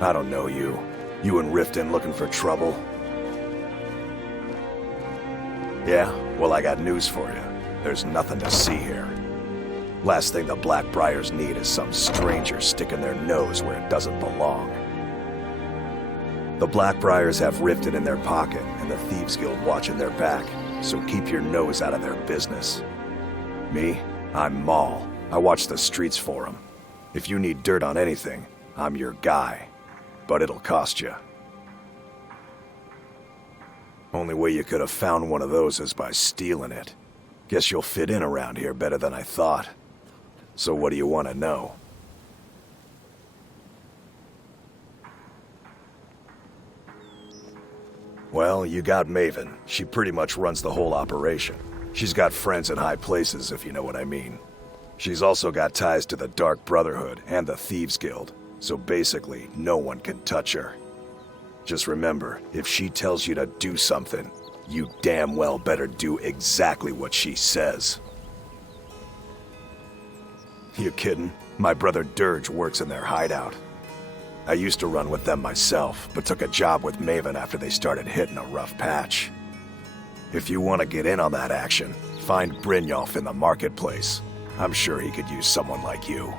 I don't know you. You in Riften looking for trouble? Yeah? Well, I got news for you. There's nothing to see here. Last thing the Blackbriars need is some stranger sticking their nose where it doesn't belong. The Blackbriars have Riften in their pocket and the Thieves Guild watching their back, so keep your nose out of their business. Me? I'm Maul. I watch the streets for them. If you need dirt on anything, I'm your guy. But it'll cost you. Only way you could have found one of those is by stealing it. Guess you'll fit in around here better than I thought. So what do you want to know? Well, you got Maven. She pretty much runs the whole operation. She's got friends in high places, if you know what I mean. She's also got ties to the Dark Brotherhood and the Thieves Guild, so basically, no one can touch her. Just remember, if she tells you to do something, you damn well better do exactly what she says. You kidding? My brother Dirge works in their hideout. I used to run with them myself, but took a job with Maven after they started hitting a rough patch. If you want to get in on that action, find Brynjolf in the marketplace. I'm sure he could use someone like you.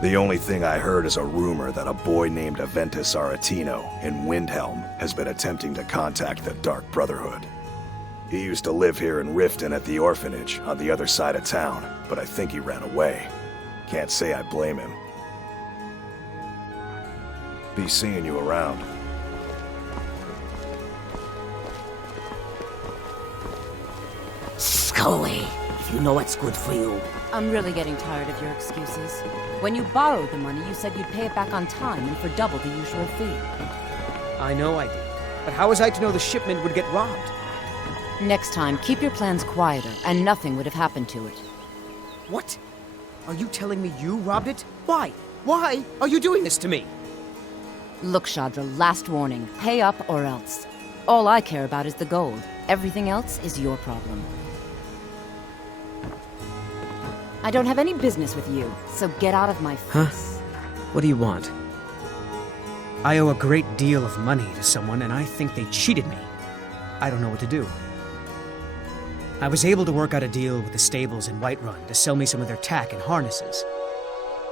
The only thing I heard is a rumor that a boy named Aventus Aretino in Windhelm has been attempting to contact the Dark Brotherhood. He used to live here in Riften at the orphanage on the other side of town, but I think he ran away. Can't say I blame him. Be seeing you around. Scully, if you know what's good for you. I'm really getting tired of your excuses. When you borrowed the money, you said you'd pay it back on time and for double the usual fee. I know I did. But how was I to know the shipment would get robbed? Next time, keep your plans quieter, and nothing would have happened to it. What? Are you telling me you robbed it? Why? Why are you doing this to me? Look, Shadra, last warning. Pay up or else. All I care about is the gold. Everything else is your problem. I don't have any business with you, so get out of my face. What do you want? I owe a great deal of money to someone, and I think they cheated me. I don't know what to do. I was able to work out a deal with the stables in Whiterun to sell me some of their tack and harnesses.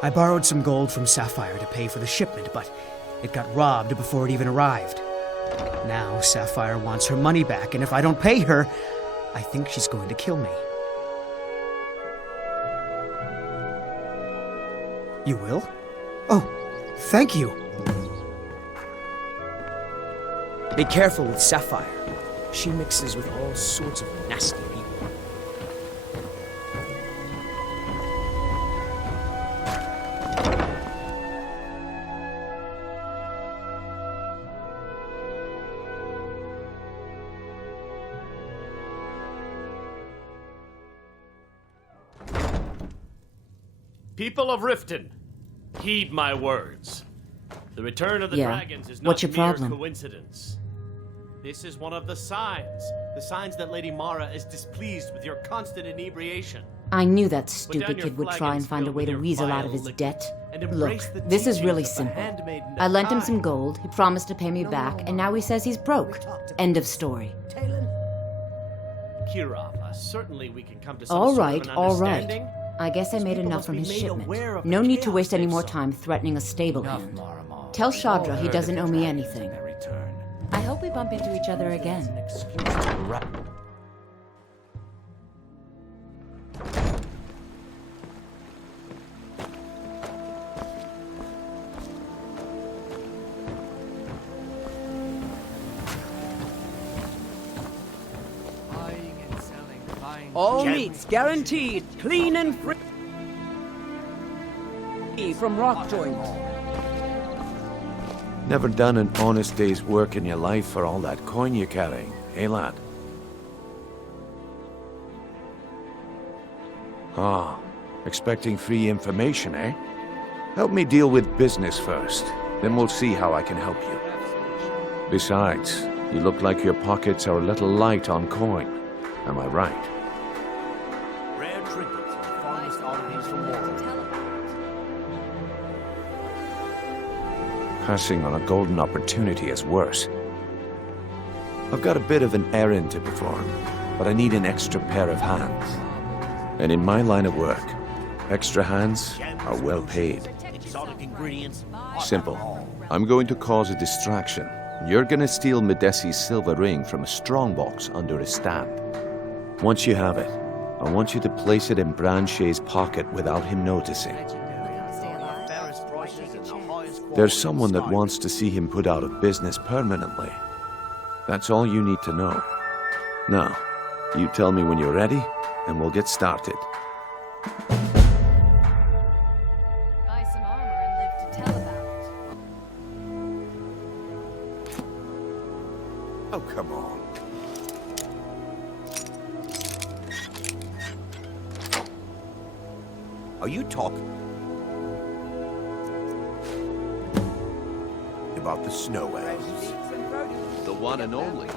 I borrowed some gold from Sapphire to pay for the shipment, but it got robbed before it even arrived. Now Sapphire wants her money back, and if I don't pay her, I think she's going to kill me. You will? Oh, thank you. Be careful with Sapphire. She mixes with all sorts of nasty people. People of Riften, heed my words. The return of the dragons is not What's your mere problem? coincidence. This is one of the signs that Lady Mara is displeased with your constant inebriation. I knew that stupid kid would try and find a way to weasel out of his debt. Look, this is really simple. I lent him some gold, he promised to pay me back, and now he says he's broke. End of story. Kirava, certainly we can come to some All sort right, of an all understanding. right. I guess I made enough from his shipment. No need to waste any more time threatening a stable hand. Tell Shadra he doesn't owe me anything. I hope we bump into each other again. All meats guaranteed, clean and free from rock joints. Never done an honest day's work in your life for all that coin you're carrying, eh, lad? Ah, expecting free information, eh? Help me deal with business first, then we'll see how I can help you. Besides, you look like your pockets are a little light on coin. Am I right? Rare trinkets and finest oddities from war. passing on a golden opportunity is worse. I've got a bit of an errand to perform, but I need an extra pair of hands. And in my line of work, extra hands are well paid. Exotic ingredients. Simple. I'm going to cause a distraction. You're gonna steal Medesi's silver ring from a strongbox under a stamp. Once you have it, I want you to place it in Branche's pocket without him noticing. There's someone that wants to see him put out of business permanently. That's all you need to know. Now, you tell me when you're ready, and we'll get started. Buy some armor and live to tell about it. Oh, come on. Are you talking about the snow elves? The one and only.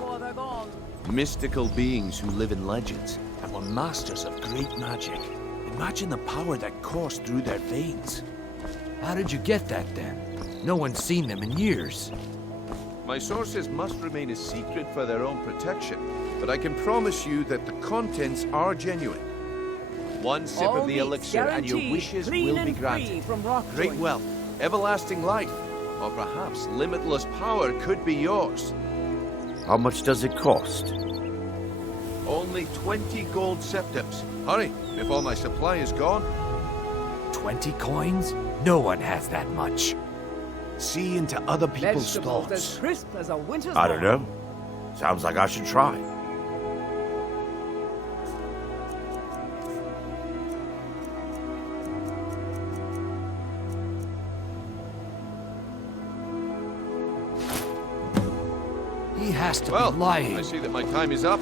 Mystical beings who live in legends And were masters of great magic. Imagine the power that coursed through their veins. How did you get that then? No one's seen them in years. My sources must remain a secret for their own protection, but I can promise you that the contents are genuine. One sip All of the meats elixir and your guaranteed, wishes clean will and be free granted. from rock Great joint. wealth, everlasting life, or perhaps limitless power could be yours. How much does it cost? Only 20 gold septims. Hurry, before my supply is gone. 20 coins? No one has that much. See into other people's Vegetables as thoughts. crisp as a winter's I don't morning. know. Sounds like I should try. He has to Well, be lying. I see that my time is up.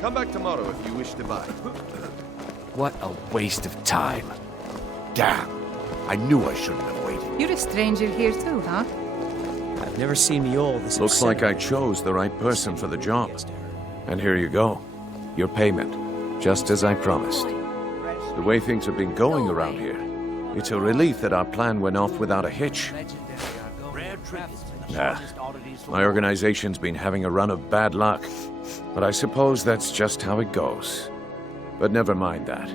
Come back tomorrow if you wish to buy. What a waste of time. Damn. I knew I shouldn't have waited. You're a stranger here too, huh? I've never seen Mjol this Looks upset like I about chose the right person for the job. against her. And here you go. Your payment. Just as I promised. The way things have been going around here, it's a relief that our plan went off without a hitch. Rare trinkets and the Nah. sharpest oddities from My organization's been having a run of bad luck. But I suppose that's just how it goes. But never mind that.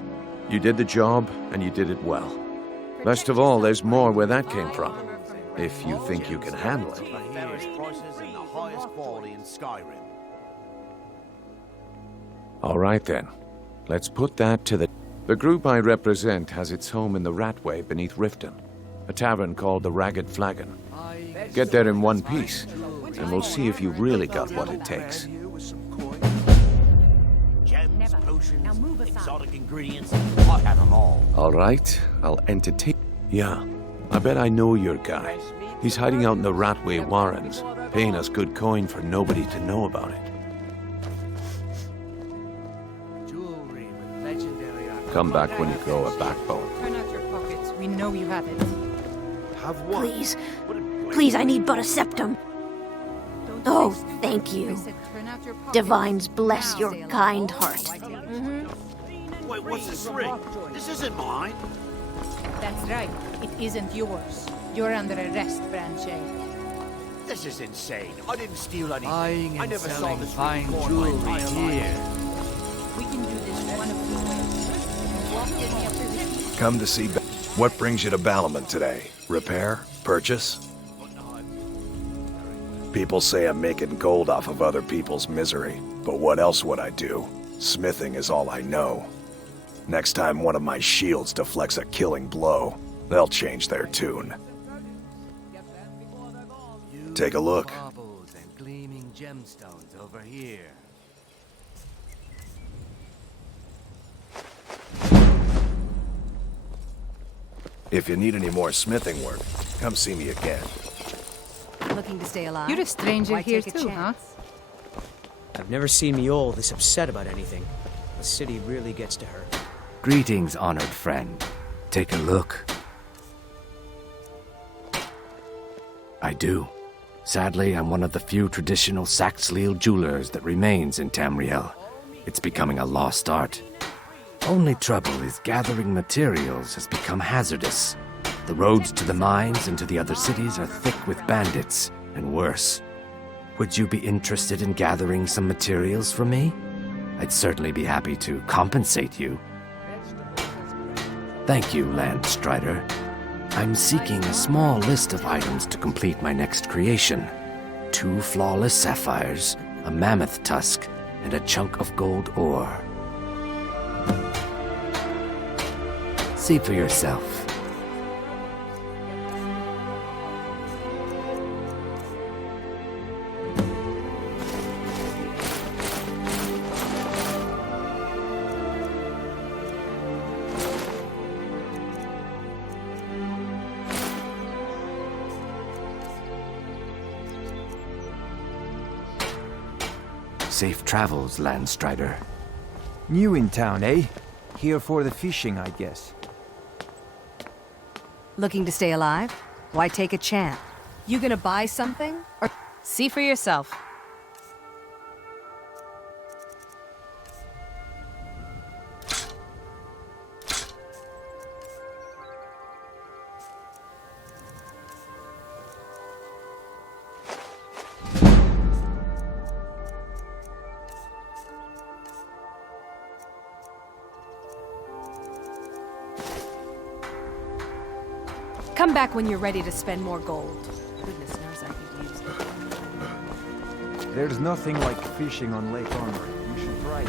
You did the job, and you did it well. Best of all, there's more where that came from. If you think you can handle it. the fairest prices and the highest quality in Skyrim. All right then. Let's put that to the... The group I represent has its home in the Ratway beneath Riften, a tavern called the Ragged Flagon. Get there in one piece, and we'll see if you really got what it takes. Gems, potions, exotic ingredients. I have them all. All right, I'll entertain... Yeah, I bet I know your guy. He's hiding out in the Ratway Warrens, paying us good coin for nobody to know about it. Jewelry with legendary Come back when you grow a backbone. Turn out your pockets. We know you have it. Have one. Please. Please, I need but a septum. Don't Oh, waste it. thank I you. said turn out your pockets. Divines bless your Now. kind heart. Wait, what's this ring? This isn't mine. That's right. It isn't yours. You're under arrest, Branche. This is insane. I didn't steal anything. Buying I and never saw selling this fine before in my jewelry entire here. life. We can do this one of two ways. Walk with me up to this. Come to see... What brings you to Balamon today? Repair? Purchase? People say I'm making gold off of other people's misery, but what else would I do? Smithing is all I know. Next time one of my shields deflects a killing blow, they'll change their tune. Take a look. Baubles and gleaming gemstones over here. If you need any more smithing work, come see me again. Looking to stay alive? You're a stranger Why here take a too, huh? chance? I've never seen Mjol this upset about anything. The city really gets to her. Greetings, honored friend. Take a look. I do. Sadly, I'm one of the few traditional Saxhleel jewelers that remains in Tamriel. It's becoming a lost art. Only trouble is gathering materials has become hazardous. The roads to the mines and to the other cities are thick with bandits, and worse. Would you be interested in gathering some materials from me? I'd certainly be happy to compensate you. Thank you, Landstrider. I'm seeking a small list of items to complete my next creation. 2 flawless sapphires, a mammoth tusk, and a chunk of gold ore. See for yourself. Safe travels, Landstrider. New in town, eh? Here for the fishing, I guess. Looking to stay alive? Why take a chance? You gonna buy something? Or see for yourself. Come back when you're ready to spend more gold. Goodness knows I could use it. There's nothing like fishing on Lake Armory. You should try it.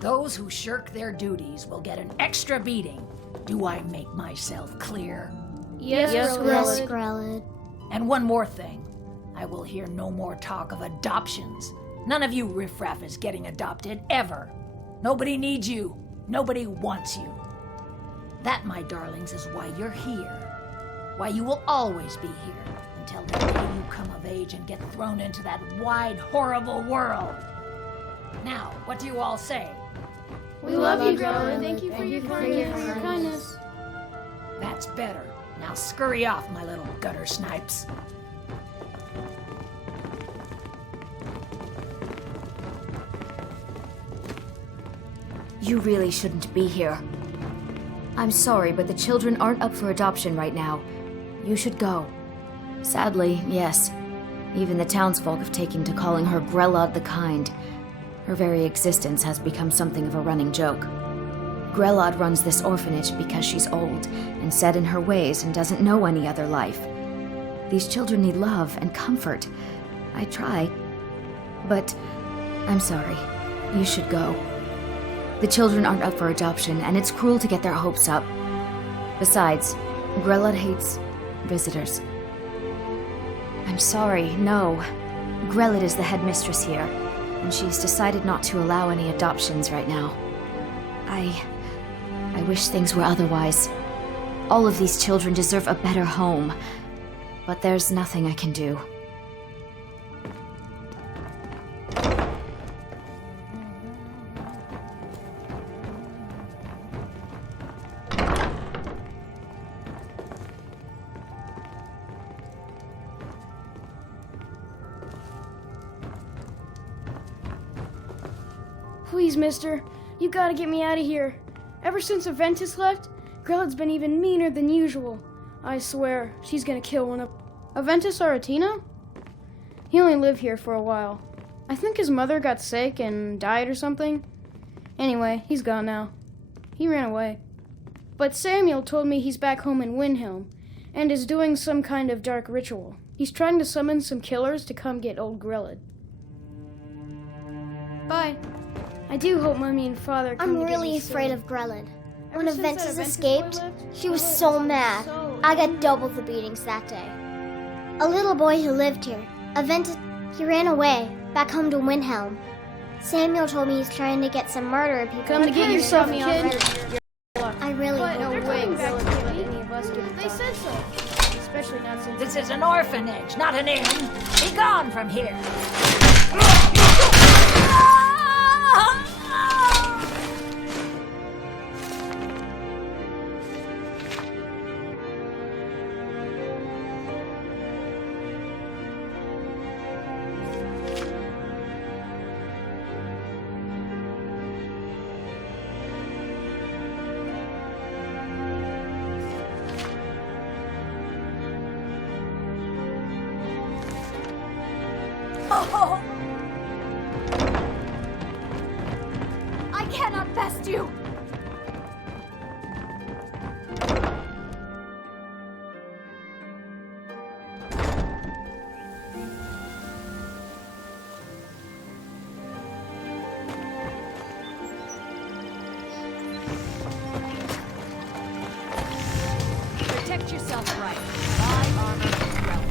Those who shirk their duties will get an extra beating. Do I make myself clear? Yes, Grelid. And one more thing. I will hear no more talk of adoptions. None of you riffraff is getting adopted, ever. Nobody needs you. Nobody wants you. That, my darlings, is why you're here. Why you will always be here, until the day you come of age and get thrown into that wide, horrible world. Now, what do you all say? We love you, Grelid. Thank you for your kindness. That's better. Now scurry off, my little gutter snipes. You really shouldn't be here. I'm sorry, but the children aren't up for adoption right now. You should go. Sadly, yes. Even the townsfolk have taken to calling her Grelod the Kind. Her very existence has become something of a running joke. Grelod runs this orphanage because she's old and set in her ways and doesn't know any other life. These children need love and comfort. I try, but I'm sorry. You should go. The children aren't up for adoption, and it's cruel to get their hopes up. Besides, Grelod hates visitors. I'm sorry, no. Grelod is the headmistress here, and she's decided not to allow any adoptions right now. I wish things were otherwise. All of these children deserve a better home, but there's nothing I can do. Please, mister. You gotta get me out of here. Ever since Aventus left, Grelod's been even meaner than usual. I swear, she's gonna kill one of... Aventus Aretino? He only lived here for a while. I think his mother got sick and died or something. Anyway, he's gone now. He ran away. But Samuel told me he's back home in Windhelm and is doing some kind of dark ritual. He's trying to summon some killers to come get old Grelod. Bye. I do hope Mommy and Father come. I'm really afraid of Grelod. When Aventus escaped, she was so mad. I got double the beatings that day. A little boy who lived here, Aventus, he ran away, back home to Windhelm. Samuel told me he's trying to get some murderer people. Come to get yourself, kid. I really hope no way Grelod can let any of us get adopted. They said so. an orphanage, not an inn. Be gone from here. I cannot best you! Protect yourself right. Buy armor and welcome.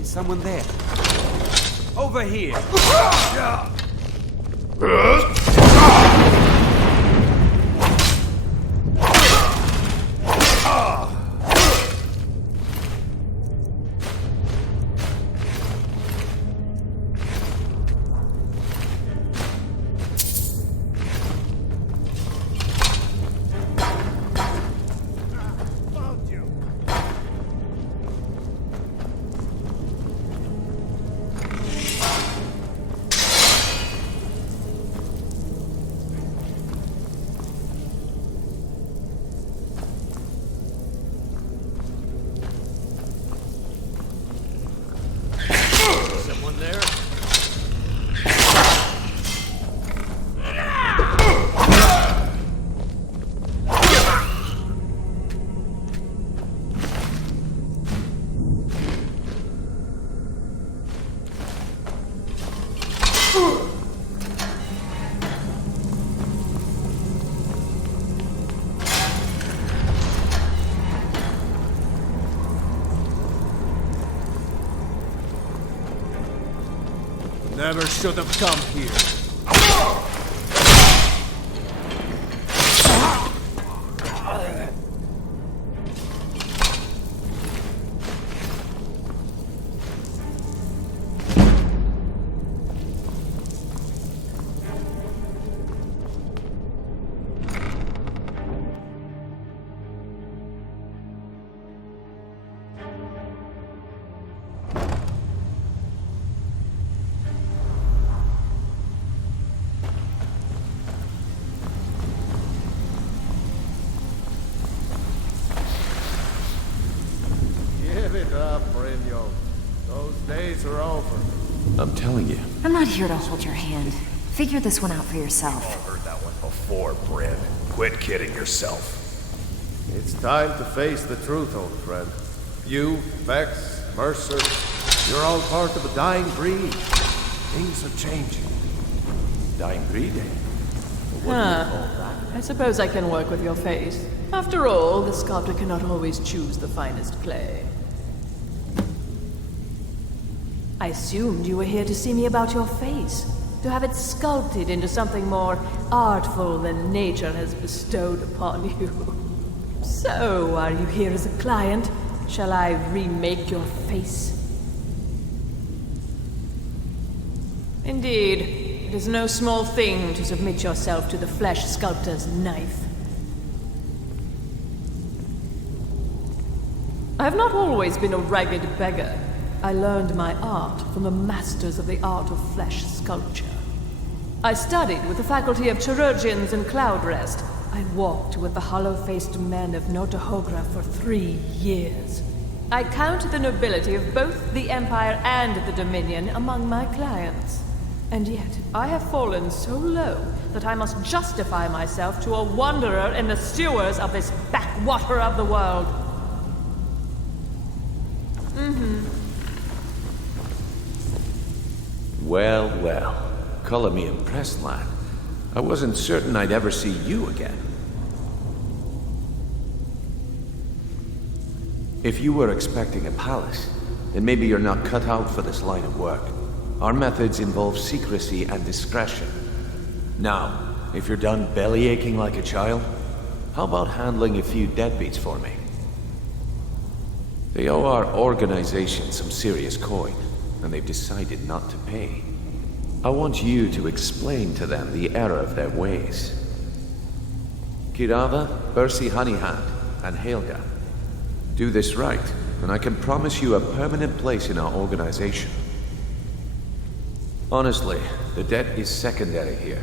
Is someone there? Over here! Someone there? Never should have come here. Give it up, Brynjo. Those days are over. I'm telling you. I'm not here to hold your hand. Figure this one out for yourself. I've heard that one before, Bryn. Quit kidding yourself. It's time to face the truth, old friend. You, Vex, Mercer, you're all part of a dying breed. Things are changing. Dying breed, eh? I suppose I can work with your face. After all, the sculptor cannot always choose the finest clay. I assumed you were here to see me about your face, to have it sculpted into something more artful than nature has bestowed upon you. So, are you here as a client? Shall I remake your face? Indeed, it is no small thing to submit yourself to the flesh sculptor's knife. I have not always been a ragged beggar. I learned my art from the masters of the art of flesh sculpture. I studied with the faculty of chirurgeons in Cloudrest. I walked with the hollow-faced men of Notahogra for 3 years. I count the nobility of both the Empire and the Dominion among my clients. And yet, I have fallen so low that I must justify myself to a wanderer in the sewers of this backwater of the world. Well, well. Color me impressed, lad. I wasn't certain I'd ever see you again. If you were expecting a palace, then maybe you're not cut out for this line of work. Our methods involve secrecy and discretion. Now, if you're done belly aching like a child, how about handling a few deadbeats for me? They owe our organization some serious coin, and they've decided not to pay. I want you to explain to them the error of their ways. Kirava, Percy Honeyhand, and Helga. Do this right, and I can promise you a permanent place in our organization. Honestly, the debt is secondary here.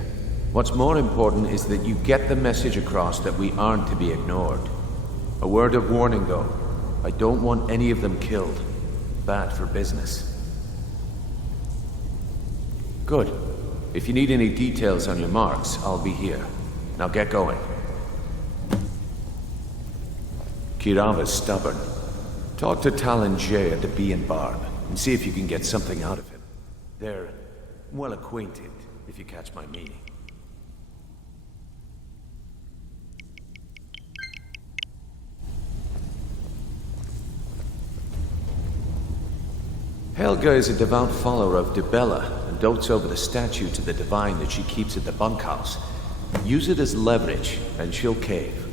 What's more important is that you get the message across that we aren't to be ignored. A word of warning, though. I don't want any of them killed. Bad for business. Good. If you need any details on your marks, I'll be here. Now get going. Kirava's stubborn. Talk to Talon Jay at the Bee and Barb, and see if you can get something out of him. They're well acquainted, if you catch my meaning. Helga is a devout follower of Dibella and dotes over the statue to the divine that she keeps at the bunkhouse. Use it as leverage, and she'll cave.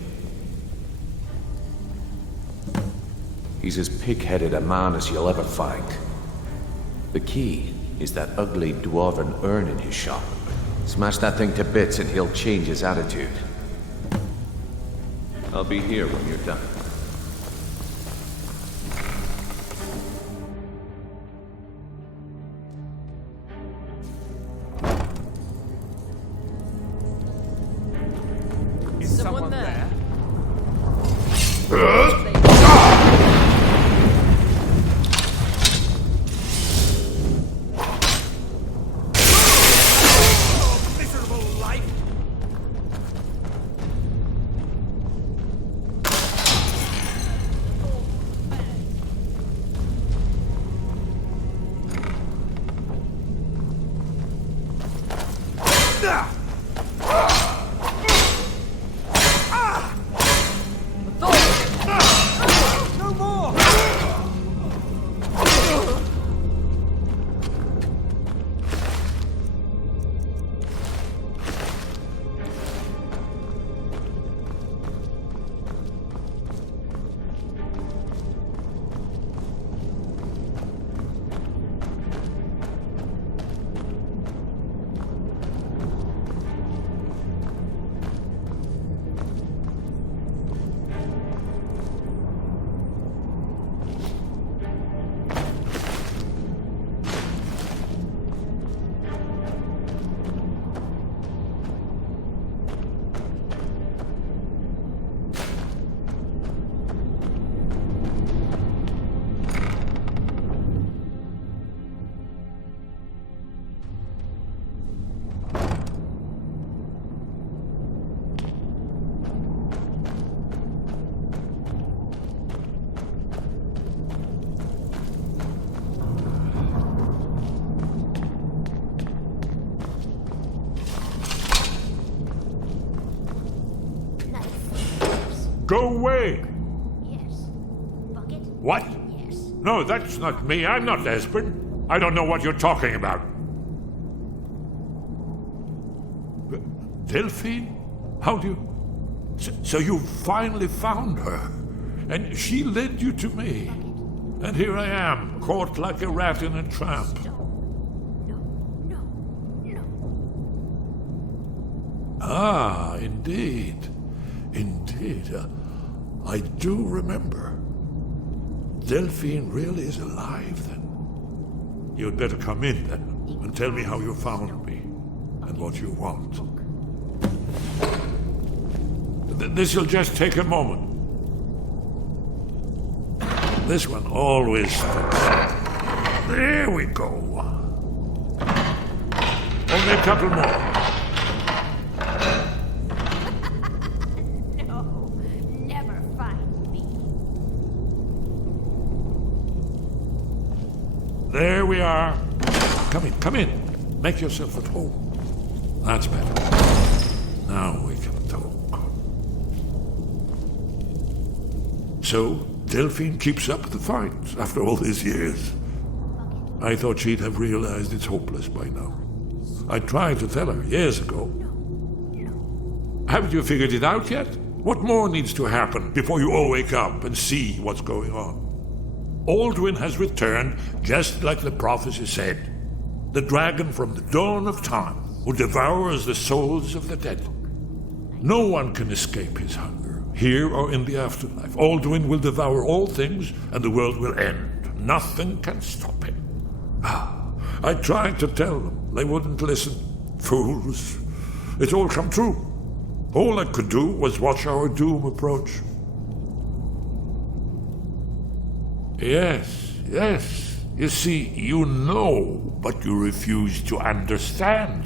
He's as pig-headed a man as you'll ever find. The key is that ugly dwarven urn in his shop. Smash that thing to bits and he'll change his attitude. I'll be here when you're done. Is someone there? Go away! Yes. Bucket? What? Yes. No, that's not me. I'm not Espen. I don't know what you're talking about. Delphine? How do you... So you finally found her. And she led you to me. And here I am, caught like a rat in a trap. Ah, indeed. Indeed. I do remember. Delphine really is alive, then. You'd better come in, then, and tell me how you found me, and what you want. This'll just take a moment. This one always stops. There we go. Only a couple more. There we are. Come in. Make yourself at home. That's better. Now we can talk. So, Delphine keeps up the fight after all these years. I thought she'd have realized it's hopeless by now. I tried to tell her years ago. Haven't you figured it out yet? What more needs to happen before you all wake up and see what's going on? Alduin has returned just like the prophecy said. The dragon from the dawn of time who devours the souls of the dead. No one can escape his hunger, here or in the afterlife. Alduin will devour all things and the world will end. Nothing can stop him. I tried to tell them. They wouldn't listen. Fools. It's all come true. All I could do was watch our doom approach. Yes. You see, you know, but you refuse to understand.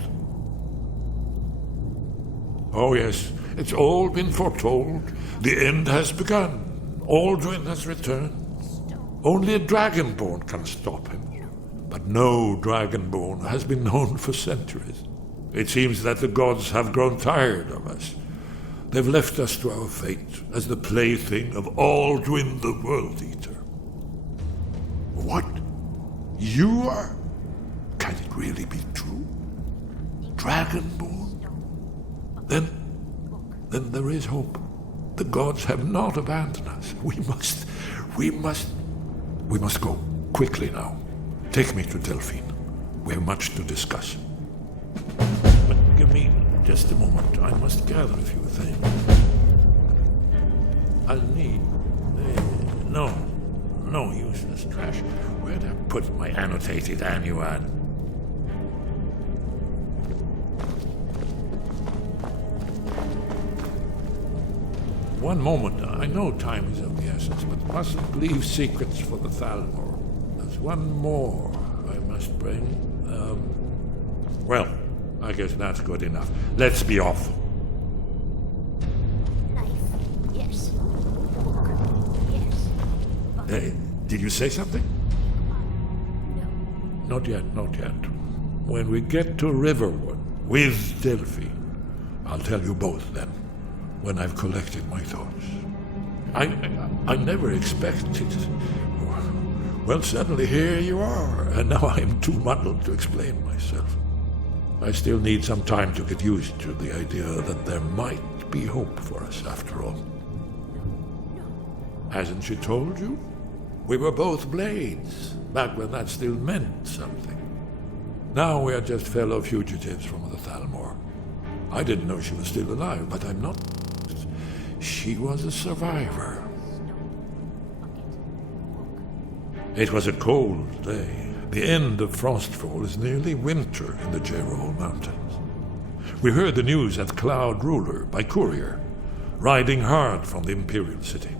Oh yes, it's all been foretold. The end has begun. Alduin has returned. Only a dragonborn can stop him. But no dragonborn has been known for centuries. It seems that the gods have grown tired of us. They've left us to our fate as the plaything of Alduin the World Eater. What? You are? Can it really be true? Dragonborn? Then there is hope. The gods have not abandoned us. We must go quickly now. Take me to Delphine. We have much to discuss. But give me just a moment. I must gather a few things. I'll need... No useless trash. Where'd I put my annotated annuad? One moment. I know time is of the essence, but mustn't leave secrets for the Thalmor. There's one more I must bring. Well, I guess that's good enough. Let's be off. Yes. Did you say something? No. Not yet. When we get to Riverwood with Delphine, I'll tell you both then, when I've collected my thoughts. I never expected... Well, suddenly here you are, and now I am too muddled to explain myself. I still need some time to get used to the idea that there might be hope for us after all. Hasn't she told you? We were both blades, back when that still meant something. Now we are just fellow fugitives from the Thalmor. I didn't know she was still alive, but I'm not. She was a survivor. It was a cold day. The end of Frostfall is nearly winter in the Jerol Mountains. We heard the news at Cloud Ruler by courier, riding hard from the Imperial City.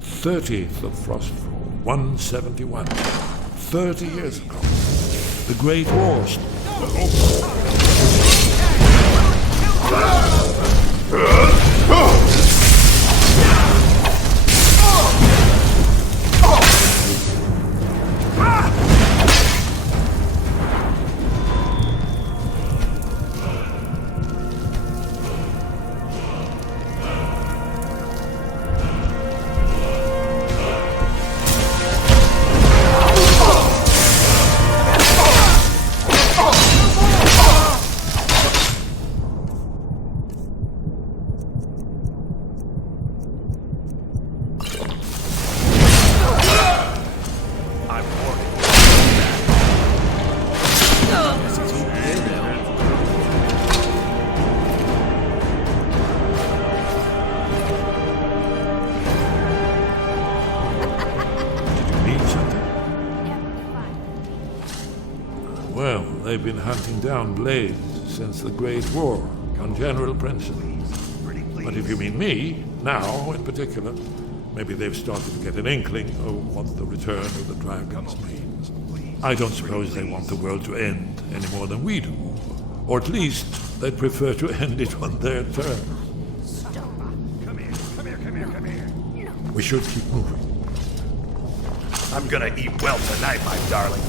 30th of Frostfall, 171. 30 years ago. The Great War. Well, they've been hunting down blades since the Great War, on general principle. But if you mean me, now in particular, maybe they've started to get an inkling of what the return of the dragons means. I don't suppose they want the world to end any more than we do. Or at least they'd prefer to end it on their terms. Come here. We should keep moving. I'm gonna eat well tonight, my darling.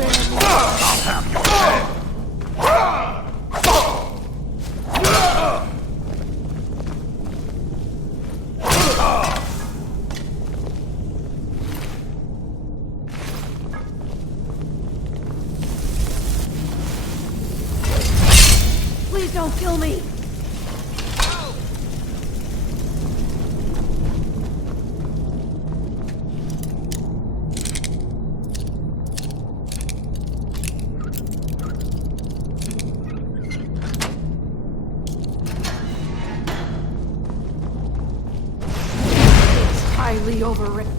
I'll have your head. Don't kill me! It's highly overrated.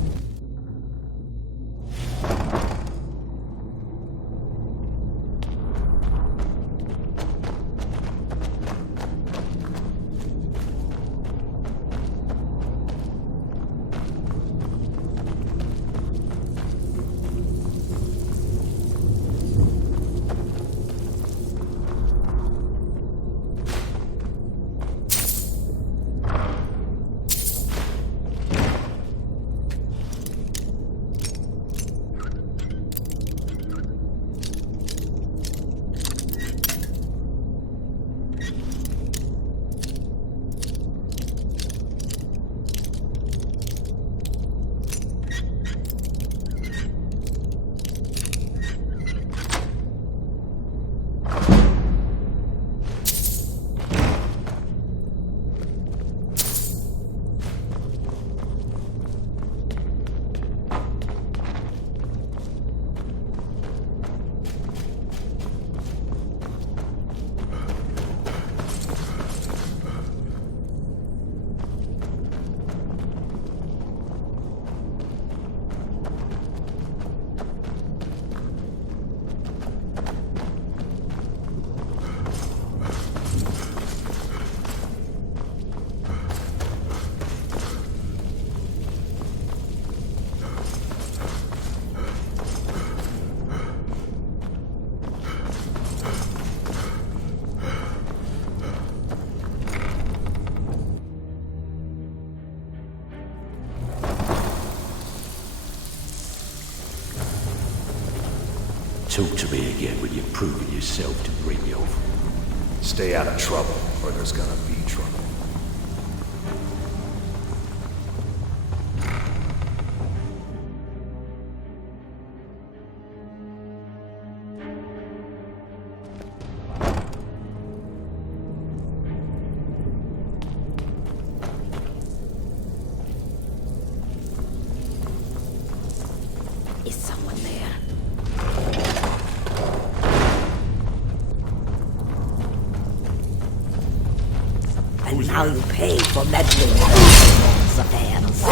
Talk to me again when you've proven yourself to Brynjolf. Stay out of trouble, or there's gonna be trouble. Is someone there? And now you pay for meddling with people's affairs.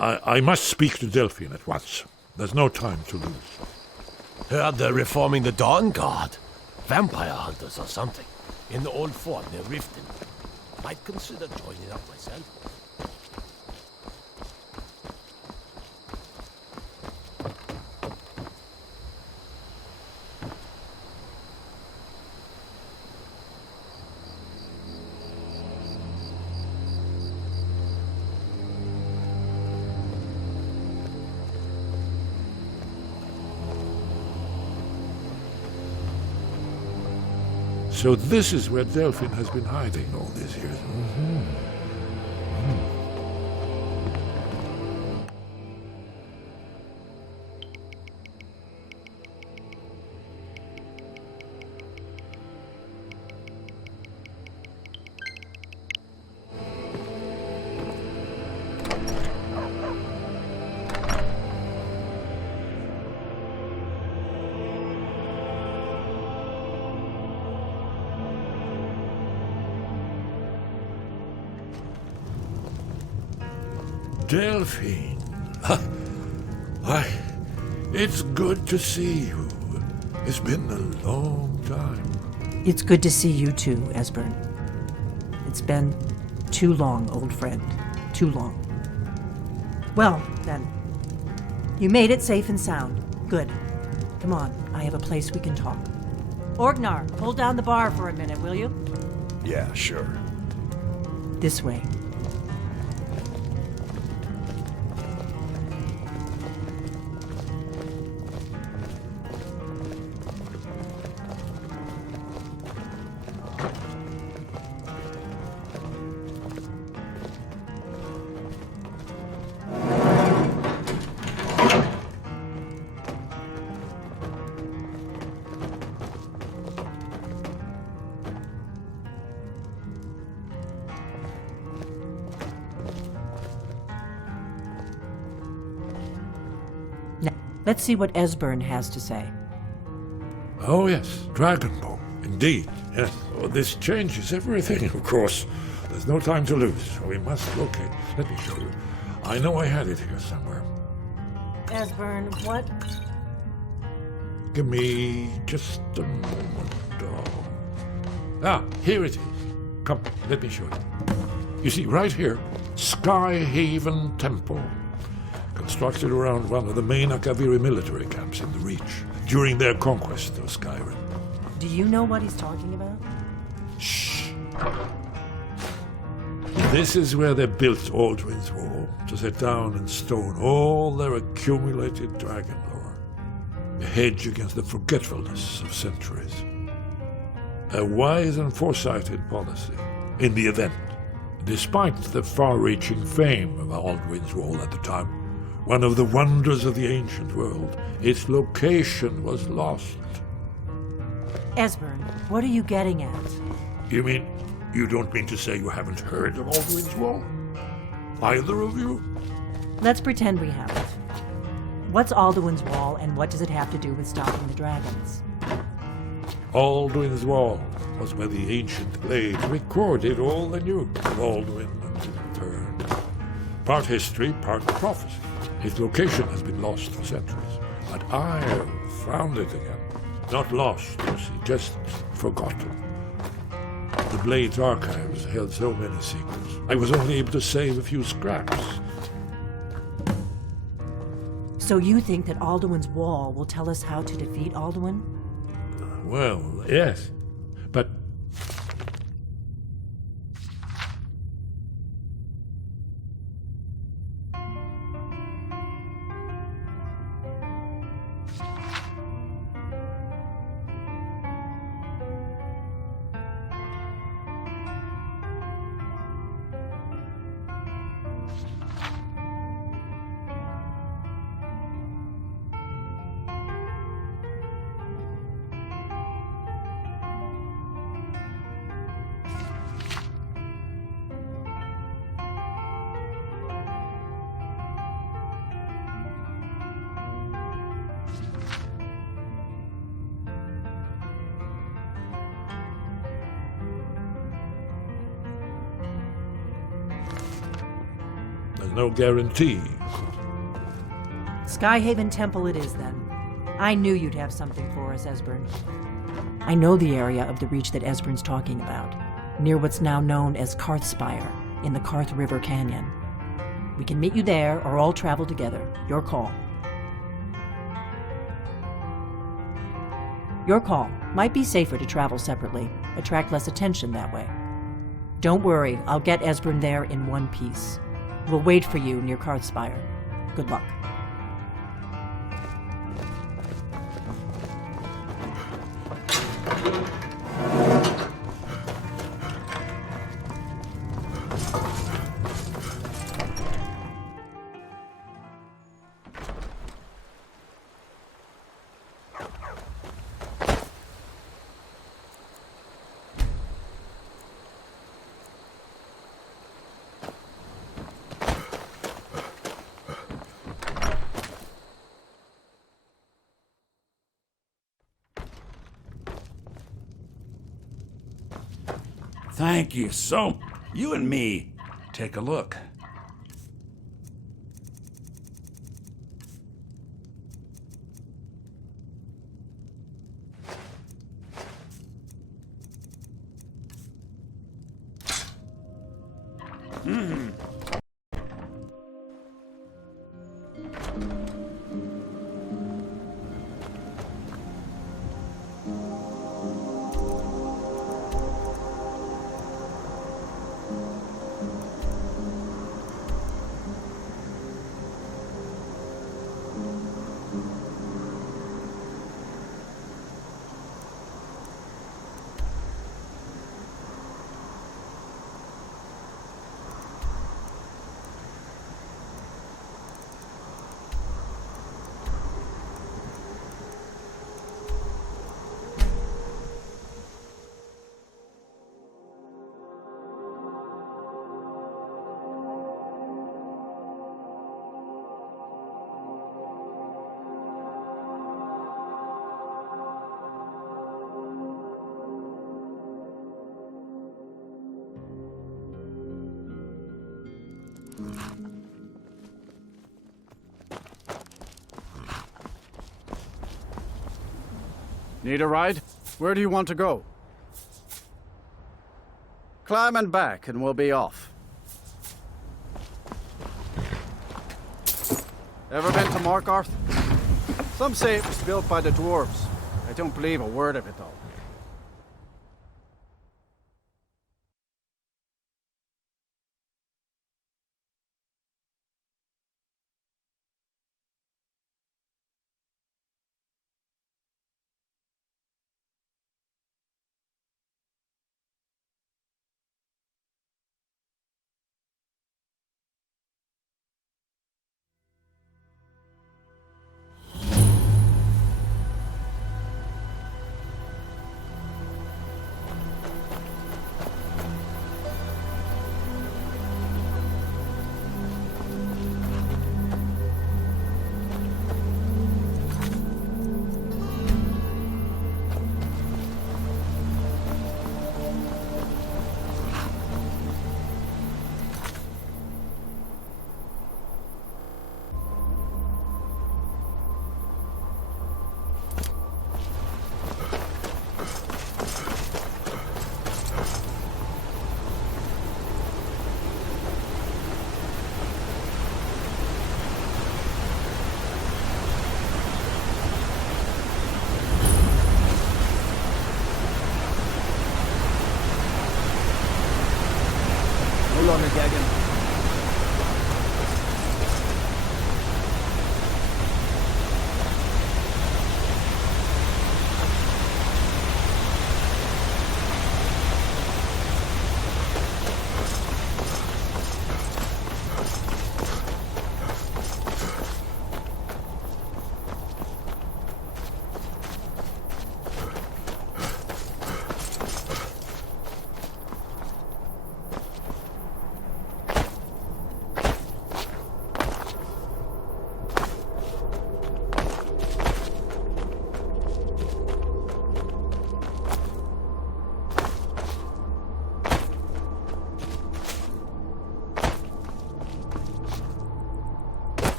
I must speak to Delphine at once. There's no time to lose. Heard they're reforming the Dawn Guard. Vampire hunters or something. In the old fort near Riften. Might consider joining up myself. So this is where Delphine has been hiding all these years. Delphine. Why, it's good to see you. It's been a long time. It's good to see you too, Esbern. It's been too long, old friend. Too long. Well, then. You made it safe and sound. Good. Come on, I have a place we can talk. Orgnar, hold down the bar for a minute, will you? Yeah, sure. This way. Let's see what Esbern has to say. Oh, yes, Dragonbone. Indeed, yes. Oh, this changes everything, of course. There's no time to lose. We must locate. Let me show you. I know I had it here somewhere. Esbern, what? Give me just a moment. Here it is. Come, let me show you. You see, right here, Skyhaven Temple. Constructed around one of the main Akaviri military camps in the Reach during their conquest of Skyrim. Do you know what he's talking about? Shh. This is where they built Alduin's Wall, to set down in stone all their accumulated dragon lore. A hedge against the forgetfulness of centuries. A wise and foresighted policy in the event. Despite the far-reaching fame of Alduin's Wall at the time, one of the wonders of the ancient world, its location was lost. Esbern, what are you getting at? You don't mean to say you haven't heard of Alduin's Wall? Either of you? Let's pretend we haven't. What's Alduin's Wall, and what does it have to do with stopping the dragons? Alduin's Wall was where the ancient blades recorded all they knew of Alduin and his return. Part history, part prophecy. Its location has been lost for centuries, but I have found it again. Not lost, you see, just forgotten. The Blade's archives held so many secrets. I was only able to save a few scraps. So you think that Alduin's Wall will tell us how to defeat Alduin? Well, yes, but... There's no guarantee. Skyhaven Temple it is, then. I knew you'd have something for us, Esbern. I know the area of the Reach that Esbern's talking about, near what's now known as Karthspire, in the Karth River Canyon. We can meet you there, or all travel together. Your call. Your call. Might be safer to travel separately. Attract less attention that way. Don't worry, I'll get Esbern there in one piece. We'll wait for you near Karthspire. Good luck. Thank you so. You and me, take a look. Need a ride? Where do you want to go? Climb and back and we'll be off. Ever been to Markarth? Some say it was built by the dwarves. I don't believe a word of it though.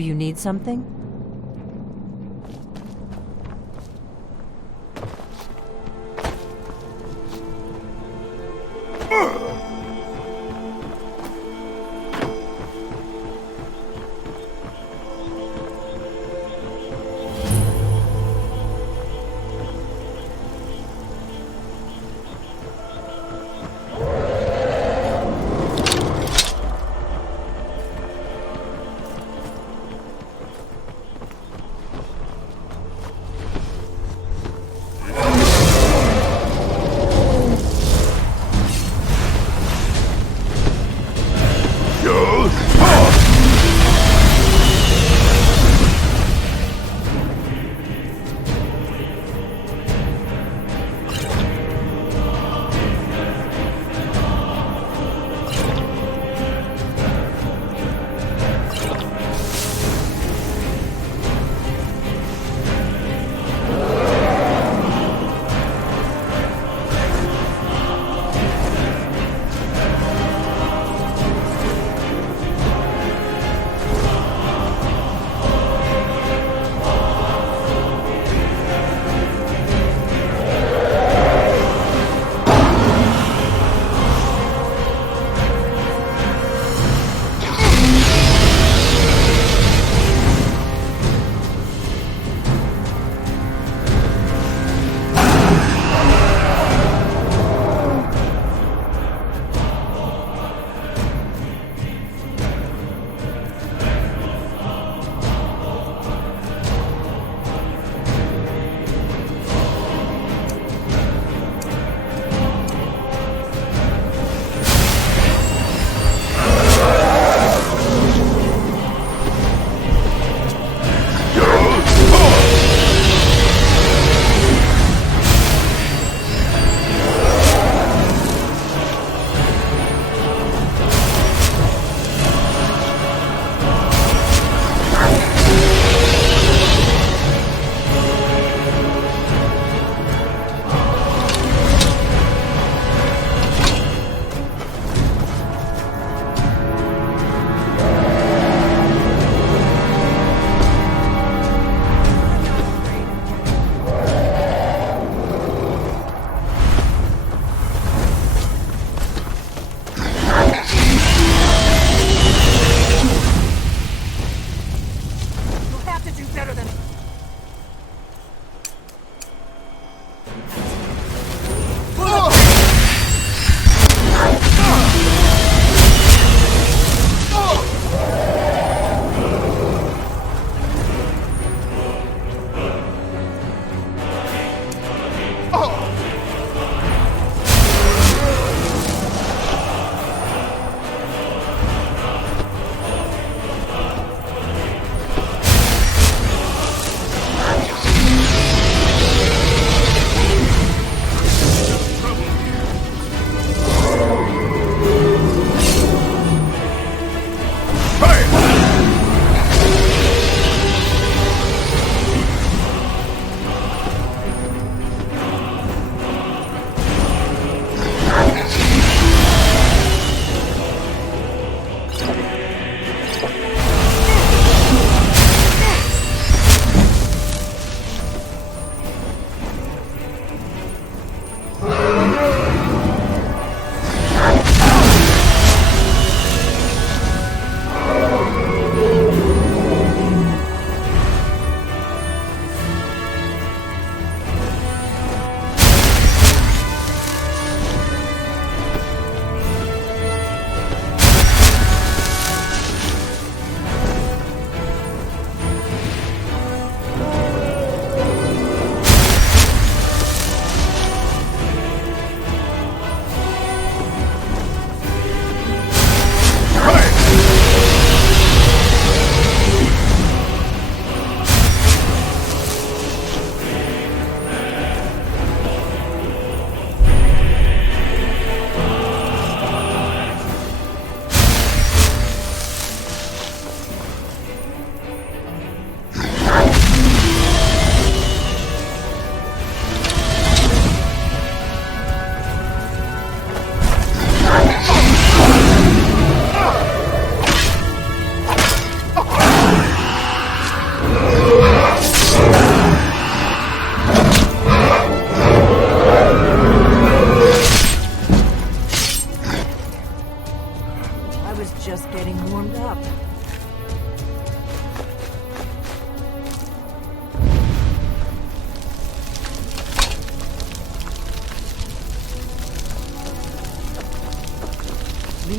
Do you need something?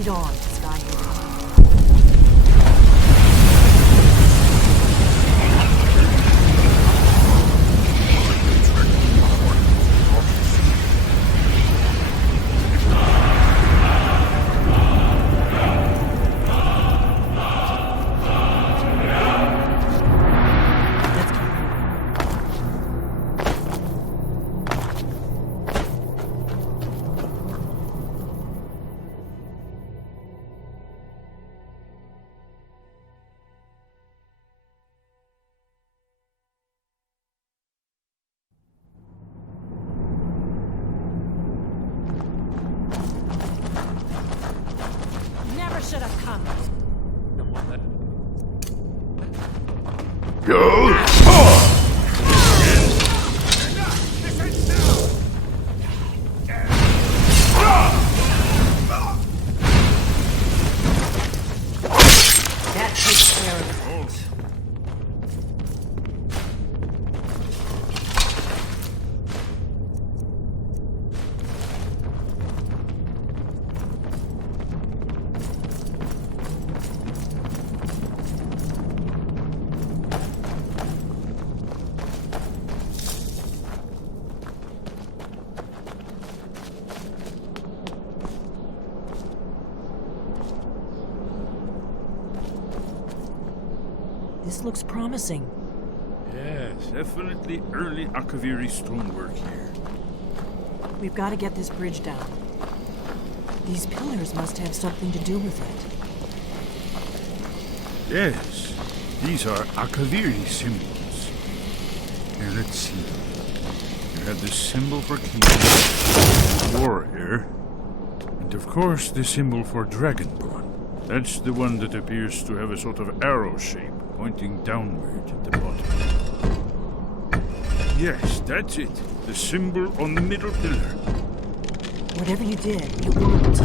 Lead on, Skyrim. Never should have come. That takes care of it. This looks promising. Yes, definitely early Akaviri stonework here. We've got to get this bridge down. These pillars must have something to do with it. Yes, these are Akaviri symbols. Here, let's see. You have the symbol for king, warrior, and of course the symbol for dragonborn. That's the one that appears to have a sort of arrow shape pointing downward at the bottom. Yes, that's it. The symbol on the middle pillar. Whatever you did, it worked.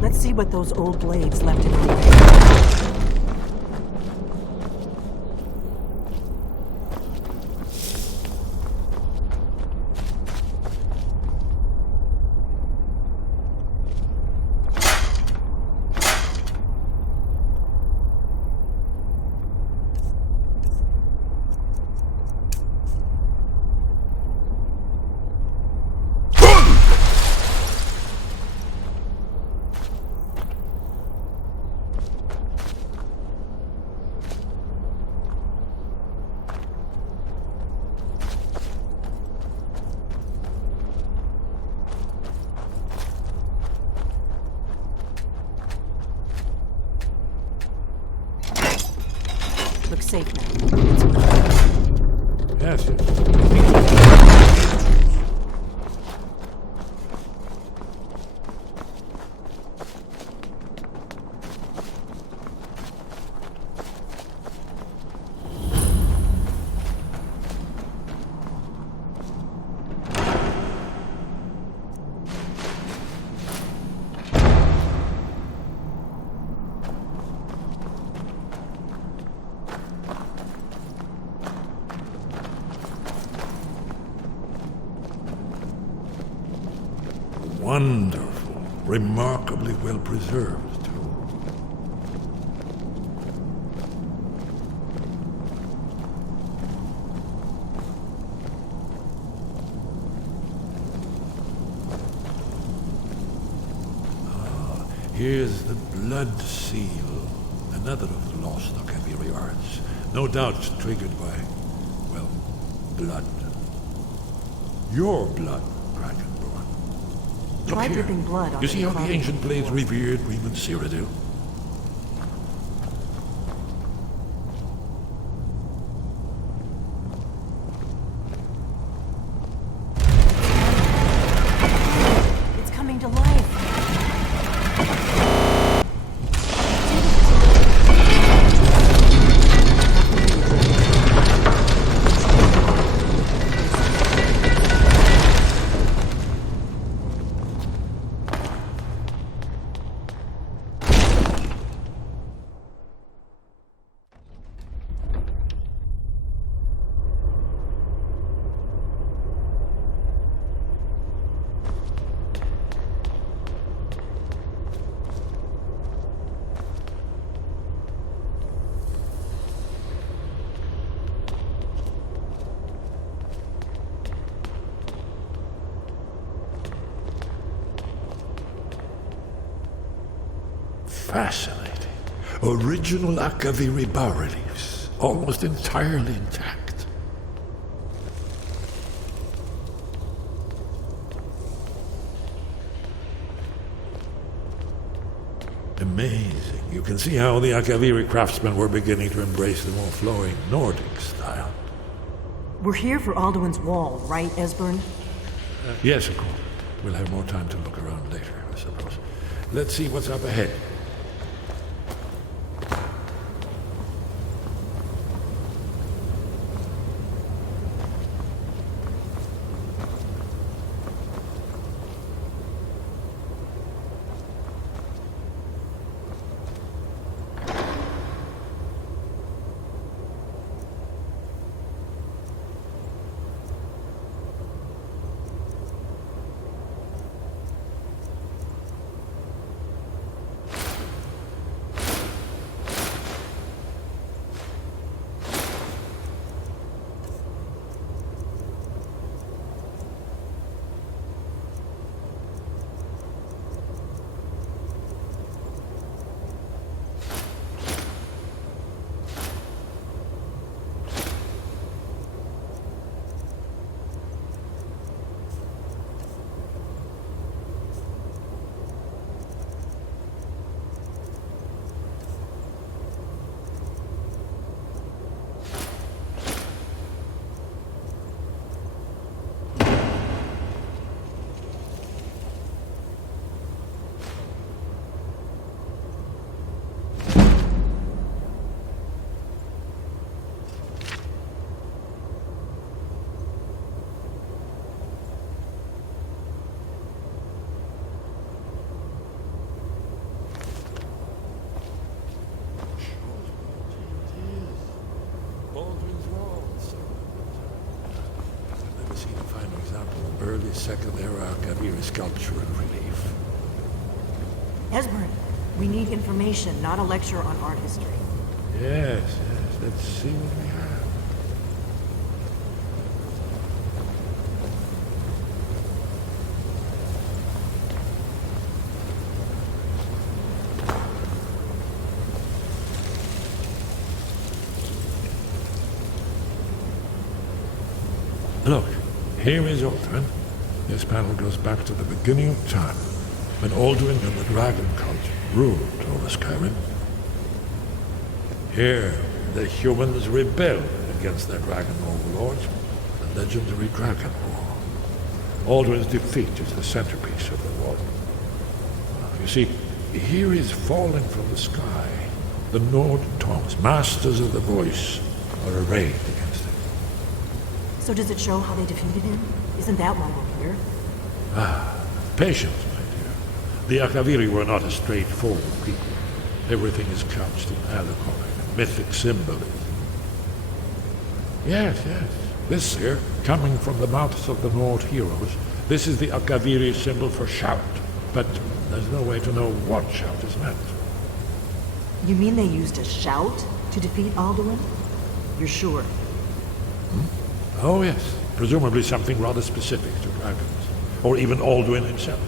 Let's see what those old blades left in our way. Looks safe now. Let's move. Yes, wonderful. Remarkably well preserved, too. Ah, here's the blood seal. Another of the lost Akaviri arts. No doubt triggered by, well, blood. Your blood, Dragonborn. Look Try here. dripping blood on You see how the cloud ancient blades before. revered even Cyrodiil? It's coming to life. Fascinating. Original Akaviri bas-reliefs, almost entirely intact. Amazing. You can see how the Akaviri craftsmen were beginning to embrace the more flowing Nordic style. We're here for Alduin's wall, right, Esbern? Yes, of course. We'll have more time to look around later, I suppose. Let's see what's up ahead. Early Second Era Akaviri sculpture and relief. Esbern, we need information, not a lecture on art history. Yes, yes. Let's see what we have. Look, here is Alduin. This panel goes back to the beginning of time, when Alduin and the Dragon Cult ruled over Skyrim. Here, the humans rebelled against their dragon overlords, the legendary Dragon War. Alduin's defeat is the centerpiece of the war. You see, here is falling from the sky. The Nord tongues, masters of the voice, are arrayed against him. So does it show how they defeated him? Isn't that why we're here? Patience, my dear. The Akaviri were not a straightforward people. Everything is couched in allegory and mythic symbolism. Yes, yes. This here, coming from the mouths of the Nord heroes, this is the Akaviri symbol for shout. But there's no way to know what shout is meant. You mean they used a shout to defeat Alduin? You're sure? Oh, yes. Presumably something rather specific to dragons. Or even Alduin himself.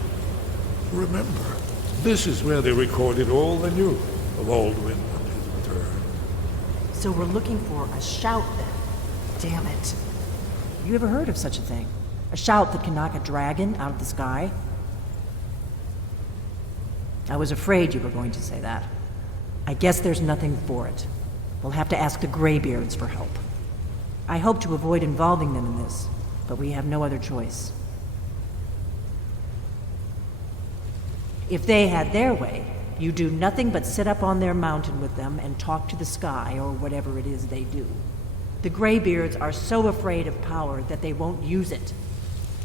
Remember, this is where they recorded all they knew of Alduin and his return. So we're looking for a shout then. Damn it. You ever heard of such a thing? A shout that can knock a dragon out of the sky? I was afraid you were going to say that. I guess there's nothing for it. We'll have to ask the Greybeards for help. I hope to avoid involving them in this, but we have no other choice. If they had their way, you do nothing but sit up on their mountain with them and talk to the sky or whatever it is they do. The Greybeards are so afraid of power that they won't use it.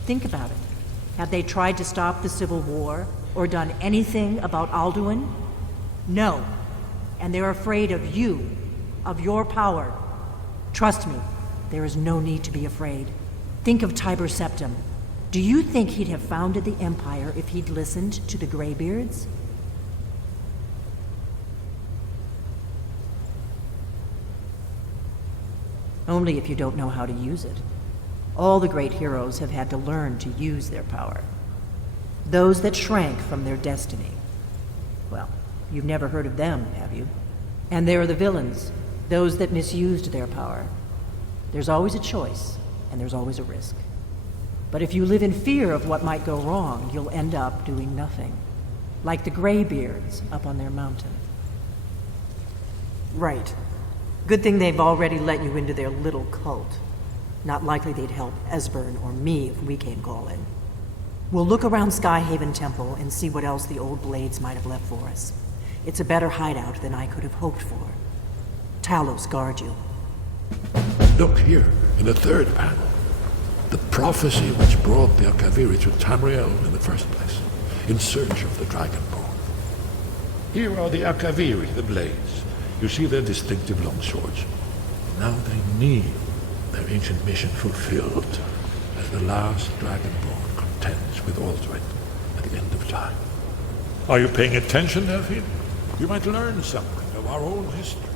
Think about it. Have they tried to stop the Civil War or done anything about Alduin? No. And they're afraid of you, of your power. Trust me, there is no need to be afraid. Think of Tiber Septim. Do you think he'd have founded the Empire if he'd listened to the Greybeards? Only if you don't know how to use it. All the great heroes have had to learn to use their power. Those that shrank from their destiny, well, You've never heard of them, have you? And there are the villains, those that misused their power. There's always a choice, and there's always a risk. But if you live in fear of what might go wrong, you'll end up doing nothing. Like the Greybeards up on their mountain. Right. Good thing they've already let you into their little cult. Not likely they'd help Esbern or me if we came calling. We'll look around Skyhaven Temple and see what else the old blades might have left for us. It's a better hideout than I could have hoped for. Talos guard you. Look here, in the third panel. The prophecy which brought the Akaviri to Tamriel in the first place, in search of the Dragonborn. Here are the Akaviri, the blades. You see their distinctive long swords. Now they need their ancient mission fulfilled, as the last Dragonborn contends with Aldred at the end of time. Are you paying attention, Delphine? You might learn something of our own history.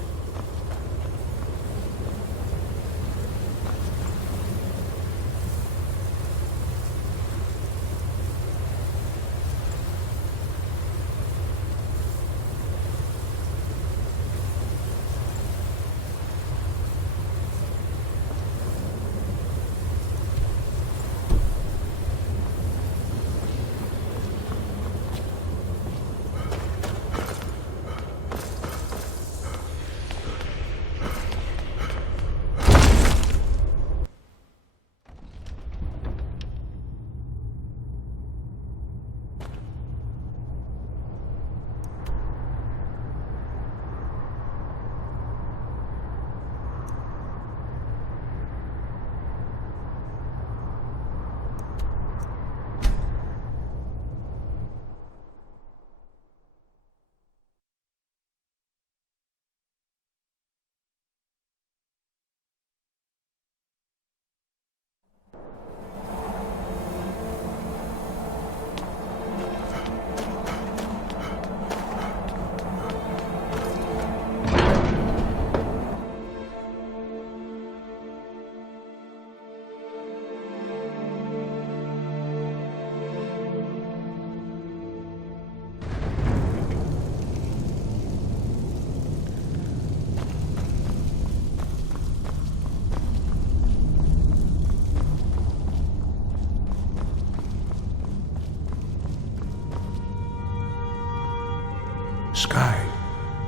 Sky,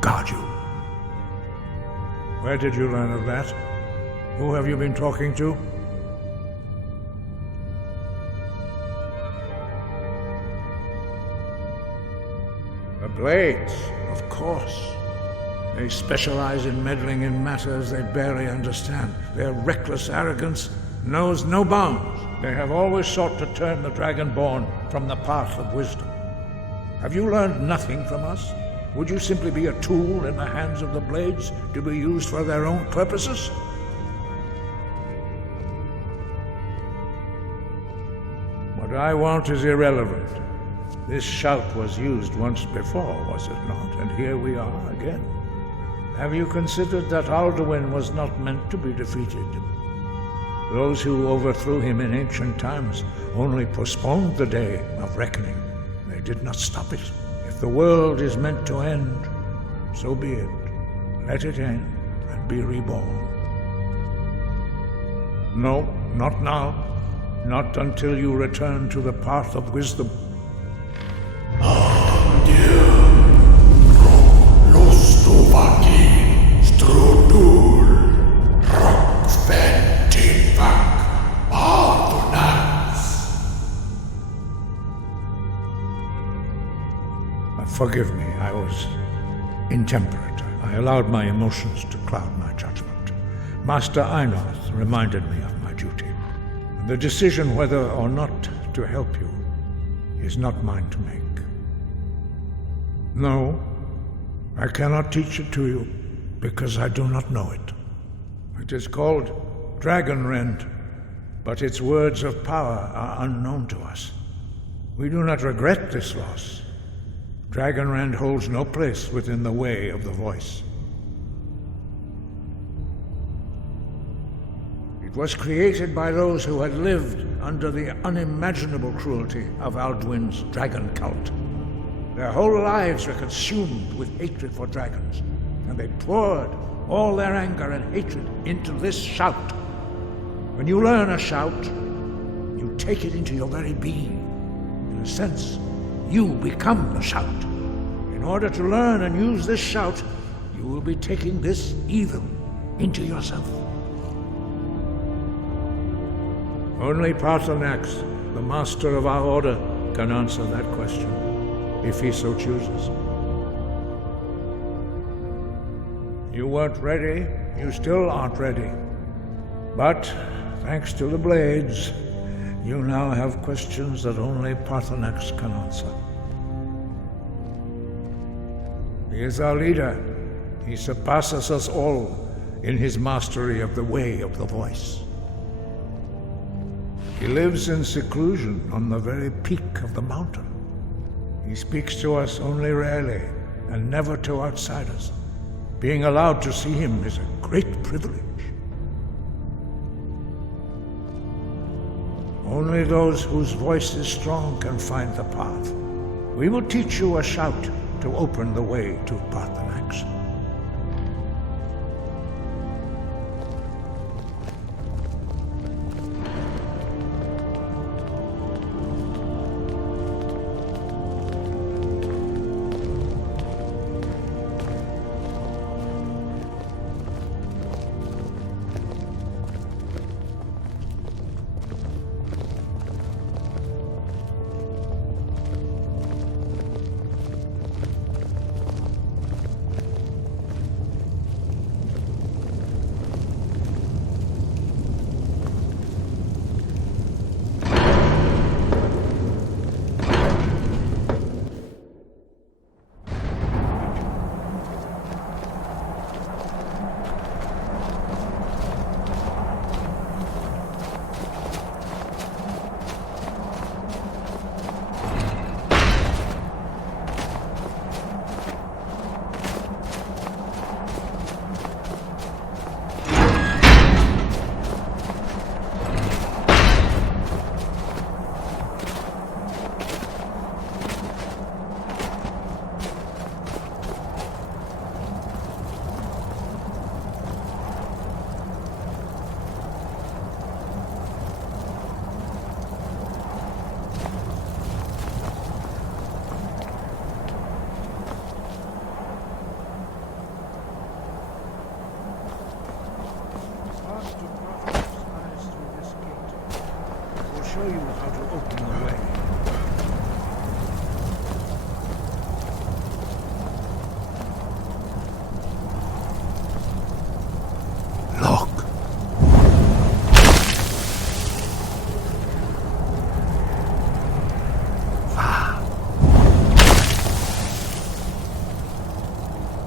guard you. Where did you learn of that? Who have you been talking to? The Blades, of course. They specialize in meddling in matters they barely understand. Their reckless arrogance knows no bounds. They have always sought to turn the Dragonborn from the path of wisdom. Have you learned nothing from us? Would you simply be a tool in the hands of the Blades to be used for their own purposes? What I want is irrelevant. This shout was used once before, was it not? And here we are again. Have you considered that Alduin was not meant to be defeated? Those who overthrew him in ancient times only postponed the day of reckoning. They did not stop it. If the world is meant to end, so be it. Let it end and be reborn. No, not now. Not until you return to the path of wisdom. Forgive me, I was intemperate. I allowed my emotions to cloud my judgment. Master Einorth reminded me of my duty. The decision whether or not to help you is not mine to make. No, I cannot teach it to you because I do not know it. It is called Dragonrend, but its words of power are unknown to us. We do not regret this loss. Dragonrend holds no place within the way of the voice. It was created by those who had lived under the unimaginable cruelty of Alduin's dragon cult. Their whole lives were consumed with hatred for dragons, and they poured all their anger and hatred into this shout. When you learn a shout, you take it into your very being. In a sense, you become the shout. In order to learn and use this shout, you will be taking this evil into yourself. Only Paarthurnax, the master of our order, can answer that question, if he so chooses. You weren't ready, you still aren't ready. But, thanks to the blades, you now have questions that only Paarthurnax can answer. He is our leader. He surpasses us all in his mastery of the way of the voice. He lives in seclusion on the very peak of the mountain. He speaks to us only rarely, and never to outsiders. Being allowed to see him is a great privilege. Only those whose voice is strong can find the path. We will teach you a shout to open the way to Paarthurnax. Show you how to open the way. Look.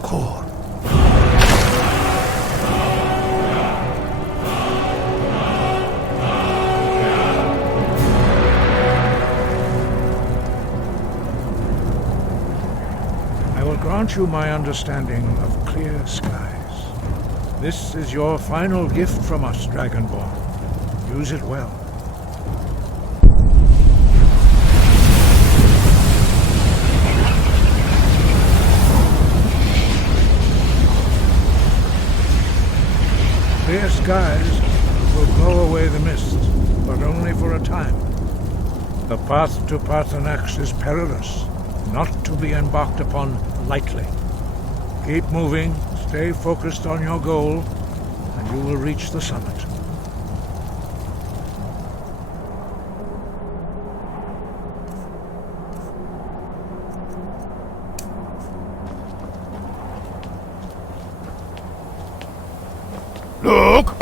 Core. Grant you my understanding of clear skies. This is your final gift from us, Dragonborn. Use it well. Clear skies will blow away the mist, but only for a time. The path to Paarthurnax is perilous, not to be embarked upon lightly. Keep moving, stay focused on your goal, and you will reach the summit. Look!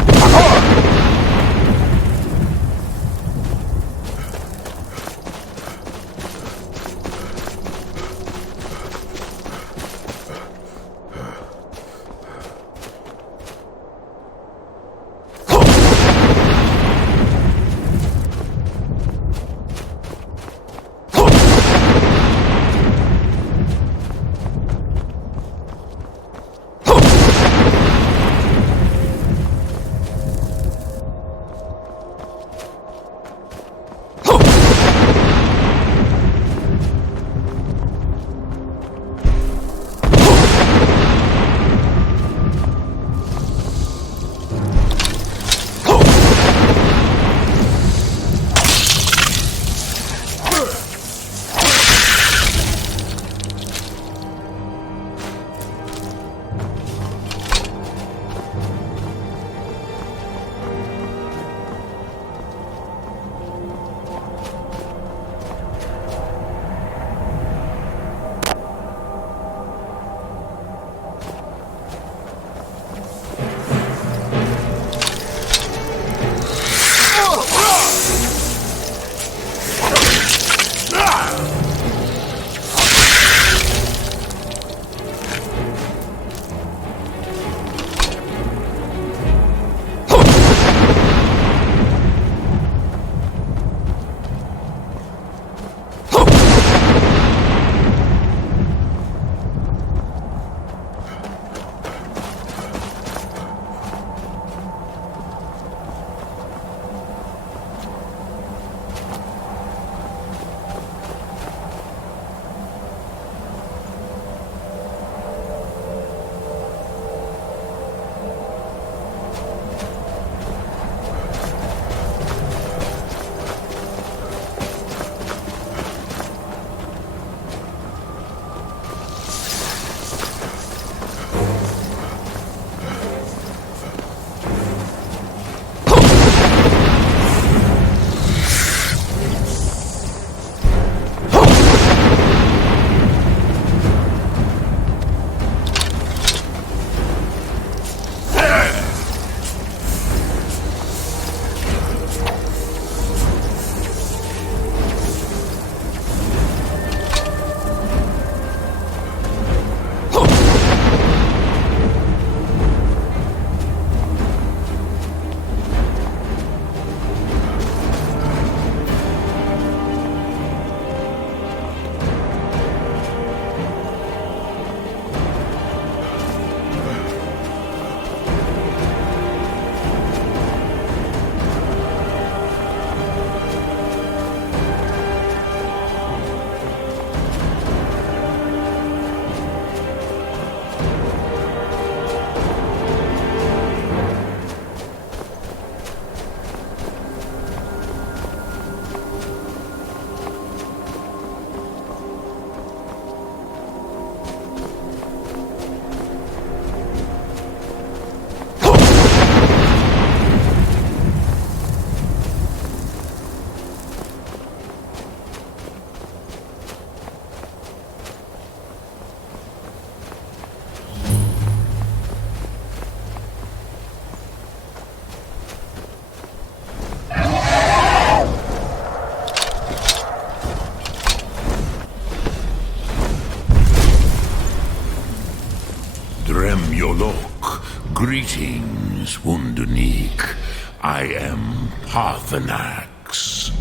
Greetings, Wunderneek. I am Parthenax.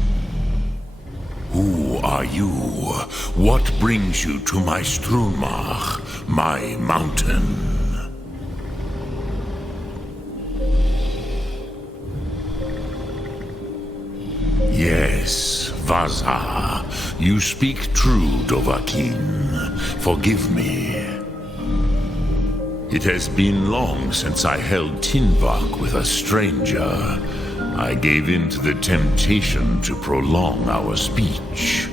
Who are you? What brings you to my Strunmach, my mountain? Yes, Vaza. You speak true, Dovahkiin. Forgive me. It has been long since I held Tinvak with a stranger. I gave in to the temptation to prolong our speech.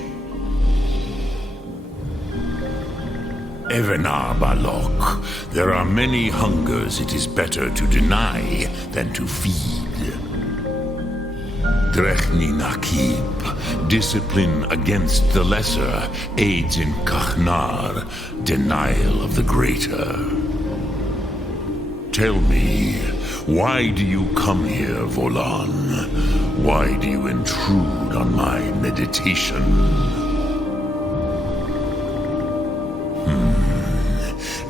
Evenar Balok, there are many hungers it is better to deny than to feed. Drechni Nakib, discipline against the lesser aids in Kachnar, denial of the greater. Tell me, why do you come here, Volan? Why do you intrude on my meditation?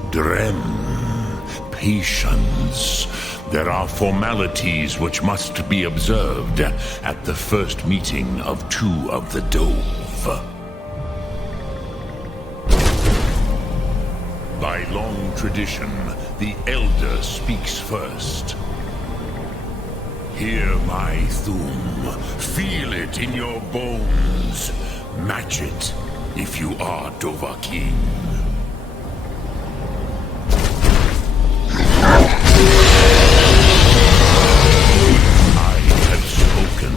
Drem, patience. There are formalities which must be observed at the first meeting of two of the Dove. By long tradition, the Elder speaks first. Hear my Thum. Feel it in your bones. Match it if you are Dovahkiin. I have spoken.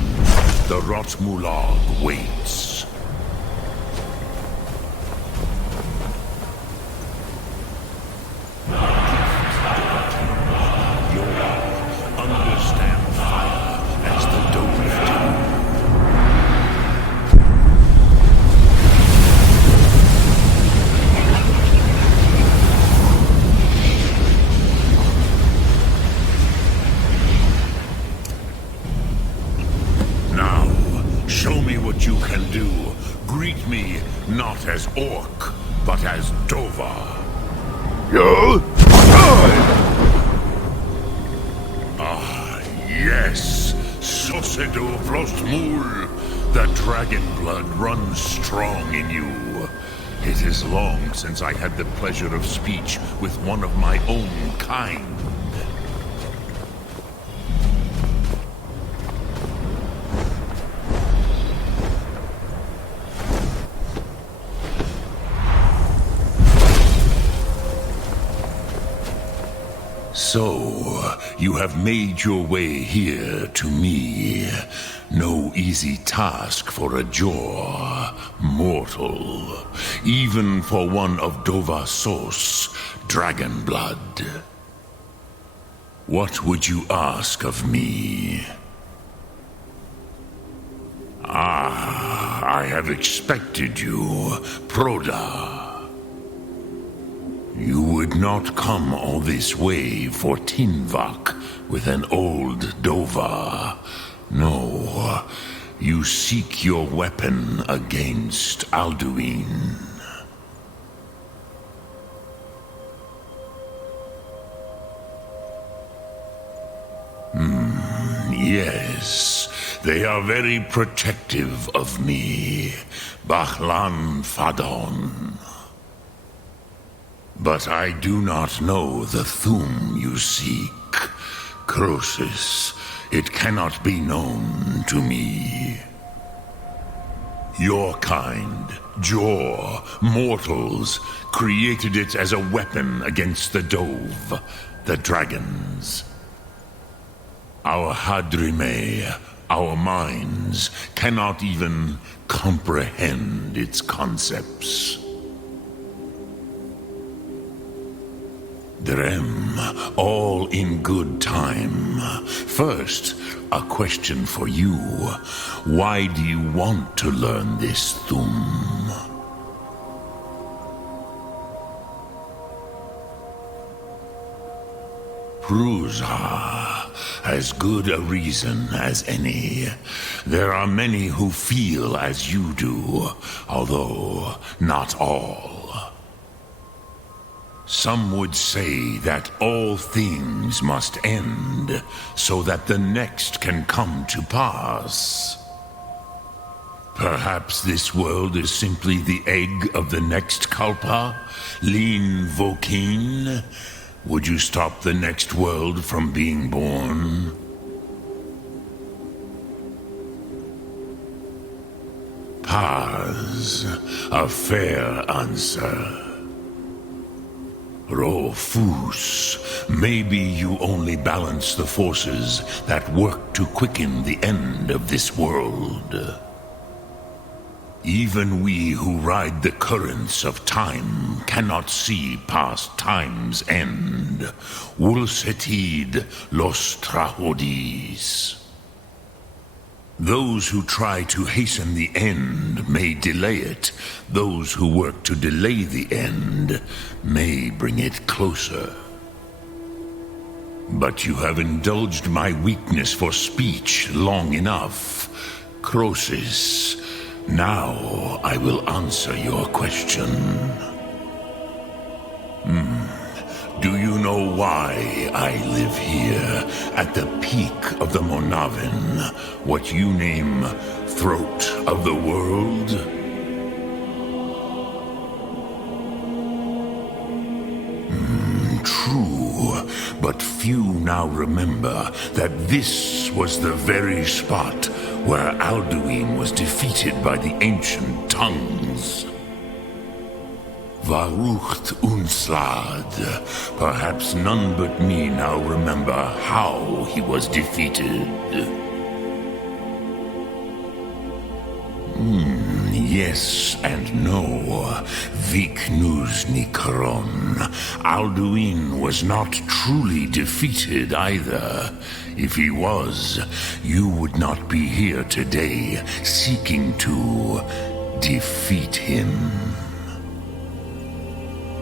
The Rotmulag waits. Not as Orc, but as Dova. Ah, yes. Sosedo Vrostmul. The dragon blood runs strong in you. It is long since I had the pleasure of speech with one of my own kind. So, you have made your way here to me. No easy task for a Jor, mortal. Even for one of Dovasos, dragon blood. What would you ask of me? Ah, I have expected you, Proda. You would not come all this way for Tinvak with an old Dova. No, you seek your weapon against Alduin. Yes, they are very protective of me, Bahlan Fadon. But I do not know the Thum you seek. Croesus, it cannot be known to me. Your kind, Jor, mortals, created it as a weapon against the Dove, the dragons. Our Hadrime, our minds, cannot even comprehend its concepts. Drem, all in good time. First, a question for you. Why do you want to learn this Thum? Prusa, as good a reason as any. There are many who feel as you do, although not all. Some would say that all things must end, so that the next can come to pass. Perhaps this world is simply the egg of the next Kalpa, Lin Vokin. Would you stop the next world from being born? Paz, a fair answer. Rofus, maybe you only balance the forces that work to quicken the end of this world. Even we who ride the currents of time cannot see past time's end. Wulsetid los trahodis. Those who try to hasten the end may delay it. Those who work to delay the end may bring it closer. But you have indulged my weakness for speech long enough. Croesus, now I will answer your question. Do you know why I live here, at the peak of the Monavin, what you name throat of the world? True, but few now remember that this was the very spot where Alduin was defeated by the ancient tongues. Varucht Unslad. Perhaps none but me now remember how he was defeated. Yes and no. Viknus Nikaron. Alduin was not truly defeated either. If he was, you would not be here today seeking to defeat him.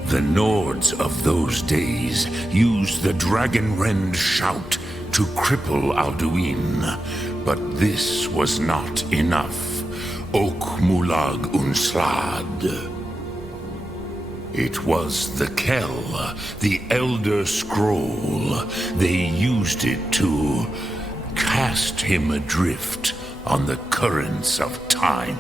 The Nords of those days used the Dragonrend shout to cripple Alduin, but this was not enough. Ok Mulag Unslad. It was the Kell, the Elder Scroll. They used it to cast him adrift on the currents of time.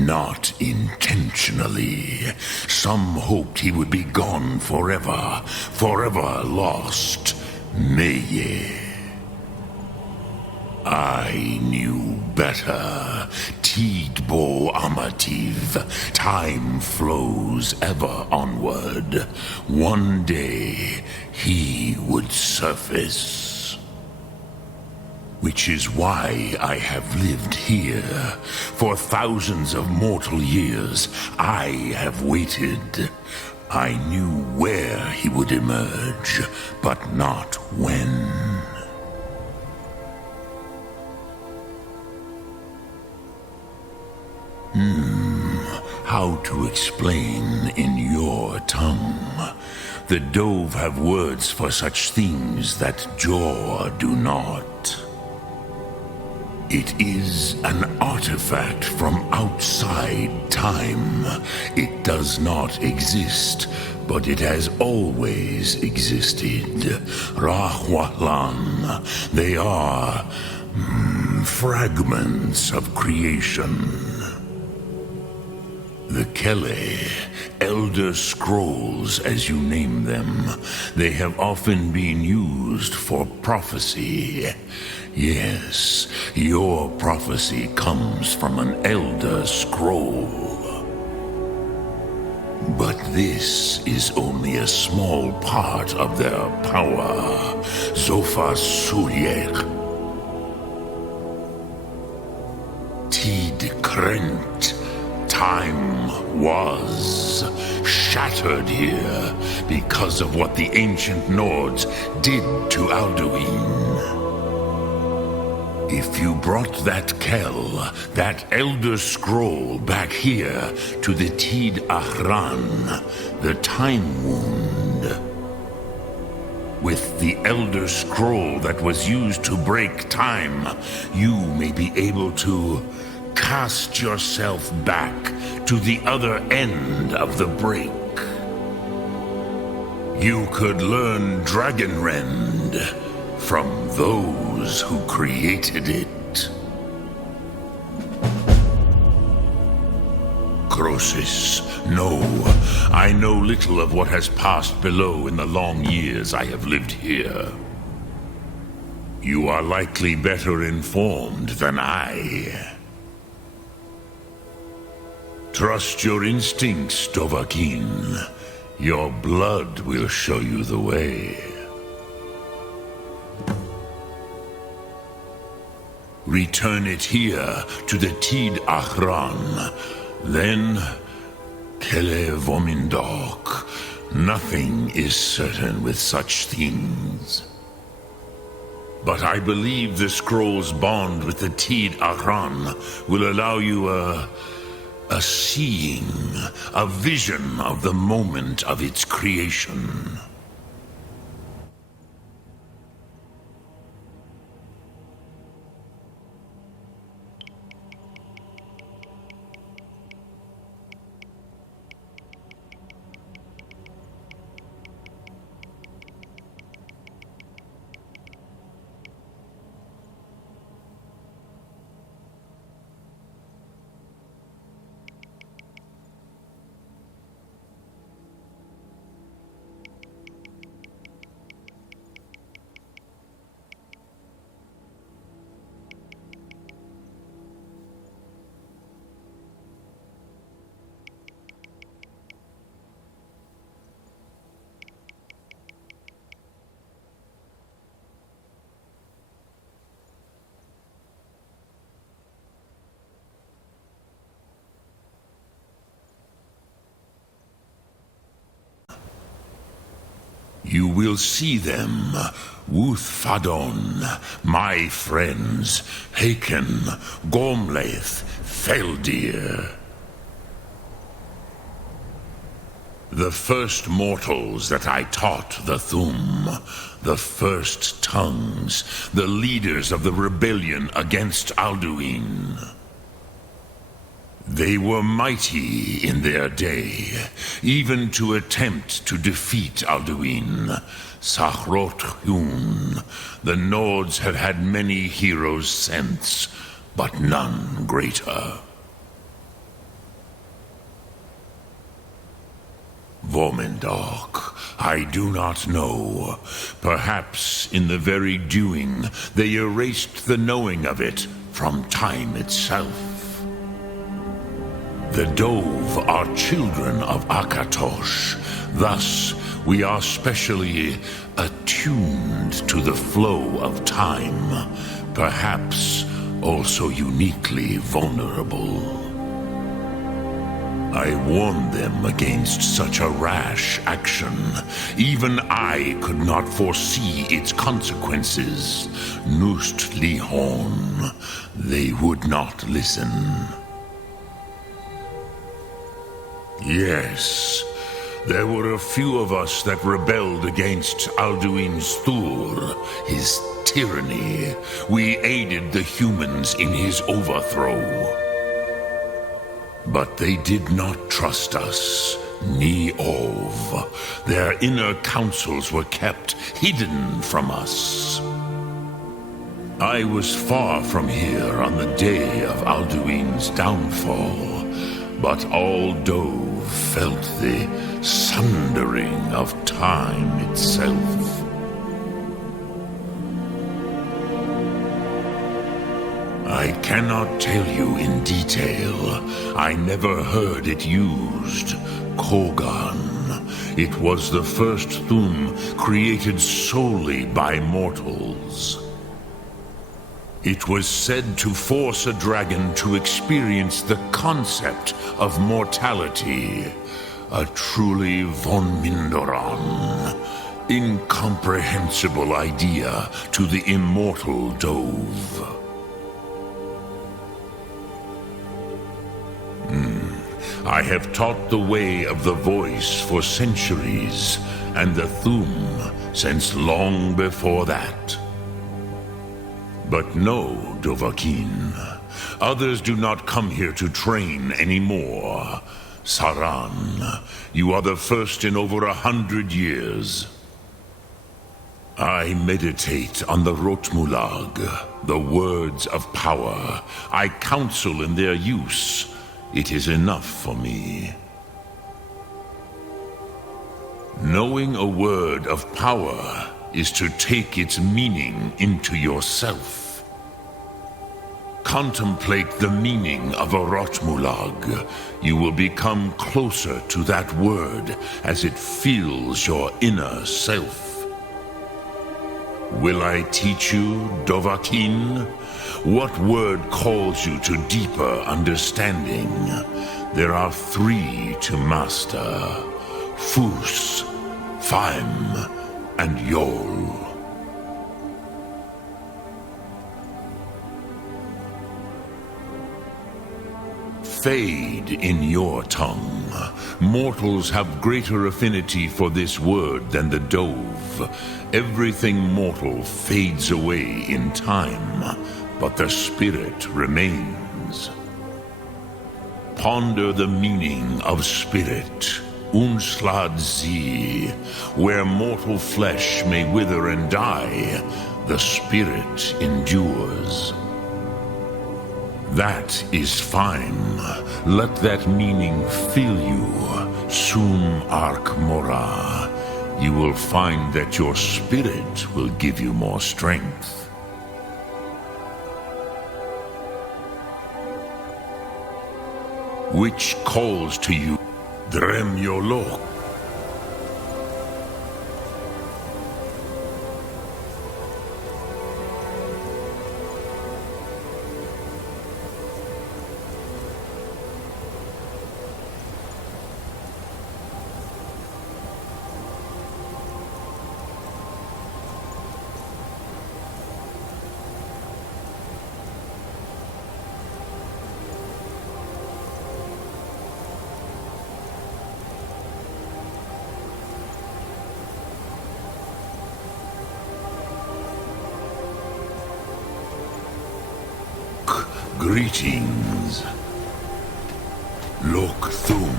Not intentionally. Some hoped he would be gone forever, forever lost. Meye. I knew better. Tidbo Amativ. Time flows ever onward. One day he would surface. Which is why I have lived here. For thousands of mortal years, I have waited. I knew where he would emerge, but not when. How to explain in your tongue? The Dove have words for such things that Jor do not. It is an artifact from outside time. It does not exist, but it has always existed. Rahwalan. They are fragments of creation. The Kele, Elder Scrolls as you name them, they have often been used for prophecy. Yes, your prophecy comes from an Elder Scroll. But this is only a small part of their power. Zofa Suyek. Tid Krent. Time was shattered here because of what the ancient Nords did to Alduin. If you brought that Kell, that Elder Scroll back here to the Tid Ahran, the Time Wound, with the Elder Scroll that was used to break time, you may be able to Cast yourself back to the other end of the break. You could learn Dragonrend from those who created it. Croesus, no, I know little of what has passed below in the long years I have lived here. You are likely better informed than I. Trust your instincts, Dovahkiin. Your blood will show you the way. Return it here to the Tid Achran. Then, Kele Vomindok. Nothing is certain with such things. But I believe the scroll's bond with the Tid Achran will allow you a seeing, a vision of the moment of its creation. You will see them, Wuthfadon, my friends, Haken, Gormlaith, Feldir. The first mortals that I taught the Thum, the first tongues, the leaders of the rebellion against Alduin. They were mighty in their day, even to attempt to defeat Alduin. Sakhrot-Hun. The Nords have had many heroes since, but none greater. Vomindok, I do not know. Perhaps in the very doing, they erased the knowing of it from time itself. The Dove are children of Akatosh. Thus, we are specially attuned to the flow of time, perhaps also uniquely vulnerable. I warned them against such a rash action. Even I could not foresee its consequences. Nust Lihon, they would not listen. Yes, there were a few of us that rebelled against Alduin's Thur, his tyranny. We aided the humans in his overthrow. But they did not trust us, ni Ov. Their inner counsels were kept hidden from us. I was far from here on the day of Alduin's downfall, but all Dove felt the sundering of time itself. I cannot tell you in detail. I never heard it used. Kogan. It was the first Thum created solely by mortals. It was said to force a dragon to experience the concept of mortality. A truly von Mindoran. Incomprehensible idea to the immortal Dove. I have taught the way of the voice for centuries, and the Thum since long before that. But no, Dovahkiin, Others do not come here to train anymore. Saran, you are the first in over 100 years. I meditate on the Rotmulag, the words of power. I counsel in their use. It is enough for me. Knowing a word of power is to take its meaning into yourself. Contemplate the meaning of a Rotmulag. You will become closer to that word as it fills your inner self. Will I teach you, Dovahkiin? What word calls you to deeper understanding? There are 3 to master: Fus, Faim, and Yol. Fade in your tongue. Mortals have greater affinity for this word than the Dove. Everything mortal fades away in time, but the spirit remains. Ponder the meaning of spirit. Unslad Zi. Where mortal flesh may wither and die, the spirit endures. That is fine. Let that meaning fill you. Sum Ark Mora. You will find that your spirit will give you more strength. Which calls to you, Dremyolok? Greetings, Lokthum.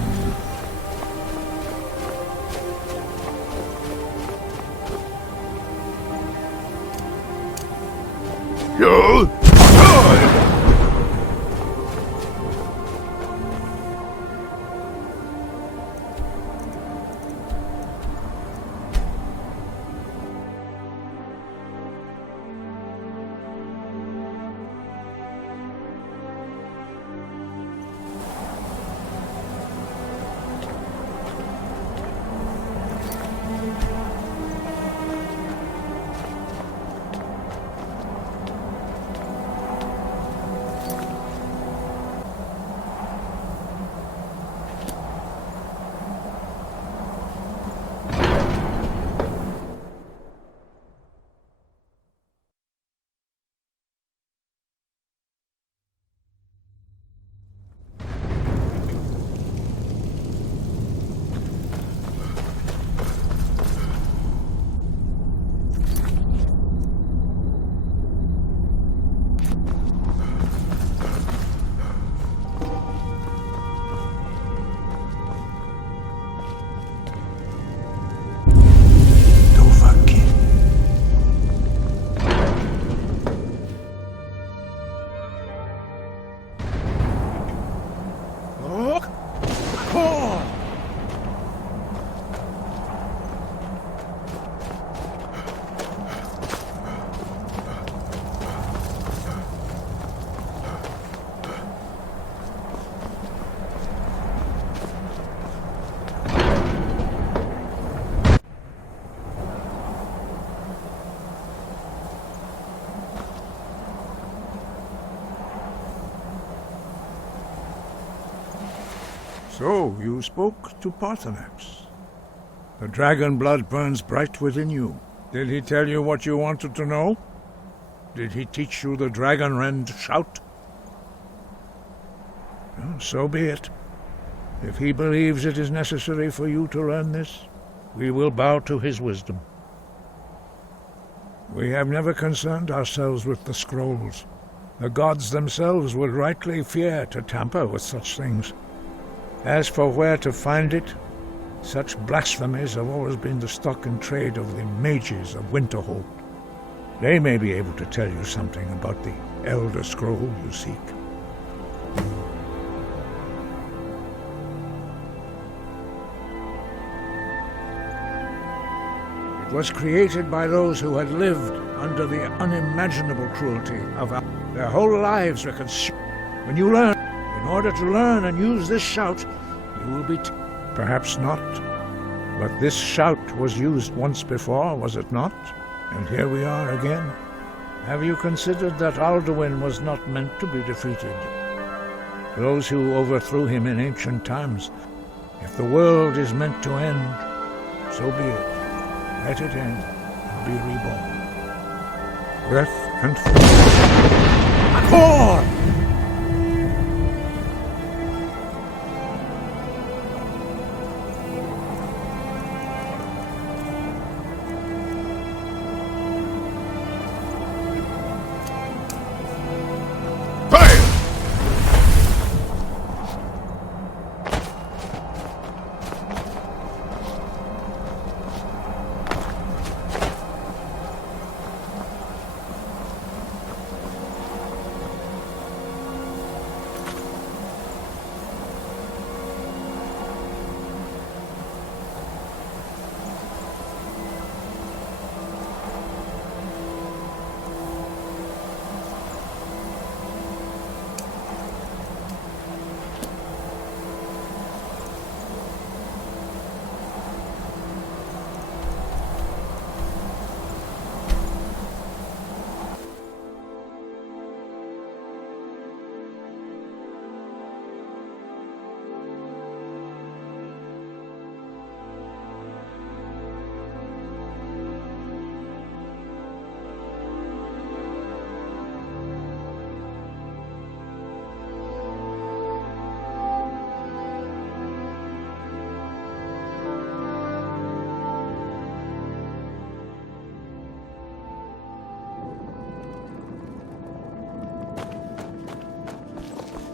So, you spoke to Paarthurnax. The dragon blood burns bright within you. Did he tell you what you wanted to know? Did he teach you the dragon rend shout? Well, so be it. If he believes it is necessary for you to learn this, we will bow to his wisdom. We have never concerned ourselves with the scrolls. The gods themselves would rightly fear to tamper with such things. As for where to find it, such blasphemies have always been the stock in trade of the mages of Winterhold. They may be able to tell you something about the Elder Scroll you seek. It was created by those who had lived under the unimaginable cruelty of their whole lives were consumed. When you learn, in order to learn and use this shout, you will be perhaps not. But this shout was used once before, was it not? And here we are again. Have you considered that Alduin was not meant to be defeated? Those who overthrew him in ancient times, if the world is meant to end, so be it. Let it end and be reborn. Breath and force. Accord!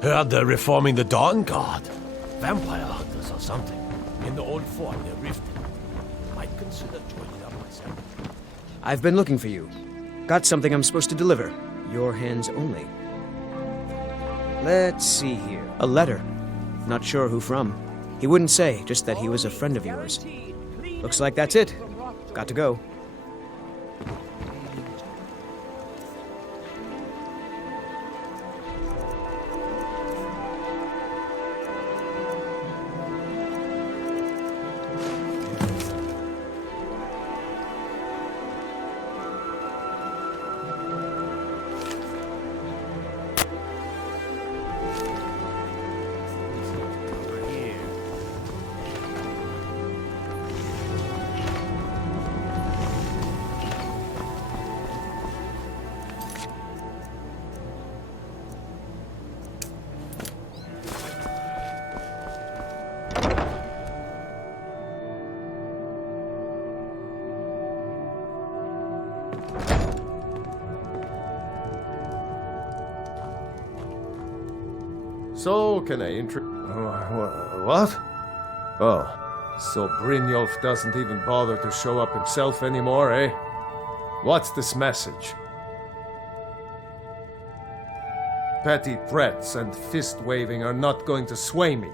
Heard they're reforming the Dawn Guard. Vampire hunters or something. In the old fort near Riften. Might consider joining up myself. I've been looking for you. Got something I'm supposed to deliver. Your hands only. Let's see here. A letter. Not sure who from. He wouldn't say, just that he was a friend of yours. Looks like that's it. Got to go. So, can I what? Oh, so Brynjolf doesn't even bother to show up himself anymore, eh? What's this message? Petty threats and fist-waving are not going to sway me.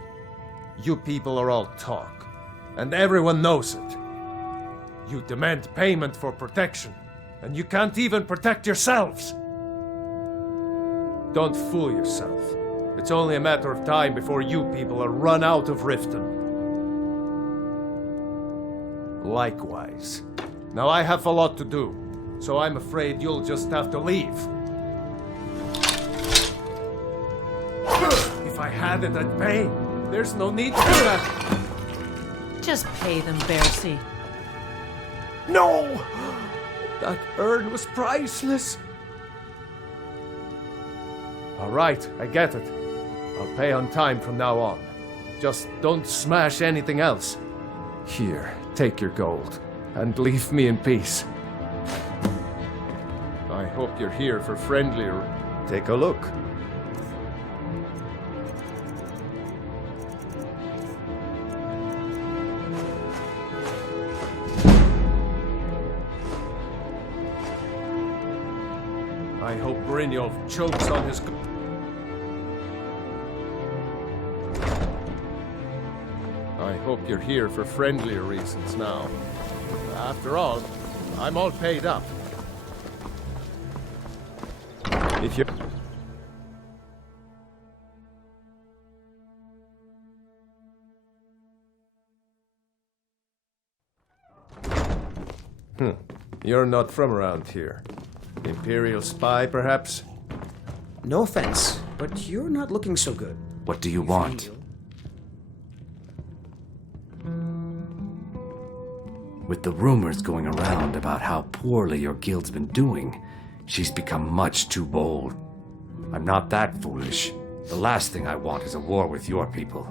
You people are all talk, and everyone knows it. You demand payment for protection, and you can't even protect yourselves. Don't fool yourself. It's only a matter of time before you people are run out of Riften. Likewise. Now I have a lot to do, so I'm afraid you'll just have to leave. If I had it, I'd pay. There's no need to do that. Just pay them, Bercy. No! That urn was priceless. All right, I get it. I'll pay on time from now on. Just don't smash anything else. Here, take your gold, and leave me in peace. I hope you're here for friendlier Take a look. I hope Brynjolf chokes on his... I hope you're here for friendlier reasons now. After all, I'm all paid up. If you're... You're not from around here. Imperial spy, perhaps? No offense, but you're not looking so good. What do you want? With the rumors going around about how poorly your guild's been doing, she's become much too bold. I'm not that foolish. The last thing I want is a war with your people.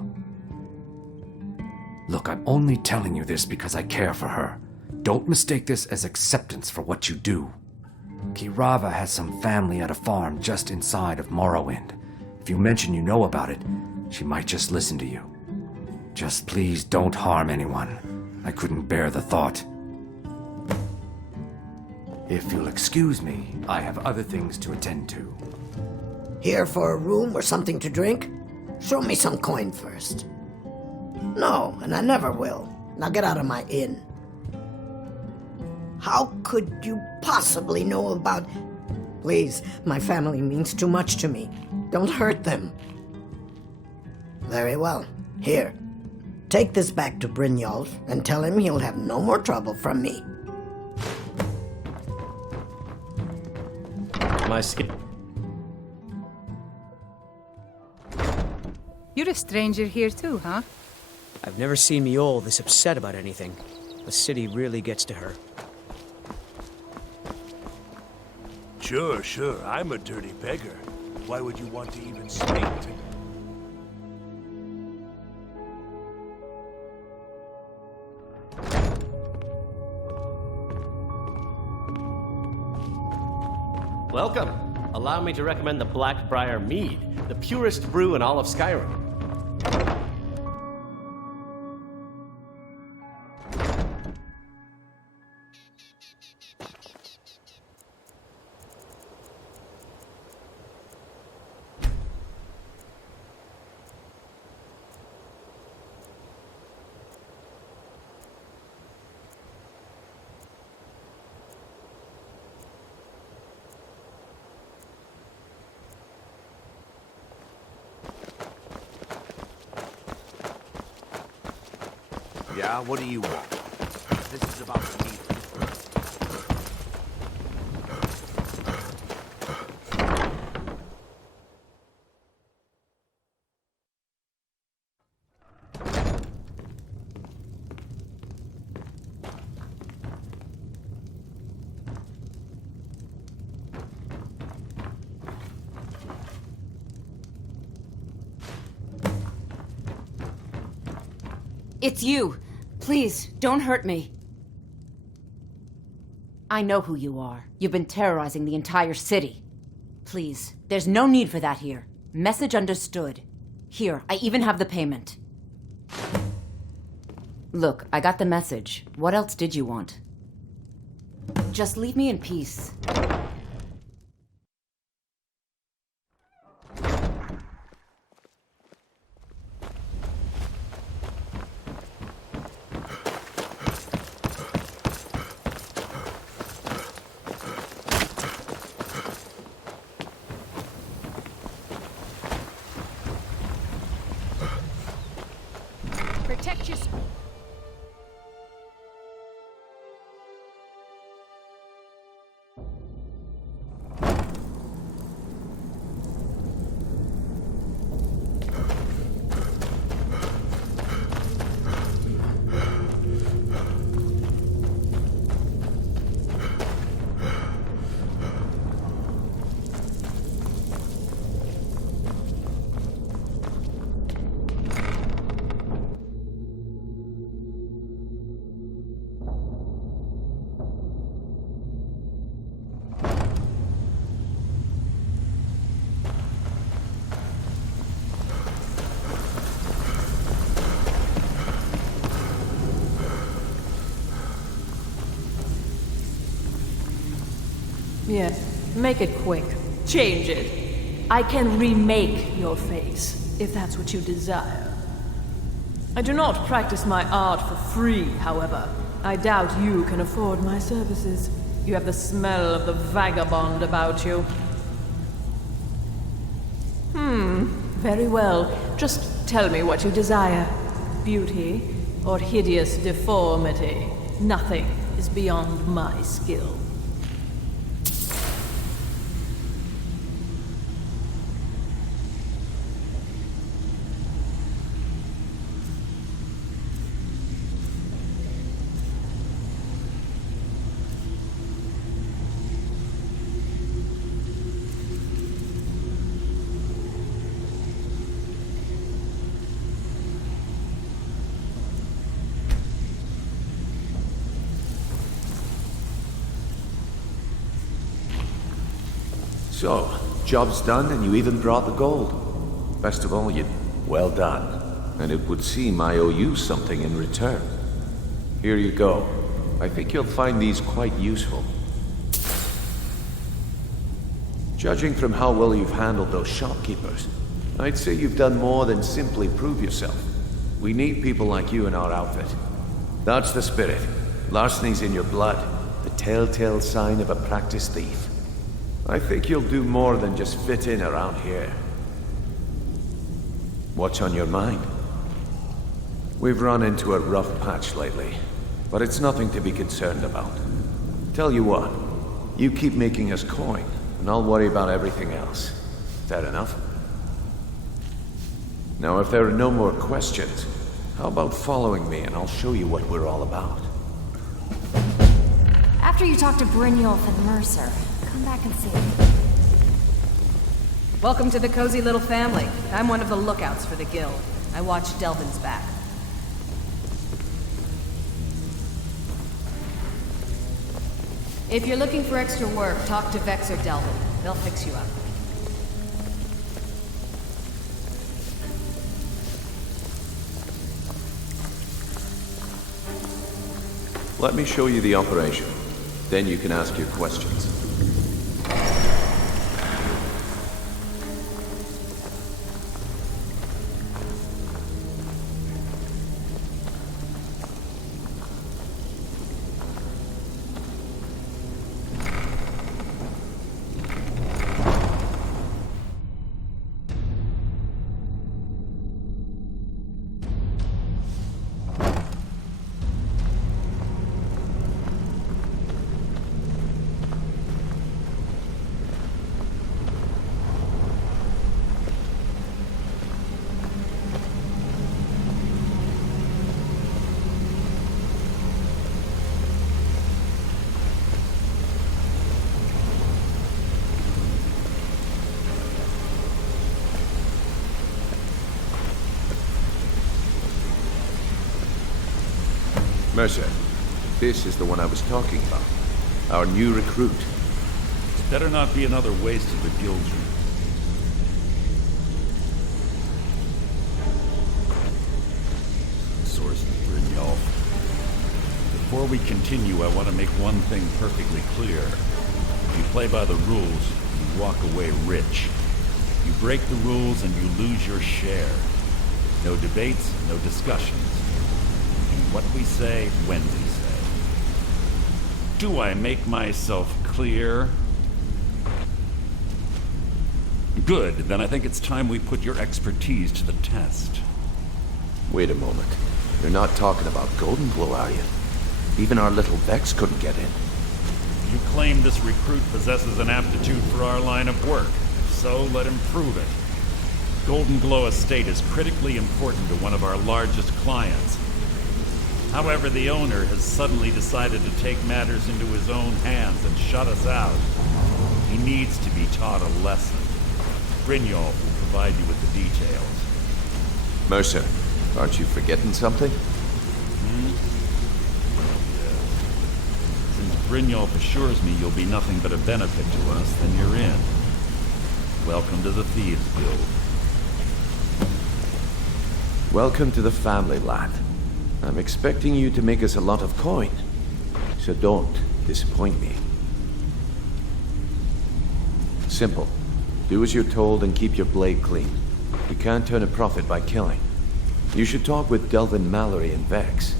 Look, I'm only telling you this because I care for her. Don't mistake this as acceptance for what you do. Kirava has some family at a farm just inside of Morrowind. If you mention you know about it, she might just listen to you. Just please don't harm anyone. I couldn't bear the thought. If you'll excuse me, I have other things to attend to. Here for a room or something to drink? Show me some coin first. No, and I never will. Now get out of my inn. How could you possibly know about... Please, my family means too much to me. Don't hurt them. Very well. Here. Take this back to Brynjolf and tell him he'll have no more trouble from me. My skin... You're a stranger here too, huh? I've never seen Mjol this upset about anything. The city really gets to her. Sure, I'm a dirty beggar. Why would you want to even speak to me? Welcome. Allow me to recommend the Blackbriar Mead, the purest brew in all of Skyrim. Yeah, what do you want? This is about the meat. It's you. Please, don't hurt me. I know who you are. You've been terrorizing the entire city. Please, there's no need for that here. Message understood. Here, I even have the payment. Look, I got the message. What else did you want? Just leave me in peace. Protect yourself. Yes, make it quick. Change it. I can remake your face, if that's what you desire. I do not practice my art for free, however. I doubt you can afford my services. You have the smell of the vagabond about you. Very well. Just tell me what you desire. Beauty or hideous deformity. Nothing is beyond my skill. So, job's done and you even brought the gold. Best of all, well done. And it would seem I owe you something in return. Here you go. I think you'll find these quite useful. Judging from how well you've handled those shopkeepers, I'd say you've done more than simply prove yourself. We need people like you in our outfit. That's the spirit. Larceny's in your blood. The telltale sign of a practiced thief. I think you'll do more than just fit in around here. What's on your mind? We've run into a rough patch lately, but it's nothing to be concerned about. Tell you what, you keep making us coin, and I'll worry about everything else. Fair enough? Now, if there are no more questions, how about following me and I'll show you what we're all about. After you talk to Brynjolf and Mercer, come back and see. Welcome to the cozy little family. I'm one of the lookouts for the guild. I watch Delvin's back. If you're looking for extra work, talk to Vex or Delvin. They'll fix you up. Let me show you the operation. Then you can ask your questions. Mercer, this is the one I was talking about. Our new recruit. It's better not be another waste of the guild's room. Source Brynjolf. Before we continue, I want to make one thing perfectly clear. If you play by the rules, you walk away rich. You break the rules and you lose your share. No debates, no discussions. What we say, when we say. Do I make myself clear? Good, then I think it's time we put your expertise to the test. Wait a moment. You're not talking about Golden Glow, are you? Even our little Vex couldn't get in. You claim this recruit possesses an aptitude for our line of work. If so, let him prove it. Golden Glow Estate is critically important to one of our largest clients. However, the owner has suddenly decided to take matters into his own hands and shut us out. He needs to be taught a lesson. Brynjolf will provide you with the details. Mercer, aren't you forgetting something? Yes. Since Brynjolf assures me you'll be nothing but a benefit to us, then you're in. Welcome to the Thieves Guild. Welcome to the family, lad. I'm expecting you to make us a lot of coin, so don't disappoint me. Simple. Do as you're told and keep your blade clean. You can't turn a profit by killing. You should talk with Delvin Mallory and Vex.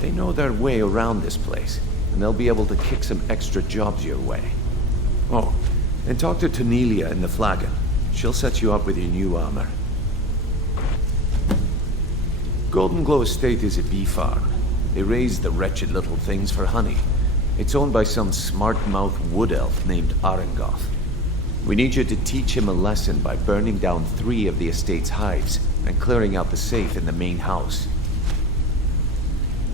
They know their way around this place, and they'll be able to kick some extra jobs your way. Oh, and talk to Tanelia in the Flagon. She'll set you up with your new armor. Golden Glow Estate is a bee farm. They raise the wretched little things for honey. It's owned by some smart-mouthed wood elf named Arengoth. We need you to teach him a lesson by burning down 3 of the estate's hives and clearing out the safe in the main house.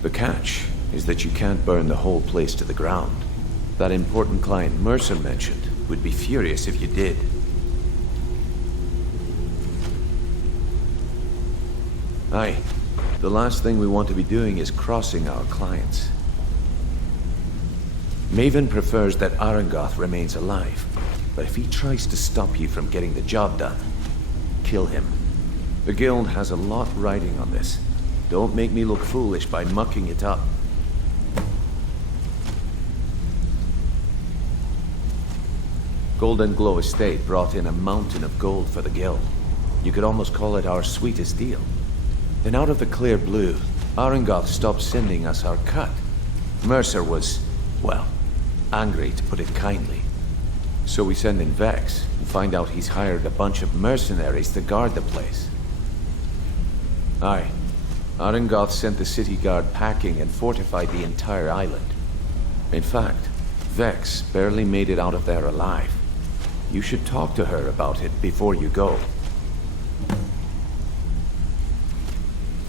The catch is that you can't burn the whole place to the ground. That important client Mercer mentioned would be furious if you did. Aye. The last thing we want to be doing is crossing our clients. Maven prefers that Arengoth remains alive, but if he tries to stop you from getting the job done, kill him. The guild has a lot riding on this. Don't make me look foolish by mucking it up. Golden Glow Estate brought in a mountain of gold for the guild. You could almost call it our sweetest deal. Then out of the clear blue, Arengoth stopped sending us our cut. Mercer was, well, angry to put it kindly. So we send in Vex and find out he's hired a bunch of mercenaries to guard the place. Aye. Arengoth sent the city guard packing and fortified the entire island. In fact, Vex barely made it out of there alive. You should talk to her about it before you go.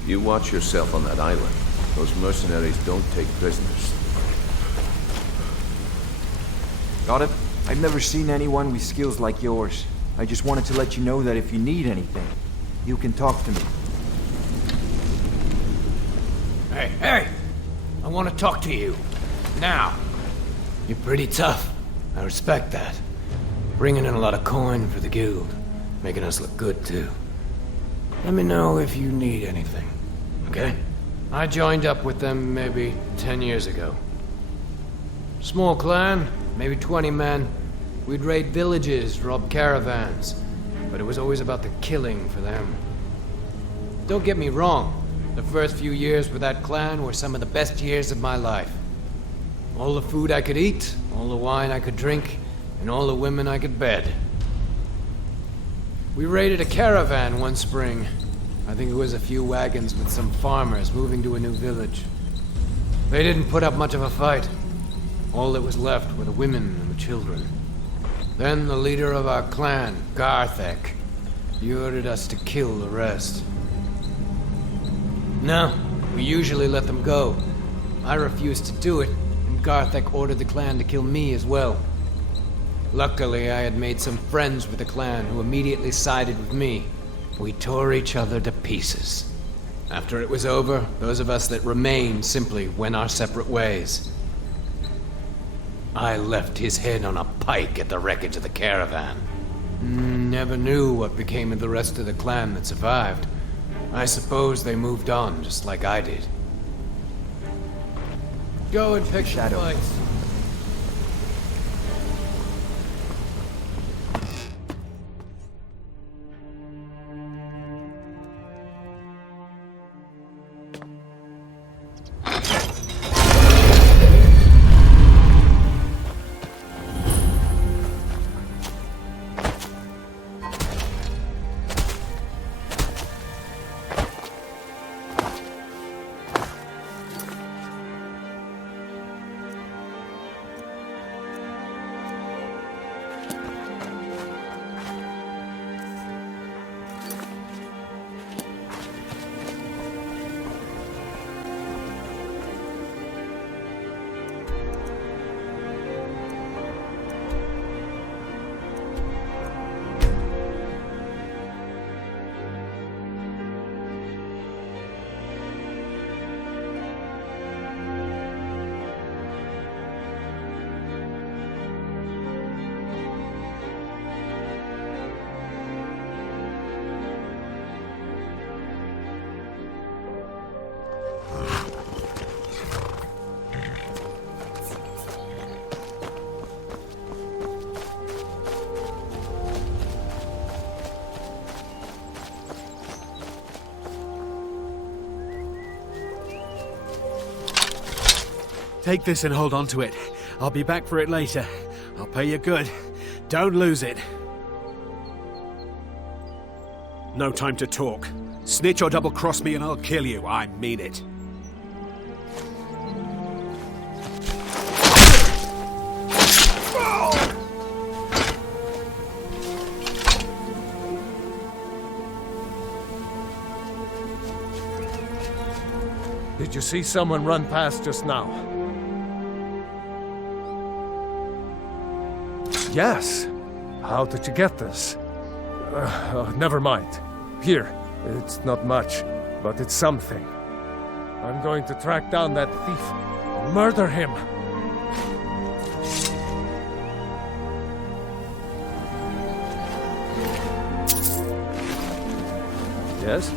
You watch yourself on that island. Those mercenaries don't take prisoners. Got it? I've never seen anyone with skills like yours. I just wanted to let you know that if you need anything, you can talk to me. Hey! I want to talk to you. Now. You're pretty tough. I respect that. Bringing in a lot of coin for the guild. Making us look good, too. Let me know if you need anything. Okay? I joined up with them maybe 10 years ago. Small clan, maybe 20 men. We'd raid villages, rob caravans. But it was always about the killing for them. Don't get me wrong. The first few years with that clan were some of the best years of my life. All the food I could eat, all the wine I could drink, and all the women I could bed. We raided a caravan one spring. I think it was a few wagons with some farmers moving to a new village. They didn't put up much of a fight. All that was left were the women and the children. Then the leader of our clan, Garthek, he ordered us to kill the rest. No, we usually let them go. I refused to do it, and Garthek ordered the clan to kill me as well. Luckily, I had made some friends with the clan who immediately sided with me. We tore each other to pieces. After it was over, those of us that remained simply went our separate ways. I left his head on a pike at the wreckage of the caravan. Never knew what became of the rest of the clan that survived. I suppose they moved on, just like I did. Go and pick the fights. Take this and hold on to it. I'll be back for it later. I'll pay you good. Don't lose it. No time to talk. Snitch or double-cross me and I'll kill you. I mean it. Did you see someone run past just now? Yes. How did you get this? Never mind. Here. It's not much, but it's something. I'm going to track down that thief and murder him. Yes?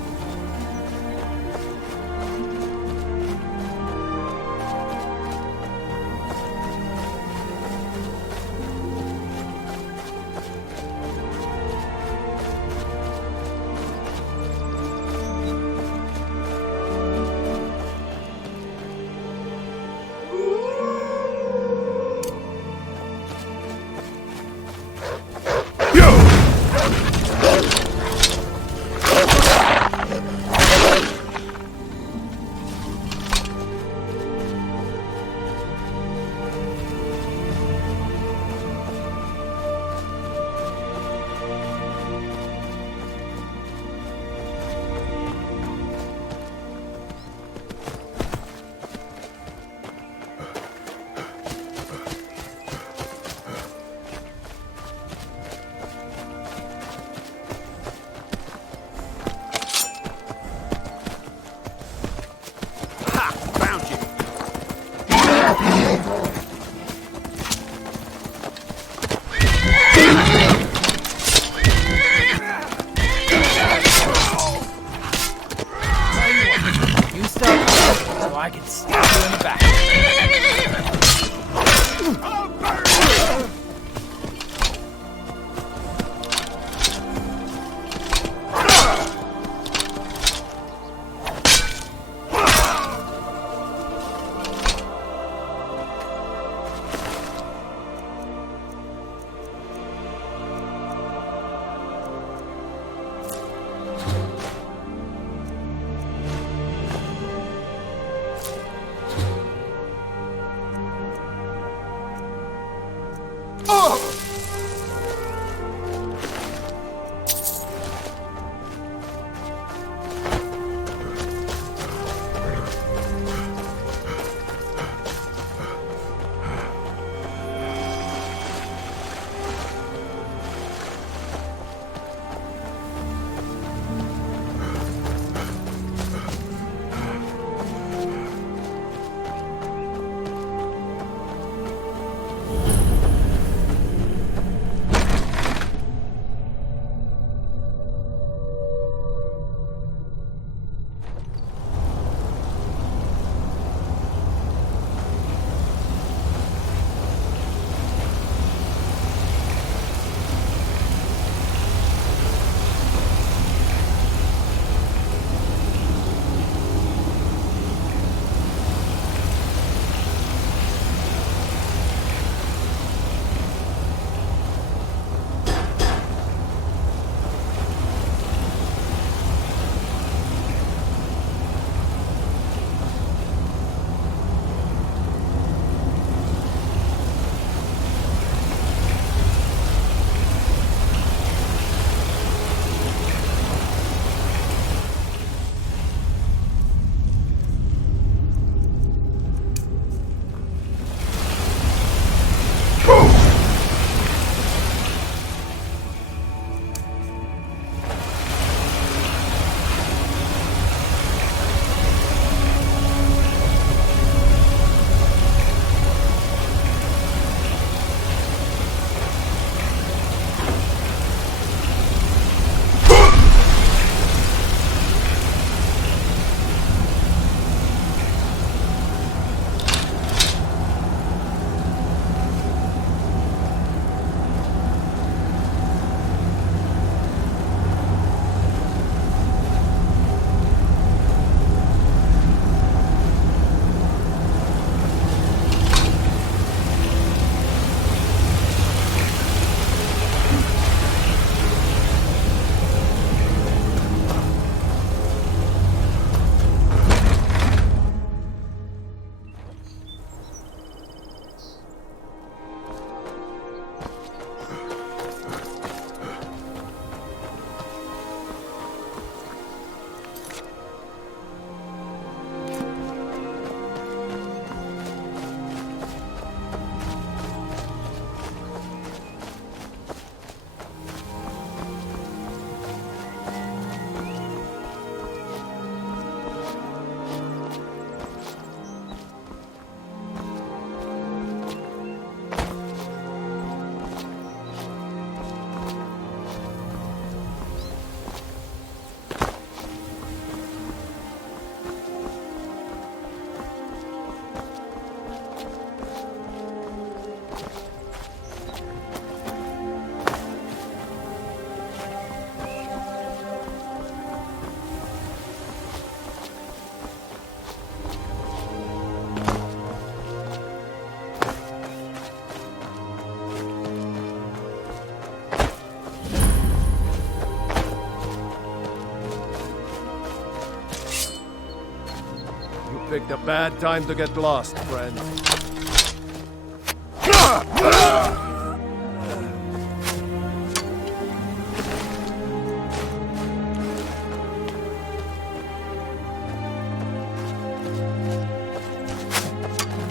picked a bad time to get lost, friend.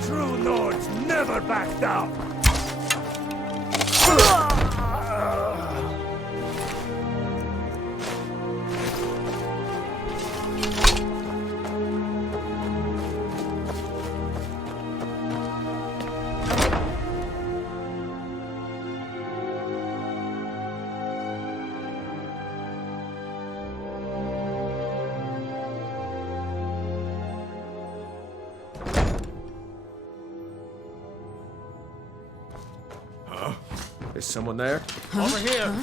True Nords never back down! Is someone there? Over here!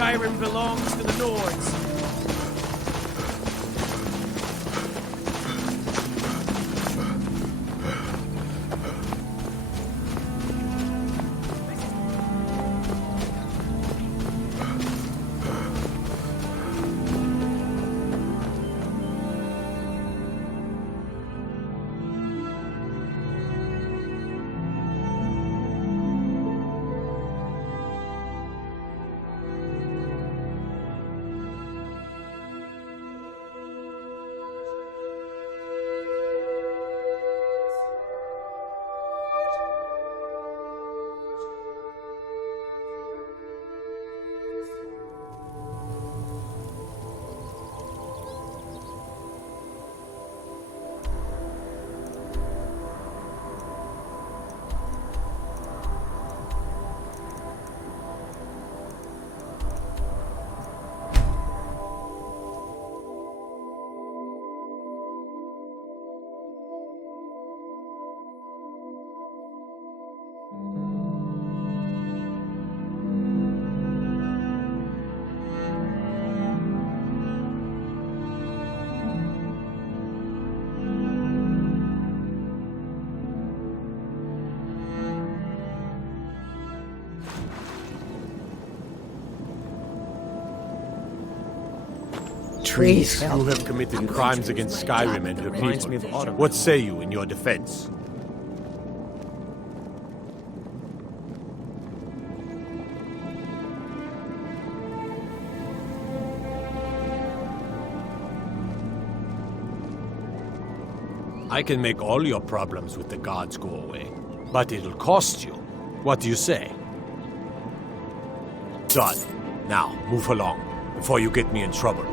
Skyrim belongs to the Nords. Trees You help. have committed crimes against Skyrim and her Reminds me people. of autumn. What say you in your defense? I can make all your problems with the gods go away, but it'll cost you. What do you say? Done. Now, move along, before you get me in trouble.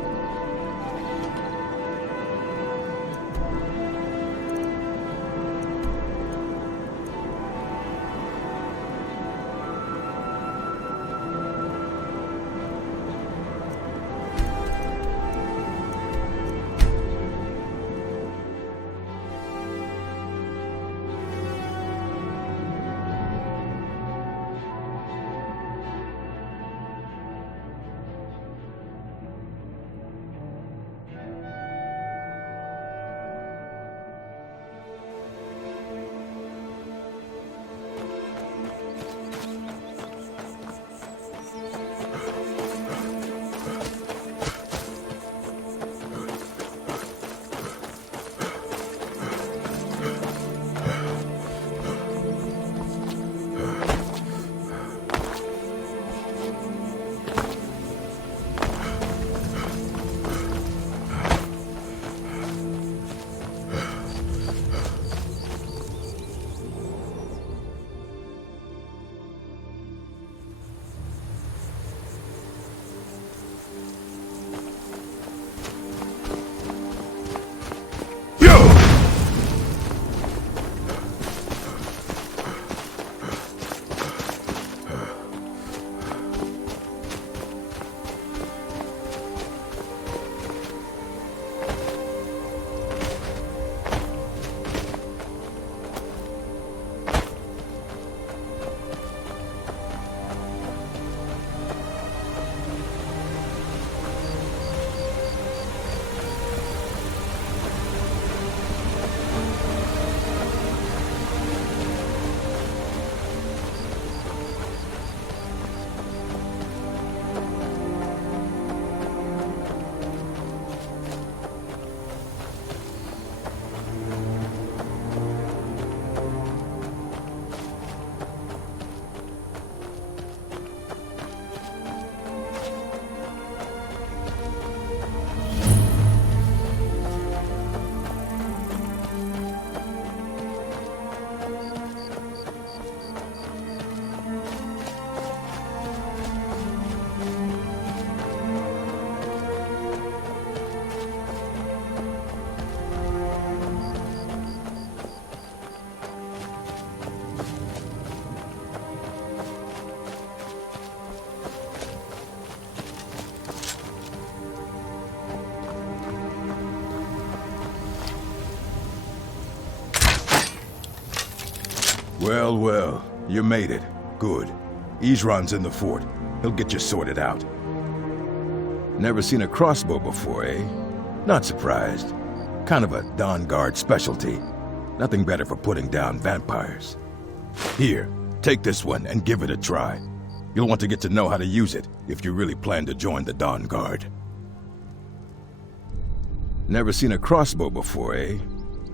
Well, well, you made it. Good. Izran's in the fort. He'll get you sorted out. Never seen a crossbow before, eh? Not surprised. Kind of a Dawn Guard specialty. Nothing better for putting down vampires. Here, take this one and give it a try. You'll want to get to know how to use it if you really plan to join the Dawn Guard. Never seen a crossbow before, eh?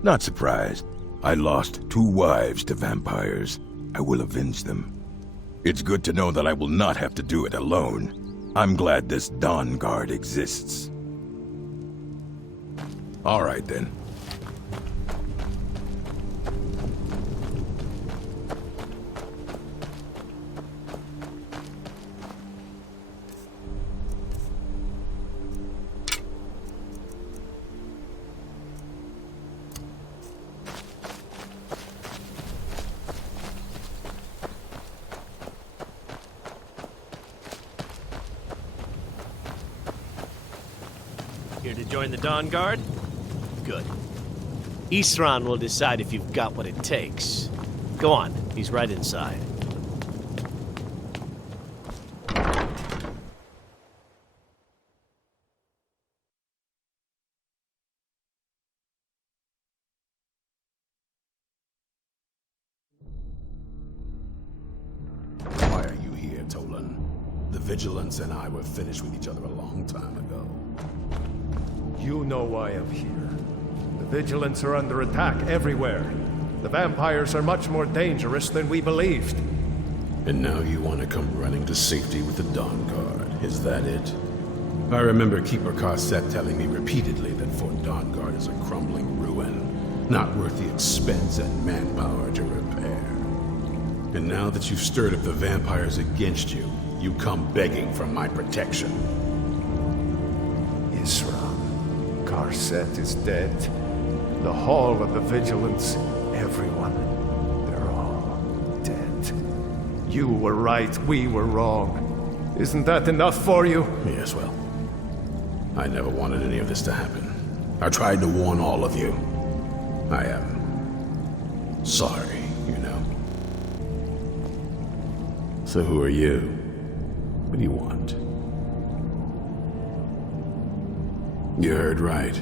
Not surprised. I lost 2 wives to vampires. I will avenge them. It's good to know that I will not have to do it alone. I'm glad this Dawn Guard exists. All right, then. Here to join the Dawn Guard? Good. Isran will decide if you've got what it takes. Go on, he's right inside. Why are you here, Tolan? The Vigilance and I were finished with each other a long time ago. You know why I'm here. The Vigilants are under attack everywhere. The vampires are much more dangerous than we believed. And now you want to come running to safety with the Dawn Guard, is that it? I remember Keeper Carset telling me repeatedly that Fort Dawn Guard is a crumbling ruin, not worth the expense and manpower to repair. And now that you've stirred up the vampires against you, you come begging for my protection. Isra, Carset is dead. The Hall of the Vigilants, everyone, they're all dead. You were right, we were wrong. Isn't that enough for you? Yes, well, I never wanted any of this to happen. I tried to warn all of you. I am sorry, you know. So who are you? What do you want? You heard right.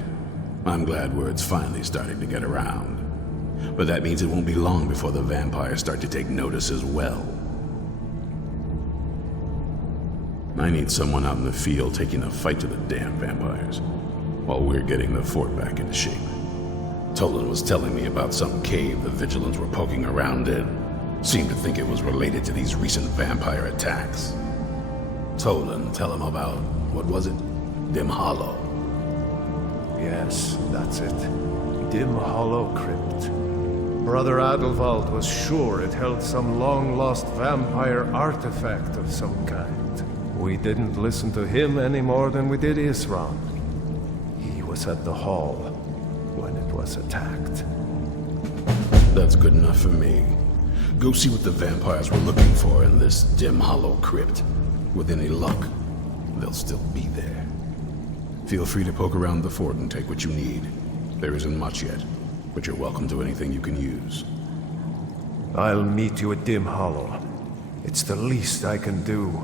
I'm glad word's finally starting to get around. But that means it won't be long before the vampires start to take notice as well. I need someone out in the field taking a fight to the damn vampires, while we're getting the fort back into shape. Tolan was telling me about some cave the Vigilants were poking around in. Seemed to think it was related to these recent vampire attacks. Tolan, tell him about, what was it? Dim Hollow. Yes, that's it. Dim Hollow Crypt. Brother Adelwald was sure it held some long-lost vampire artifact of some kind. We didn't listen to him any more than we did Isran. He was at the hall when it was attacked. That's good enough for me. Go see what the vampires were looking for in this Dim Hollow Crypt. With any luck, they'll still be there. Feel free to poke around the fort and take what you need. There isn't much yet, but you're welcome to anything you can use. I'll meet you at Dim Hollow. It's the least I can do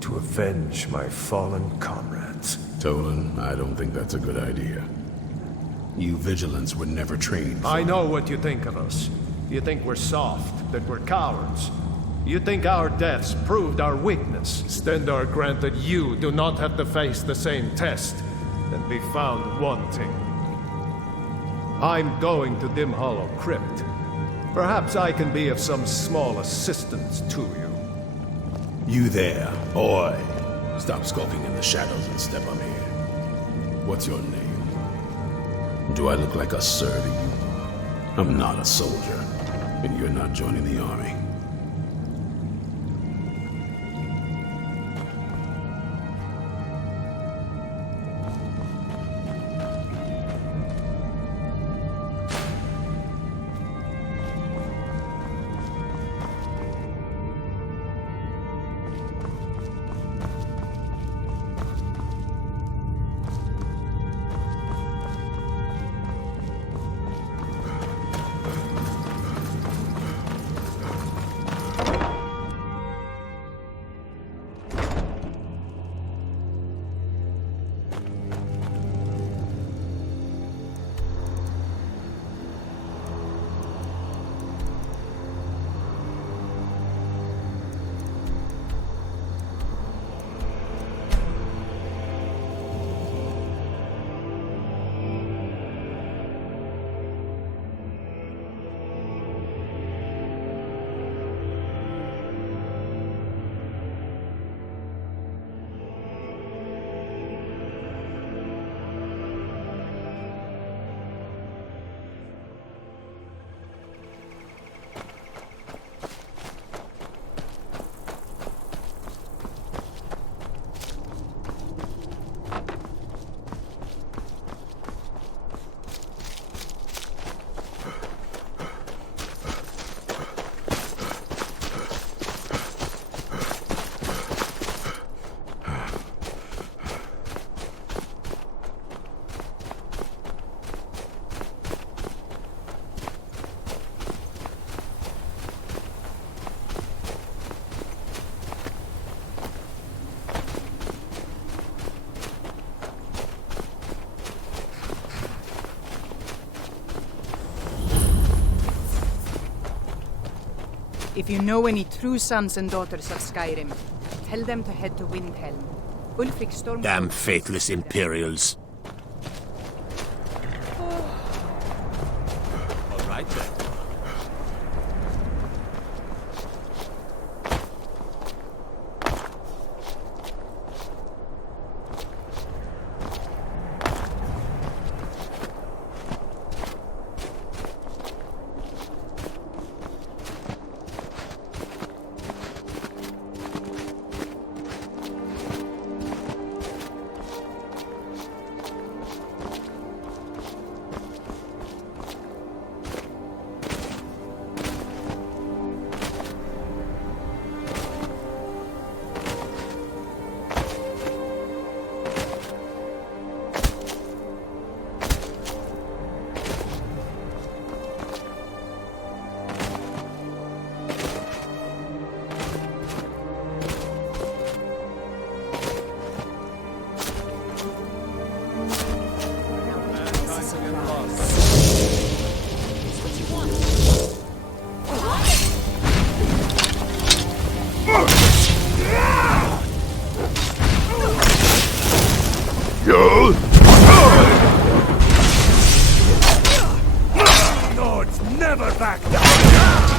to avenge my fallen comrades. Tolan, I don't think that's a good idea. You Vigilants were never trained. I know what you think of us. You think we're soft, that we're cowards. You think our deaths proved our weakness. Stendarr granted you do not have to face the same test and be found wanting. I'm going to Dim Hollow Crypt. Perhaps I can be of some small assistance to you. You there, boy. Stop skulking in the shadows and step up here. What's your name? Do I look like a sir to you? I'm not a soldier, and you're not joining the army. If you know any true sons and daughters of Skyrim, tell them to head to Windhelm. Ulfric Storm... Damn faithless Imperials. Lords never back down!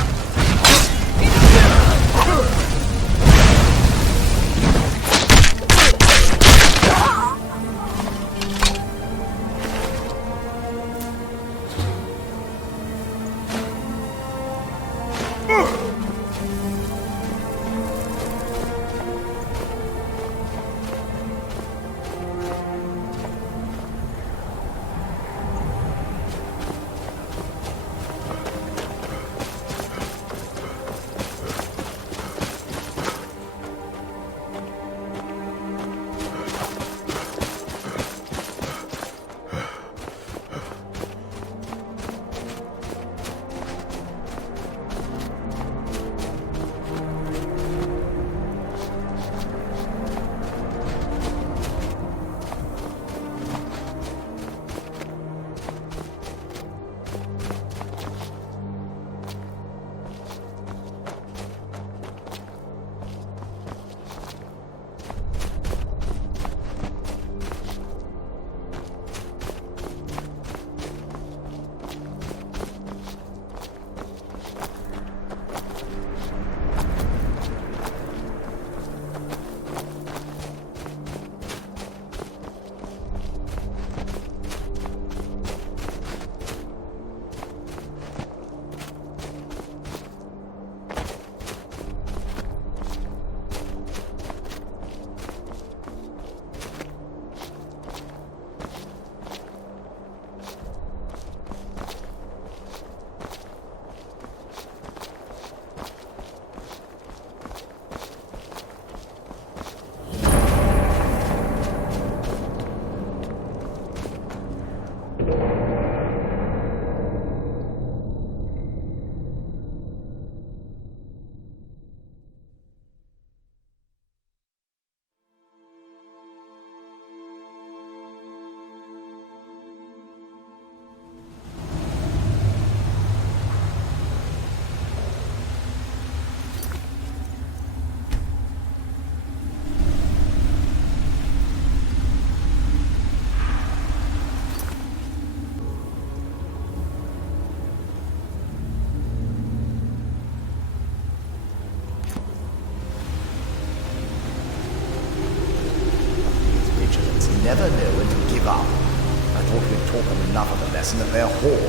Never know when to give up. I thought we'd taught them enough of a lesson at their hall.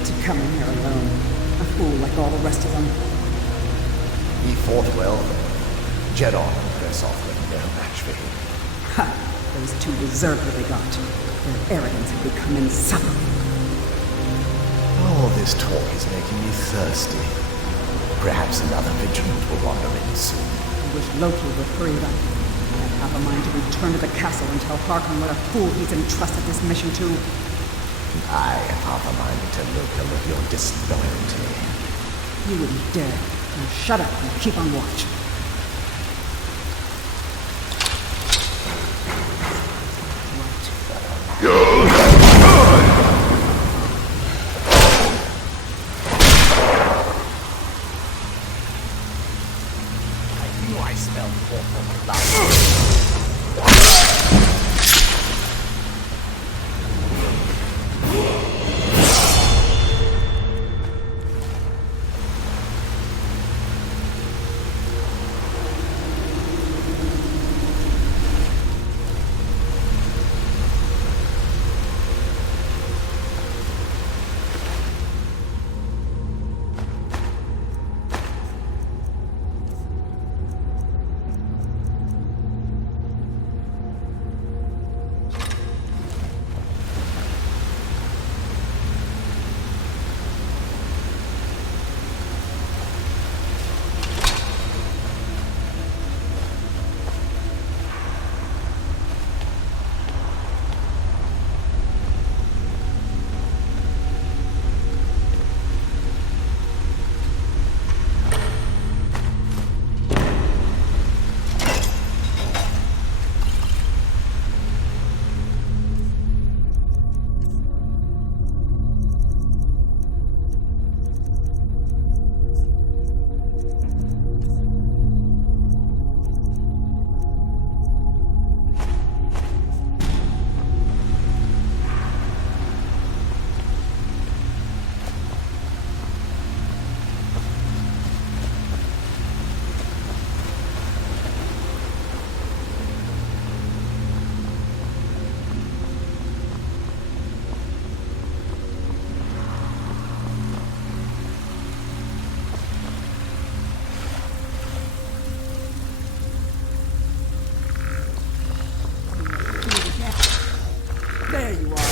To come in here alone. A fool like all the rest of them. He fought well. Jedon and Gressoff were no match for him. Ha! Those two deserved what they got. Their arrogance had become insufferable. All this talk is making me thirsty. Perhaps another vigilant will wander in soon. I wish Loki would hurry it up. I have a mind to return to the castle and tell Harkon what a fool he's entrusted this mission to. I have half a mind to tell Loki of your disloyalty. You wouldn't dare. Now shut up and keep on watch. I knew I smelled awful blood. There you are.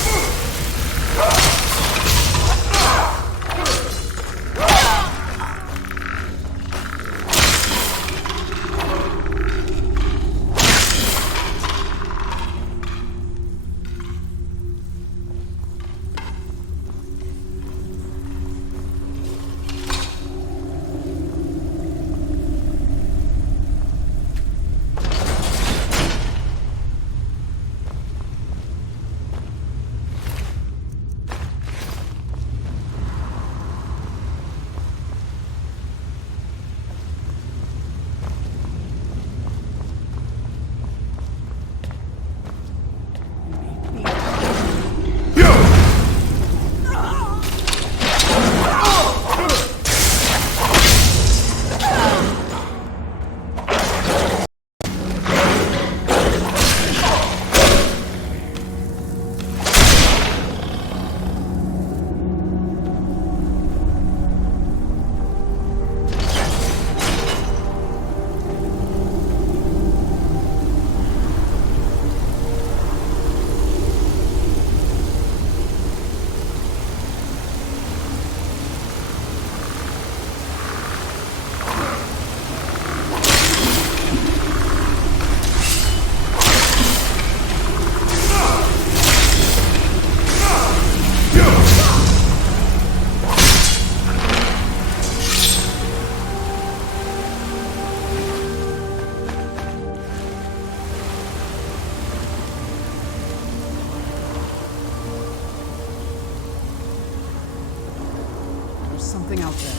Something out there.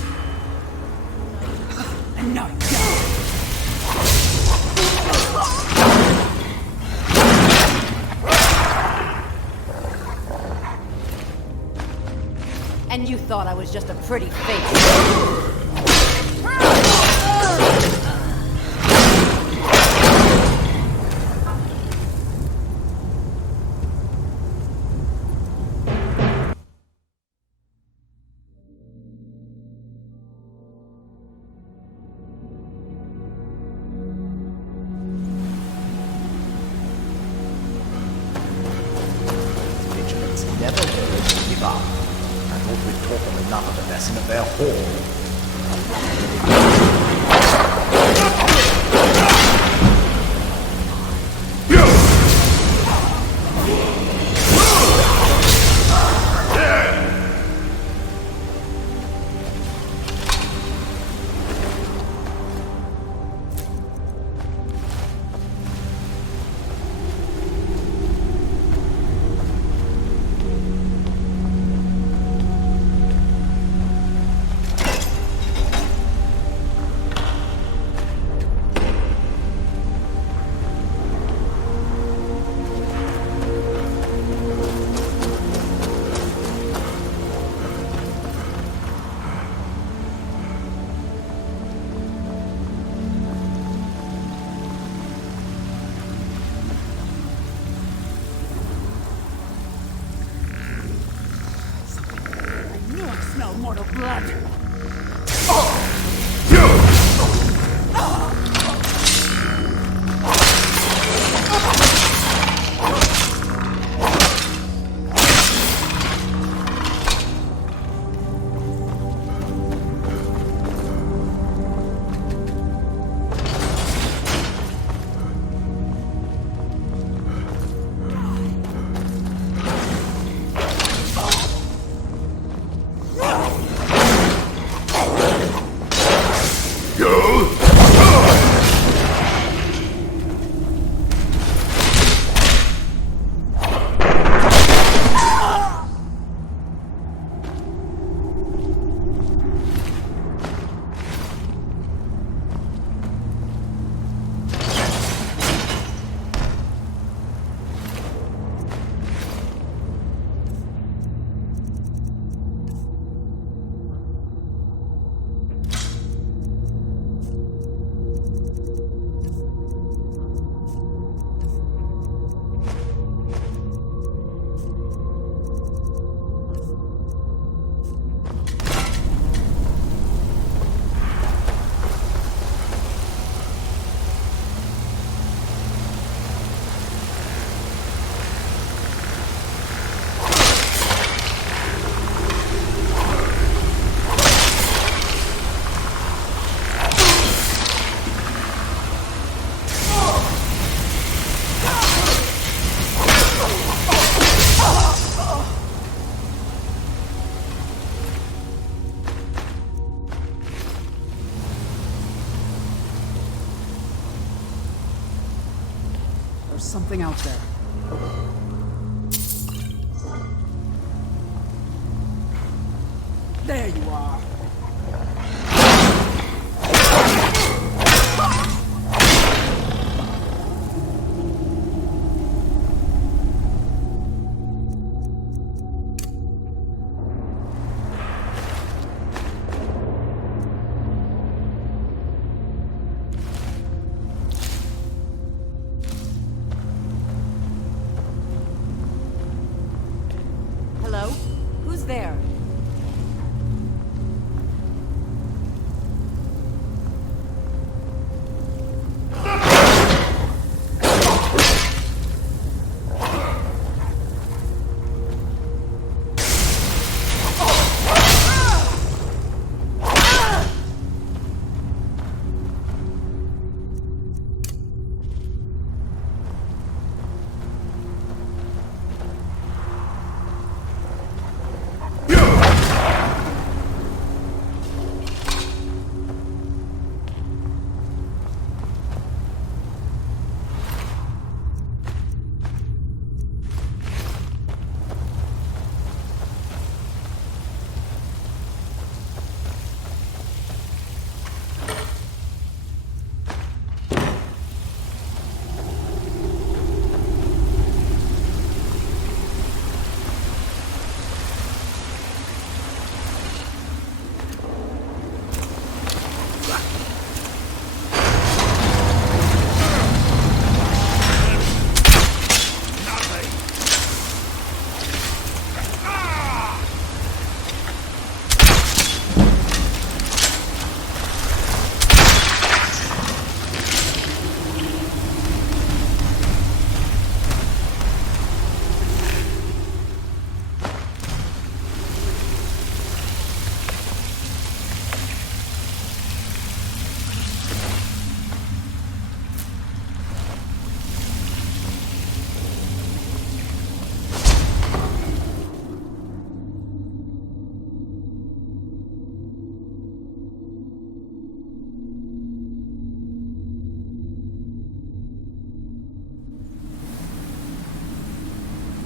And now And you thought I was just a pretty face. Vigilance never learned to give up. I thought we'd taught them enough of a lesson at their hall. smell mortal blood. something out there. There you are. Hello? Who's there?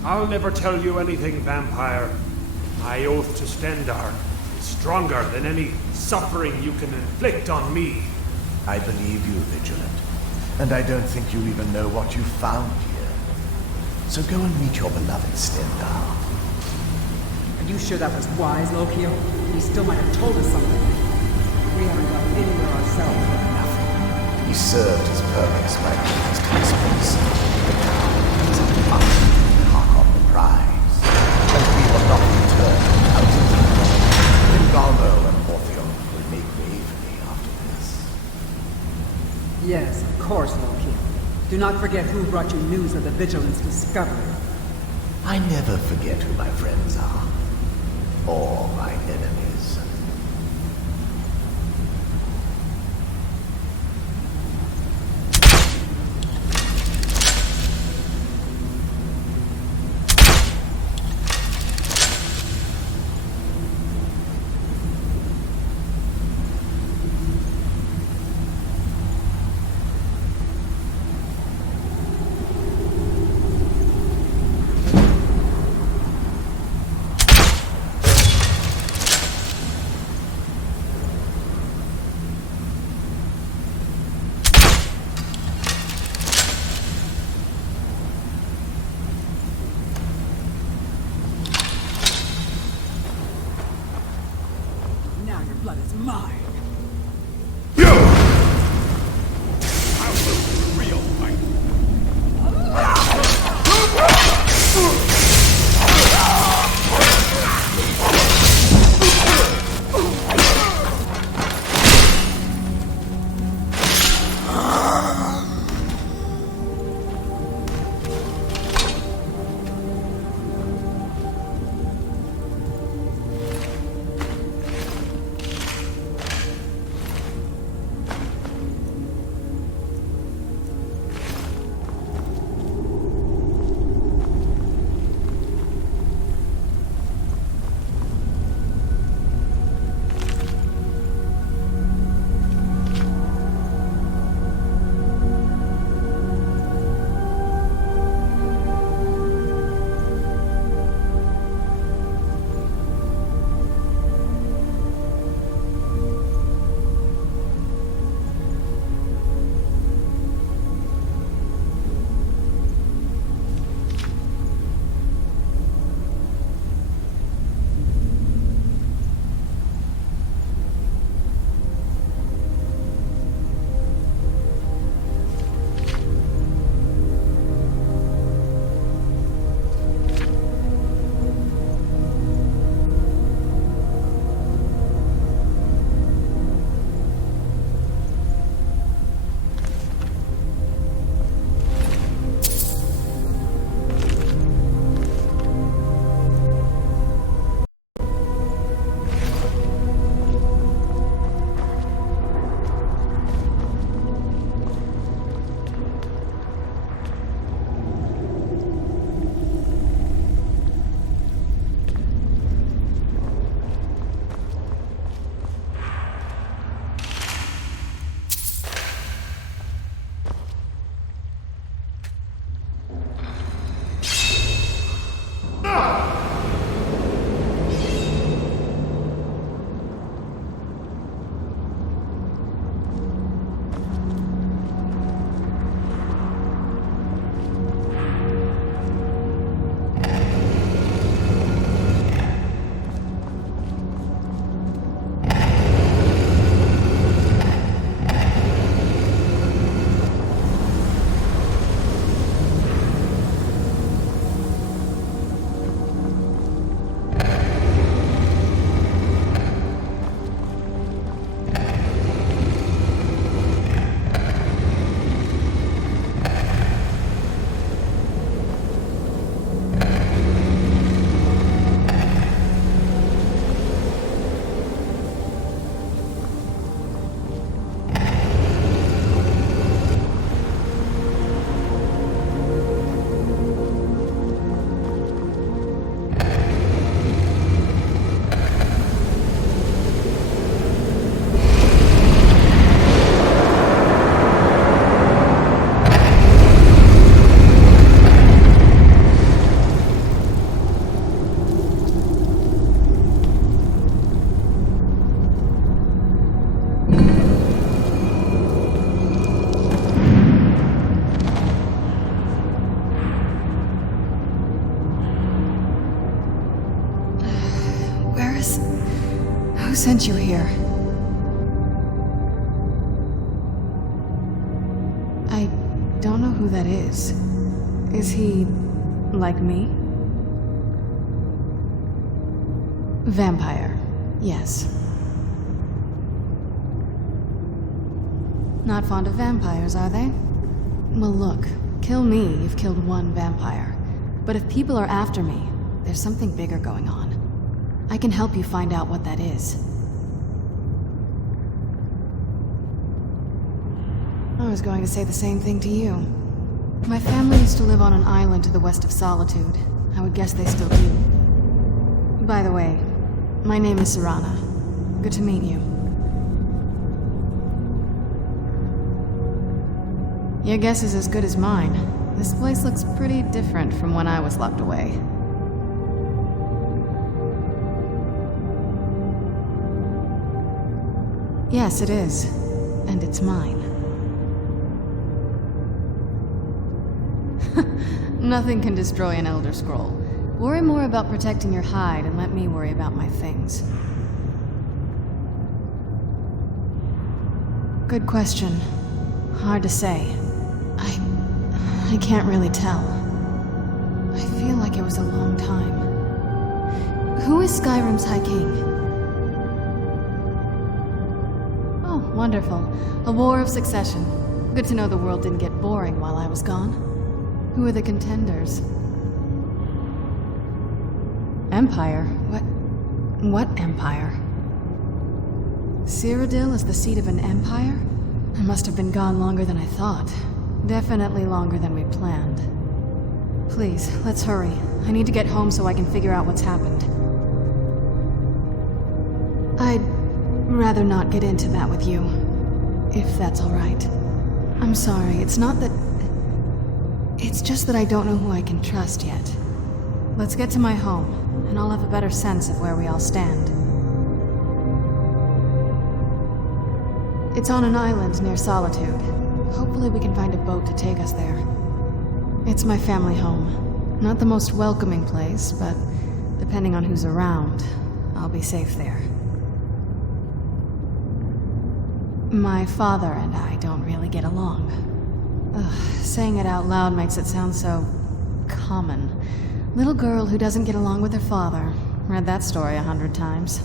I'll never tell you anything, vampire. My oath to Stendar is stronger than any suffering you can inflict on me. I believe you, Vigilant. And I don't think you even know what you found here. So go and meet your beloved Stendar. Are you sure that was wise, Lokio? He still might have told us something. We haven't got anywhere ourselves with nothing. He served his purpose by giving us conspiracy. The town is a mountain. Prize, and we will not return without it. Ringaldo and Orpheon will make way for me after this. Yes, of course, Loki. Do not forget who brought you news of the Vigilance discovery. I never forget who my friends are, or my enemies. Blood is mine. sent you here? I don't know who that is. Is he like me? Vampire, yes. Not fond of vampires, are they? Well, look, kill me, you've killed one vampire. But if people are after me, there's something bigger going on. I can help you find out what that is. I was going to say the same thing to you. My family used to live on an island to the west of Solitude. I would guess they still do. By the way, my name is Serana. Good to meet you. Your guess is as good as mine. This place looks pretty different from when I was locked away. Yes, it is. And it's mine. Nothing can destroy an Elder Scroll. Worry more about protecting your hide and let me worry about my things. Good question. Hard to say. I can't really tell. I feel like it was a long time. Who is Skyrim's High King? Oh, wonderful. A war of succession. Good to know the world didn't get boring while I was gone. Who are the contenders? Empire? What empire? Cyrodiil is the seat of an empire? I must have been gone longer than I thought. Definitely longer than we planned. Please, let's hurry. I need to get home so I can figure out what's happened. I'd rather not get into that with you, if that's all right. I'm sorry, it's not that... It's just that I don't know who I can trust yet. Let's get to my home, and I'll have a better sense of where we all stand. It's on an island near Solitude. Hopefully we can find a boat to take us there. It's my family home. Not the most welcoming place, but depending on who's around, I'll be safe there. My father and I don't really get along. Saying it out loud makes it sound so... common. Little girl who doesn't get along with her father. Read that story 100 times.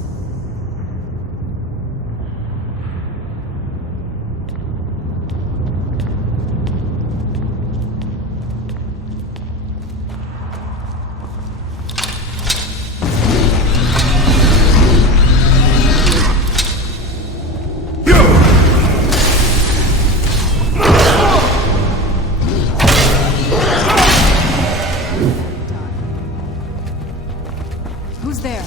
Who's there?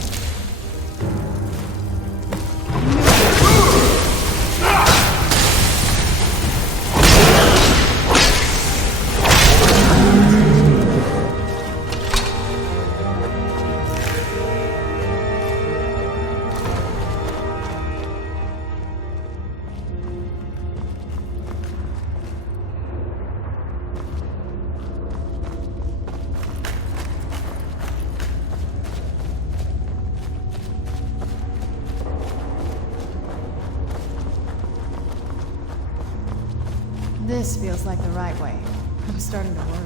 This feels like the right way. I'm starting to worry.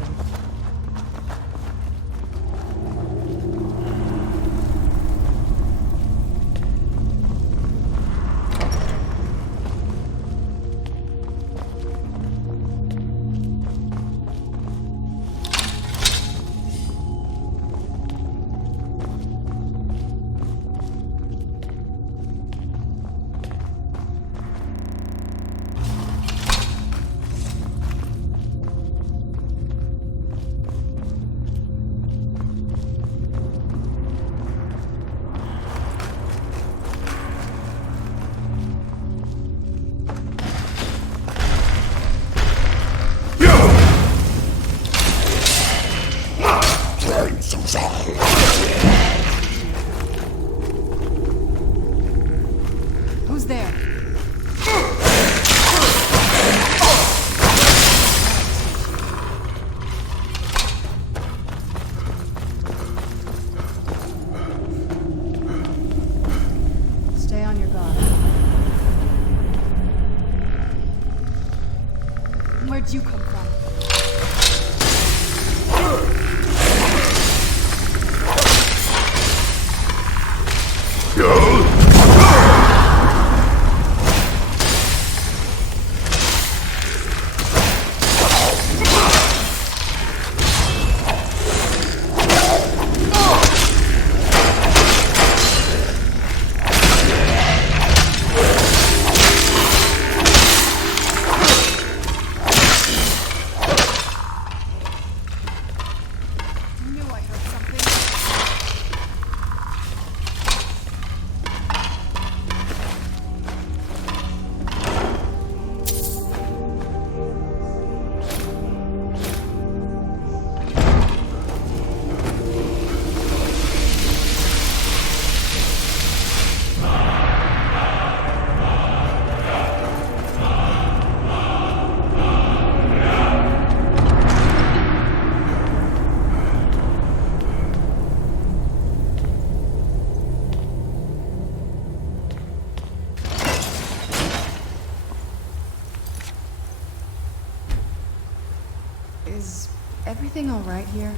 Who's there? Stay on Where'd you come from? Is everything all right here?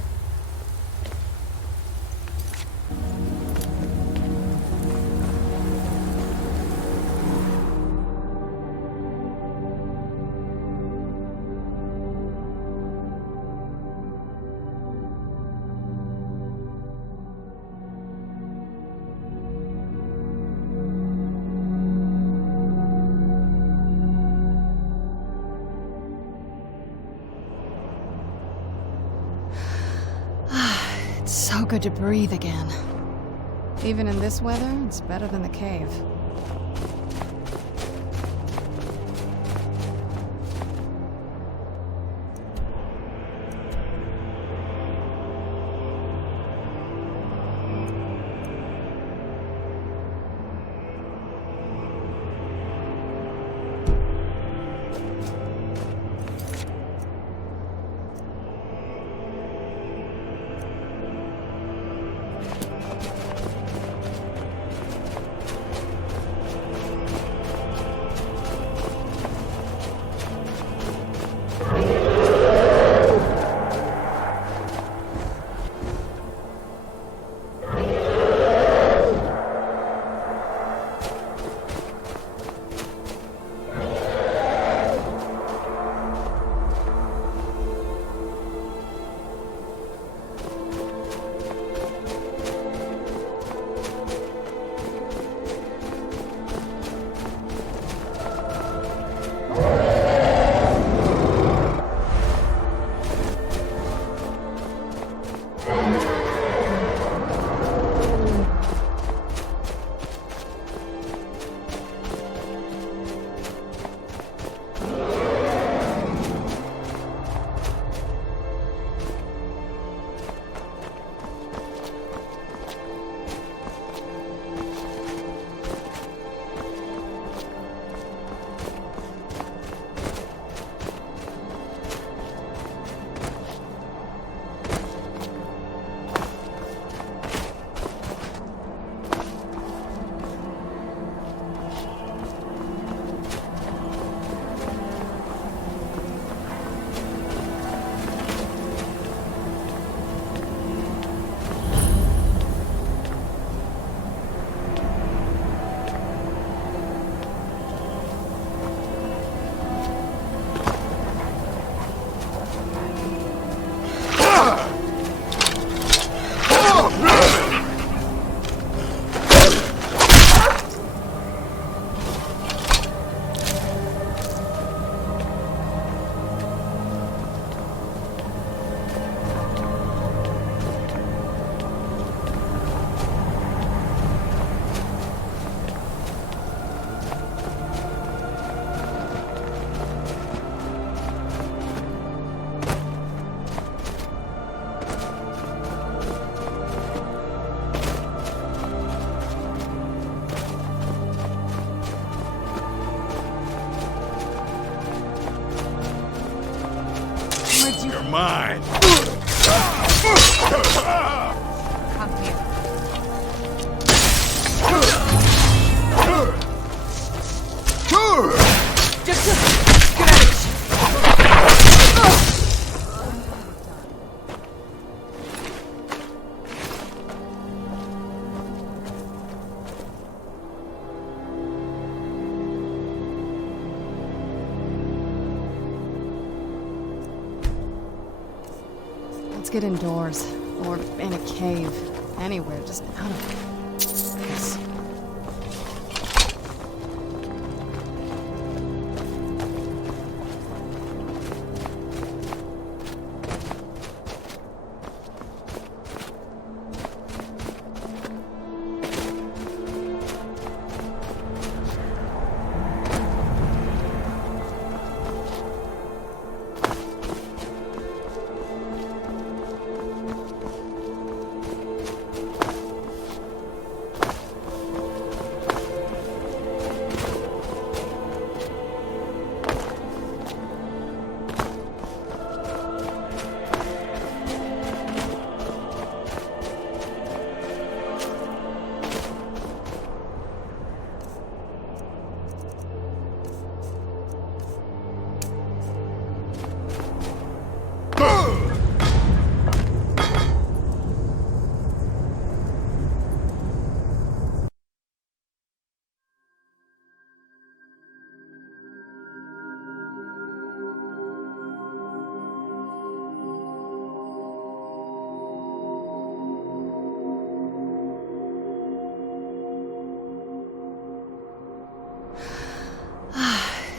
It's so good to breathe again. Even in this weather, it's better than the cave. get indoors. Or in a cave. Anywhere, just out of this.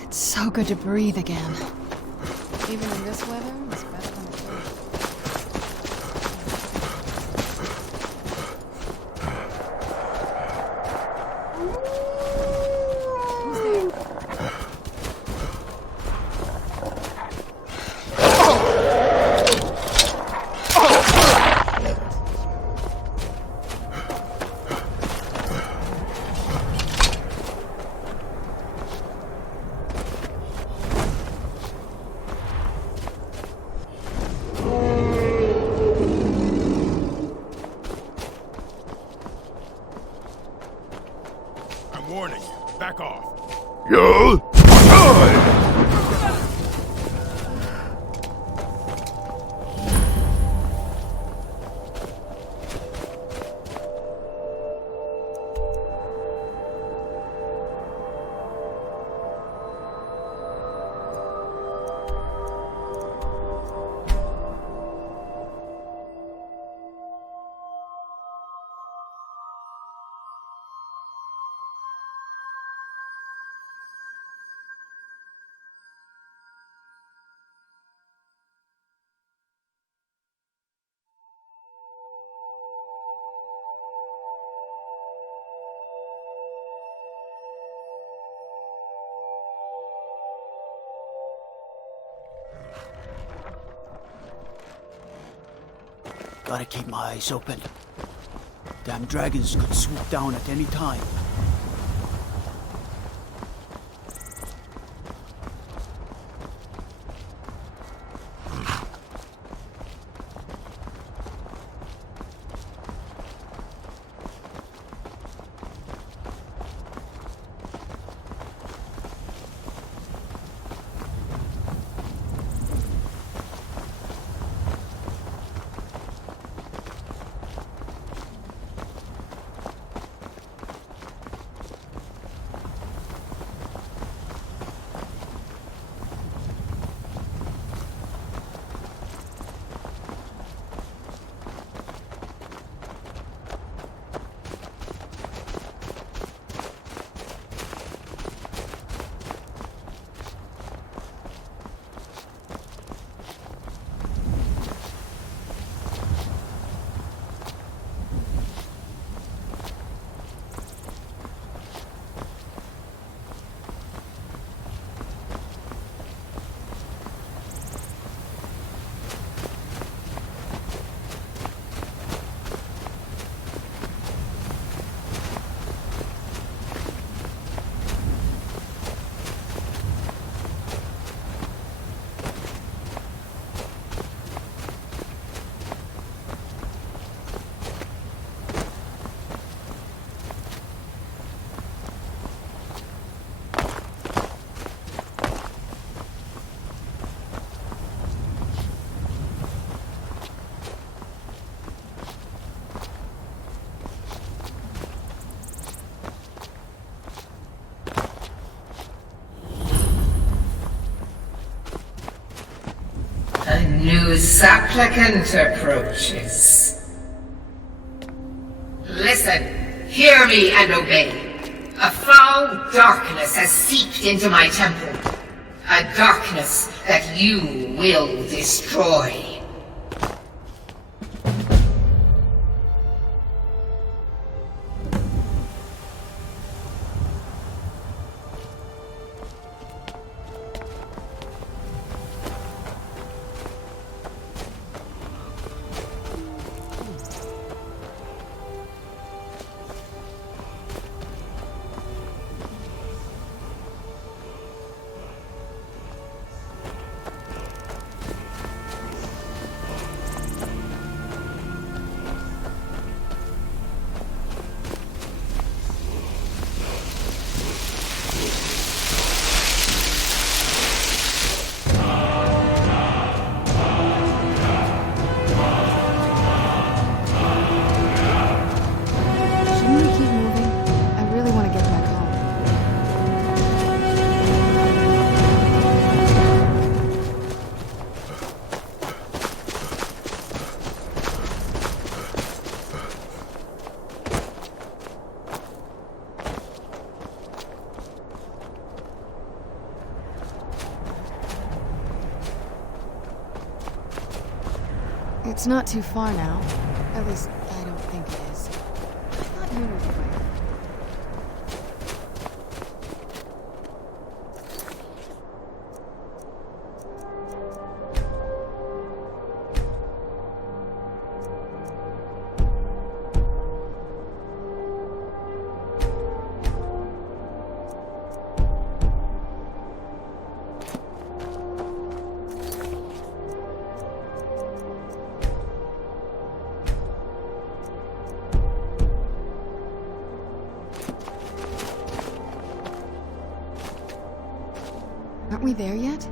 It's so good to breathe again. Even in this weather, it's better than it warning you. Back off. You? Gotta keep my eyes open. Damn dragons could swoop down at any time. supplicant approaches. Listen, hear me and obey. A foul darkness has seeped into my temple. A darkness that you will destroy. It's not too far now. At least, I don't think it is. I thought you were quick. Aren't we there yet?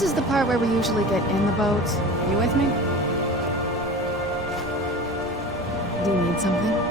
This is the part where we usually get in the boat. You with me? Do you need something?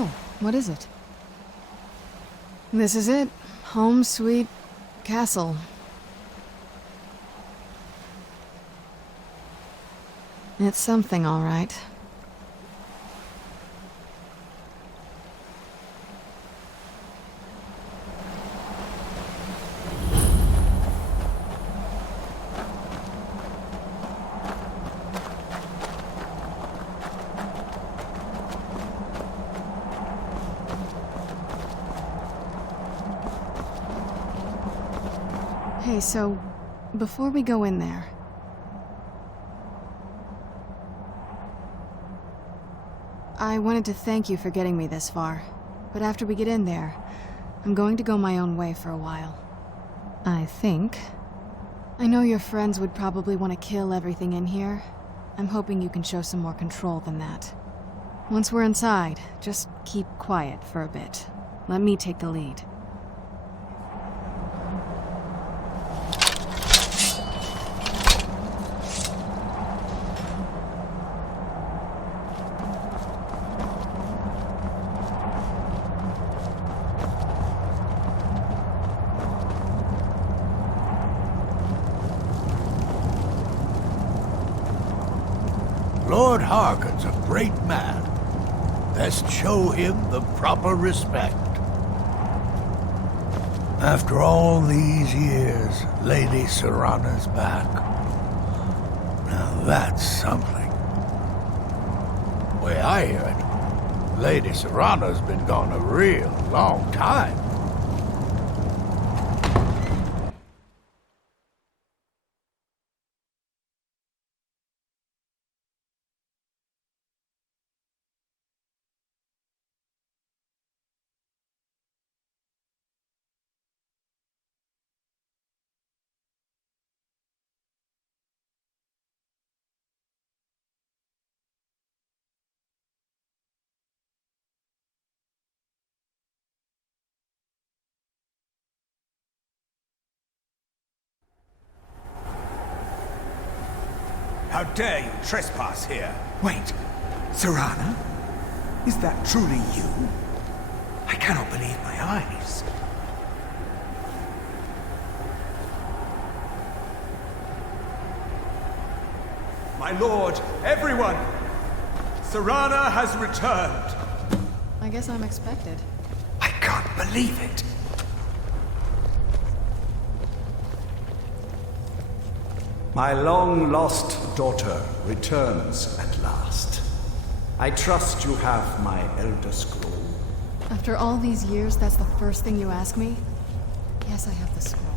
Oh, what is it? This is it. Home sweet castle. It's something, all right. Hey, so, before we go in there... I wanted to thank you for getting me this far, but after we get in there, I'm going to go my own way for a while. I think. I know your friends would probably want to kill everything in here. I'm hoping you can show some more control than that. Once we're inside, just keep quiet for a bit. Let me take the lead. Lord Harkon's a great man. Best show him the proper respect. After all these years, Lady Serana's back. Now that's something. The way I hear it, Lady Serana's been gone a real long time. How dare you trespass here? Wait, Serana? Is that truly you? I cannot believe my eyes. My lord, everyone! Serana has returned! I guess I'm expected. I can't believe it! My long-lost daughter returns at last. I trust you have my Elder Scroll. After all these years, that's the first thing you ask me? Yes, I have the scroll.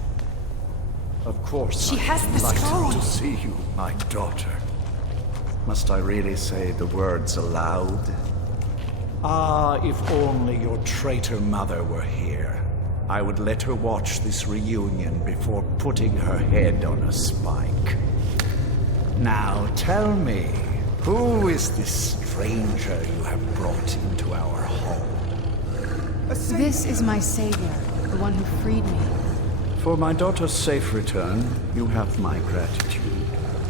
Of course. She has the I'm scroll. delighted to see you, my daughter. Must I really say the words aloud? Ah, if only your traitor mother were here. I would let her watch this reunion before putting her head on a spike. Now tell me, who is this stranger you have brought into our home? This is my savior, the one who freed me. For my daughter's safe return, you have my gratitude.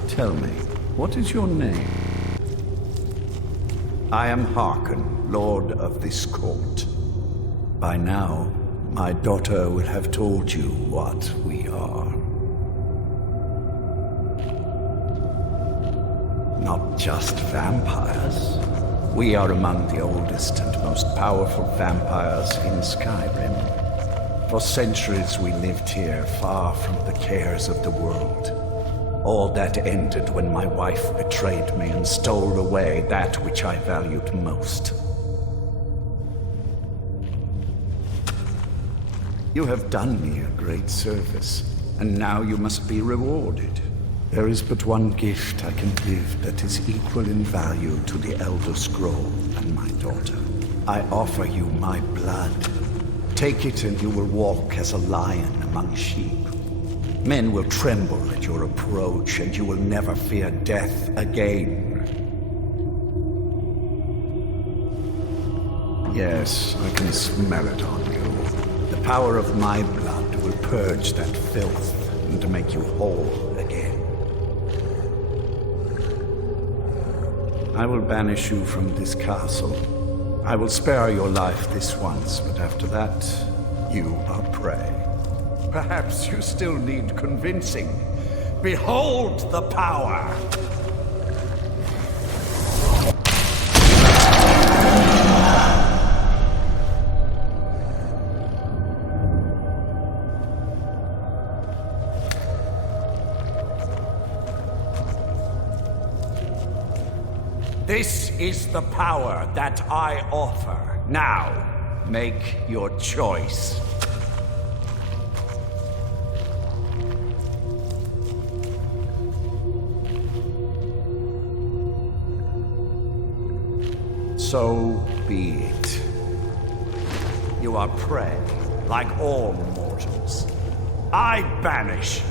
Tell me, what is your name? I am Harkon, Lord of this court. By now, my daughter will have told you what we are. Not just vampires. We are among the oldest and most powerful vampires in Skyrim. For centuries we lived here, far from the cares of the world. All that ended when my wife betrayed me and stole away that which I valued most. You have done me a great service, and now you must be rewarded. There is but one gift I can give that is equal in value to the Elder Scroll and my daughter. I offer you my blood. Take it and you will walk as a lion among sheep. Men will tremble at your approach and you will never fear death again. Yes, I can smell it on you. The power of my blood will purge that filth and make you whole again. I will banish you from this castle. I will spare your life this once, but after that, you are prey. Perhaps you still need convincing. Behold the power! This is the power that I offer. Now, make your choice. So be it. You are prey, like all mortals. I banish you.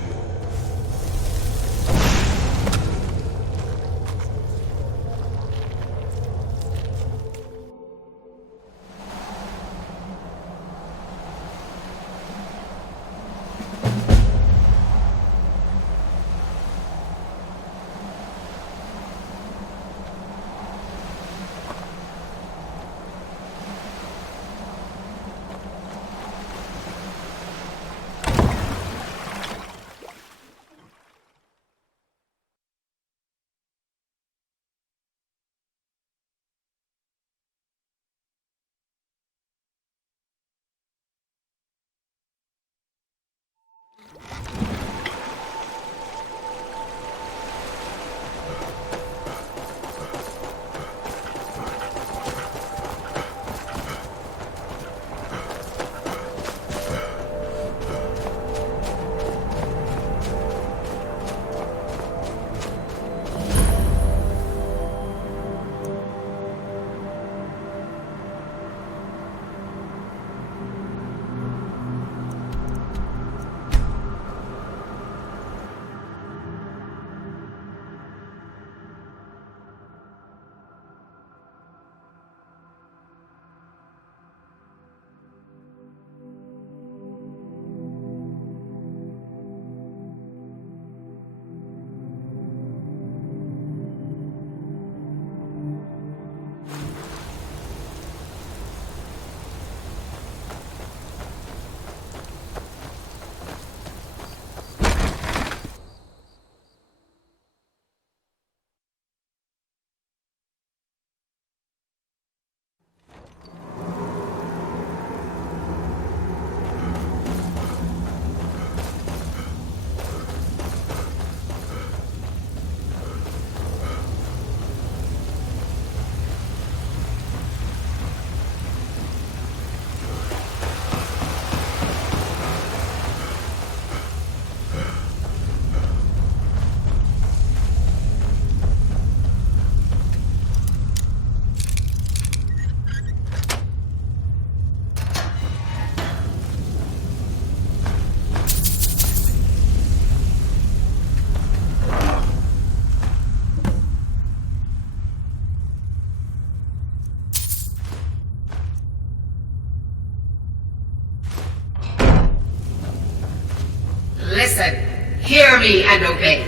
Listen, hear me and obey.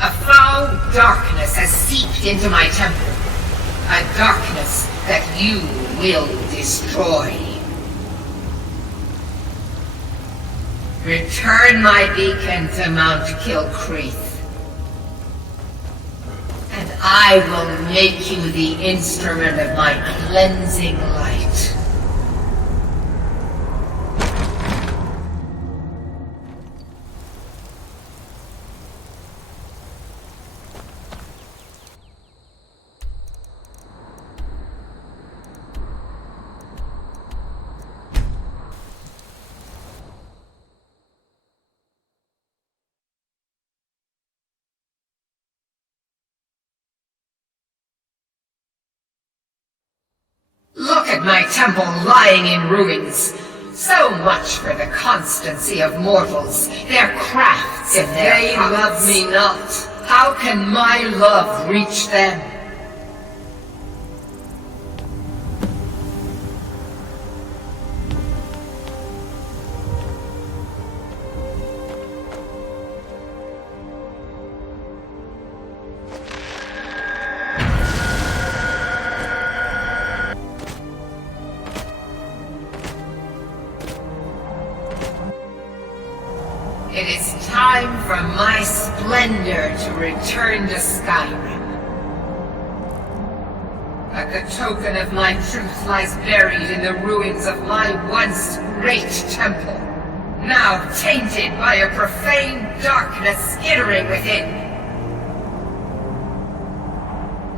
A foul darkness has seeped into my temple. A darkness that you will destroy. Return my beacon to Mount Kilcreath, and I will make you the instrument of my cleansing light. my temple lying in ruins. So much for the constancy of mortals, their crafts and their They hearts. love me not. How can my love reach them? It is time for my splendor to return to Skyrim. But the token of my truth lies buried in the ruins of my once great temple, now tainted by a profane darkness skittering within.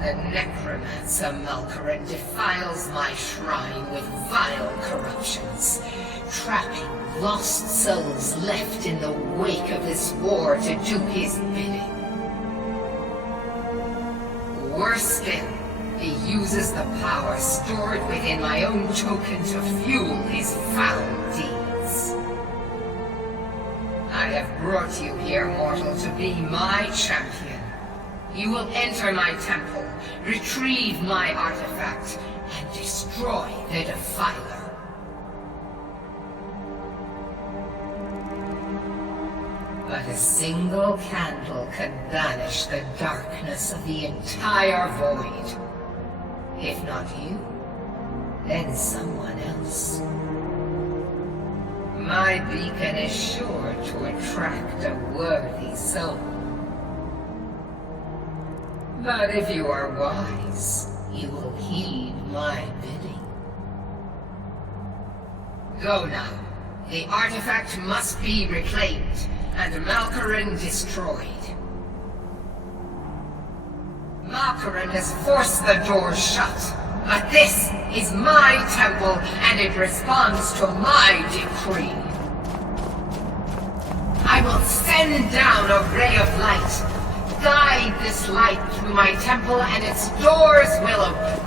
The necromancer Malkaran defiles my shrine with vile corruptions, trapping lost souls left in the wake of this war to do his bidding. Worse still, he uses the power stored within my own token to fuel his foul deeds. I have brought you here, mortal, to be my champion. You will enter my temple, retrieve my artifact, and destroy the Defiler. But a single candle can banish the darkness of the entire void. If not you, then someone else. My beacon is sure to attract a worthy soul. But if you are wise, you will heed my bidding. Go now. The artifact must be reclaimed, and Malkaran destroyed. Malkaran has forced the doors shut, but this is my temple, and it responds to my decree. I will send down a ray of light. Guide this light through my temple, and its doors will open.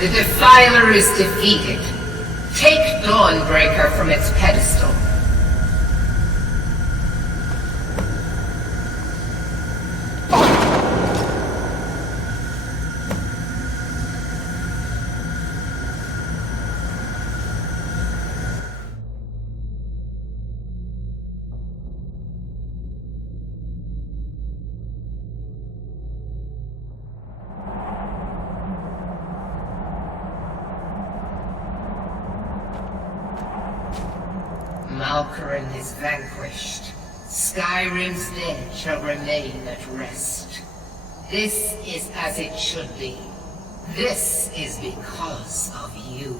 The Defiler is defeated. Take Dawnbreaker from its pedestal. Malkoran is vanquished. Skyrim's dead shall remain at rest. This is as it should be. This is because of you.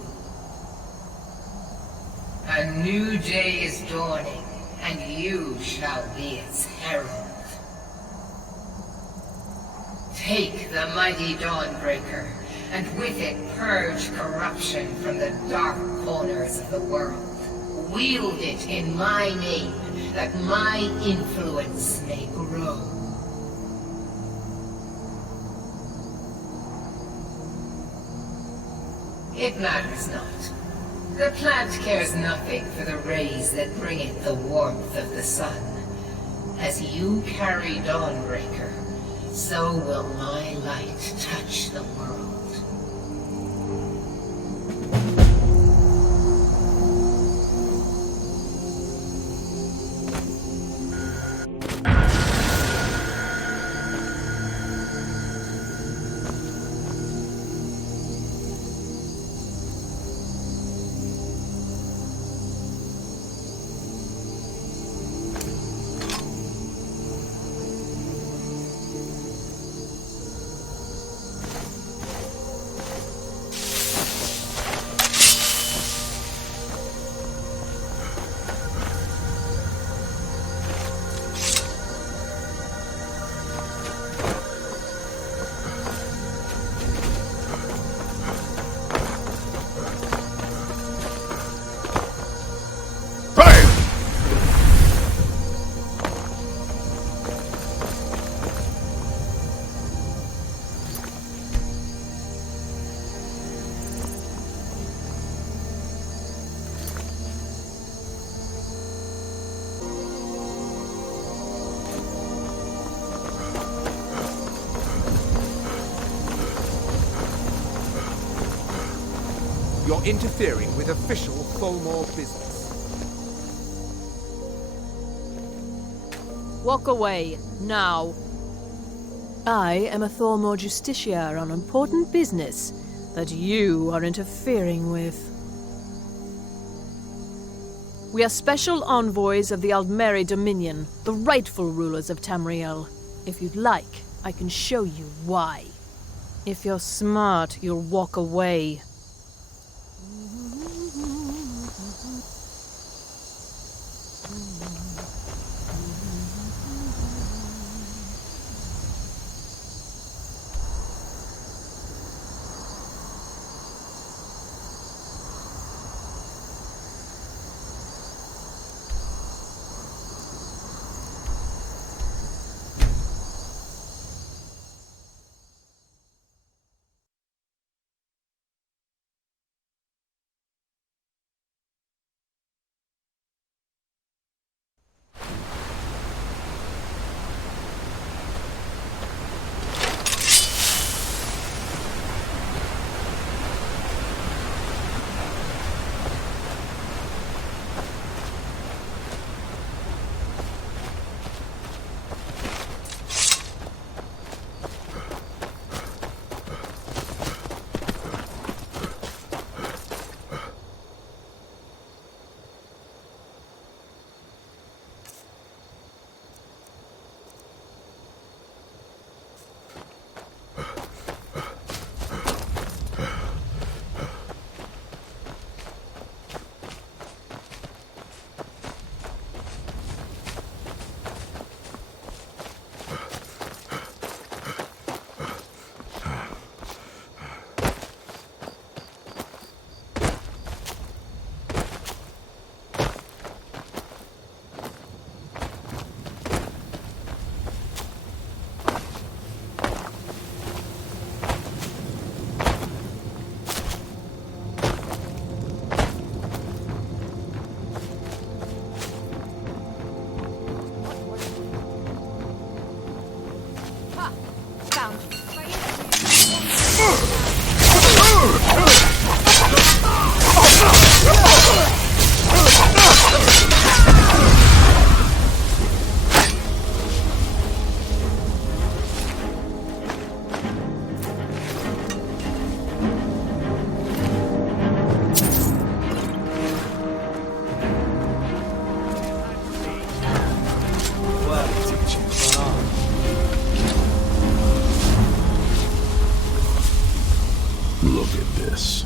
A new day is dawning, and you shall be its herald. Take the mighty Dawnbreaker, and with it purge corruption from the dark corners of the world. Wield it in my name, that my influence may grow. It matters not. The plant cares nothing for the rays that bring it the warmth of the sun. As you carry Dawnbreaker, so will my light touch the world. You're interfering with official Tholmor business. Walk away, now. I am a Tholmor Justiciar on important business that you are interfering with. We are special envoys of the Aldmeri Dominion, the rightful rulers of Tamriel. If you'd like, I can show you why. If you're smart, you'll walk away. this.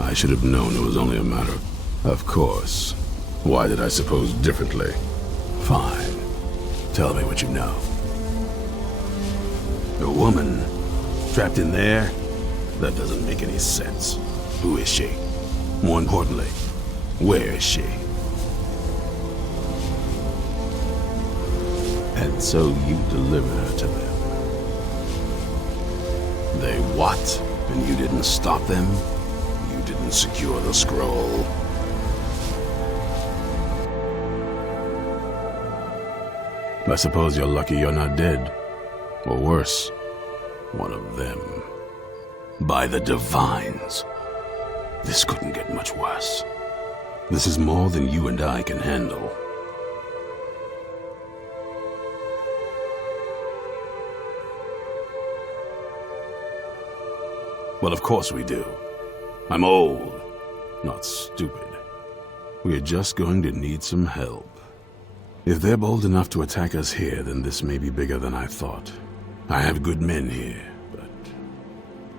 I should have known it was only a matter of course. Why did I suppose differently? Fine. Tell me what you know. A woman trapped in there? That doesn't make any sense. Who is she? More importantly, where is she? And so you delivered her to them. They what? And you didn't stop them? You didn't secure the scroll? I suppose you're lucky you're not dead. Or worse, one of them. By the Divines. This couldn't get much worse. This is more than you and I can handle. Well, of course we do. I'm old, not stupid. We're just going to need some help. If they're bold enough to attack us here, then this may be bigger than I thought. I have good men here, but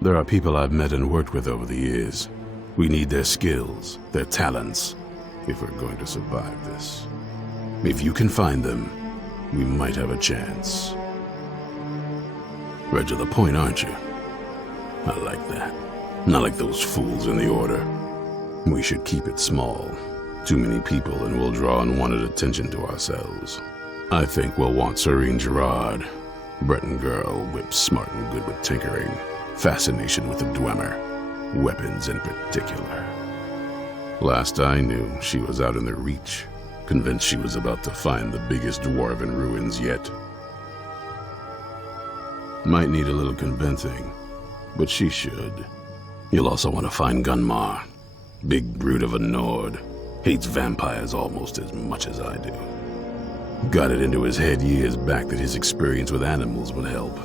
there are people I've met and worked with over the years. We need their skills, their talents, if we're going to survive this. If you can find them, we might have a chance. Right to the point, aren't you? I like that. Not like those fools in the Order. We should keep it small. Too many people and we'll draw unwanted attention to ourselves. I think we'll want Serene Gerard. Breton girl, whip smart and good with tinkering. Fascination with the Dwemer. Weapons in particular. Last I knew, she was out in the Reach, convinced she was about to find the biggest dwarven ruins yet. Might need a little convincing, but she should. You'll also want to find Gunmar. Big brute of a Nord. Hates vampires almost as much as I do. Got it into his head years back that his experience with animals would help.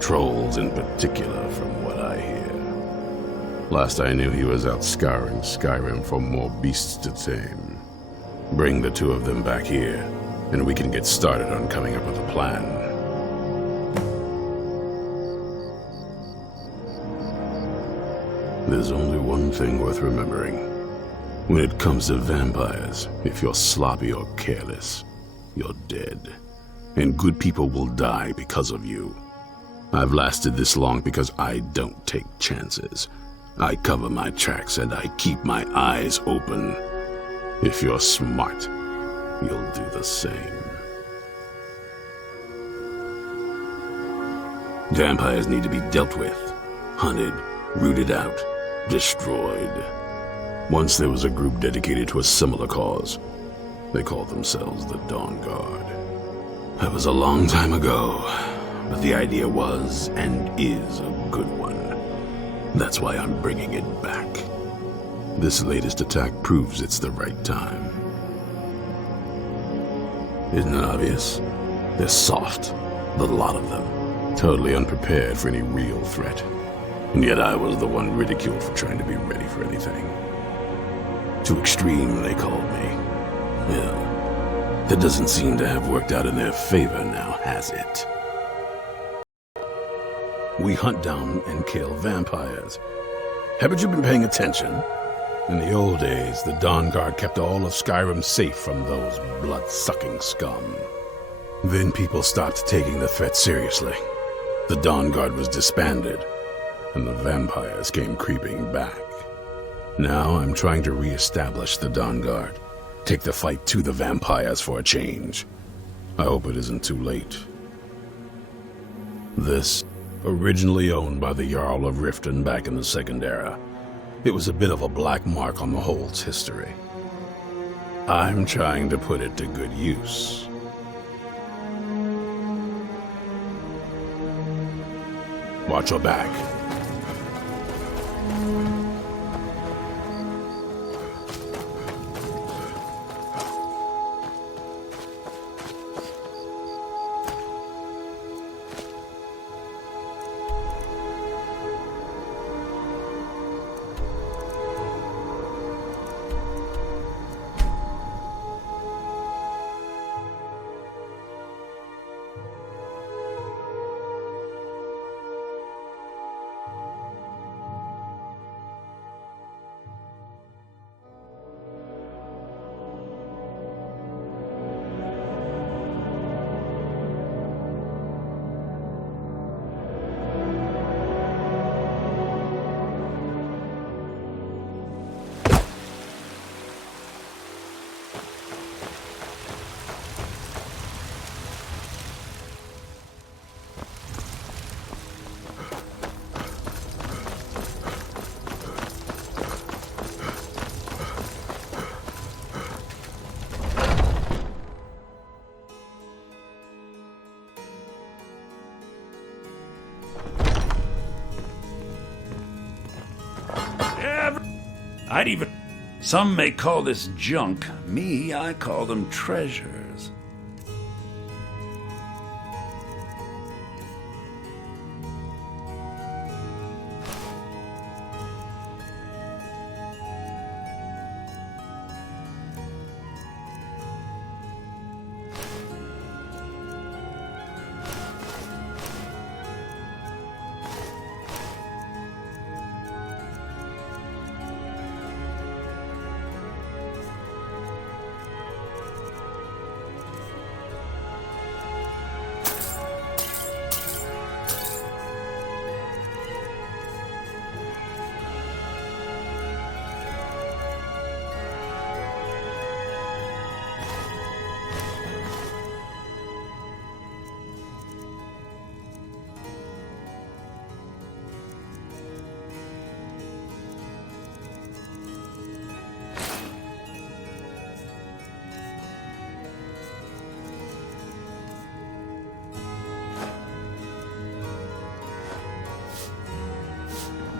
Trolls in particular, from what I hear. Last I knew, he was out scouring Skyrim for more beasts to tame. Bring the two of them back here, and we can get started on coming up with a plan. There's only one thing worth remembering. When it comes to vampires, if you're sloppy or careless, you're dead. And good people will die because of you. I've lasted this long because I don't take chances. I cover my tracks and I keep my eyes open. If you're smart, you'll do the same. Vampires need to be dealt with, hunted, rooted out, destroyed. Once there was a group dedicated to a similar cause. They called themselves the Dawn Guard. That was a long time ago, but the idea was and is a good one. That's why I'm bringing it back. This latest attack proves it's the right time. Isn't it obvious? They're soft, the lot of them, totally unprepared for any real threat. And yet I was the one ridiculed for trying to be ready for anything. Too extreme, they called me. Well, that doesn't seem to have worked out in their favor now, has it? We hunt down and kill vampires. Haven't you been paying attention? In the old days, the Dawn Guard kept all of Skyrim safe from those blood-sucking scum. Then people stopped taking the threat seriously. The Dawn Guard was disbanded, and the vampires came creeping back. Now I'm trying to re-establish the Dawn Guard. Take the fight to the vampires for a change. I hope it isn't too late. This, originally owned by the Jarl of Riften back in the Second Era, it was a bit of a black mark on the Hold's history. I'm trying to put it to good use. Watch your back. Some may call this junk. Me, I call them treasures.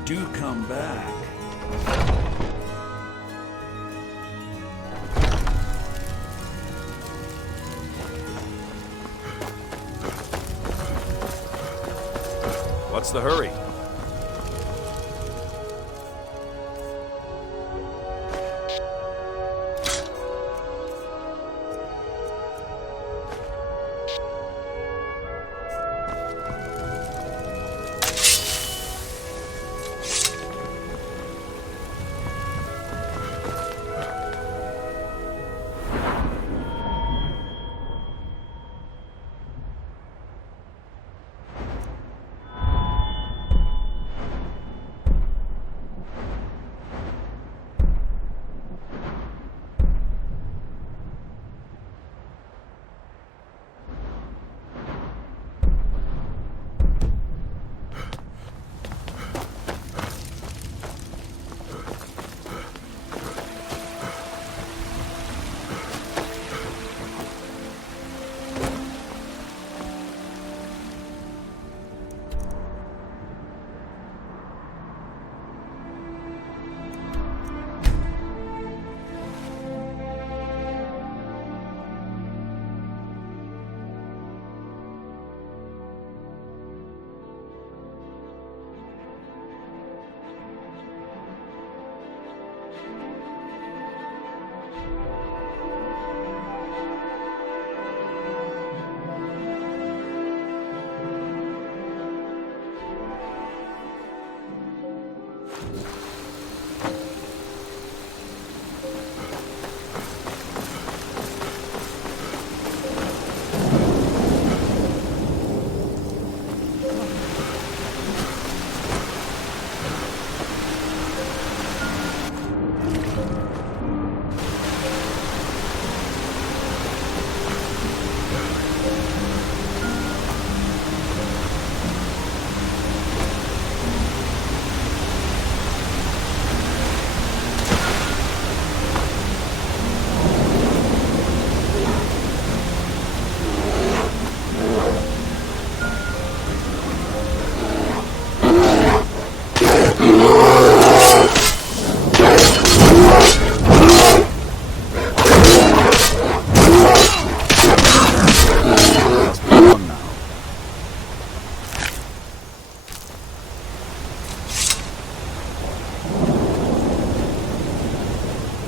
Do come back. What's the hurry?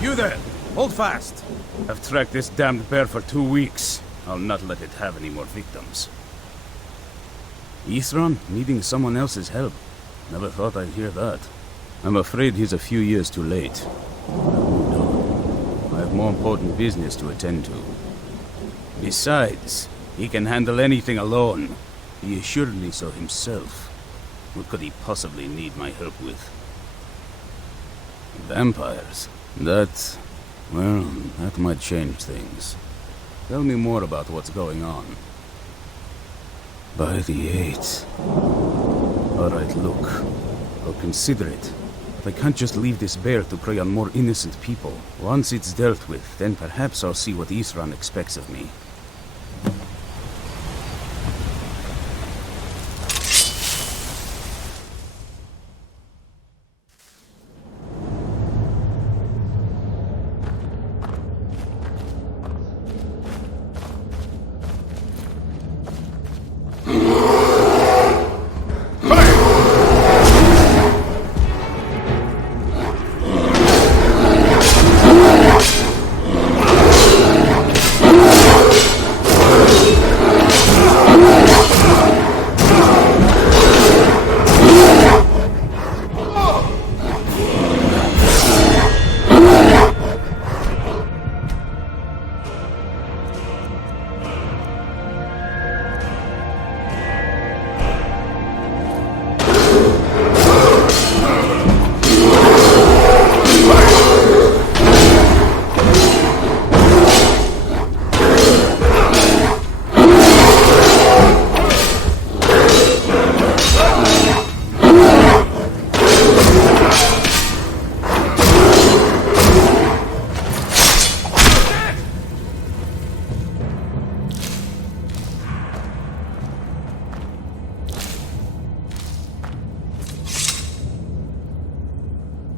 You there! Hold fast! I've tracked this damned bear for 2 weeks. I'll not let it have any more victims. Isran needing someone else's help. Never thought I'd hear that. I'm afraid he's a few years too late. I have more important business to attend to. Besides, he can handle anything alone. He assured me so himself. What could he possibly need my help with? Vampires. That might change things. Tell me more about what's going on. By the 8th. Alright, look. I'll consider it. But I can't just leave this bear to prey on more innocent people. Once it's dealt with, then perhaps I'll see what Isran expects of me.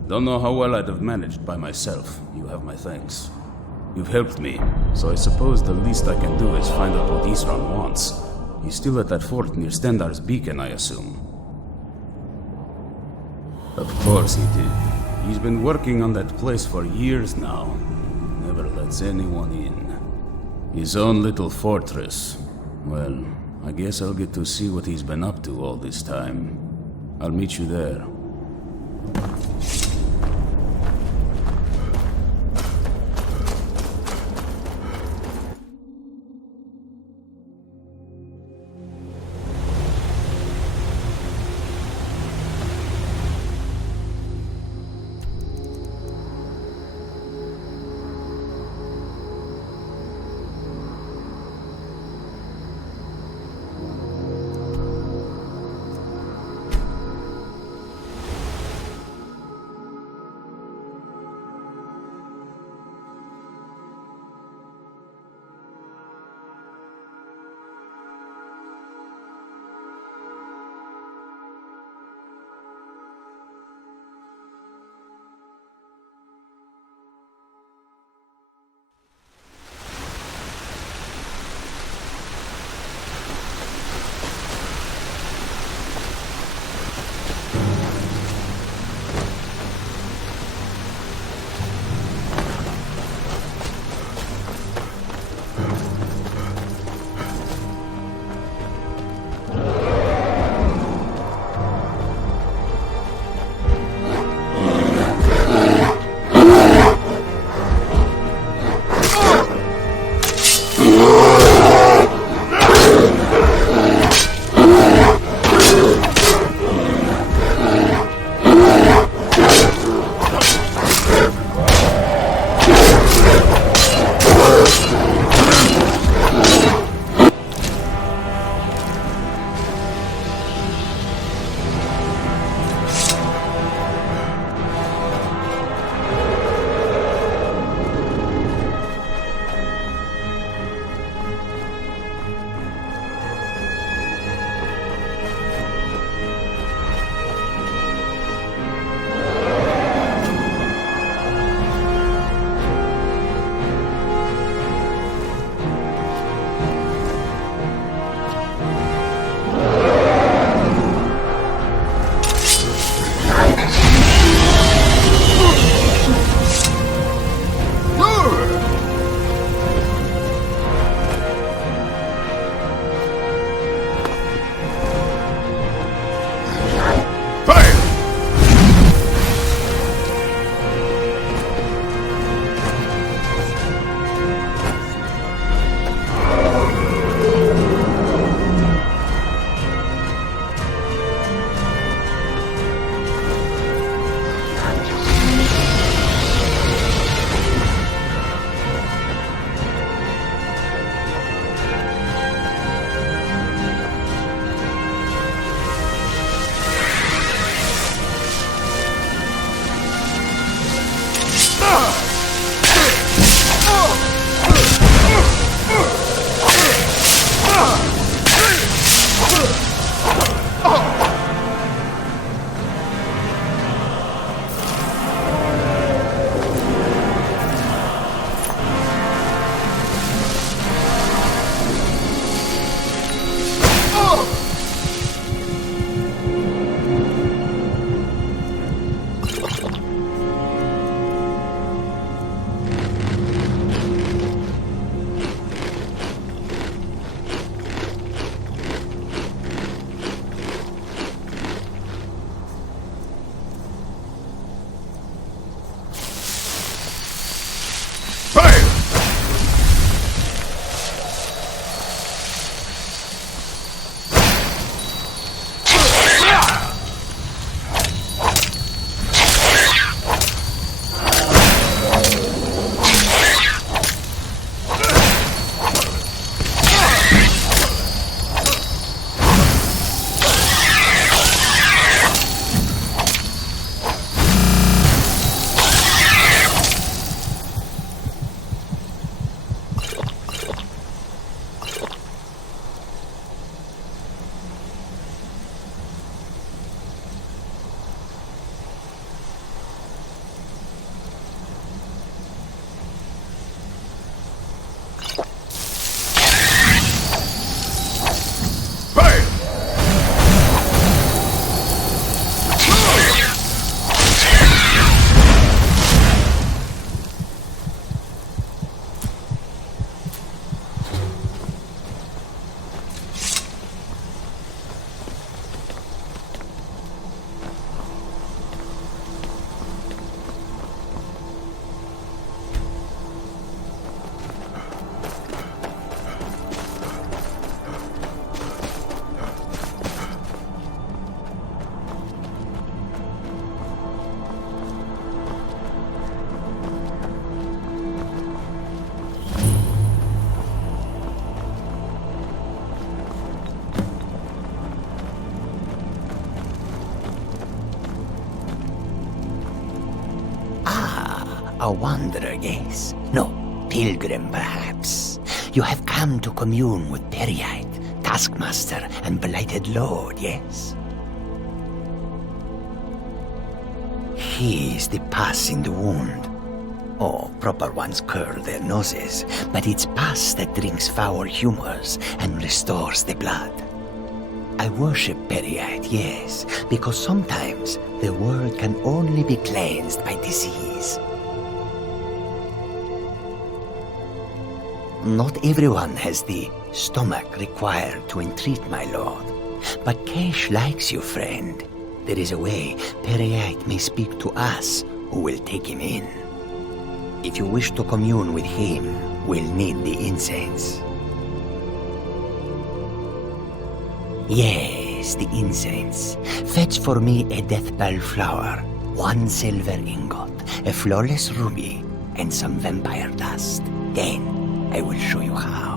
Don't know how well I'd have managed by myself. You have my thanks. You've helped me, so I suppose the least I can do is find out what Isran wants. He's still at that fort near Stendar's beacon, I assume. Of course he did. He's been working on that place for years now. Never lets anyone in. His own little fortress. Well, I guess I'll get to see what he's been up to all this time. I'll meet you there. A wanderer, yes. No, pilgrim, perhaps. You have come to commune with Peryite, Taskmaster, and Blighted Lord, yes? He is the pus in the wound. Oh, proper ones curl their noses, but it's pus that drinks foul humors and restores the blood. I worship Peryite, yes, because sometimes the world can only be cleansed by disease. Not everyone has the stomach required to entreat my lord. But Kesh likes you, friend. There is a way Peryite may speak to us who will take him in. If you wish to commune with him, we'll need the incense. Yes, the incense. Fetch for me a deathbell flower, 1 silver ingot, a flawless ruby, and some vampire dust. Then I will show you how.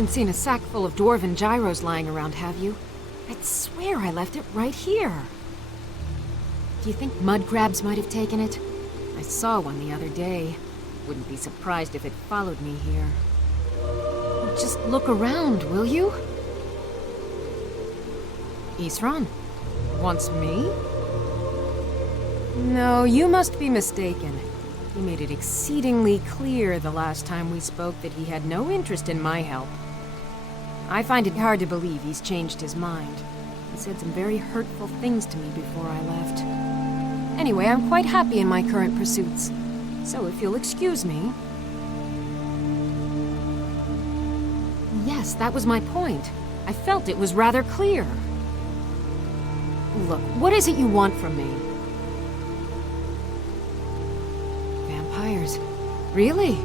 haven't seen a sack full of dwarven gyros lying around, have you? I'd swear I left it right here. Do you think mud crabs might have taken it? I saw one the other day. Wouldn't be surprised if it followed me here. Just look around, will you? Isran? Wants me? No, you must be mistaken. He made it exceedingly clear the last time we spoke that he had no interest in my help. I find it hard to believe he's changed his mind. He said some very hurtful things to me before I left. Anyway, I'm quite happy in my current pursuits. So if you'll excuse me... Yes, that was my point. I felt it was rather clear. Look, what is it you want from me? Vampires. Really?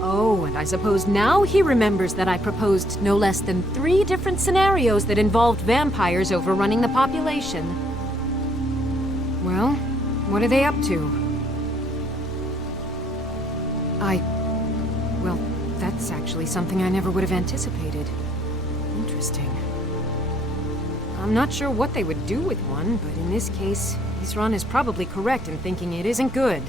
Oh, and I suppose now he remembers that I proposed no less than 3 different scenarios that involved vampires overrunning the population. Well, what are they up to? Well, that's actually something I never would have anticipated. Interesting. I'm not sure what they would do with one, but in this case, Isran is probably correct in thinking it isn't good.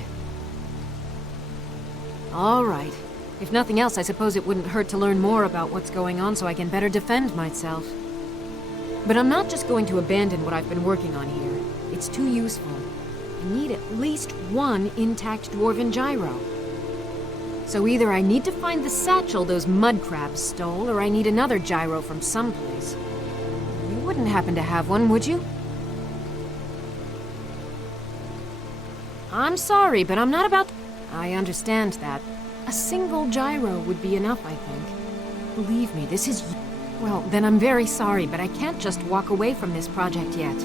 All right. If nothing else, I suppose it wouldn't hurt to learn more about what's going on so I can better defend myself. But I'm not just going to abandon what I've been working on here. It's too useful. I need at least 1 intact dwarven gyro. So either I need to find the satchel those mud crabs stole, or I need another gyro from someplace. You wouldn't happen to have one, would you? I'm sorry, but I'm not about... I understand that. A single gyro would be enough, I think. Believe me, this is... Well, then I'm very sorry, but I can't just walk away from this project yet.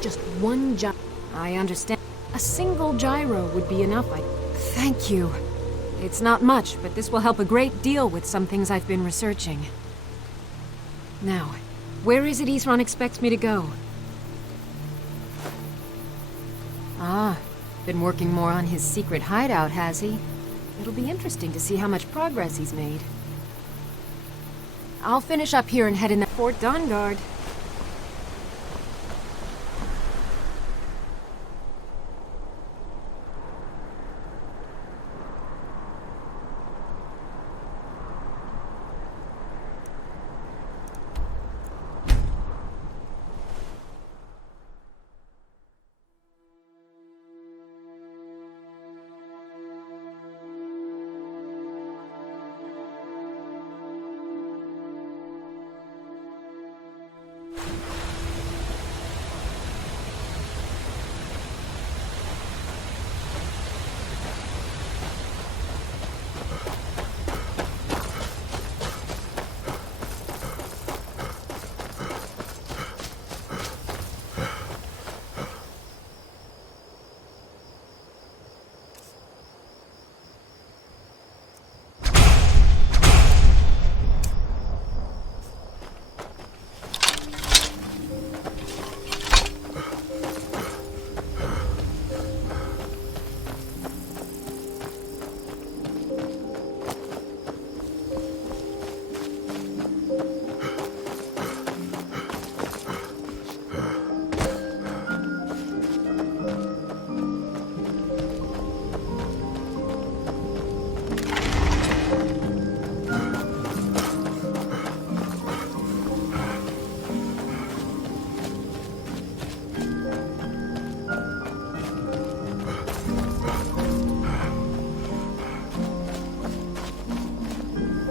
Just 1 gyro. I understand. A single gyro would be enough, Thank you. It's not much, but this will help a great deal with some things I've been researching. Now, where is it Isran expects me to go? Ah, been working more on his secret hideout, has he? It'll be interesting to see how much progress he's made. I'll finish up here and head in the Fort Dawnguard.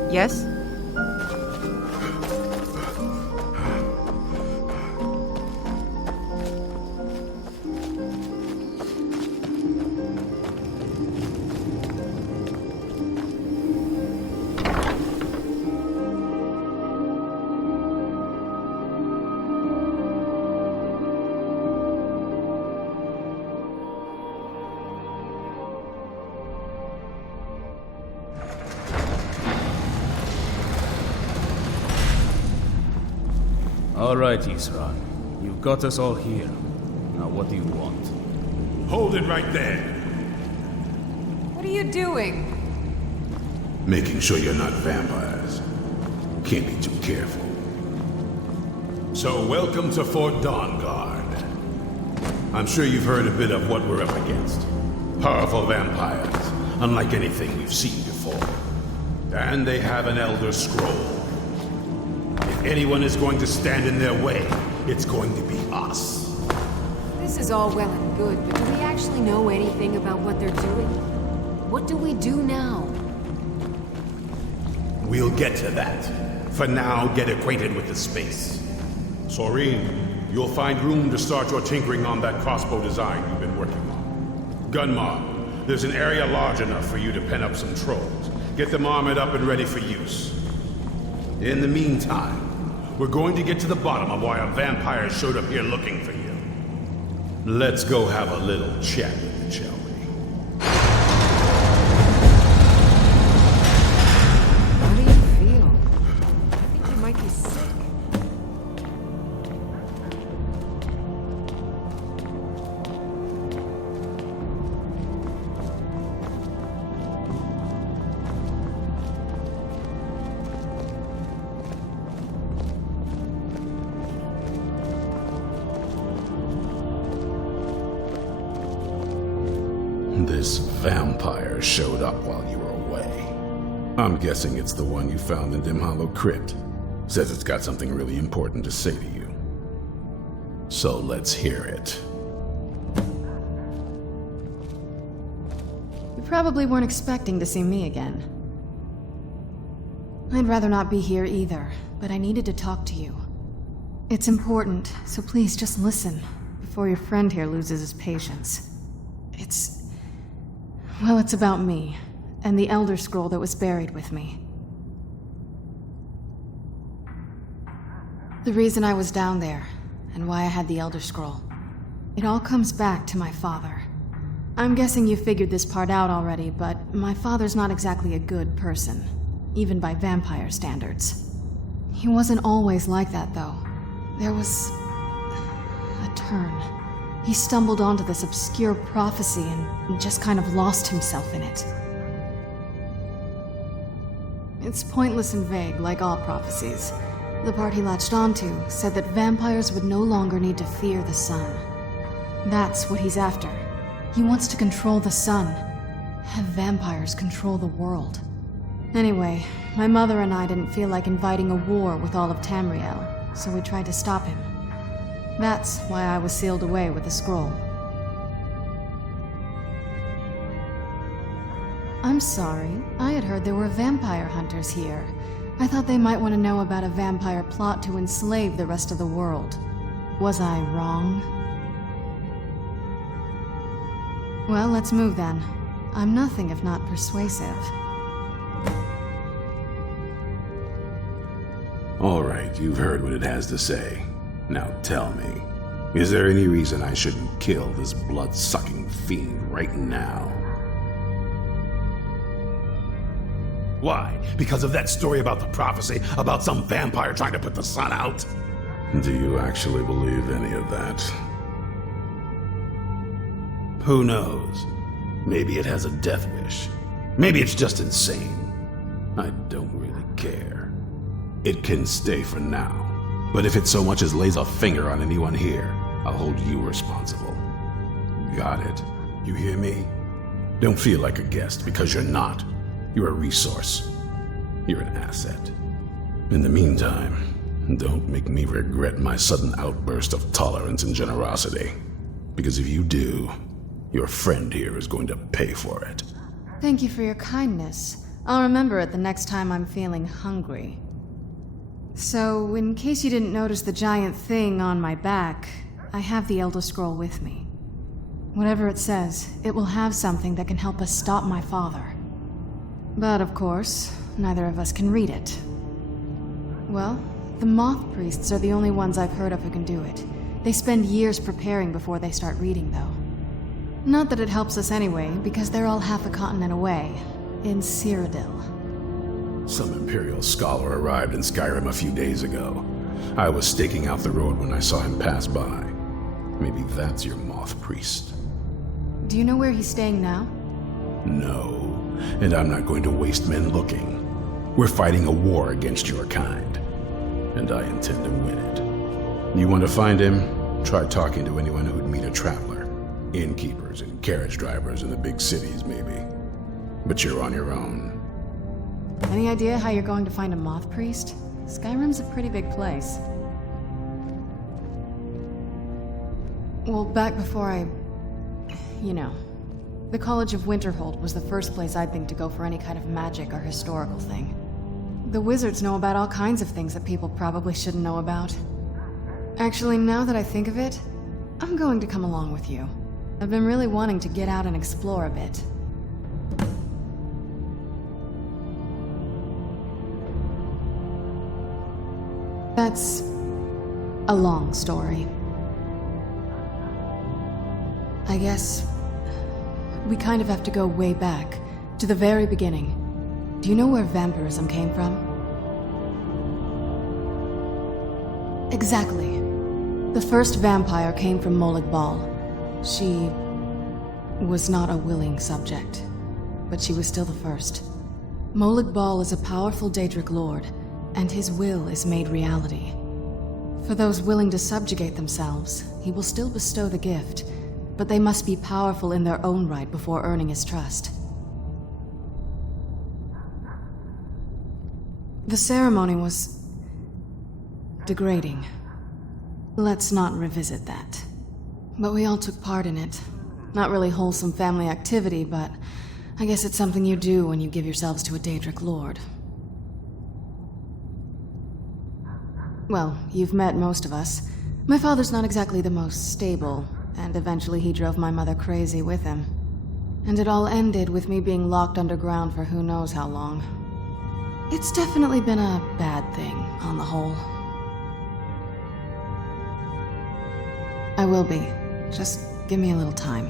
Yes? All right, Isran. You've got us all here. Now what do you want? Hold it right there. What are you doing? Making sure you're not vampires. Can't be too careful. So, welcome to Fort Dawnguard. I'm sure you've heard a bit of what we're up against. Powerful vampires, unlike anything we've seen before. And they have an Elder Scroll. If anyone is going to stand in their way, it's going to be us. This is all well and good, but do we actually know anything about what they're doing? What do we do now? We'll get to that. For now, get acquainted with the space. Soreen, you'll find room to start your tinkering on that crossbow design you've been working on. Gunmar, there's an area large enough for you to pen up some trolls. Get them armored up and ready for use. In the meantime, we're going to get to the bottom of why a vampire showed up here looking for you. Let's go have a little chat with it, shall we? How do you feel? I think you might be sick. This vampire showed up while you were away. I'm guessing it's the one you found in Dim Hollow Crypt. Says it's got something really important to say to you. So let's hear it. You probably weren't expecting to see me again. I'd rather not be here either, but I needed to talk to you. It's important, so please just listen before your friend here loses his patience. Well, it's about me, and the Elder Scroll that was buried with me. The reason I was down there, and why I had the Elder Scroll. It all comes back to my father. I'm guessing you figured this part out already, but my father's not exactly a good person, even by vampire standards. He wasn't always like that, though. There was a turn. He stumbled onto this obscure prophecy and just kind of lost himself in it. It's pointless and vague, like all prophecies. The part he latched onto said that vampires would no longer need to fear the sun. That's what he's after. He wants to control the sun. Have vampires control the world. Anyway, my mother and I didn't feel like inviting a war with all of Tamriel, so we tried to stop him. That's why I was sealed away with the scroll. I'm sorry. I had heard there were vampire hunters here. I thought they might want to know about a vampire plot to enslave the rest of the world. Was I wrong? Well, let's move then. I'm nothing if not persuasive. All right, you've heard what it has to say. Now tell me, is there any reason I shouldn't kill this blood-sucking fiend right now? Why? Because of that story about the prophecy, about some vampire trying to put the sun out? Do you actually believe any of that? Who knows? Maybe it has a death wish. Maybe it's just insane. I don't really care. It can stay for now. But if it so much as lays a finger on anyone here, I'll hold you responsible. Got it? You hear me? Don't feel like a guest, because you're not. You're a resource. You're an asset. In the meantime, don't make me regret my sudden outburst of tolerance and generosity. Because if you do, your friend here is going to pay for it. Thank you for your kindness. I'll remember it the next time I'm feeling hungry. So, in case you didn't notice the giant thing on my back, I have the Elder Scroll with me. Whatever it says, it will have something that can help us stop my father. But of course, neither of us can read it. Well, the Moth Priests are the only ones I've heard of who can do it. They spend years preparing before they start reading, though. Not that it helps us anyway, because they're all half a continent away, in Cyrodiil. Some Imperial scholar arrived in Skyrim a few days ago. I was staking out the road when I saw him pass by. Maybe that's your moth priest. Do you know where he's staying now? No, and I'm not going to waste men looking. We're fighting a war against your kind, and I intend to win it. You want to find him? Try talking to anyone who'd meet a traveler. Innkeepers and carriage drivers in the big cities, maybe. But you're on your own. Any idea how you're going to find a moth priest? Skyrim's a pretty big place. Well, back before the College of Winterhold was the first place I'd think to go for any kind of magic or historical thing. The wizards know about all kinds of things that people probably shouldn't know about. Actually, now that I think of it, I'm going to come along with you. I've been really wanting to get out and explore a bit. That's a long story. I guess we kind of have to go way back, to the very beginning. Do you know where vampirism came from? Exactly. The first vampire came from Molag Bal. She was not a willing subject, but she was still the first. Molag Bal is a powerful Daedric lord, and his will is made reality. For those willing to subjugate themselves, he will still bestow the gift, but they must be powerful in their own right before earning his trust. The ceremony was degrading. Let's not revisit that. But we all took part in it. Not really wholesome family activity, but I guess it's something you do when you give yourselves to a Daedric lord. Well, you've met most of us. My father's not exactly the most stable, and eventually he drove my mother crazy with him. And it all ended with me being locked underground for who knows how long. It's definitely been a bad thing, on the whole. I will be. Just give me a little time.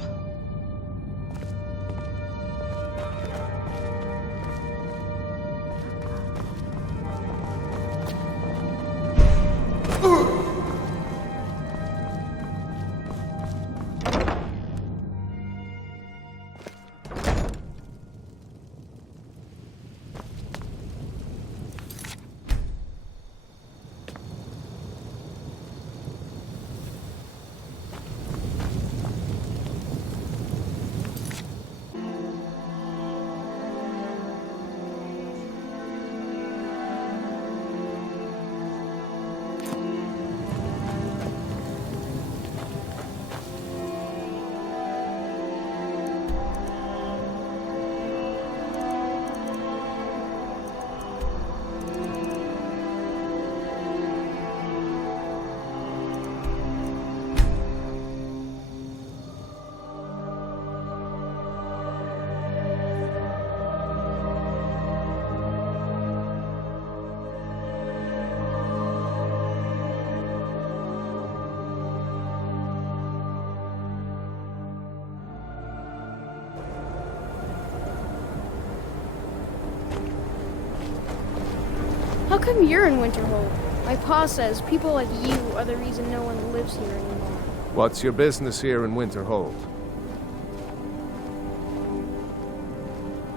How come you're in Winterhold? My pa says people like you are the reason no one lives here anymore. What's your business here in Winterhold?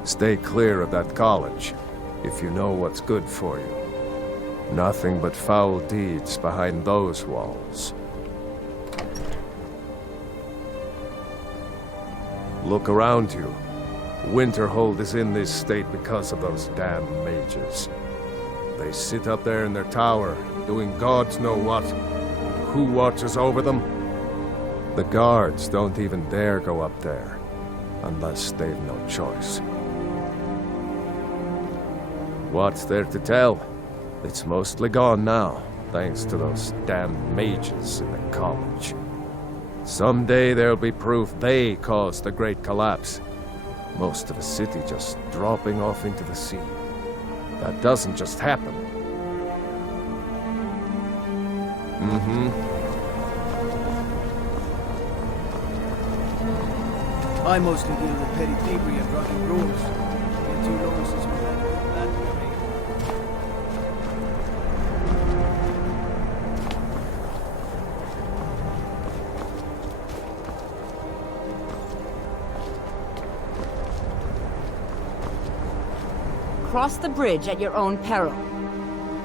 Stay clear of that college, if you know what's good for you. Nothing but foul deeds behind those walls. Look around you. Winterhold is in this state because of those damn mages. They sit up there in their tower, doing gods know what. Who watches over them? The guards don't even dare go up there, unless they've no choice. What's there to tell? It's mostly gone now, thanks to those damn mages in the college. Someday there'll be proof they caused the Great Collapse. Most of the city just dropping off into the sea. That doesn't just happen. I mostly deal with petty thievery and rugged rules. Been too long since we had that cross the bridge at your own peril.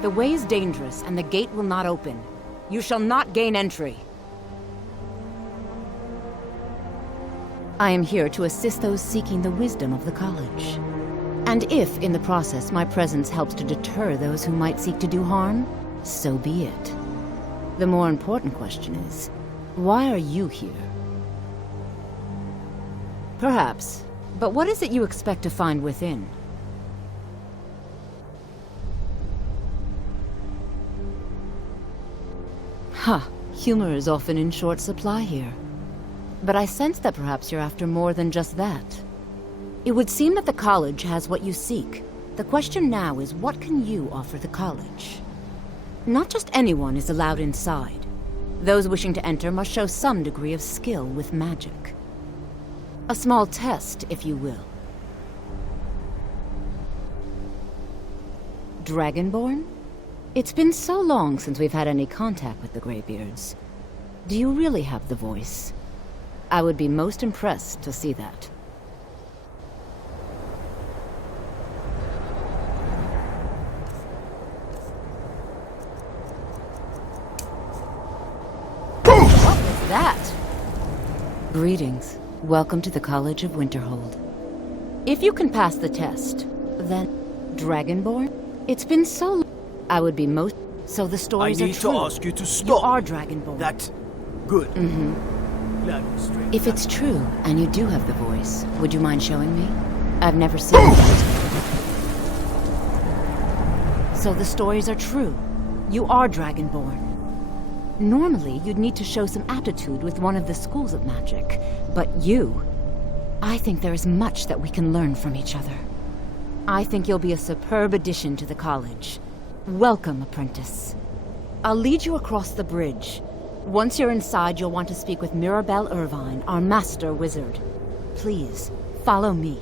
The way is dangerous, and the gate will not open. You shall not gain entry. I am here to assist those seeking the wisdom of the college. And if, in the process, my presence helps to deter those who might seek to do harm, so be it. The more important question is, why are you here? Perhaps, but what is it you expect to find within? Ha! Humor is often in short supply here. But I sense that perhaps you're after more than just that. It would seem that the college has what you seek. The question now is, what can you offer the college? Not just anyone is allowed inside. Those wishing to enter must show some degree of skill with magic. A small test, if you will. Dragonborn? It's been so long since we've had any contact with the Greybeards. Do you really have the voice? I would be most impressed to see that. What was that? Greetings. Welcome to the College of Winterhold. If you can pass the test, then... Dragonborn? It's been so long. I would be most... So the stories are true. I need to ask you to stop. You are Dragonborn. That's good. Mm-hmm. If it's true, and you do have the voice, would you mind showing me? I've never seen it. So the stories are true. You are Dragonborn. Normally, you'd need to show some aptitude with one of the schools of magic. But you... I think there is much that we can learn from each other. I think you'll be a superb addition to the college. Welcome, apprentice. I'll lead you across the bridge. Once you're inside, you'll want to speak with Mirabelle Irvine, our master wizard. Please, follow me.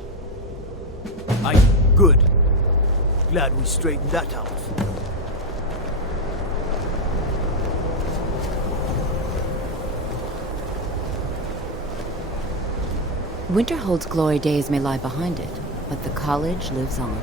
Good. Glad we straightened that out. Winterhold's glory days may lie behind it, but the college lives on.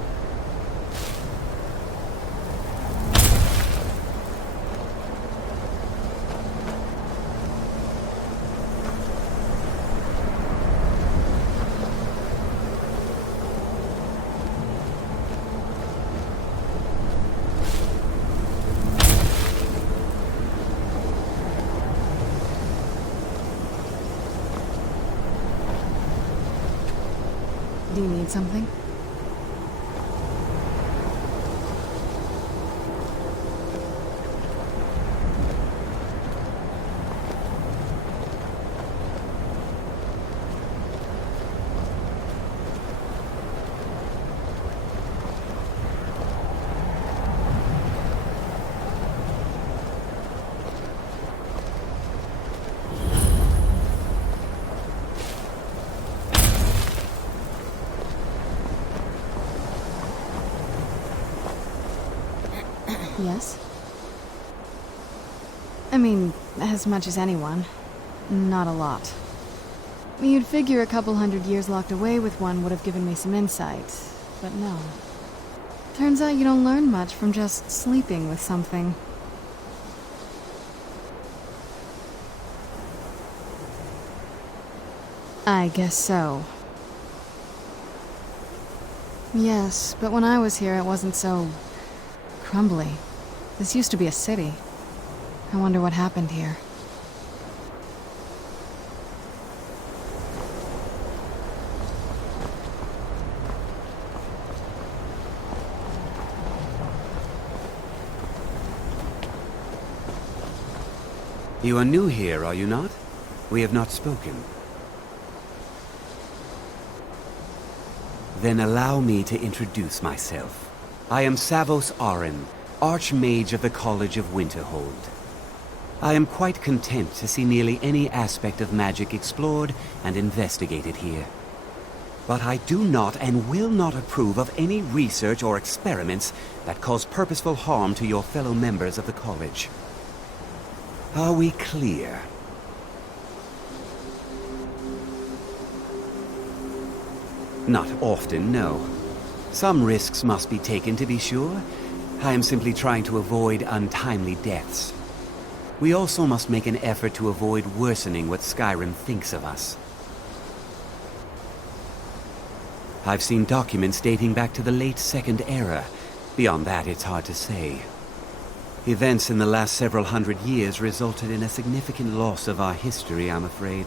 Do you need something? Yes? I mean, as much as anyone. Not a lot. You'd figure a couple 100 years locked away with one would have given me some insight, but no. Turns out you don't learn much from just sleeping with something. I guess so. Yes, but when I was here it wasn't so... crumbly. This used to be a city. I wonder what happened here. You are new here, are you not? We have not spoken. Then allow me to introduce myself. I am Savos Arin, Archmage of the College of Winterhold. I am quite content to see nearly any aspect of magic explored and investigated here. But I do not and will not approve of any research or experiments that cause purposeful harm to your fellow members of the college. Are we clear? Not often, no. Some risks must be taken, to be sure. I am simply trying to avoid untimely deaths. We also must make an effort to avoid worsening what Skyrim thinks of us. I've seen documents dating back to the late Second Era. Beyond that, it's hard to say. Events in the last several hundred years resulted in a significant loss of our history, I'm afraid.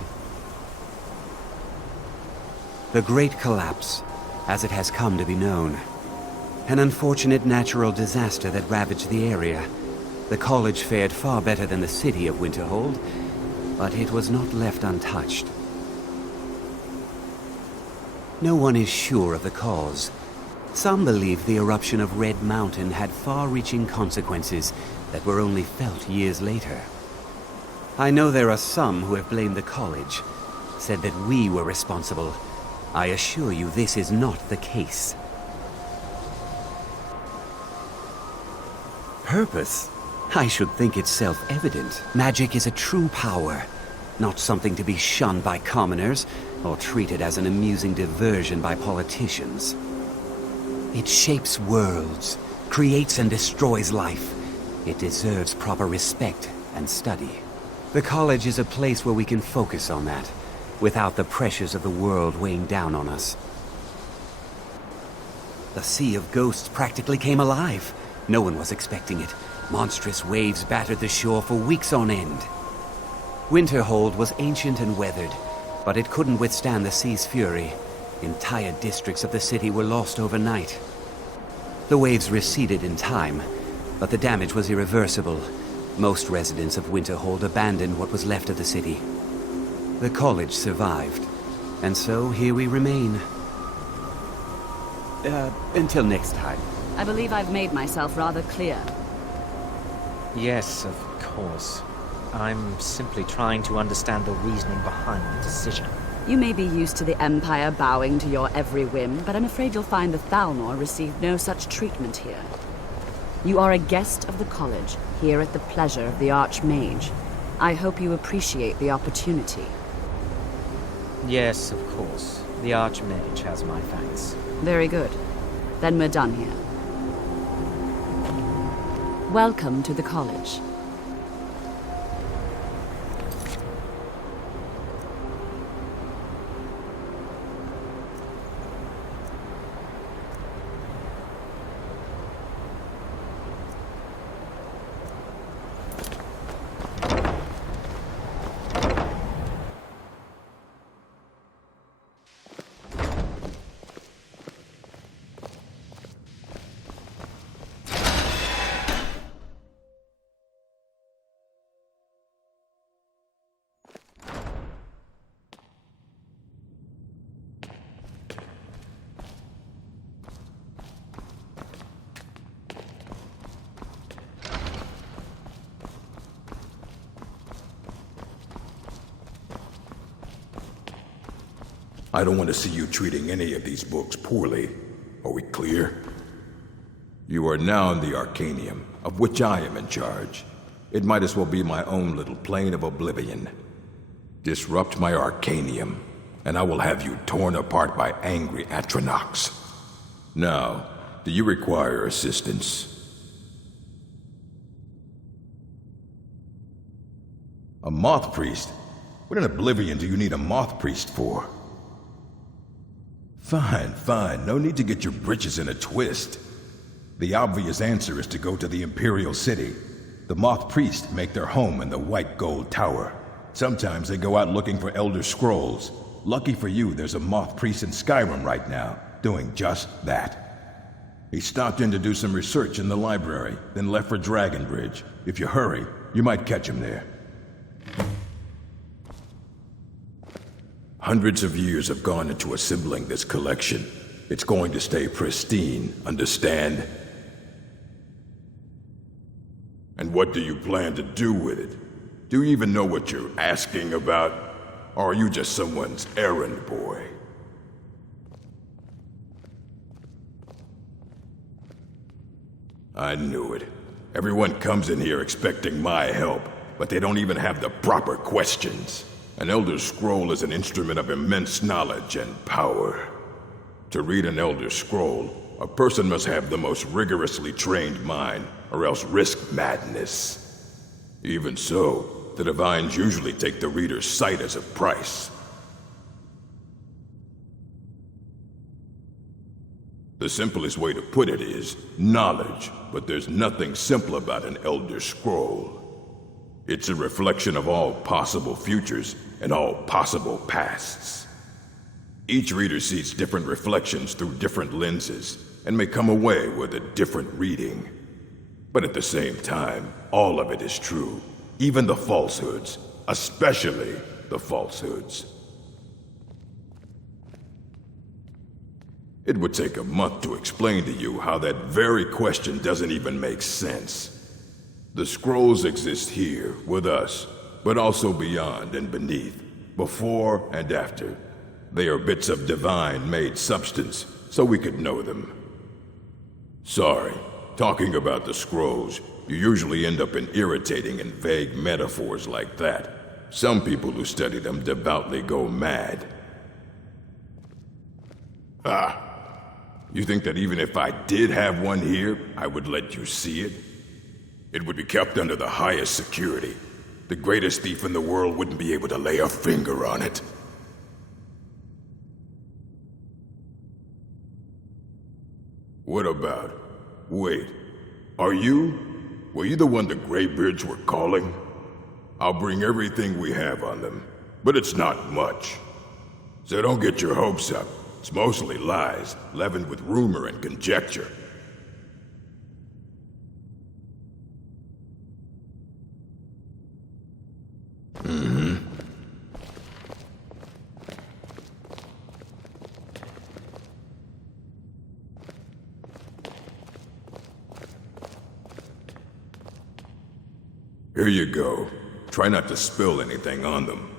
The Great Collapse, as it has come to be known. An unfortunate natural disaster that ravaged the area. The college fared far better than the city of Winterhold, but it was not left untouched. No one is sure of the cause. Some believe the eruption of Red Mountain had far-reaching consequences that were only felt years later. I know there are some who have blamed the college, said that we were responsible. I assure you this is not the case. Purpose? I should think it's self-evident. Magic is a true power, not something to be shunned by commoners or treated as an amusing diversion by politicians. It shapes worlds, creates and destroys life. It deserves proper respect and study. The college is a place where we can focus on that, without the pressures of the world weighing down on us. The Sea of Ghosts practically came alive. No one was expecting it. Monstrous waves battered the shore for weeks on end. Winterhold was ancient and weathered, but it couldn't withstand the sea's fury. Entire districts of the city were lost overnight. The waves receded in time, but the damage was irreversible. Most residents of Winterhold abandoned what was left of the city. The college survived, and so here we remain. Until next time. I believe I've made myself rather clear. Yes, of course. I'm simply trying to understand the reasoning behind the decision. You may be used to the Empire bowing to your every whim, but I'm afraid you'll find the Thalmor received no such treatment here. You are a guest of the college, here at the pleasure of the Archmage. I hope you appreciate the opportunity. Yes, of course. The Archmage has my thanks. Very good. Then we're done here. Welcome to the college. I don't want to see you treating any of these books poorly. Are we clear? You are now in the Arcanium, of which I am in charge. It might as well be my own little plane of oblivion. Disrupt my Arcanium, and I will have you torn apart by angry Atronachs. Now, do you require assistance? A moth priest? What in oblivion do you need a moth priest for? Fine. No need to get your britches in a twist. The obvious answer is to go to the Imperial City. The Moth Priests make their home in the White Gold Tower. Sometimes they go out looking for Elder Scrolls. Lucky for you, there's a Moth Priest in Skyrim right now, doing just that. He stopped in to do some research in the library, then left for Dragonbridge. If you hurry, you might catch him there. Hundreds of years have gone into assembling this collection. It's going to stay pristine, understand? And what do you plan to do with it? Do you even know what you're asking about? Or are you just someone's errand boy? I knew it. Everyone comes in here expecting my help, but they don't even have the proper questions. An Elder Scroll is an instrument of immense knowledge and power. To read an Elder Scroll, a person must have the most rigorously trained mind, or else risk madness. Even so, the divines usually take the reader's sight as a price. The simplest way to put it is knowledge, but there's nothing simple about an Elder Scroll. It's a reflection of all possible futures and all possible pasts. Each reader sees different reflections through different lenses and may come away with a different reading. But at the same time, all of it is true, even the falsehoods, especially the falsehoods. It would take a month to explain to you how that very question doesn't even make sense. The scrolls exist here, with us, but also beyond and beneath, before and after. They are bits of divine-made substance, so we could know them. Sorry, talking about the scrolls, you usually end up in irritating and vague metaphors like that. Some people who study them devoutly go mad. You think that even if I did have one here, I would let you see it? It would be kept under the highest security. The greatest thief in the world wouldn't be able to lay a finger on it. What about... Wait, were you the one the Greybeards were calling? I'll bring everything we have on them, but it's not much. So don't get your hopes up. It's mostly lies, leavened with rumor and conjecture. Here you go. Try not to spill anything on them.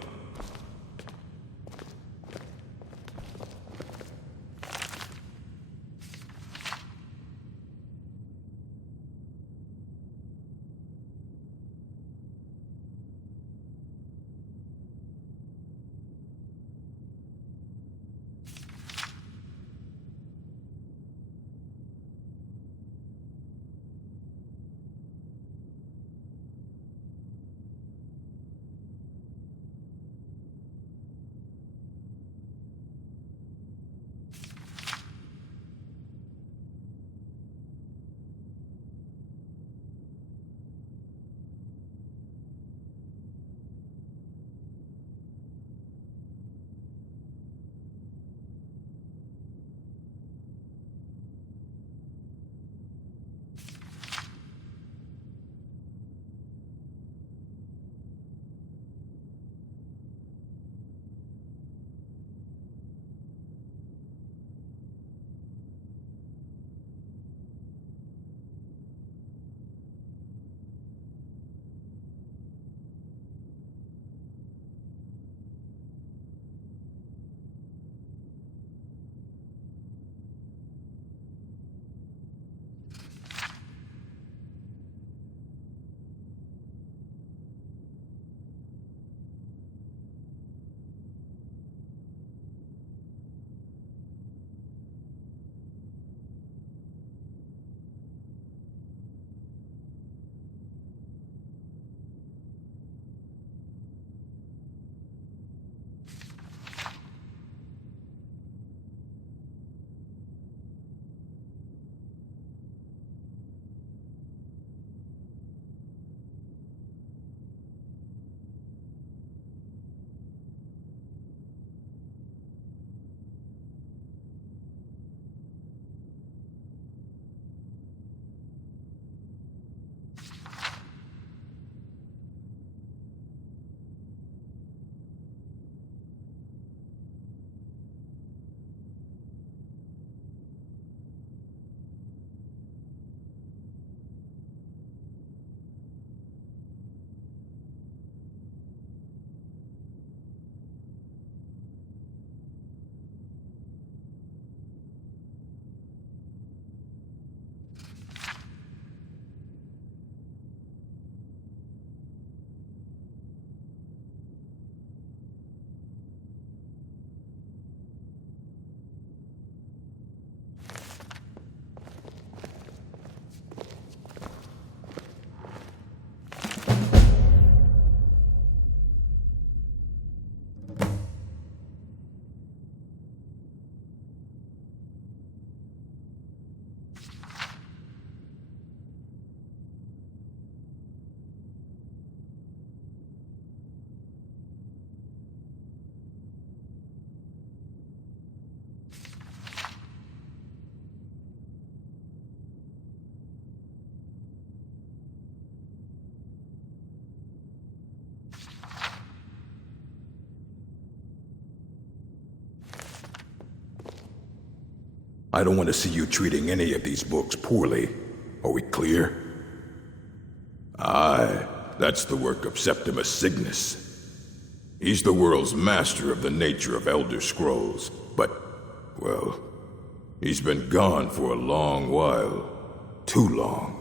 I don't want to see you treating any of these books poorly. Are we clear? Aye, that's the work of Septimus Cygnus. He's the world's master of the nature of Elder Scrolls, but, well, he's been gone for a long while. Too long.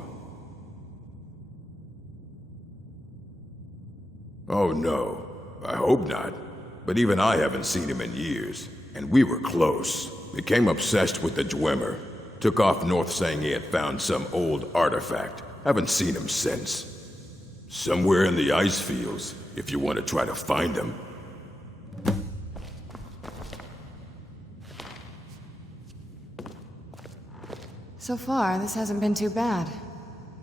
Oh no, I hope not. But even I haven't seen him in years. And we were close. Became obsessed with the Dwemer. Took off north saying he had found some old artifact. Haven't seen him since. Somewhere in the ice fields, if you want to try to find him. So far, this hasn't been too bad.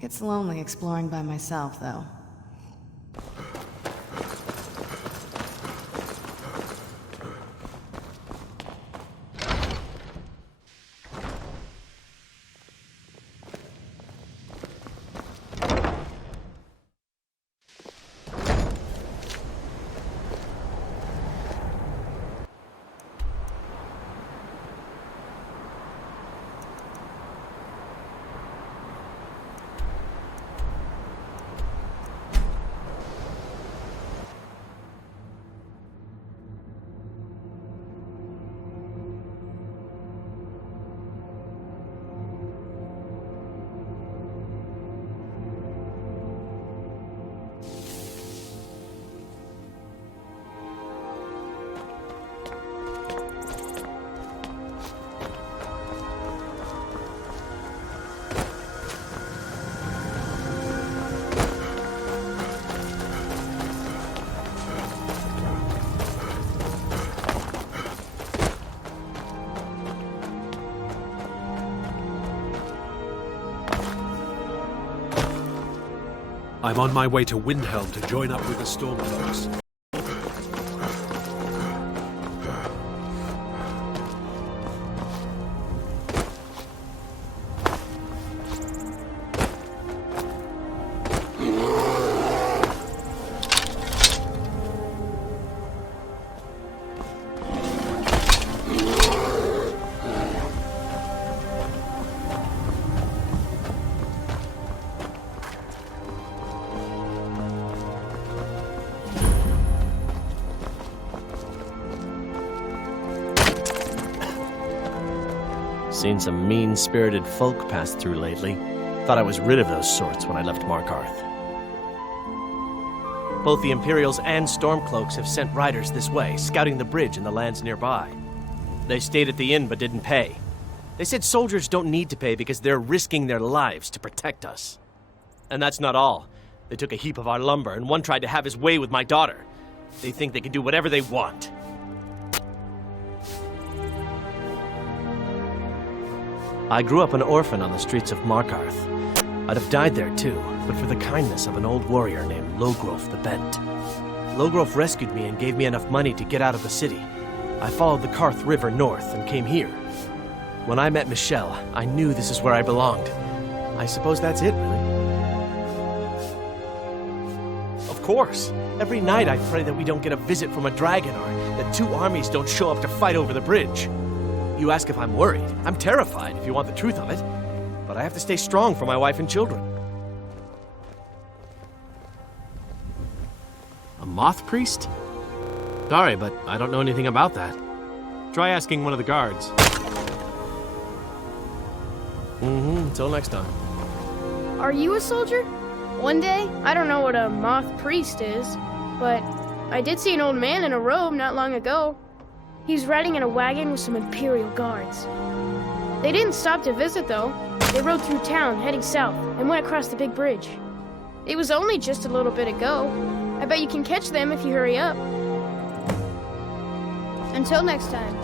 It's lonely exploring by myself, though. I'm on my way to Windhelm to join up with the Stormcloaks. Seen some mean-spirited folk pass through lately. Thought I was rid of those sorts when I left Markarth. Both the Imperials and Stormcloaks have sent riders this way, scouting the bridge and the lands nearby. They stayed at the inn but didn't pay. They said soldiers don't need to pay because they're risking their lives to protect us. And that's not all. They took a heap of our lumber, and one tried to have his way with my daughter. They think they can do whatever they want. I grew up an orphan on the streets of Markarth. I'd have died there too, but for the kindness of an old warrior named Logrolf the Bent. Logrolf rescued me and gave me enough money to get out of the city. I followed the Karth River north and came here. When I met Michelle, I knew this is where I belonged. I suppose that's it, really. Of course. Every night I pray that we don't get a visit from a dragon or that two armies don't show up to fight over the bridge. You ask if I'm worried. I'm terrified, if you want the truth of it. But I have to stay strong for my wife and children. A moth priest? Sorry, but I don't know anything about that. Try asking one of the guards. Until next time. Are you a soldier? One day, I don't know what a moth priest is, but I did see an old man in a robe not long ago. He was riding in a wagon with some Imperial guards. They didn't stop to visit, though. They rode through town, heading south, and went across the big bridge. It was only just a little bit ago. I bet you can catch them if you hurry up. Until next time.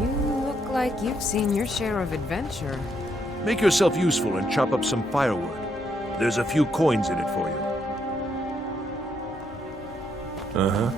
You look like you've seen your share of adventure. Make yourself useful and chop up some firewood. There's a few coins in it for you. Uh-huh.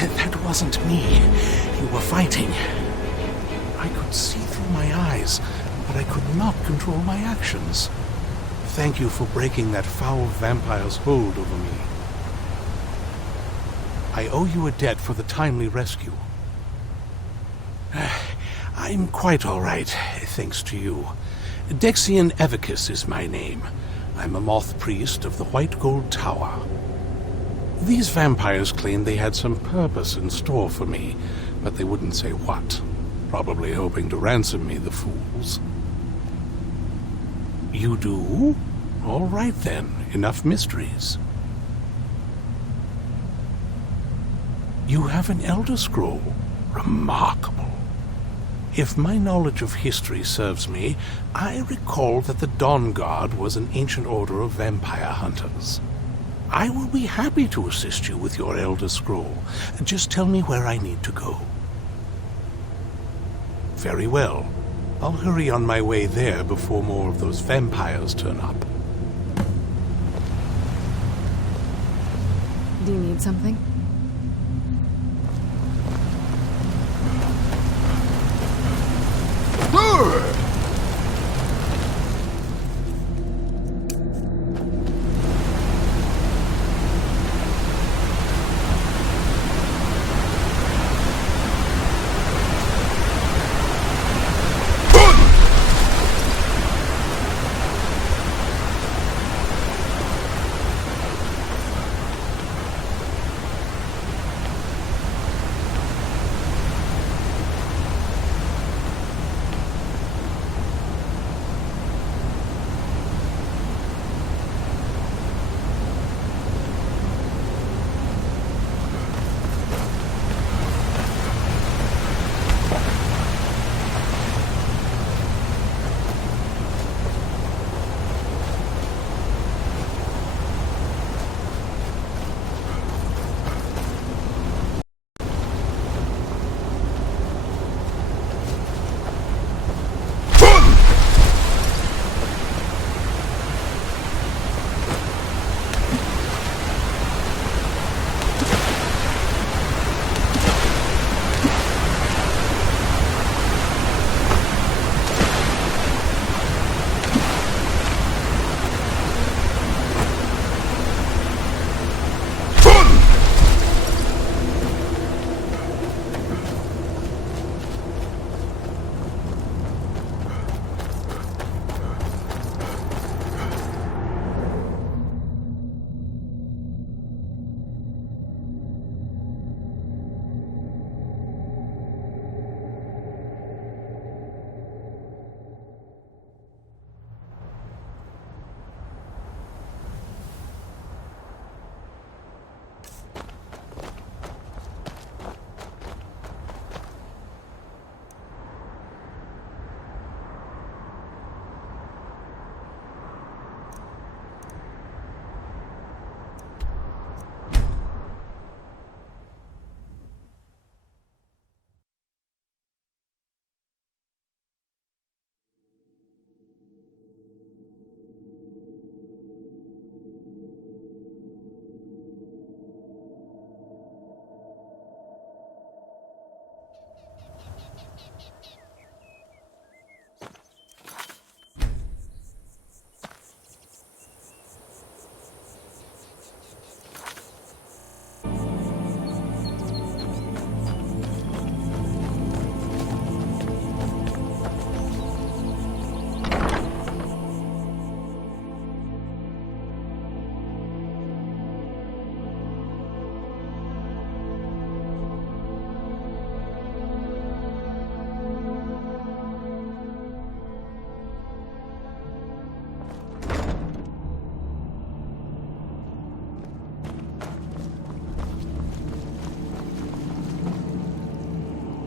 That wasn't me. You were fighting. I could see through my eyes, but I could not control my actions. Thank you for breaking that foul vampire's hold over me. I owe you a debt for the timely rescue. I'm quite all right, thanks to you. Dexian Evicus is my name. I'm a moth priest of the White Gold Tower. These vampires claimed they had some purpose in store for me, but they wouldn't say what. Probably hoping to ransom me, the fools. You do? All right then, enough mysteries. You have an Elder Scroll. Remarkable. If my knowledge of history serves me, I recall that the Dawn Guard was an ancient order of vampire hunters. I will be happy to assist you with your Elder Scroll. Just tell me where I need to go. Very well. I'll hurry on my way there before more of those vampires turn up. Do you need something?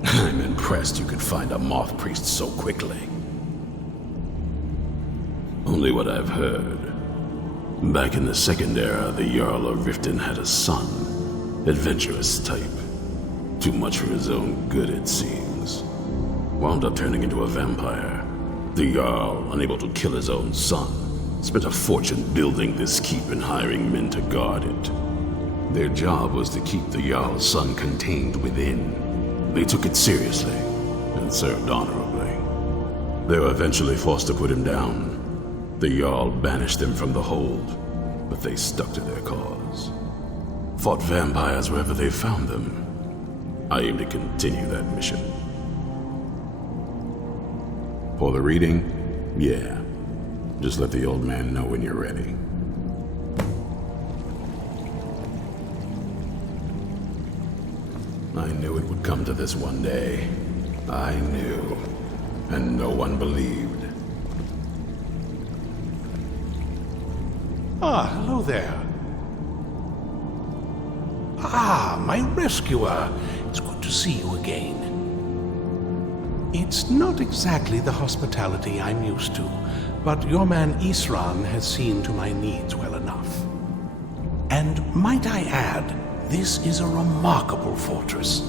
I'm impressed you could find a moth priest so quickly. Only what I've heard. Back in the Second Era, the Jarl of Riften had a son. Adventurous type. Too much for his own good, it seems. Wound up turning into a vampire. The Jarl, unable to kill his own son, spent a fortune building this keep and hiring men to guard it. Their job was to keep the Jarl's son contained within. They took it seriously and served honorably. They were eventually forced to put him down. The Jarl banished them from the hold, but they stuck to their cause. Fought vampires wherever they found them. I aim to continue that mission. For the reading, yeah. Just let the old man know when you're ready. I knew it would come to this one day. I knew. And no one believed. Ah, hello there. Ah, my rescuer. It's good to see you again. It's not exactly the hospitality I'm used to, but your man Isran has seen to my needs well enough. And might I add, this is a remarkable fortress.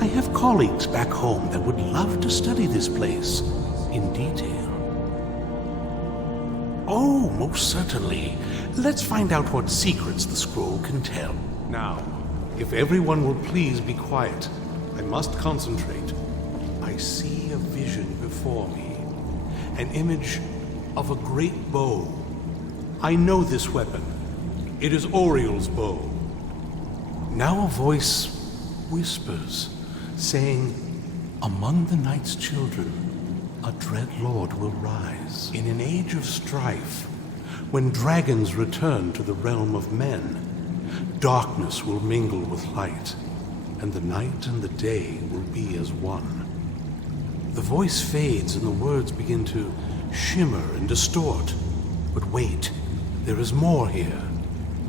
I have colleagues back home that would love to study this place in detail. Oh, most certainly. Let's find out what secrets the scroll can tell. Now, if everyone will please be quiet, I must concentrate. I see a vision before me, an image of a great bow. I know this weapon. It is Oriel's bow. Now a voice whispers, saying, "Among the night's children, a dread lord will rise. In an age of strife, when dragons return to the realm of men, darkness will mingle with light, and the night and the day will be as one." The voice fades and the words begin to shimmer and distort. But wait, there is more here.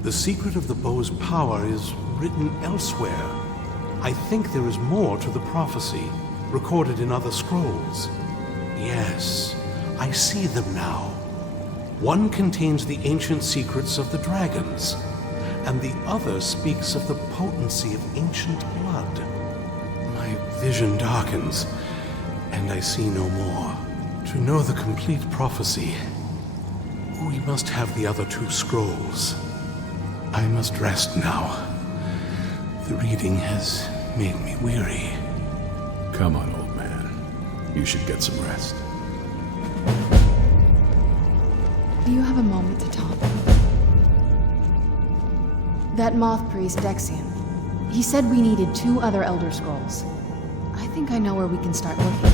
The secret of the bow's power is written elsewhere. I think there is more to the prophecy, recorded in other scrolls. Yes, I see them now. One contains the ancient secrets of the dragons, and the other speaks of the potency of ancient blood. My vision darkens, and I see no more. To know the complete prophecy, we must have the other two scrolls. I must rest now. The reading has made me weary. Come on, old man. You should get some rest. Do you have a moment to talk? That moth priest, Dexian, he said we needed 2 other Elder Scrolls. I think I know where we can start looking.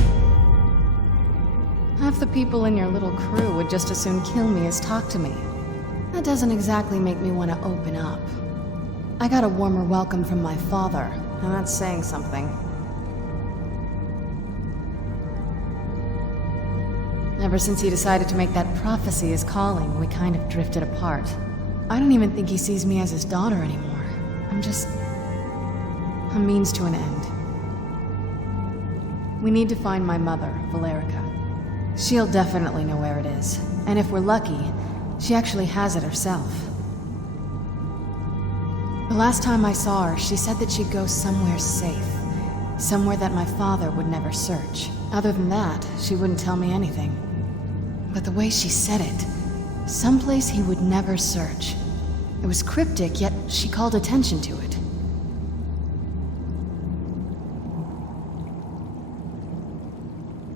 Half the people in your little crew would just as soon kill me as talk to me. That doesn't exactly make me want to open up. I got a warmer welcome from my father, and that's saying something. Ever since he decided to make that prophecy his calling, we kind of drifted apart. I don't even think he sees me as his daughter anymore. I'm just a means to an end. We need to find my mother, Valerica. She'll definitely know where it is, and if we're lucky, she actually has it herself. The last time I saw her, she said that she'd go somewhere safe. Somewhere that my father would never search. Other than that, she wouldn't tell me anything. But the way she said it, someplace he would never search. It was cryptic, yet she called attention to it.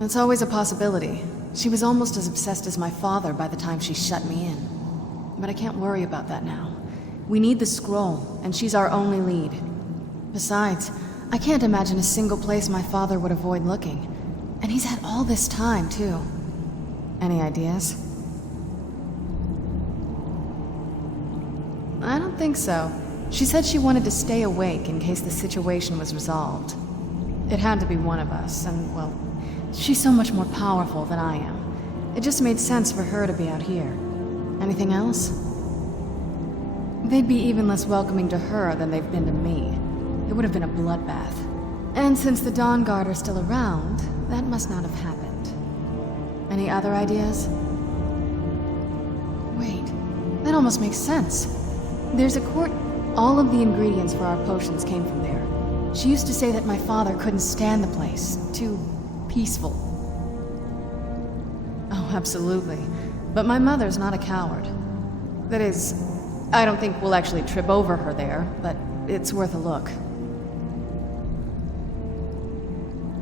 That's always a possibility. She was almost as obsessed as my father by the time she shut me in. But I can't worry about that now. We need the scroll, and she's our only lead. Besides, I can't imagine a single place my father would avoid looking. And he's had all this time, too. Any ideas? I don't think so. She said she wanted to stay awake in case the situation was resolved. It had to be one of us, and, well, she's so much more powerful than I am. It just made sense for her to be out here. Anything else? They'd be even less welcoming to her than they've been to me. It would have been a bloodbath. And since the Dawn Guard are still around, that must not have happened. Any other ideas? Wait, that almost makes sense. There's a court. All of the ingredients for our potions came from there. She used to say that my father couldn't stand the place. Too peaceful. Oh, absolutely. But my mother's not a coward. That is, I don't think we'll actually trip over her there, but it's worth a look.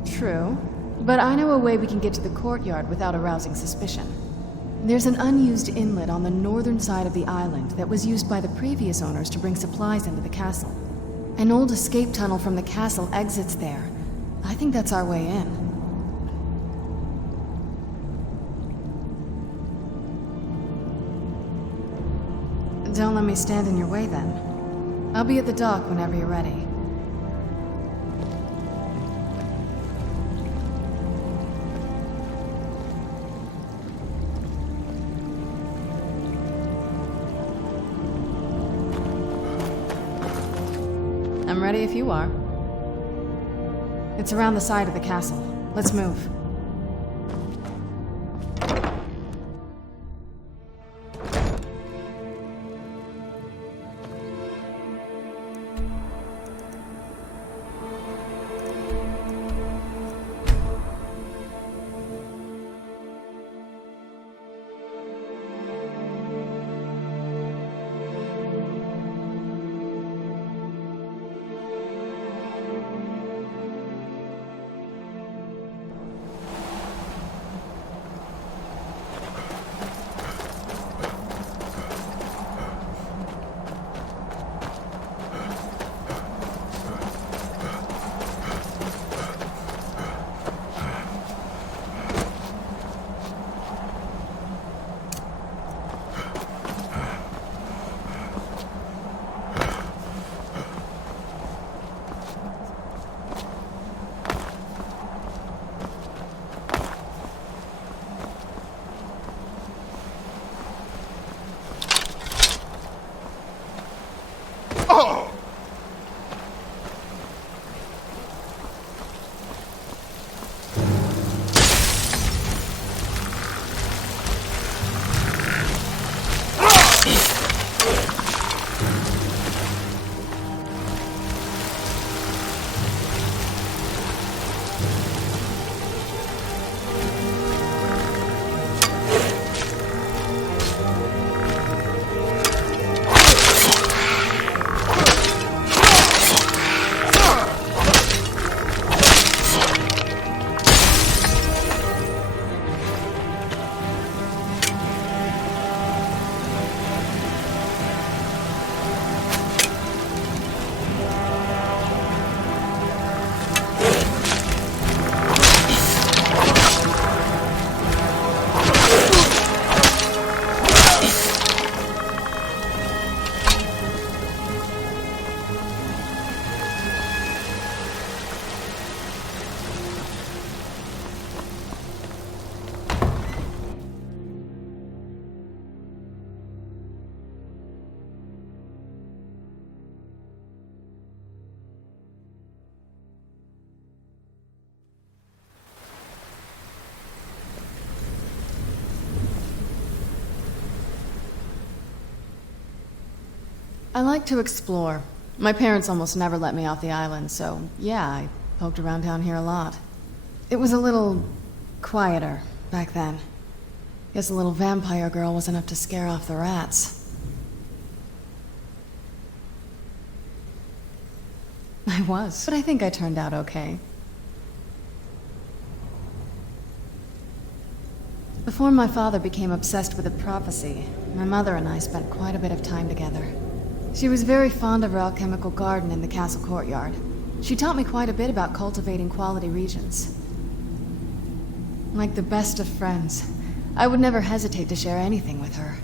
True, but I know a way we can get to the courtyard without arousing suspicion. There's an unused inlet on the northern side of the island that was used by the previous owners to bring supplies into the castle. An old escape tunnel from the castle exits there. I think that's our way in. Don't let me stand in your way, then. I'll be at the dock whenever you're ready. I'm ready if you are. It's around the side of the castle. Let's move. I like to explore. My parents almost never let me off the island, so yeah, I poked around down here a lot. It was a little quieter back then. Guess a little vampire girl was enough to scare off the rats. I was, but I think I turned out okay. Before my father became obsessed with a prophecy, my mother and I spent quite a bit of time together. She was very fond of her alchemical garden in the castle courtyard. She taught me quite a bit about cultivating quality regions. Like the best of friends, I would never hesitate to share anything with her.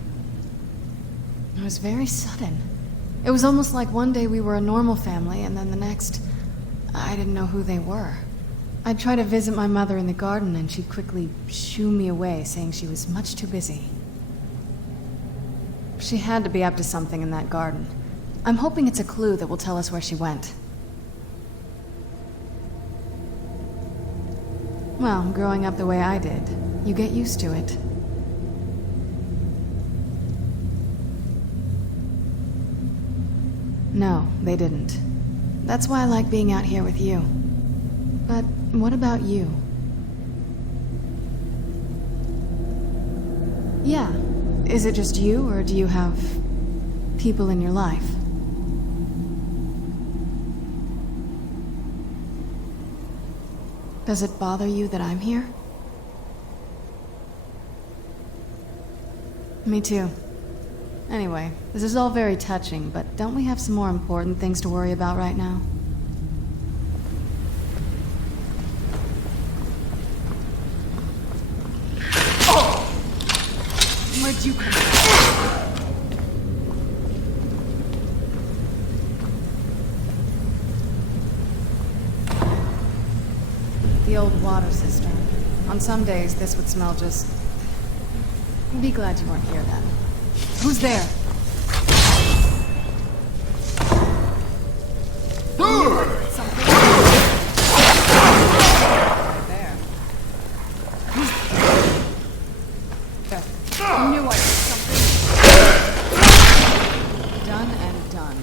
It was very sudden. It was almost like one day we were a normal family, and then the next, I didn't know who they were. I'd try to visit my mother in the garden, and she'd quickly shoo me away, saying she was much too busy. She had to be up to something in that garden. I'm hoping it's a clue that will tell us where she went. Well, growing up the way I did, you get used to it. No, they didn't. That's why I like being out here with you. But what about you? Yeah. Is it just you, or do you have people in your life? Does it bother you that I'm here? Me too. Anyway, this is all very touching, but don't we have some more important things to worry about right now? Where'd you come from? The old water cistern. On some days, this would smell just... Be glad you weren't here then. Who's there? Something. There. Who's there? I knew I did something. Done and done.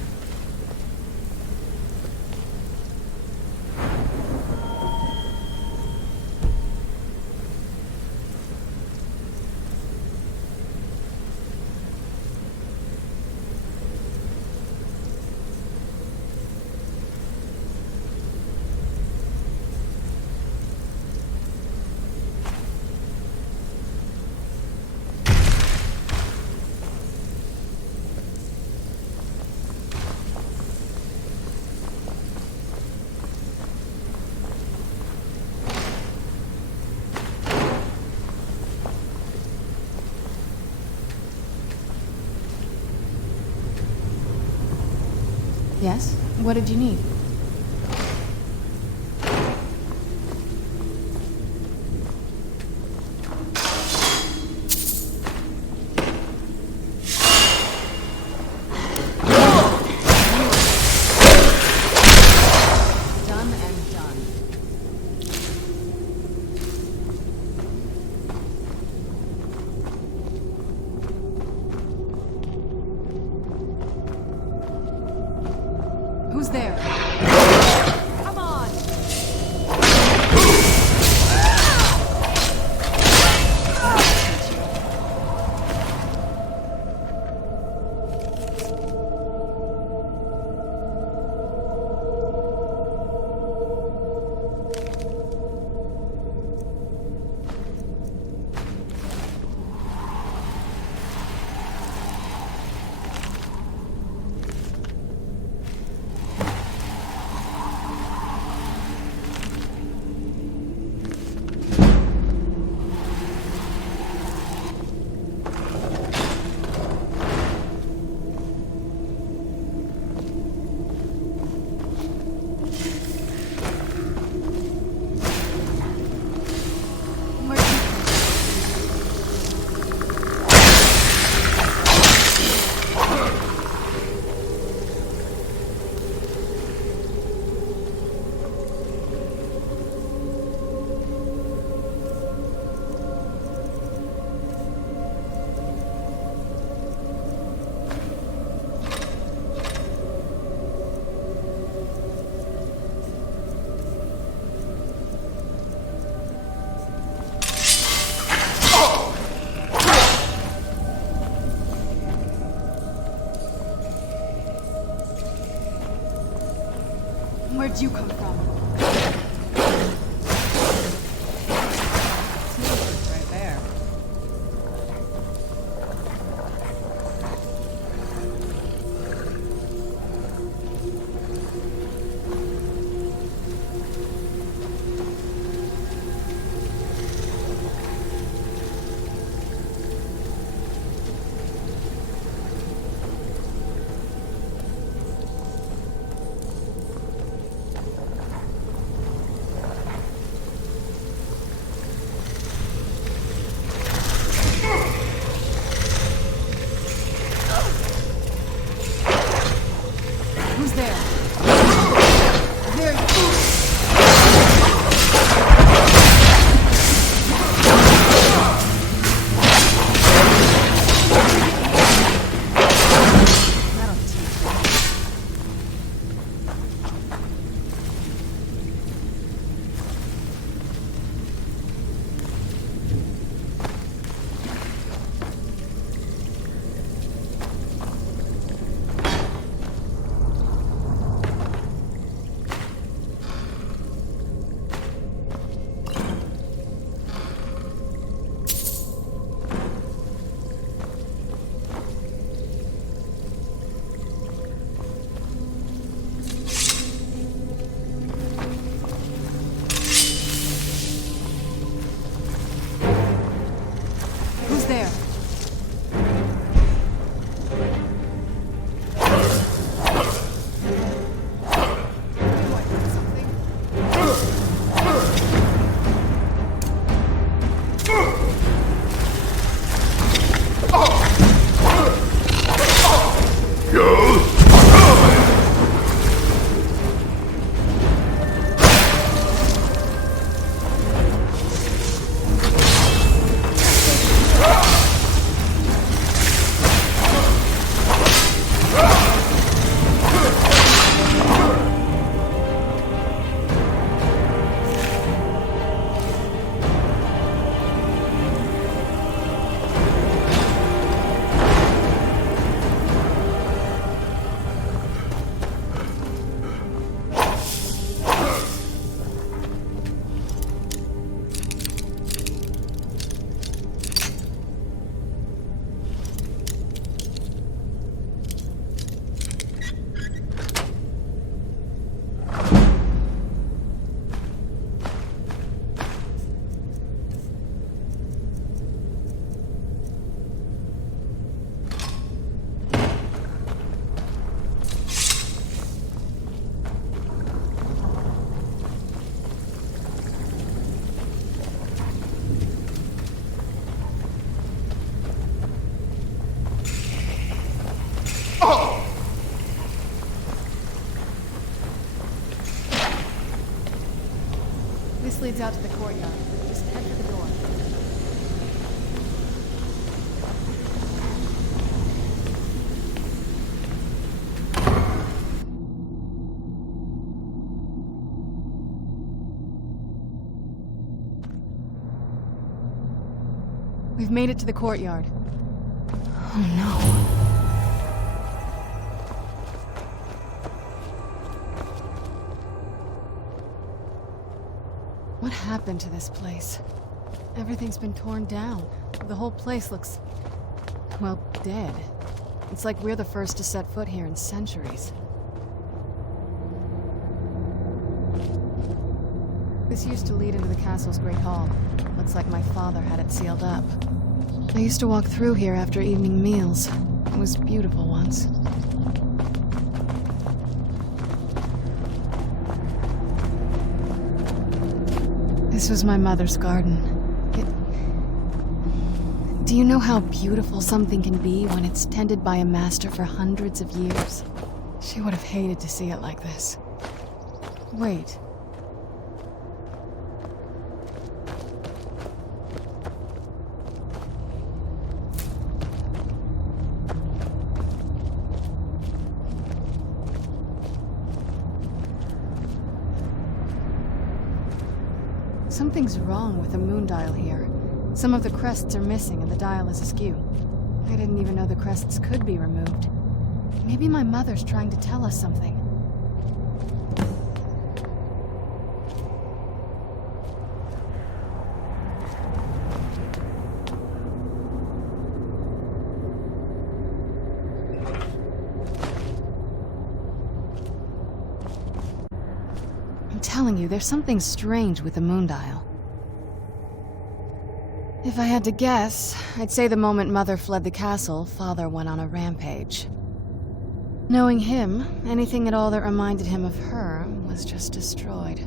Yes? What did you need? Done and done. Who's there? Come on! Where'd you come from? It's right there. This leads out to the courtyard. Just head for the door. We've made it to the courtyard. Oh no. What happened to this place? Everything's been torn down. The whole place looks, well, dead. It's like we're the first to set foot here in centuries. This used to lead into the castle's great hall. Looks like my father had it sealed up. I used to walk through here after evening meals. It was beautiful once. This was my mother's garden. Do you know how beautiful something can be when it's tended by a master for hundreds of years? She would have hated to see it like this. Wait. Something's wrong with the moon dial here. Some of the crests are missing and the dial is askew. I didn't even know the crests could be removed. Maybe my mother's trying to tell us something. I'm telling you, there's something strange with the moon dial. If I had to guess, I'd say the moment Mother fled the castle, Father went on a rampage. Knowing him, anything at all that reminded him of her was just destroyed.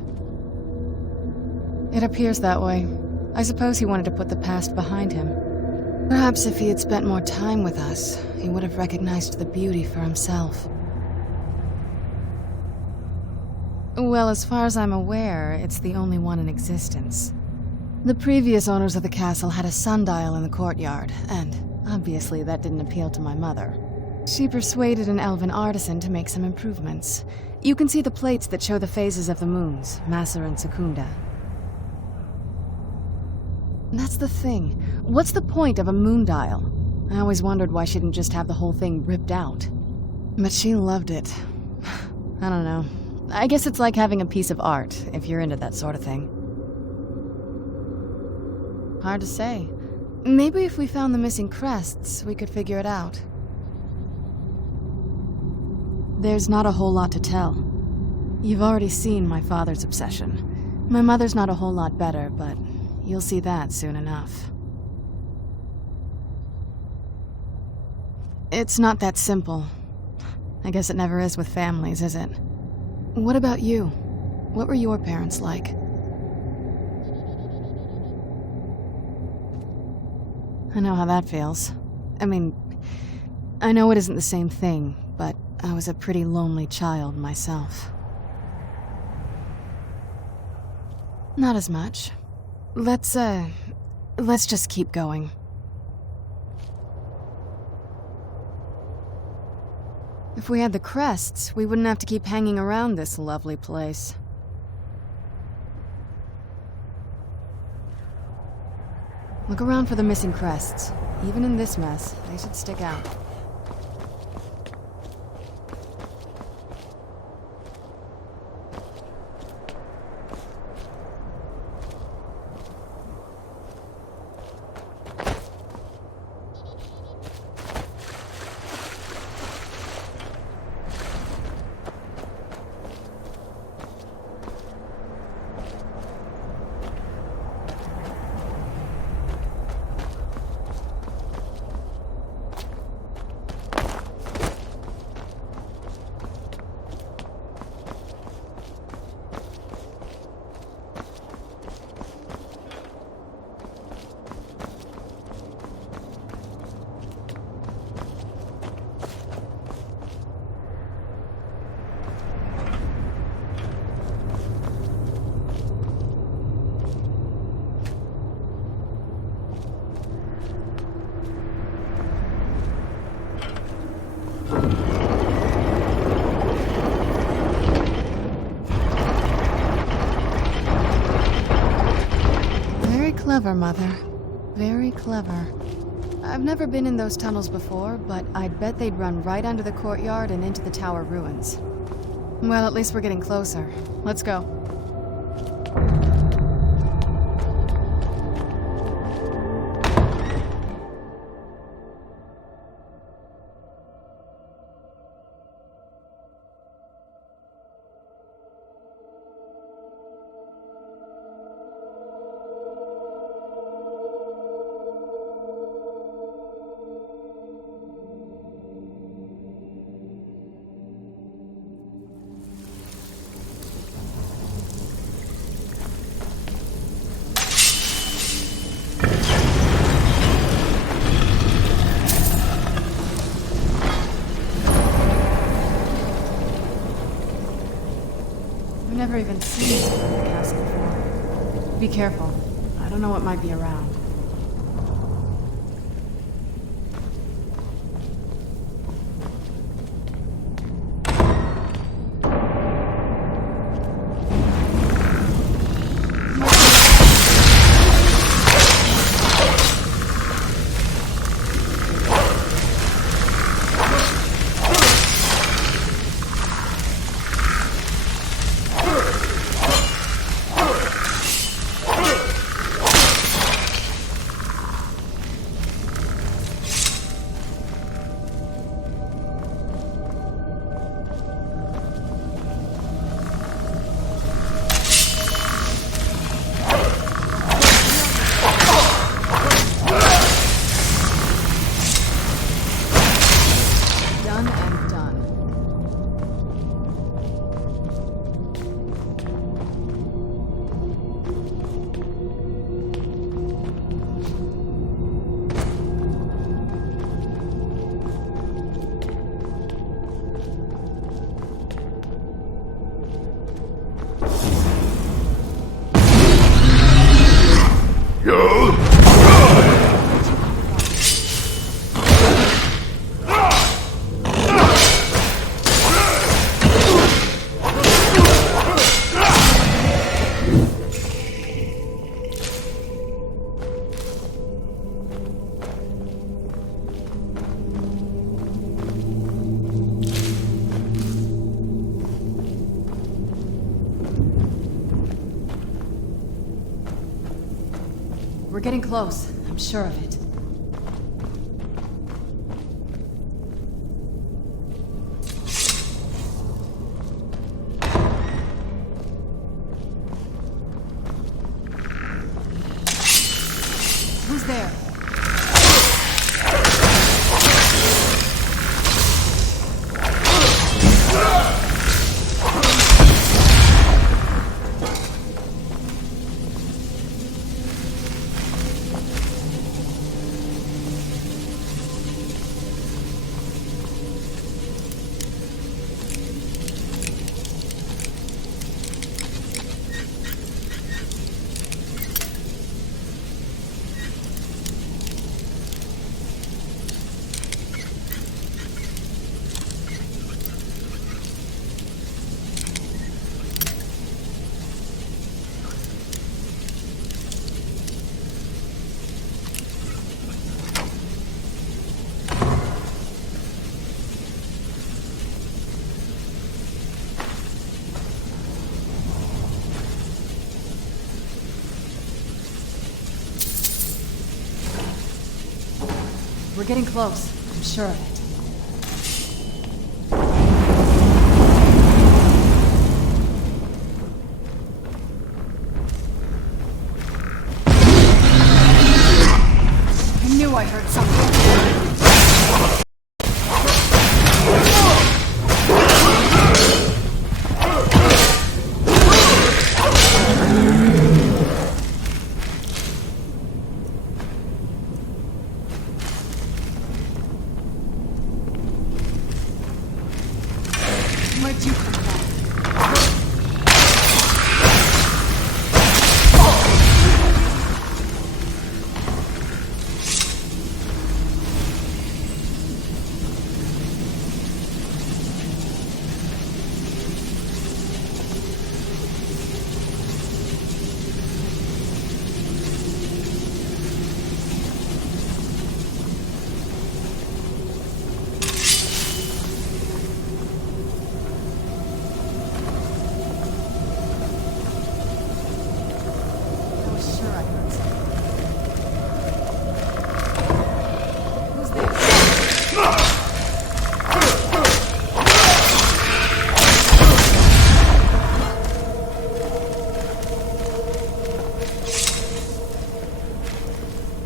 It appears that way. I suppose he wanted to put the past behind him. Perhaps if he had spent more time with us, he would have recognized the beauty for himself. Well, as far as I'm aware, it's the only one in existence. The previous owners of the castle had a sundial in the courtyard, and obviously that didn't appeal to my mother. She persuaded an elven artisan to make some improvements. You can see the plates that show the phases of the moons, Maser and Secunda. That's the thing. What's the point of a moon dial? I always wondered why she didn't just have the whole thing ripped out. But she loved it. I don't know. I guess it's like having a piece of art, if you're into that sort of thing. Hard to say. Maybe if we found the missing crests, we could figure it out. There's not a whole lot to tell. You've already seen my father's obsession. My mother's not a whole lot better, but you'll see that soon enough. It's not that simple. I guess it never is with families, is it? What about you? What were your parents like? I know how that feels. I mean, I know it isn't the same thing, but I was a pretty lonely child myself. Not as much. Let's just keep going. If we had the crests, we wouldn't have to keep hanging around this lovely place. Look around for the missing crests. Even in this mess, they should stick out. Clever, Mother. Very clever. I've never been in those tunnels before, but I'd bet they'd run right under the courtyard and into the tower ruins. Well, at least we're getting closer. Let's go. I've never even seen this part of the castle before. Be careful. I don't know what might be around. We're getting close. I'm sure of it. Who's there? We're getting close. I'm sure of it. I knew I heard something.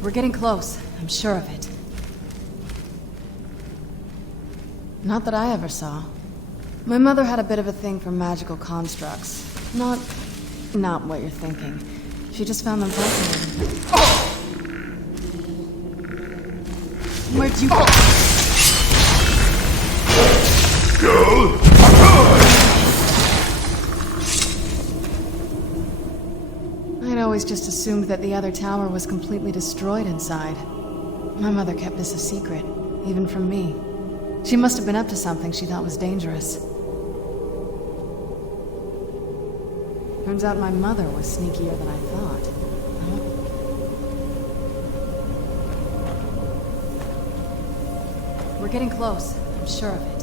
We're getting close. I'm sure of it. Not that I ever saw. My mother had a bit of a thing for magical constructs. Not what you're thinking. She just found them fascinating. Where'd you go? I'd always just assumed that the other tower was completely destroyed inside. My mother kept this a secret, even from me. She must have been up to something she thought was dangerous. Turns out my mother was sneakier than I thought. We're getting close. I'm sure of it.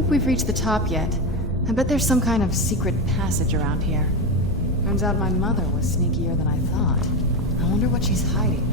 think we've reached the top yet. I bet there's some kind of secret passage around here. Turns out my mother was sneakier than I thought. I wonder what she's hiding.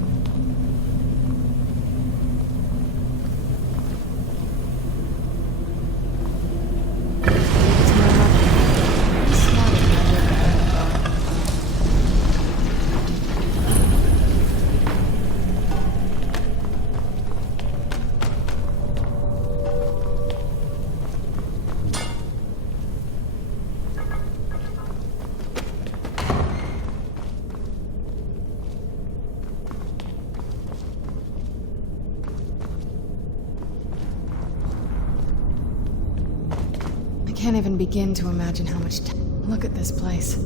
I can't even begin to imagine how much Look at this place.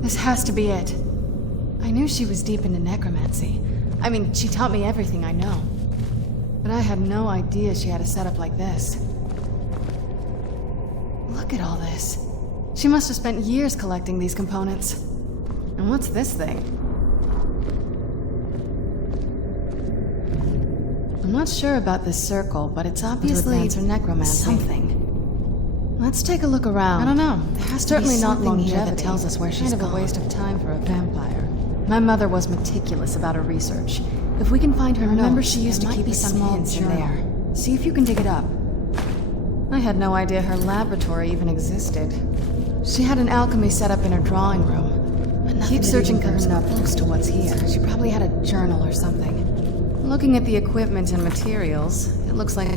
This has to be it. I knew she was deep into necromancy. I mean, she taught me everything I know. But I had no idea she had a setup like this. Look at all this. She must have spent years collecting these components. And what's this thing? I'm not sure about this circle, but it's obviously her necromancy. Something. Let's take a look around. I don't know. There has certainly not longevity that tells us where she's gone. Kind of a waste of time for a vampire. My mother was meticulous about her research. If we can find her remember she used to keep some hints in there. See if you can dig it up. I had no idea her laboratory even existed. She had an alchemy set up in her drawing room. Keep searching for her close to what's here. She probably had a journal or something. Looking at the equipment and materials, it looks like...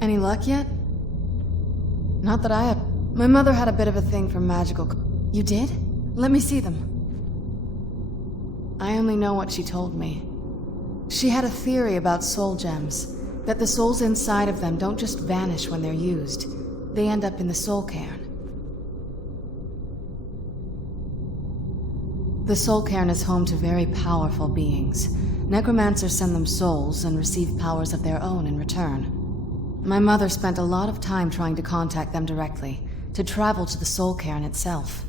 Any luck yet? Not that I have. My mother had a bit of a thing for magical... You did? Let me see them. I only know what she told me. She had a theory about soul gems, that the souls inside of them don't just vanish when they're used. They end up in the soul cairn. The soul cairn is home to very powerful beings. Necromancers send them souls and receive powers of their own in return. My mother spent a lot of time trying to contact them directly, to travel to the soul cairn itself.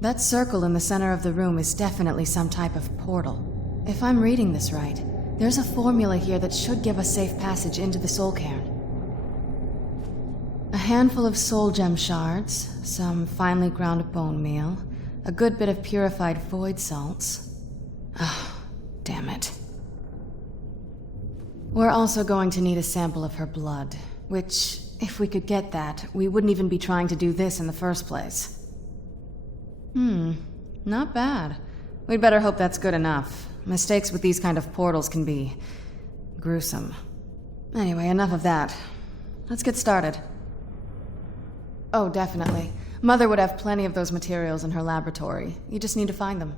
That circle in the center of the room is definitely some type of portal. If I'm reading this right, there's a formula here that should give us safe passage into the soul cairn. A handful of soul gem shards, some finely ground bone meal, a good bit of purified void salts. Ah, damn it. We're also going to need a sample of her blood, which, if we could get that, we wouldn't even be trying to do this in the first place. Not bad. We'd better hope that's good enough. Mistakes with these kind of portals can be gruesome. Anyway, enough of that. Let's get started. Oh, definitely. Mother would have plenty of those materials in her laboratory. You just need to find them.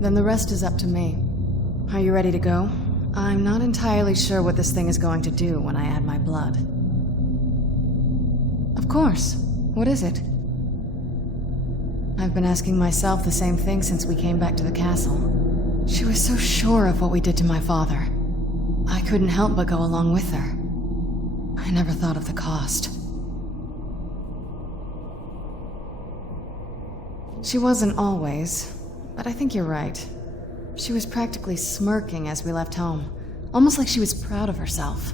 Then the rest is up to me. Are you ready to go? I'm not entirely sure what this thing is going to do when I add my blood. Of course. What is it? I've been asking myself the same thing since we came back to the castle. She was so sure of what we did to my father. I couldn't help but go along with her. I never thought of the cost. She wasn't always, but I think you're right. She was practically smirking as we left home, almost like she was proud of herself.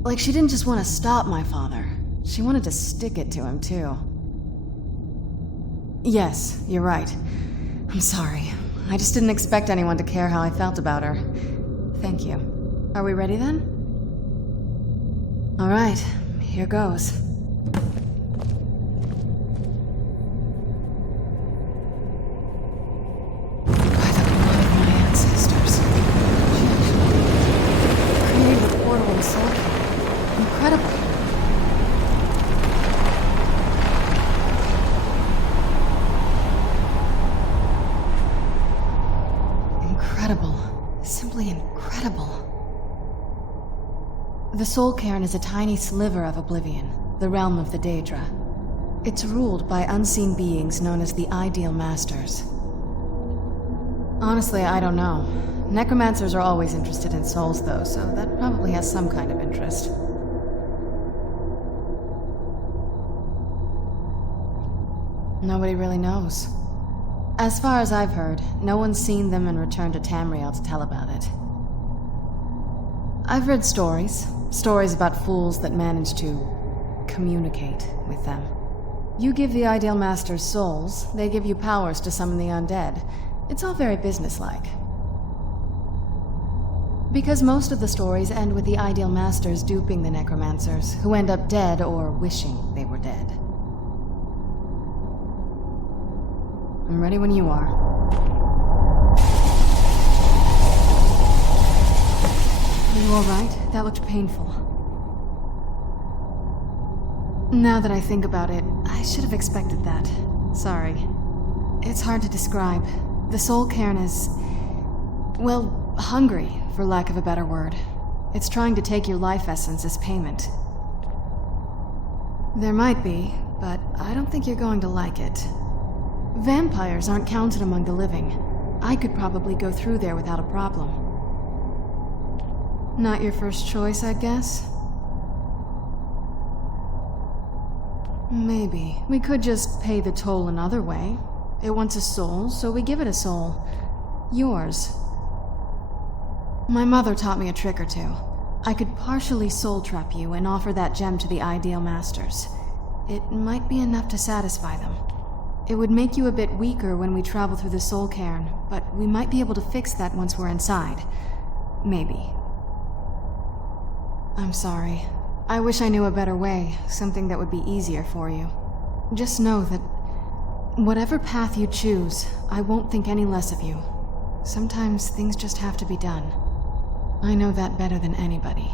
Like she didn't just want to stop my father, she wanted to stick it to him too. Yes, you're right. I'm sorry. I just didn't expect anyone to care how I felt about her. Thank you. Are we ready then? All right, here goes. The Soul Cairn is a tiny sliver of Oblivion, the realm of the Daedra. It's ruled by unseen beings known as the Ideal Masters. Honestly, I don't know. Necromancers are always interested in souls, though, so that probably has some kind of interest. Nobody really knows. As far as I've heard, no one's seen them and returned to Tamriel to tell about it. I've read stories about fools that manage to communicate with them. You give the Ideal Masters souls, they give you powers to summon the undead. It's all very businesslike. Because most of the stories end with the Ideal Masters duping the necromancers, who end up dead or wishing they were dead. I'm ready when you are. Are you alright? That looked painful. Now that I think about it, I should have expected that. Sorry. It's hard to describe. The Soul Cairn is, well, hungry, for lack of a better word. It's trying to take your life essence as payment. There might be, but I don't think you're going to like it. Vampires aren't counted among the living. I could probably go through there without a problem. Not your first choice, I guess? Maybe. We could just pay the toll another way. It wants a soul, so we give it a soul. Yours. My mother taught me a trick or two. I could partially soul trap you and offer that gem to the Ideal Masters. It might be enough to satisfy them. It would make you a bit weaker when we travel through the Soul Cairn, but we might be able to fix that once we're inside. Maybe. I'm sorry. I wish I knew a better way, something that would be easier for you. Just know that whatever path you choose, I won't think any less of you. Sometimes things just have to be done. I know that better than anybody.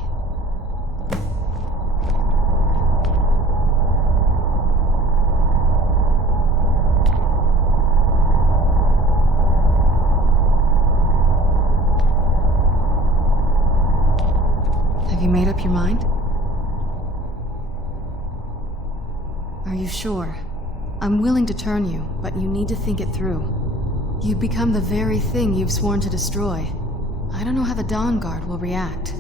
Have you made up your mind? Are you sure? I'm willing to turn you, but you need to think it through. You've become the very thing you've sworn to destroy. I don't know how the Dawn Guard will react.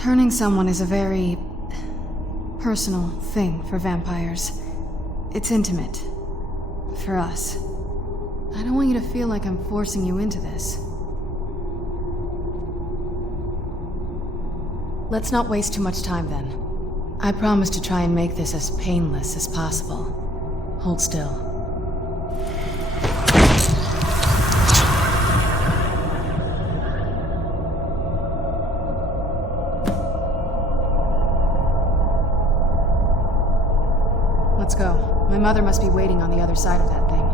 Turning someone is a very personal thing for vampires. It's intimate. For us. I don't want you to feel like I'm forcing you into this. Let's not waste too much time then. I promise to try and make this as painless as possible. Hold still. Let's go. My mother must be waiting on the other side of that thing.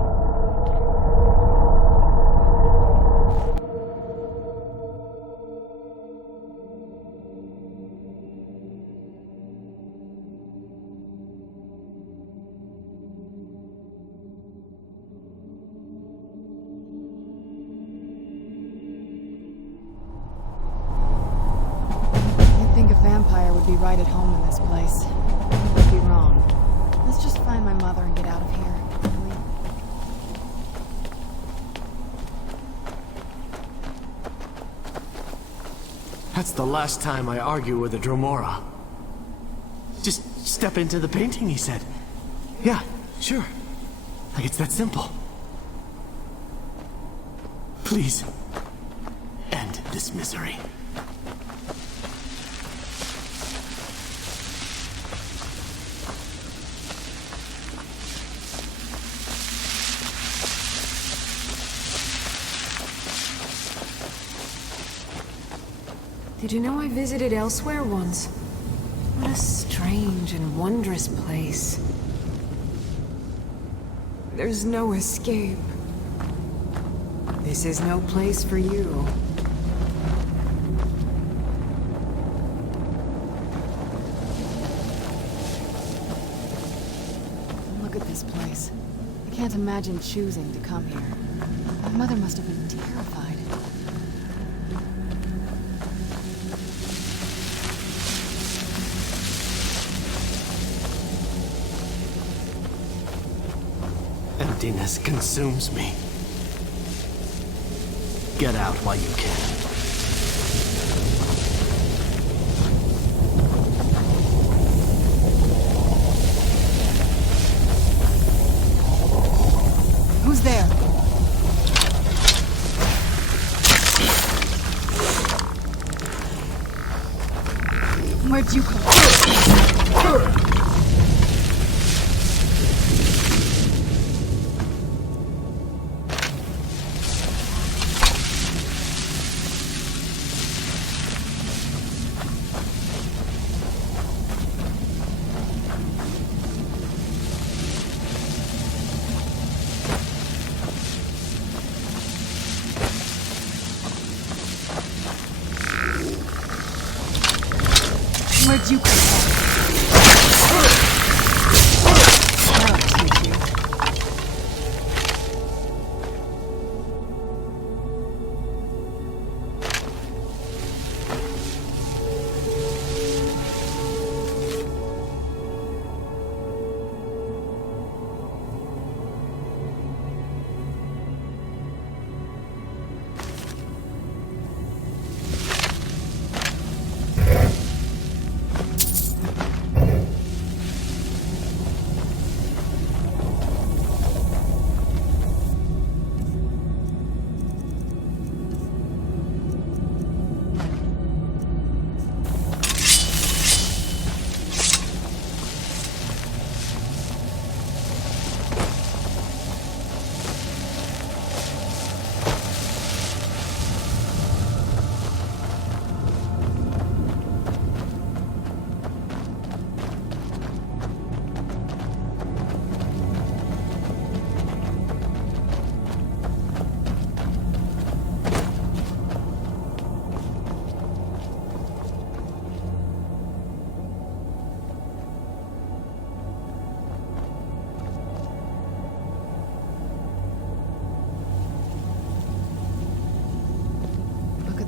You'd think a vampire would be right at home in this place. You'd be wrong. Let's just find my mother and get out of here. Really? That's the last time I argue with a Dromora. Just step into the painting, he said. Yeah, sure. Like it's that simple. Please, end this misery. Did you know I visited elsewhere once? What a strange and wondrous place. There's no escape. This is no place for you. Look at this place. I can't imagine choosing to come here. My mother must have been terrified. Emptiness consumes me. Get out while you can. Who's there? Where'd you come from? Where'd you come from? That'll teach you.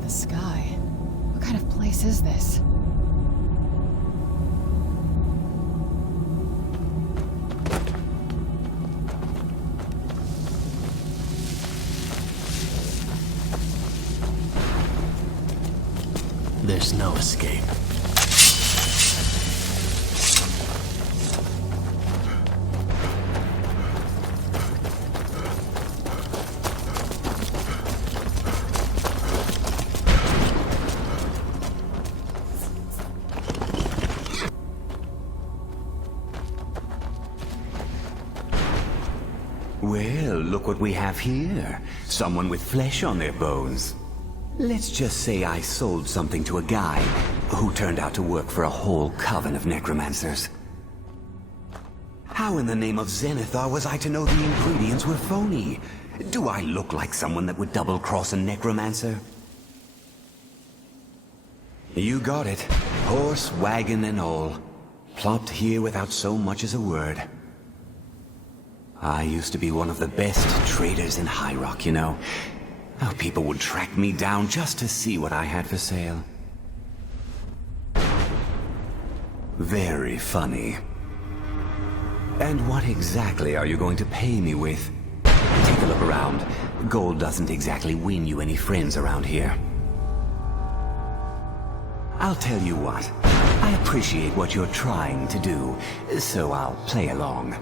the sky. What kind of place is this? There's no escape. Well, look what we have here. Someone with flesh on their bones. Let's just say I sold something to a guy who turned out to work for a whole coven of necromancers. How in the name of Zenithar was I to know the ingredients were phony? Do I look like someone that would double-cross a necromancer? You got it. Horse, wagon, and all. Plopped here without so much as a word. I used to be one of the best traders in High Rock, you know. How people would track me down just to see what I had for sale. Very funny. And what exactly are you going to pay me with? Take a look around. Gold doesn't exactly win you any friends around here. I'll tell you what. I appreciate what you're trying to do, so I'll play along.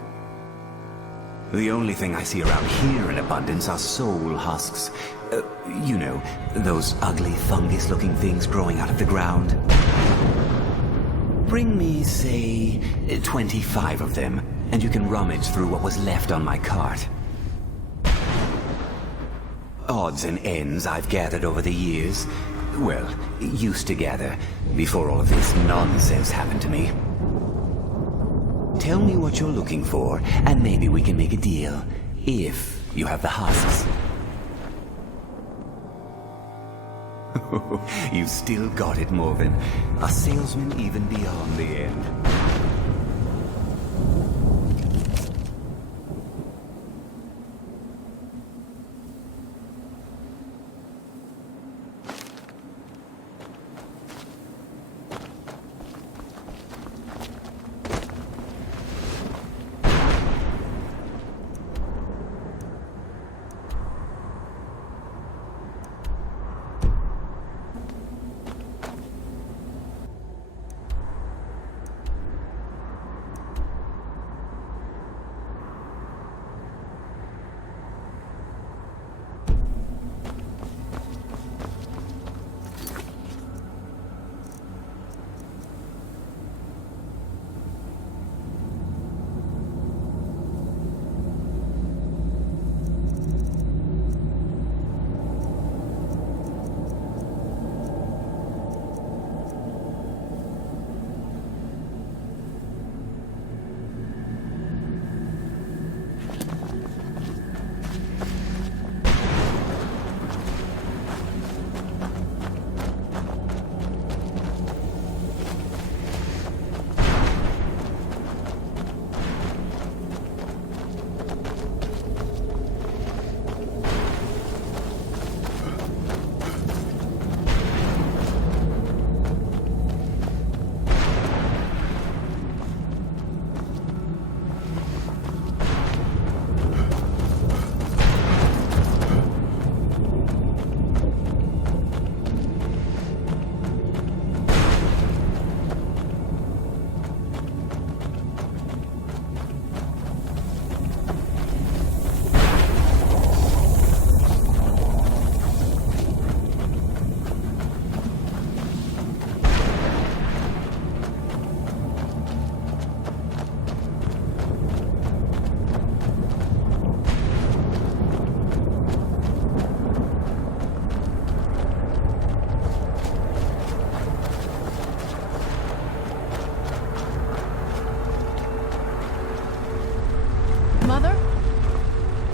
The only thing I see around here in abundance are soul husks. You know, those ugly fungus-looking things growing out of the ground. Bring me, say, 25 of them, and you can rummage through what was left on my cart. Odds and ends I've gathered over the years. Well, used to gather, before all of this nonsense happened to me. Tell me what you're looking for, and maybe we can make a deal, if you have the husks. You still got it, Morven. A salesman even beyond the end.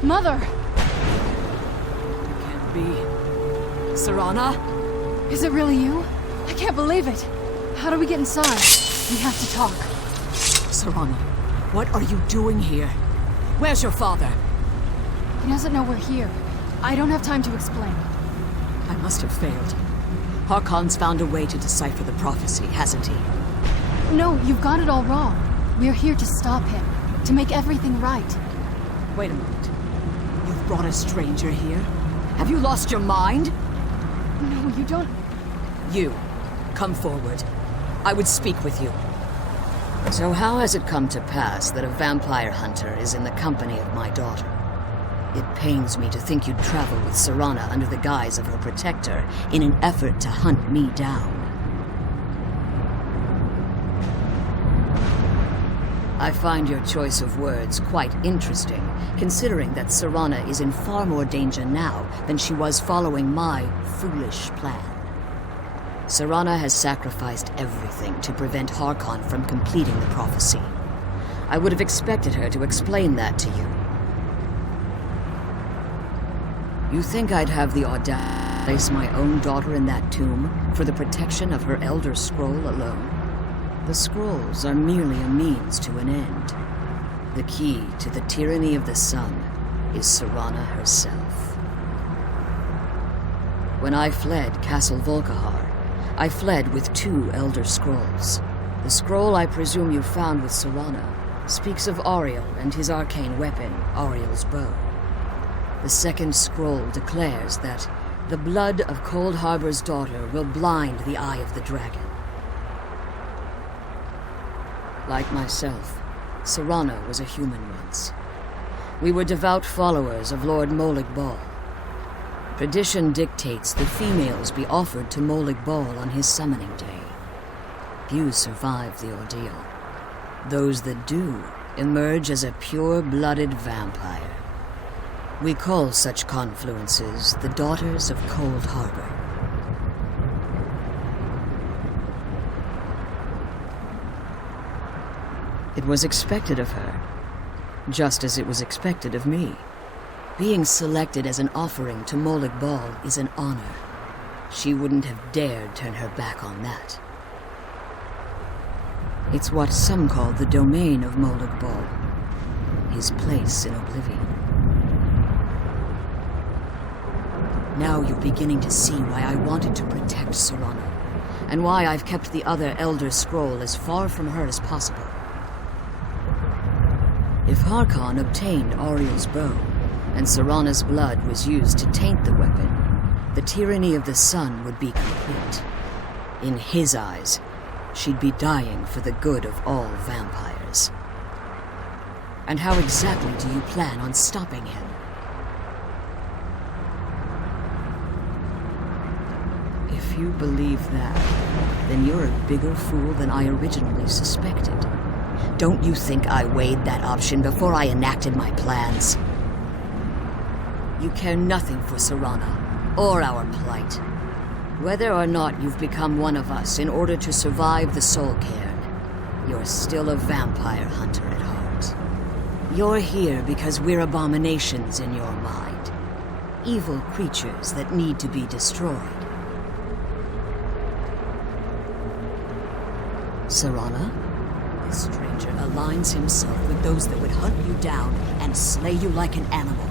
Mother! It can't be. Serana? Is it really you? I can't believe it. How do we get inside? We have to talk. Serana, what are you doing here? Where's your father? He doesn't know we're here. I don't have time to explain. I must have failed. Harkon's found a way to decipher the prophecy, hasn't he? No, you've got it all wrong. We're here to stop him, to make everything right. Wait a moment. You've brought a stranger here? Have you lost your mind? No, you don't... You, come forward. I would speak with you. So how has it come to pass that a vampire hunter is in the company of my daughter? It pains me to think you'd travel with Serana under the guise of her protector in an effort to hunt me down. I find your choice of words quite interesting, considering that Serana is in far more danger now than she was following my foolish plan. Serana has sacrificed everything to prevent Harkon from completing the prophecy. I would have expected her to explain that to you. You think I'd have the audacity to place my own daughter in that tomb for the protection of her Elder Scroll alone? The scrolls are merely a means to an end. The key to the tyranny of the sun is Serana herself. When I fled Castle Volkihar, I fled with 2 Elder Scrolls. The scroll I presume you found with Serana speaks of Auriel and his arcane weapon, Auriel's bow. The second scroll declares that the blood of Cold Harbor's daughter will blind the eye of the dragon. Like myself, Serana was a human once. We were devout followers of Lord Molig Bal. Tradition dictates that females be offered to Molig Bal on his summoning day. Few survive the ordeal. Those that do emerge as a pure-blooded vampire. We call such confluences the Daughters of Cold Harbor. It was expected of her, just as it was expected of me. Being selected as an offering to Molig Bal is an honor. She wouldn't have dared turn her back on that. It's what some call the domain of Molig Bal, his place in oblivion. Now you're beginning to see why I wanted to protect Serana, and why I've kept the other Elder Scroll as far from her as possible. If Harkon obtained Auriel's bow, and Serana's blood was used to taint the weapon, the tyranny of the sun would be complete. In his eyes, she'd be dying for the good of all vampires. And how exactly do you plan on stopping him? If you believe that, then you're a bigger fool than I originally suspected. Don't you think I weighed that option before I enacted my plans? You care nothing for Serana, or our plight. Whether or not you've become one of us in order to survive the Soul Cairn, you're still a vampire hunter at heart. You're here because we're abominations in your mind. Evil creatures that need to be destroyed. Serana? This stranger aligns himself with those that would hunt you down and slay you like an animal.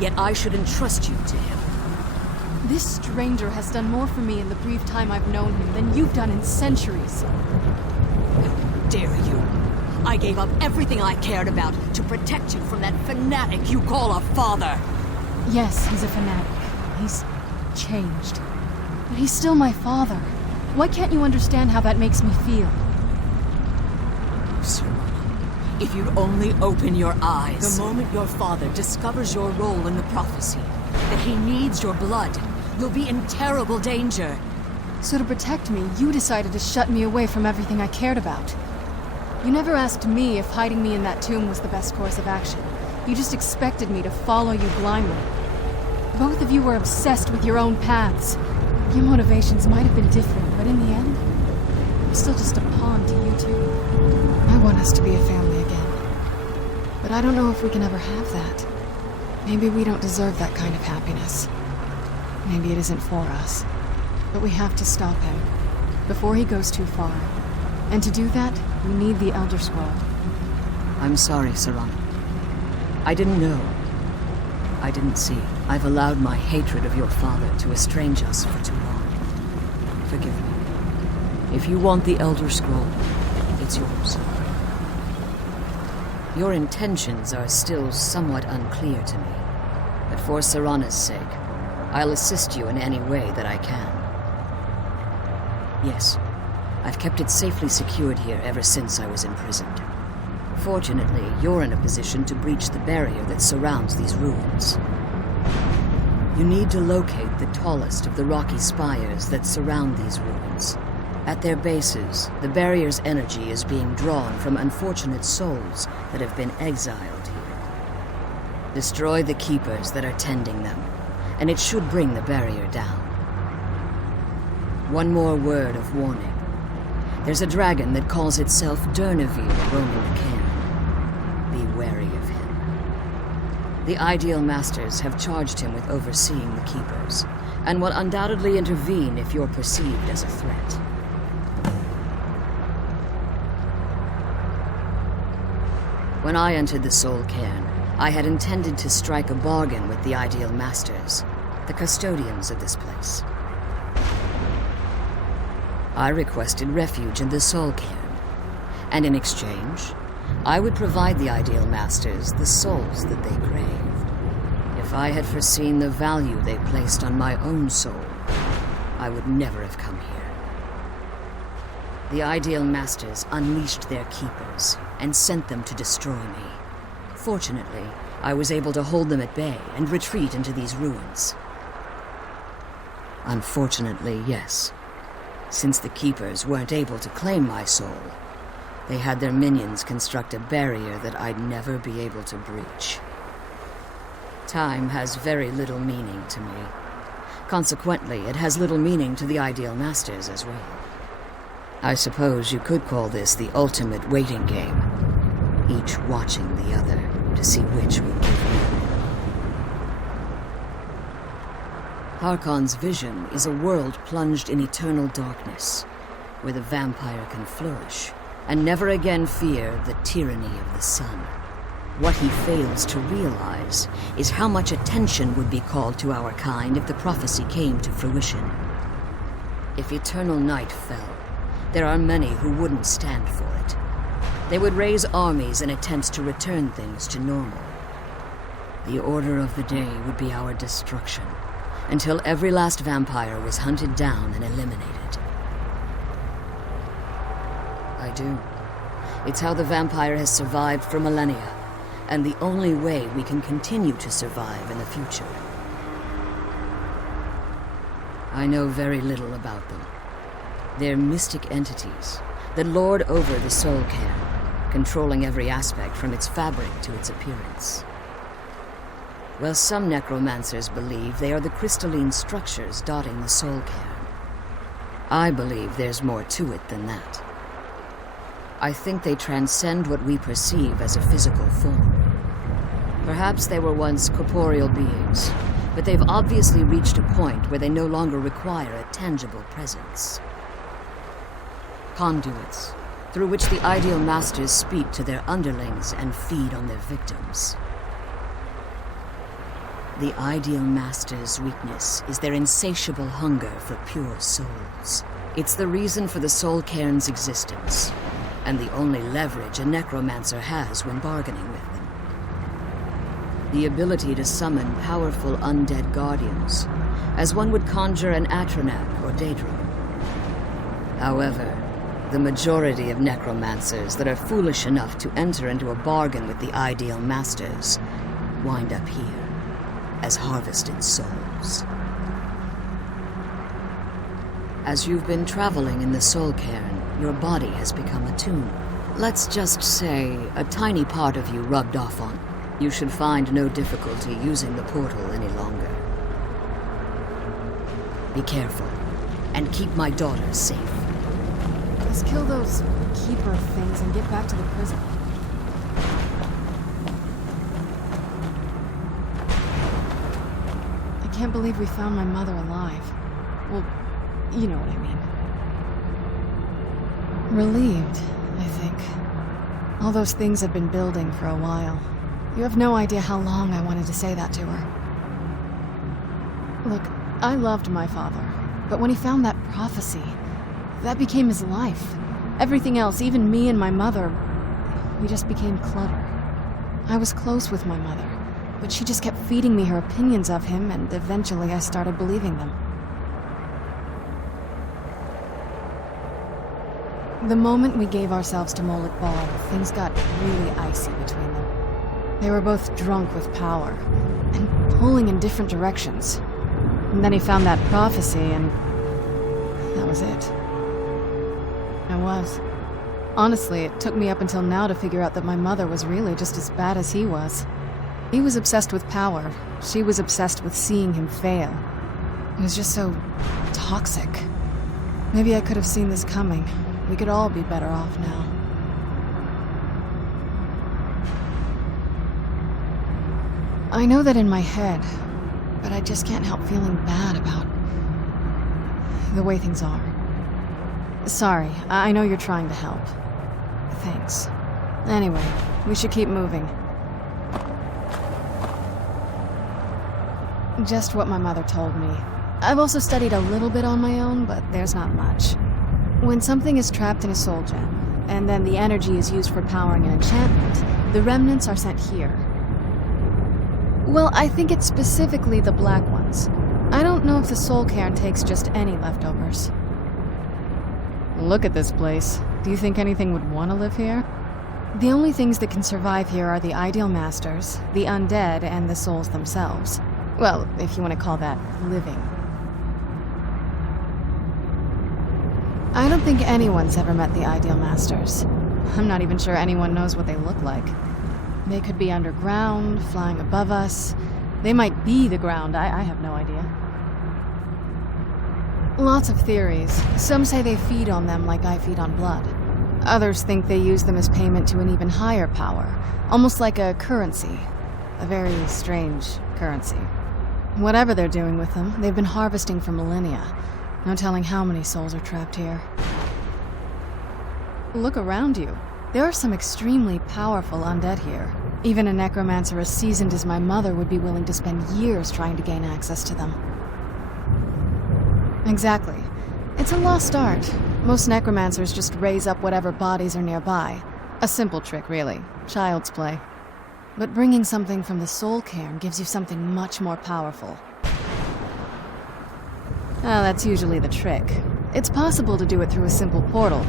Yet I should entrust you to him. This stranger has done more for me in the brief time I've known him than you've done in centuries. How dare you! I gave up everything I cared about to protect you from that fanatic you call a father! Yes, he's a fanatic. He's changed. But he's still my father. Why can't you understand how that makes me feel? Serana, if you'd only open your eyes. The moment your father discovers your role in the prophecy, that he needs your blood, you'll be in terrible danger. So to protect me, you decided to shut me away from everything I cared about. You never asked me if hiding me in that tomb was the best course of action. You just expected me to follow you blindly. Both of you were obsessed with your own paths. Your motivations might have been different, but in the end, I'm still just a pawn to you two. I want us to be a family again. But I don't know if we can ever have that. Maybe we don't deserve that kind of happiness. Maybe it isn't for us. But we have to stop him, before he goes too far. And to do that, we need the Elder Scroll. I'm sorry, Serana. I didn't know. I didn't see. I've allowed my hatred of your father to estrange us for too long. forgive me. If you want the Elder Scroll, it's yours. Your intentions are still somewhat unclear to me, but for Serana's sake, I'll assist you in any way that I can. Yes, I've kept it safely secured here ever since I was imprisoned. Fortunately, you're in a position to breach the barrier that surrounds these ruins. You need to locate the tallest of the rocky spires that surround these ruins. At their bases, the barrier's energy is being drawn from unfortunate souls that have been exiled here. Destroy the keepers that are tending them, and it should bring the barrier down. One more word of warning. There's a dragon that calls itself Durnevere roaming the cairn. Be wary of him. The Ideal Masters have charged him with overseeing the keepers, and will undoubtedly intervene if you're perceived as a threat. When I entered the Soul Cairn, I had intended to strike a bargain with the Ideal Masters, the custodians of this place. I requested refuge in the Soul Cairn, and in exchange, I would provide the Ideal Masters the souls that they craved. If I had foreseen the value they placed on my own soul, I would never have come here. The Ideal Masters unleashed their keepers and sent them to destroy me. Fortunately, I was able to hold them at bay and retreat into these ruins. Unfortunately, yes. Since the keepers weren't able to claim my soul, they had their minions construct a barrier that I'd never be able to breach. Time has very little meaning to me. Consequently, it has little meaning to the Ideal Masters as well. I suppose you could call this the ultimate waiting game, each watching the other to see which would give in. Harkon's vision is a world plunged in eternal darkness, where the vampire can flourish and never again fear the tyranny of the sun. What he fails to realize is how much attention would be called to our kind if the prophecy came to fruition. If eternal night fell, there are many who wouldn't stand for it. They would raise armies in attempts to return things to normal. The order of the day would be our destruction, until every last vampire was hunted down and eliminated. I do. It's how the vampire has survived for millennia, and the only way we can continue to survive in the future. I know very little about them. They're mystic entities that lord over the Soul Cairn, controlling every aspect from its fabric to its appearance. Well, some necromancers believe they are the crystalline structures dotting the Soul Cairn. I believe there's more to it than that. I think they transcend what we perceive as a physical form. Perhaps they were once corporeal beings, but they've obviously reached a point where they no longer require a tangible presence. Conduits, through which the Ideal Masters speak to their underlings and feed on their victims. The Ideal Masters' weakness is their insatiable hunger for pure souls. It's the reason for the Soul Cairn's existence, and the only leverage a necromancer has when bargaining with them. The ability to summon powerful undead guardians, as one would conjure an Atronach or Daedra. However, the majority of necromancers that are foolish enough to enter into a bargain with the Ideal Masters wind up here as harvested souls. As you've been traveling in the Soul Cairn, your body has become attuned. Let's just say a tiny part of you rubbed off on. You should find no difficulty using the portal any longer. Be careful, and keep my daughter safe. Let's kill those keeper things and get back to the prison. I can't believe we found my mother alive. Well, you know what I mean. Relieved, I think. All those things have been building for a while. You have no idea how long I wanted to say that to her. Look, I loved my father, But when he found that prophecy, that became his life. Everything else, even me and my mother, we just became clutter. I was close with my mother, but she just kept feeding me her opinions of him, and eventually I started believing them. The moment we gave ourselves to Moloch Ball, things got really icy between them. They were both drunk with power, and pulling in different directions. And then he found that prophecy, and that was it. I was. Honestly, it took me up until now to figure out that my mother was really just as bad as he was. He was obsessed with power. She was obsessed with seeing him fail. It was just so toxic. Maybe I could have seen this coming. We could all be better off now. I know that in my head, but I just can't help feeling bad about the way things are. Sorry, I know you're trying to help. Thanks. Anyway, we should keep moving. Just what my mother told me. I've also studied a little bit on my own, but there's not much. When something is trapped in a soul gem, and then the energy is used for powering an enchantment, the remnants are sent here. Well, I think it's specifically the black ones. I don't know if the soul cairn takes just any leftovers. Look at this place. Do you think anything would want to live here? The only things that can survive here are the ideal masters, the undead, and the souls themselves. Well, if you want to call that living. I don't think anyone's ever met the ideal masters. I'm not even sure anyone knows what they look like. They could be underground, flying above us. They might be the ground, I have no idea. Lots of theories. Some say they feed on them like I feed on blood. Others think they use them as payment to an even higher power, almost like a currency. A very strange currency. Whatever they're doing with them, they've been harvesting for millennia. No telling how many souls are trapped here. Look around you. There are some extremely powerful undead here. Even a necromancer as seasoned as my mother would be willing to spend years trying to gain access to them. Exactly. It's a lost art. Most necromancers just raise up whatever bodies are nearby. A simple trick, really. Child's play. But bringing something from the soul cairn gives you something much more powerful. That's usually the trick. It's possible to do it through a simple portal.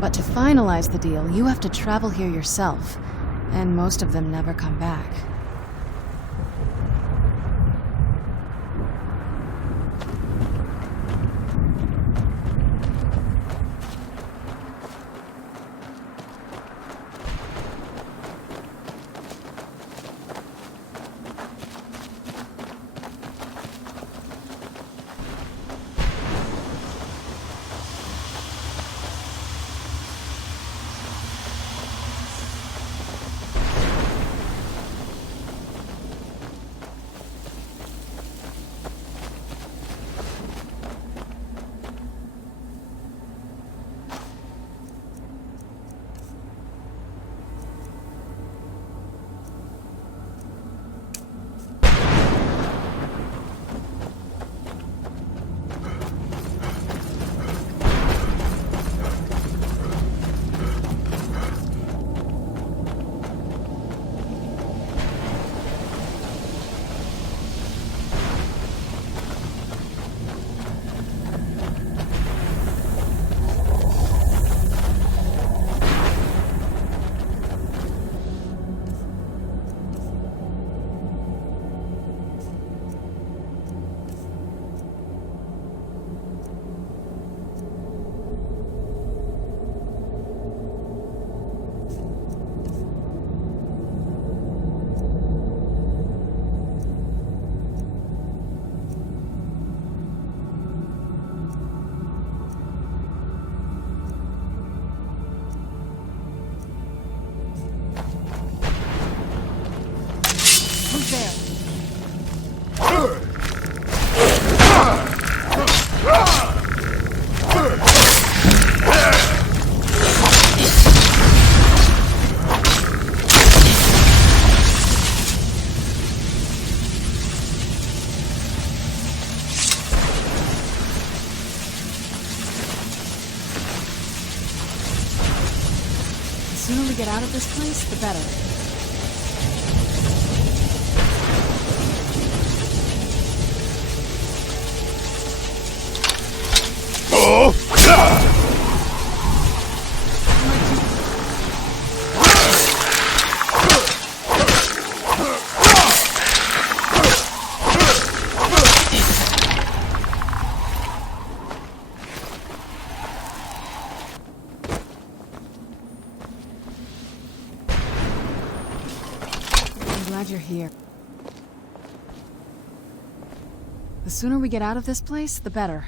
But to finalize the deal, you have to travel here yourself. And most of them never come back. sooner we get out of this place, the better. You're here. The sooner we get out of this place, the better.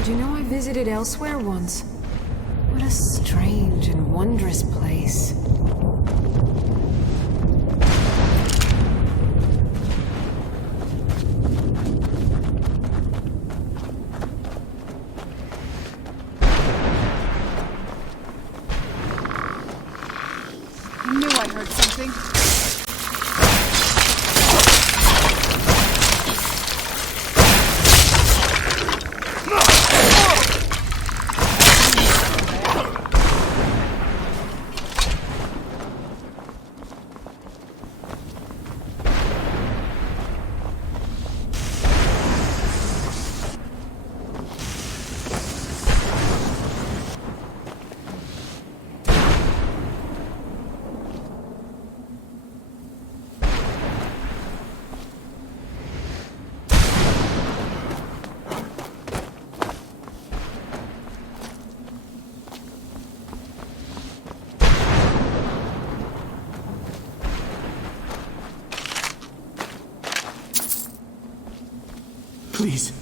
Did you know I visited elsewhere once? What a strange and wondrous place. I knew I heard something. Please.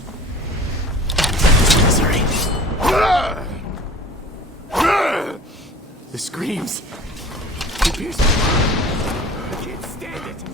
The screams. They pierce my heart. I can't stand it.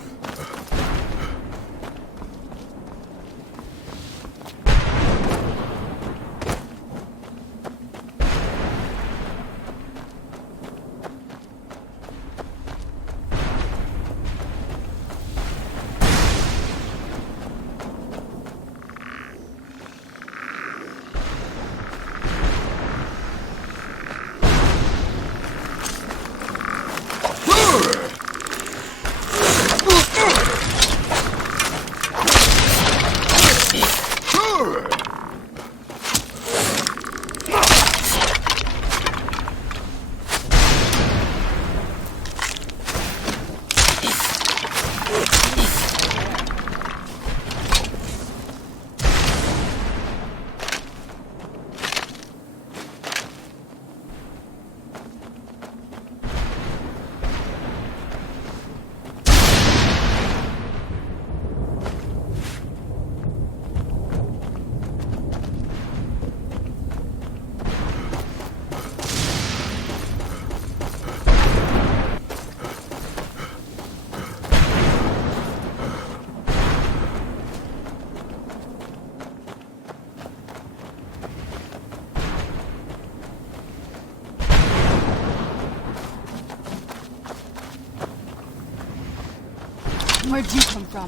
Where'd you come from?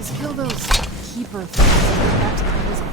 Just kill those keeper things and get back to the prison.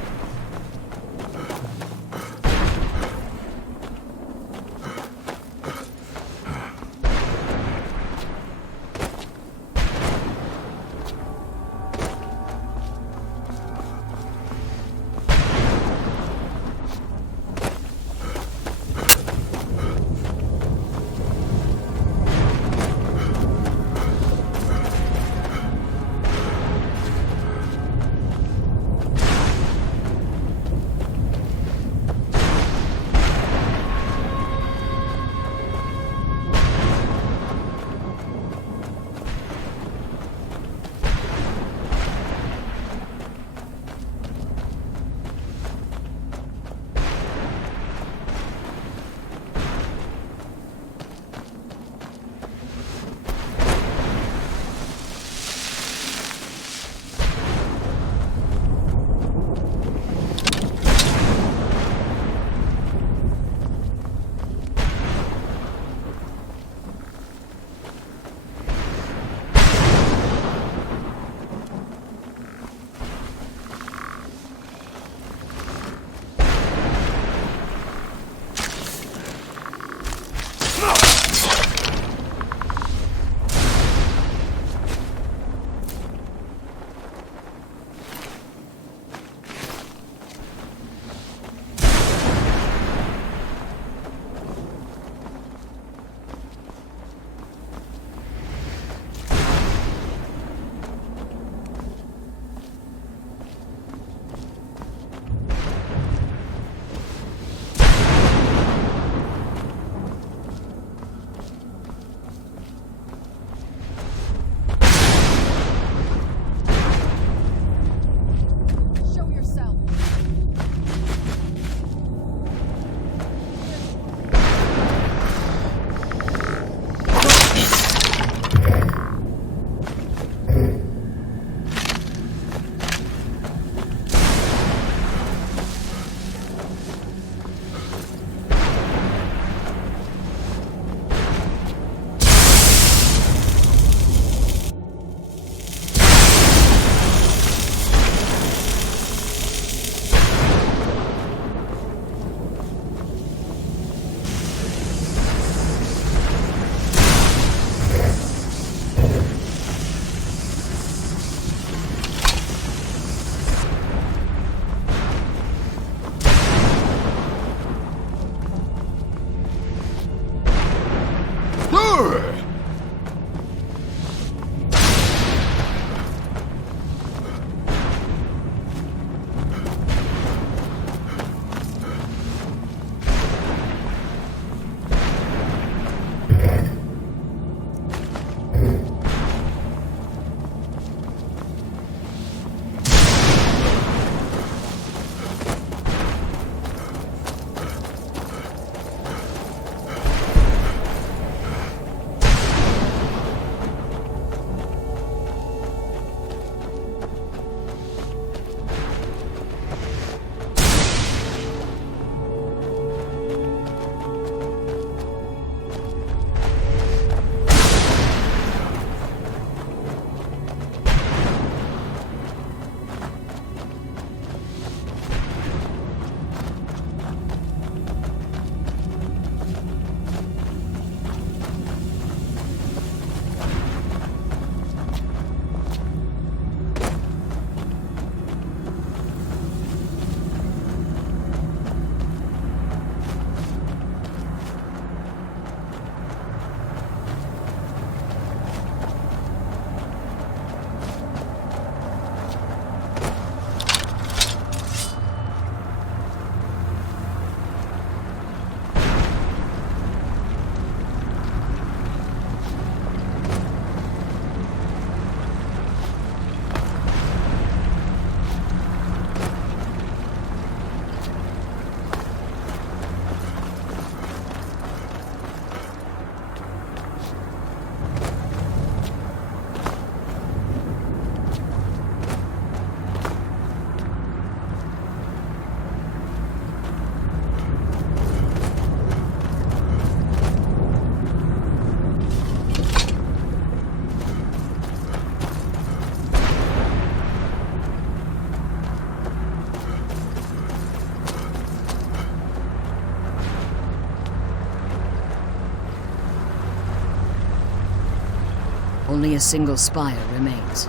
Only a single spire remains.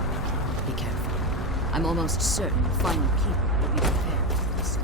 Be careful. I'm almost certain the final keeper will be prepared for this.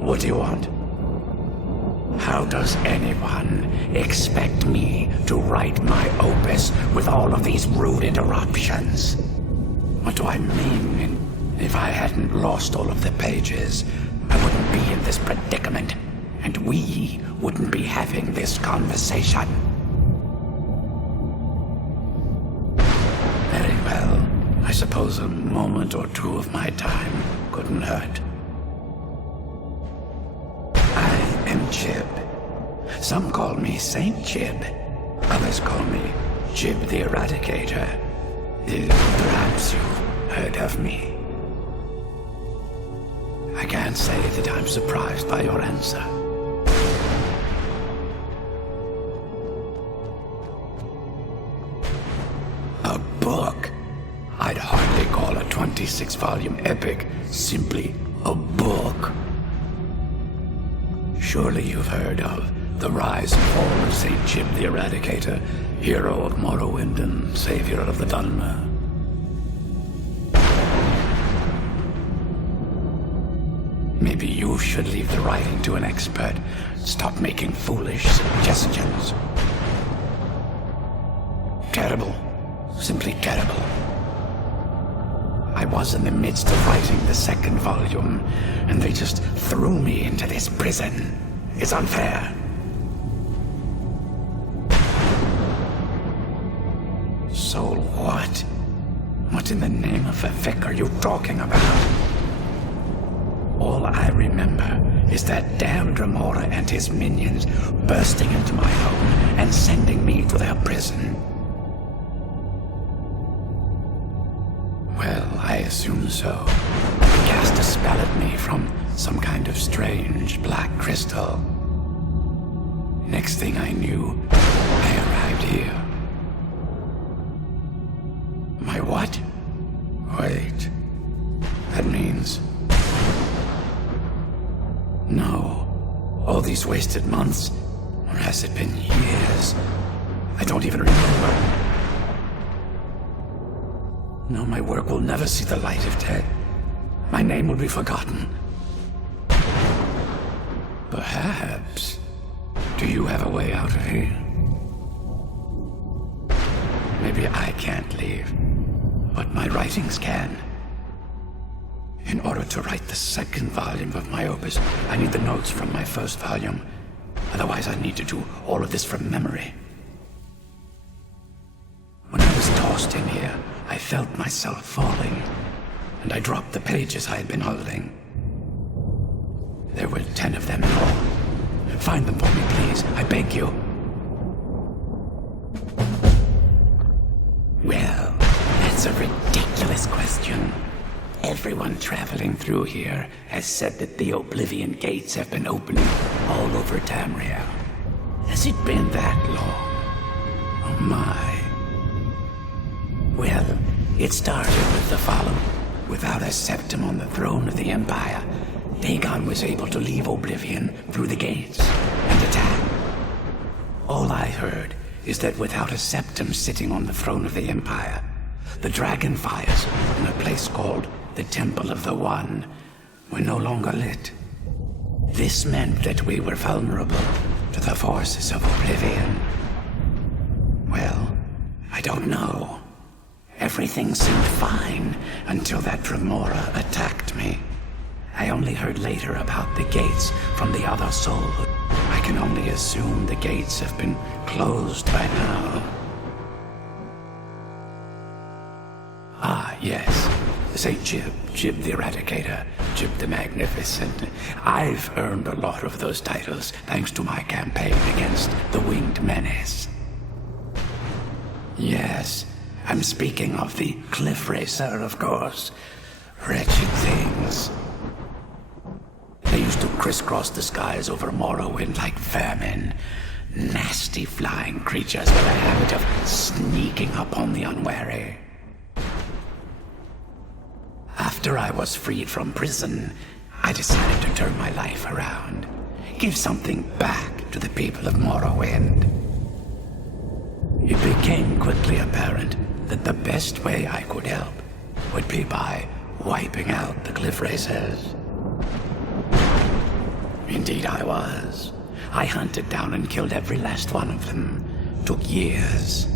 What do you want? How does anyone expect me to write my opus with all of these rude interruptions? What do I mean? If I hadn't lost all of the pages, I wouldn't be in this predicament, and we wouldn't be having this conversation. Very well. I suppose a moment or two of my time couldn't hurt. I am Jib. Some call me Saint Jib. Others call me Jib the Eradicator. Perhaps you've heard of me. I can't say that I'm surprised by your answer. A book? I'd hardly call a 26-volume epic simply a book. Surely you've heard of the rise and fall of Saint Jib the Eradicator, hero of Morrowind and savior of the Dhalma. Maybe you should leave the writing to an expert. Stop making foolish suggestions. Terrible. Simply terrible. I was in the midst of writing the second volume, and they just threw me into this prison. It's unfair. So what? What in the name of a Vic are you talking about? All I remember is that damned Remora and his minions bursting into my home and sending me to their prison. Well, I assume so. They cast a spell at me from some kind of strange black crystal. Next thing I knew, I arrived here. My what? Wait. That means... No. All these wasted months? Or has it been years? I don't even remember. No, my work will never see the light of day. My name will be forgotten. Perhaps. Do you have a way out of here? Maybe I can't leave, but my writings can. In order to write the second volume of my opus, I need the notes from my first volume. Otherwise, I need to do all of this from memory. When I was tossed in here, I felt myself falling, and I dropped the pages I had been holding. There were 10 of them in all. Find them for me, please. I beg you. Well, that's a ridiculous question. Everyone traveling through here has said that the Oblivion Gates have been opening all over Tamriel. Has it been that long? Oh my. Well, it started with the following. Without a septum on the throne of the Empire, Dagon was able to leave Oblivion through the gates and attack. All I heard is that without a septum sitting on the throne of the Empire, the dragon fires in a place called the Temple of the One were no longer lit. This meant that we were vulnerable to the forces of Oblivion. Well, I don't know. Everything seemed fine until that Dremora attacked me. I only heard later about the gates from the other soul. I can only assume the gates have been closed by now. Ah, yes. Say Jib the Eradicator, Jib the Magnificent. I've earned a lot of those titles thanks to my campaign against the Winged Menace. Yes, I'm speaking of the Cliff Racer, of course. Wretched things. They used to crisscross the skies over Morrowind like vermin. Nasty flying creatures with a habit of sneaking up on the unwary. After I was freed from prison, I decided to turn my life around. Give something back to the people of Morrowind. It became quickly apparent that the best way I could help would be by wiping out the Cliff Racers. Indeed I was. I hunted down and killed every last one of them. Took years.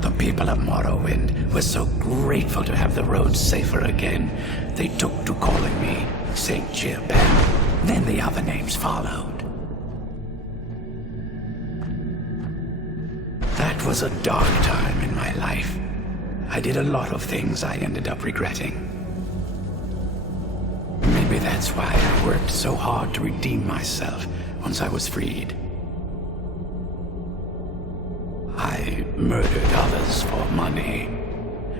The people of Morrowind were so grateful to have the roads safer again, they took to calling me St. Jib, and then the other names followed. That was a dark time in my life. I did a lot of things I ended up regretting. Maybe that's why I worked so hard to redeem myself once I was freed. I murdered others for money.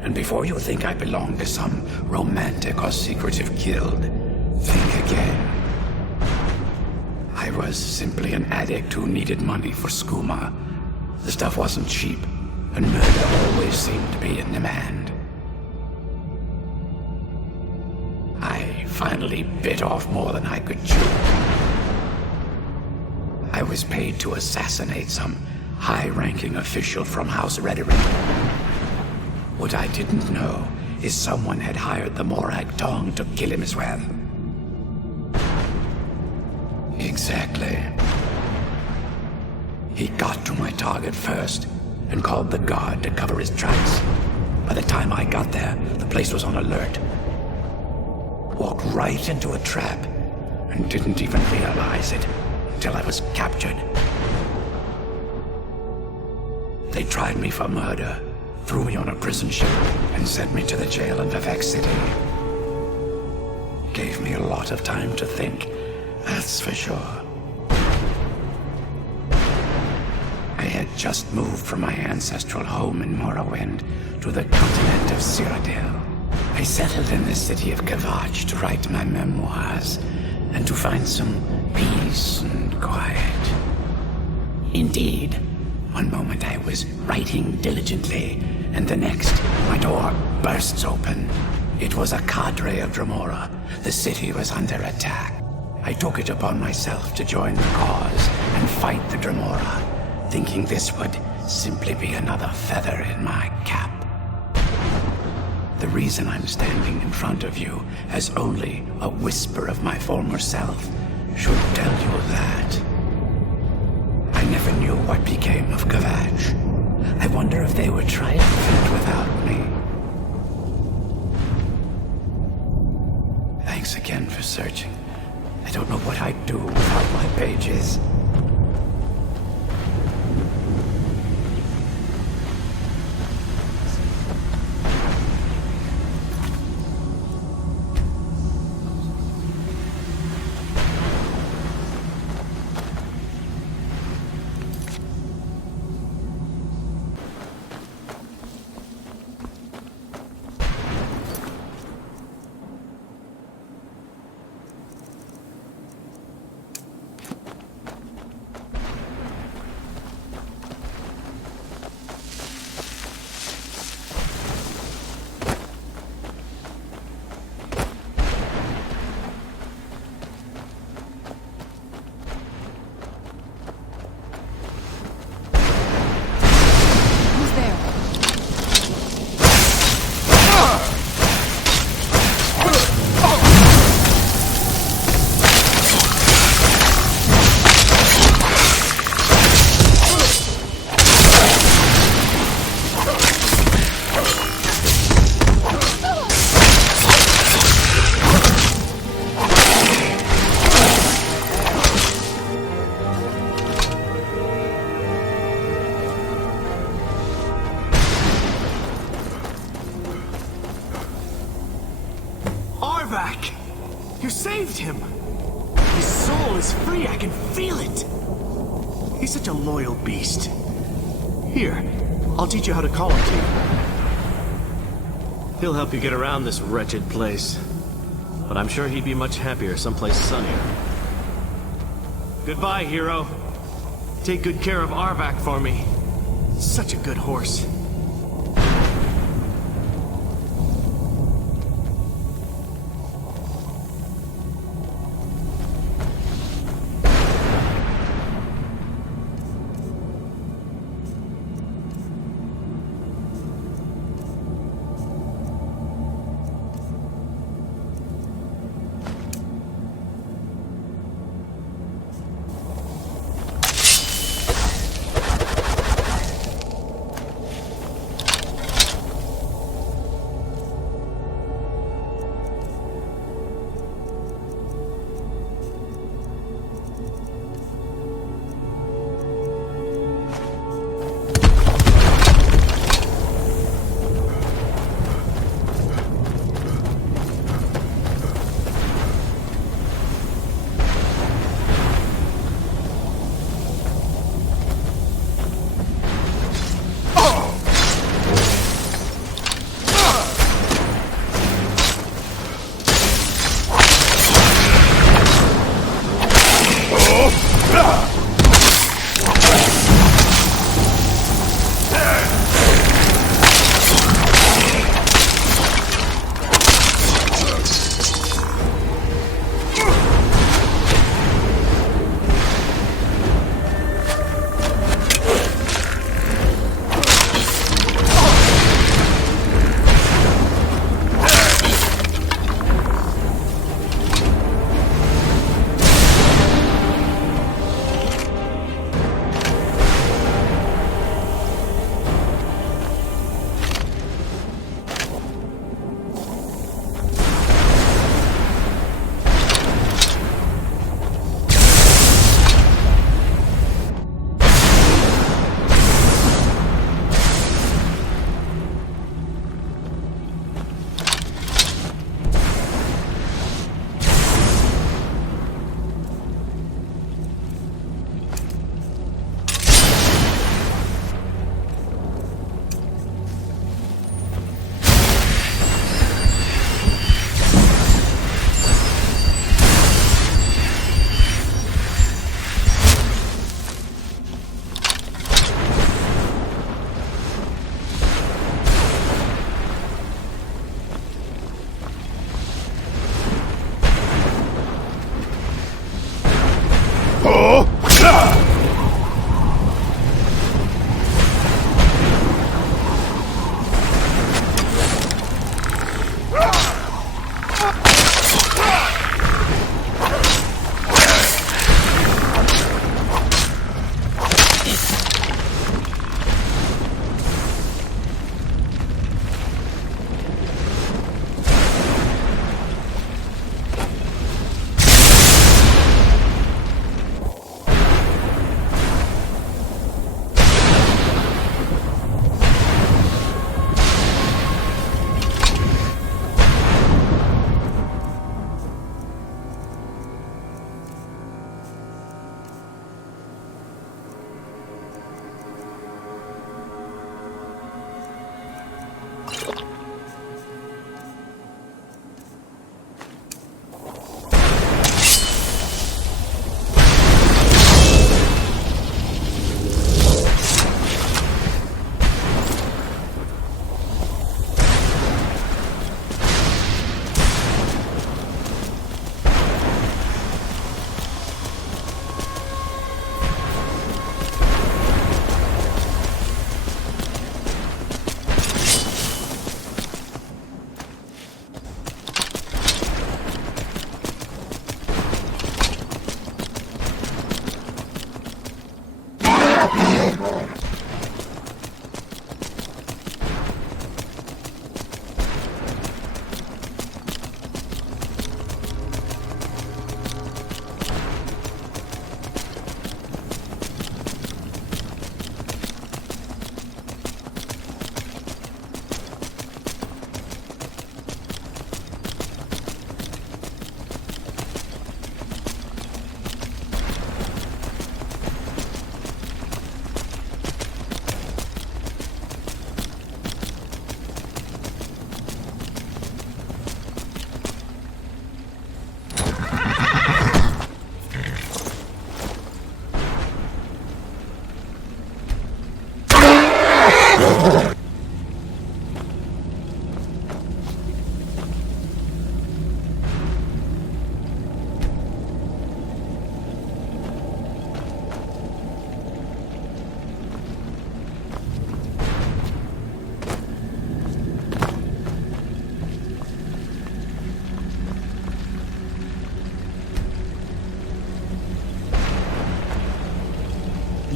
And before you think I belong to some romantic or secretive guild, think again. I was simply an addict who needed money for skooma. The stuff wasn't cheap, and murder always seemed to be in demand. I finally bit off more than I could chew. I was paid to assassinate some high-ranking official from House Rhetoric. What I didn't know is someone had hired the Morag Tong to kill him as well. Exactly. He got to my target first and called the guard to cover his tracks. By the time I got there, the place was on alert. Walked right into a trap and didn't even realize it until I was captured. They tried me for murder, threw me on a prison ship, and sent me to the jail in Vivek City. Gave me a lot of time to think, that's for sure. I had just moved from my ancestral home in Morrowind to the continent of Cyrodiil. I settled in the city of Kavach to write my memoirs and to find some peace and quiet. Indeed, one moment I was writing diligently, and the next, my door bursts open. It was a cadre of Dremora. The city was under attack. I took it upon myself to join the cause and fight the Dremora, thinking this would simply be another feather in my cap. The reason I'm standing in front of you as only a whisper of my former self should tell you that. I never knew what became of Kvatch. I wonder if they were triumphant without me. Thanks again for searching. I don't know what I'd do without my pages. You saved him! His soul is free, I can feel it! He's such a loyal beast. Here, I'll teach you how to call him to you. He'll help you get around this wretched place. But I'm sure he'd be much happier someplace sunnier. Goodbye, hero. Take good care of Arvak for me. Such a good horse.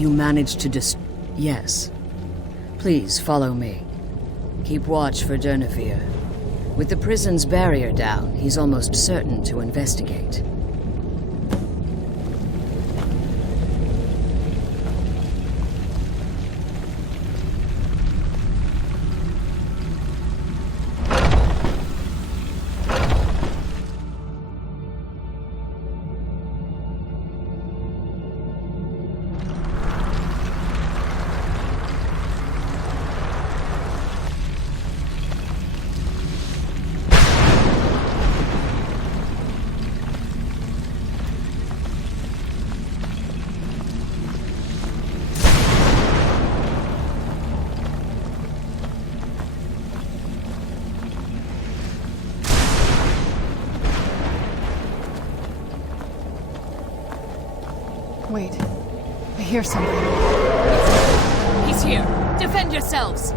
You managed to Yes. Please follow me. Keep watch for Durnevere. With the prison's barrier down, he's almost certain to investigate. Wait. I hear something. He's here! Defend yourselves!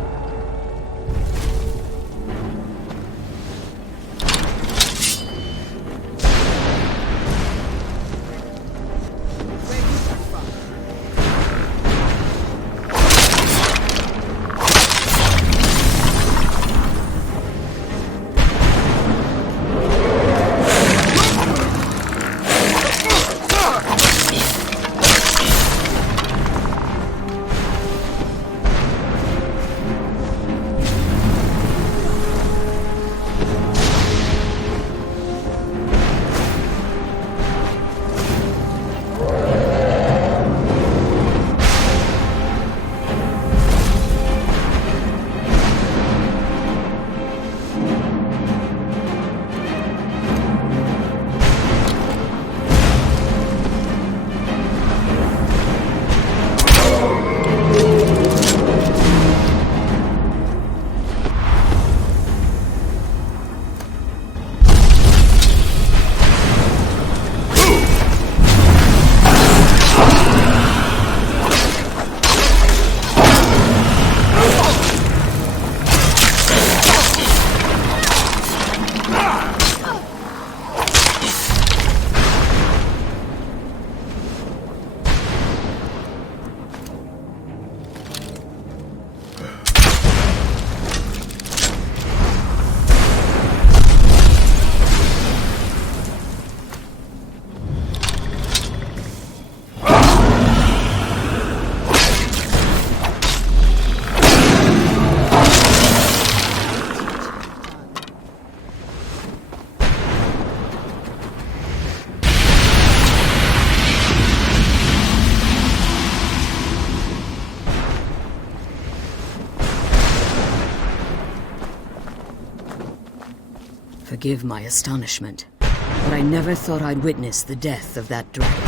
Forgive my astonishment, but I never thought I'd witness the death of that dragon.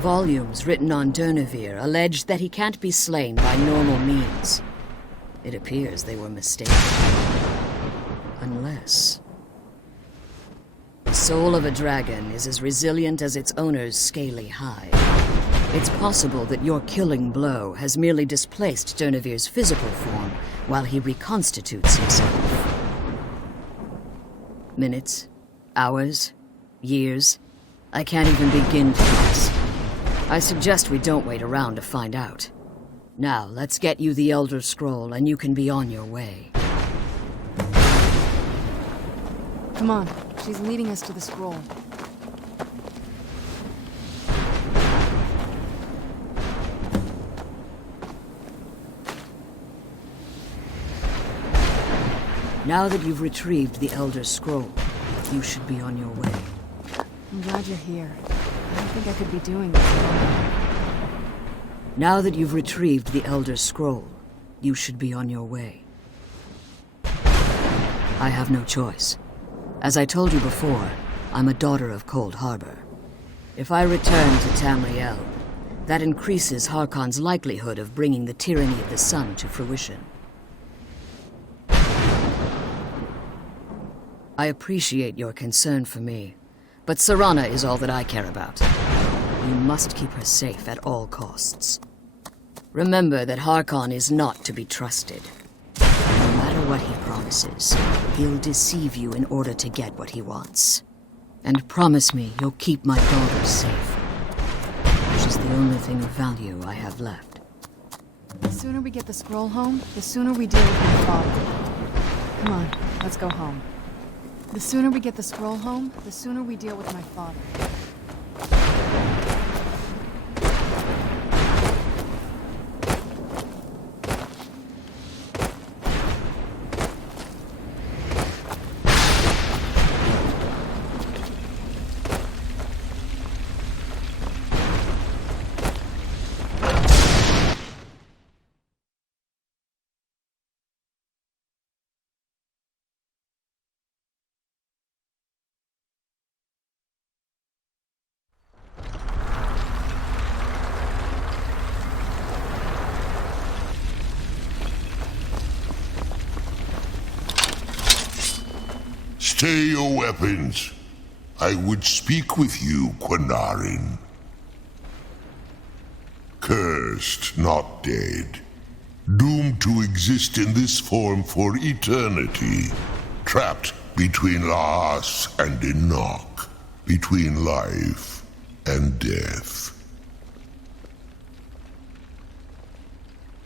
Volumes written on Durnevere allege that he can't be slain by normal means. It appears they were mistaken. Unless... the soul of a dragon is as resilient as its owner's scaly hide. It's possible that your killing blow has merely displaced Durnevere's physical form while he reconstitutes himself. Minutes, hours, years. I can't even begin to guess. I suggest we don't wait around to find out. Now, let's get you the Elder Scroll and you can be on your way. Come on, she's leading us to the scroll. Now that you've retrieved the Elder Scroll, you should be on your way. I'm glad you're here. I don't think I could be doing this alone. Now that you've retrieved the Elder Scroll, you should be on your way. I have no choice. As I told you before, I'm a daughter of Cold Harbor. If I return to Tamriel, that increases Harkon's likelihood of bringing the tyranny of the sun to fruition. I appreciate your concern for me, but Serana is all that I care about. You must keep her safe at all costs. Remember that Harkon is not to be trusted. No matter what he promises, he'll deceive you in order to get what he wants. And promise me you'll keep my daughter safe. She's the the only thing of value I have left. The sooner we get the scroll home, the sooner we deal with my father. Come on, let's go home. The sooner we get the scroll home, the sooner we deal with my father. Stay your weapons. I would speak with you, Quanarin. Cursed, not dead. Doomed to exist in this form for eternity. Trapped between Laas and Enoch. Between life and death.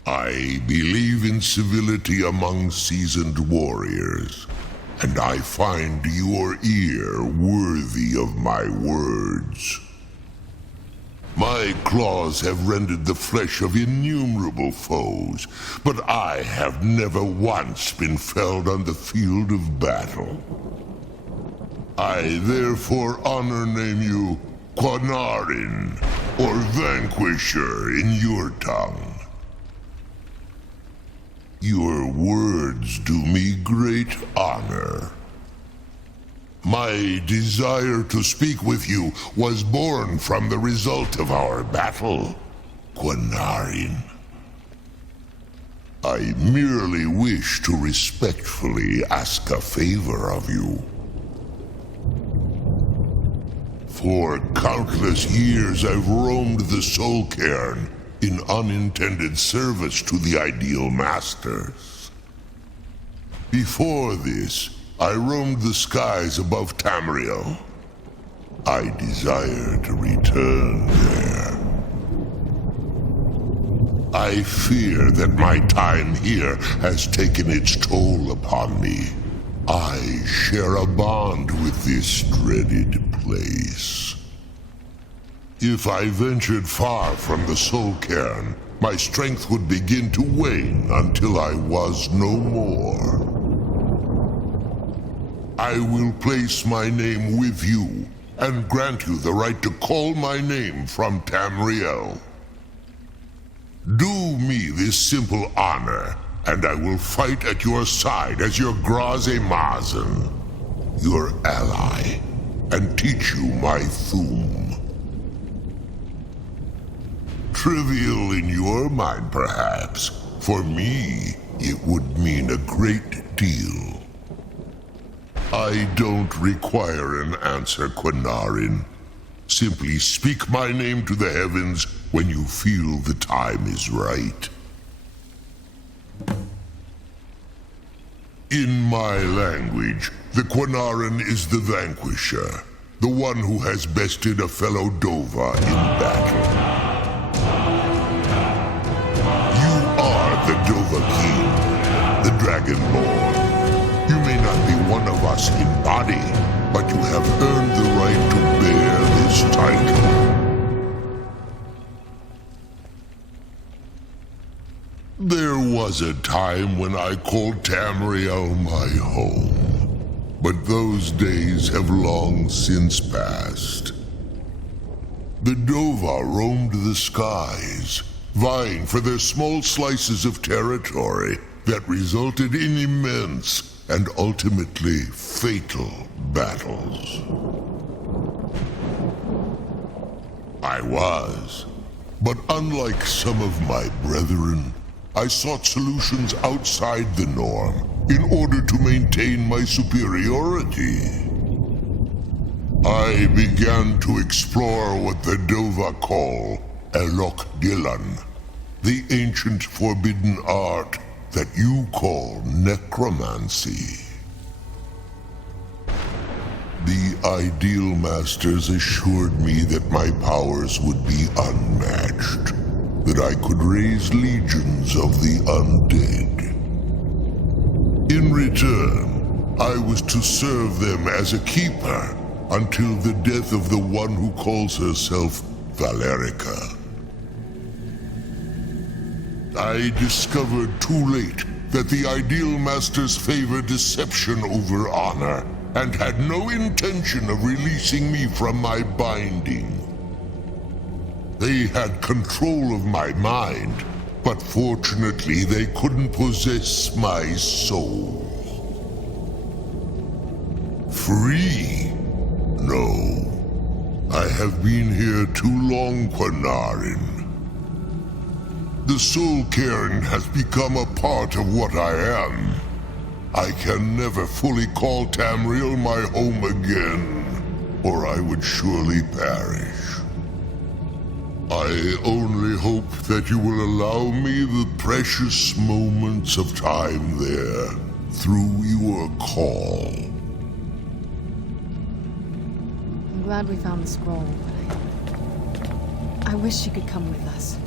I believe in civility among seasoned warriors. And I find your ear worthy of my words. My claws have rendered the flesh of innumerable foes, but I have never once been felled on the field of battle. I therefore honor name you Quanarin, or Vanquisher in your tongue. Your words do me great honor. My desire to speak with you was born from the result of our battle, Quanarin. I merely wish to respectfully ask a favor of you. For countless years I've roamed the Soul Cairn in unintended service to the Ideal Masters. Before this, I roamed the skies above Tamriel. I desire to return there. I fear that my time here has taken its toll upon me. I share a bond with this dreaded place. If I ventured far from the Soul Cairn, my strength would begin to wane until I was no more. I will place my name with you, and grant you the right to call my name from Tamriel. Do me this simple honor, and I will fight at your side as your Graze Mazen, your ally, and teach you my Thum. Trivial in your mind, perhaps. For me, it would mean a great deal. I don't require an answer, Quanarin. Simply speak my name to the heavens when you feel the time is right. In my language, the Quanarin is the Vanquisher, the one who has bested a fellow Dova in battle. The Dova King, the Dragonborn. You may not be one of us in body, but you have earned the right to bear this title. There was a time when I called Tamriel my home, but those days have long since passed. The Dova roamed the skies, vying for their small slices of territory that resulted in immense and ultimately fatal battles. I was, but unlike some of my brethren, I sought solutions outside the norm in order to maintain my superiority. I began to explore what the Dova call Elok Dylan, the ancient forbidden art that you call necromancy. The Ideal Masters assured me that my powers would be unmatched, that I could raise legions of the undead. In return, I was to serve them as a keeper until the death of the one who calls herself Valerica. I discovered too late that the Ideal Masters favor deception over honor, and had no intention of releasing me from my binding. They had control of my mind, but fortunately they couldn't possess my soul. Free? No. I have been here too long, Quanarin. The Soul Cairn has become a part of what I am. I can never fully call Tamriel my home again, or I would surely perish. I only hope that you will allow me the precious moments of time there, through your call. I'm glad we found the scroll, but I wish she could come with us.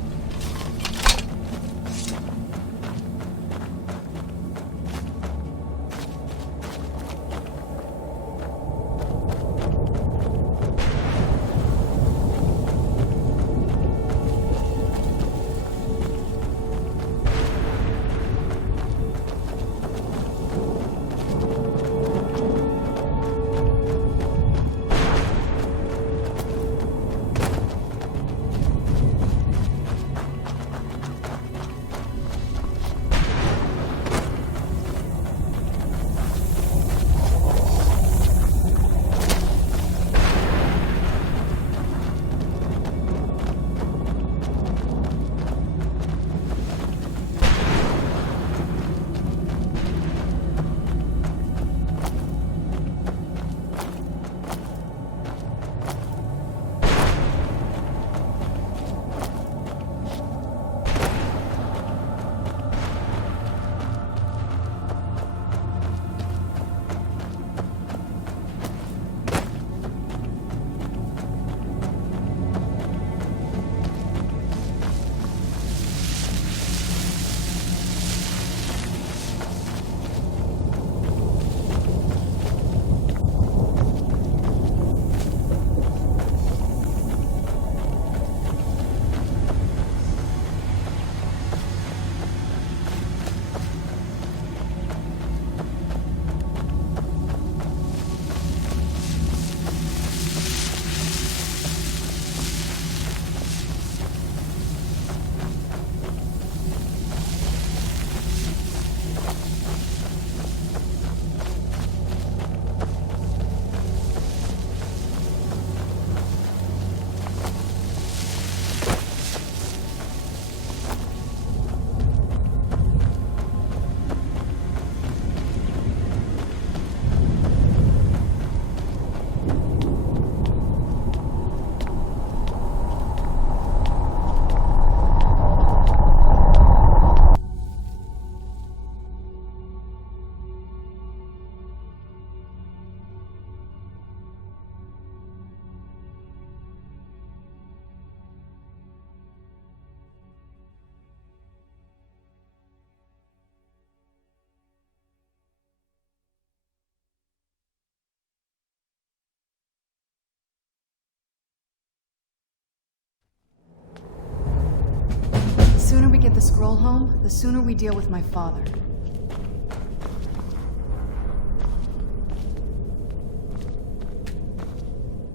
The sooner we get the scroll home, the sooner we deal with my father.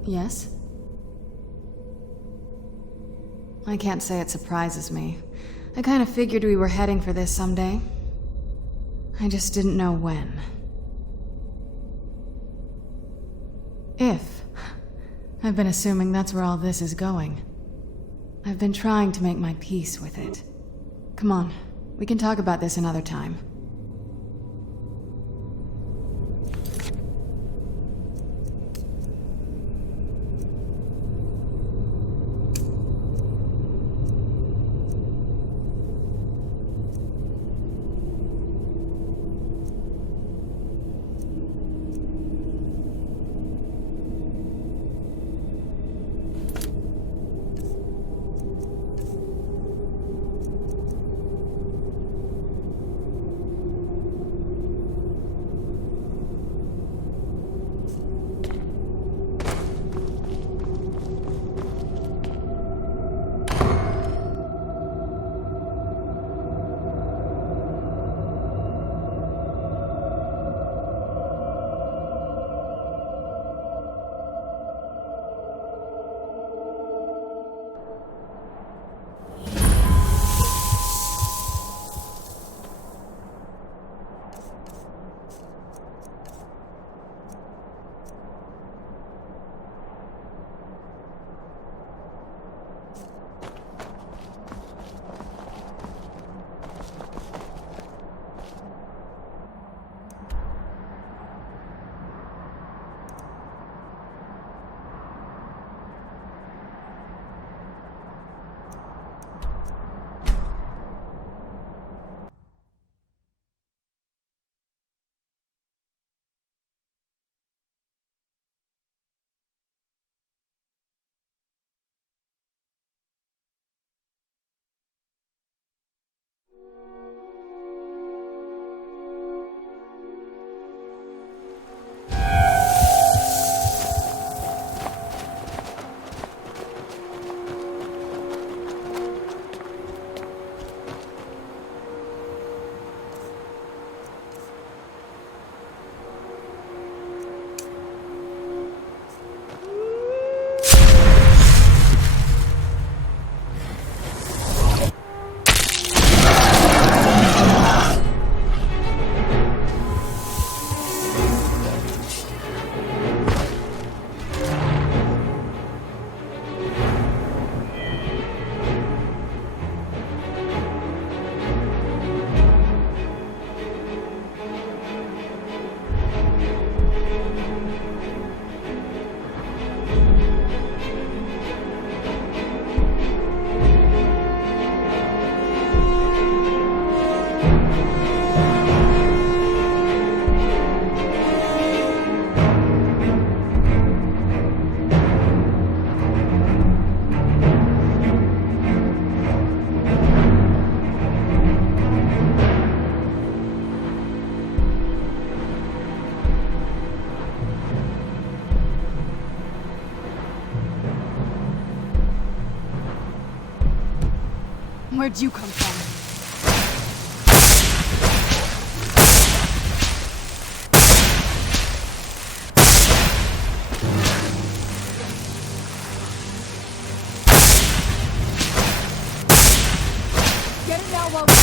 Yes? I can't say it surprises me. I kind of figured we were heading for this someday. I just didn't know when. If. I've been assuming that's where all this is going. I've been trying to make my peace with it. Come on, we can talk about this another time. Where'd you come from? Get it out while we can.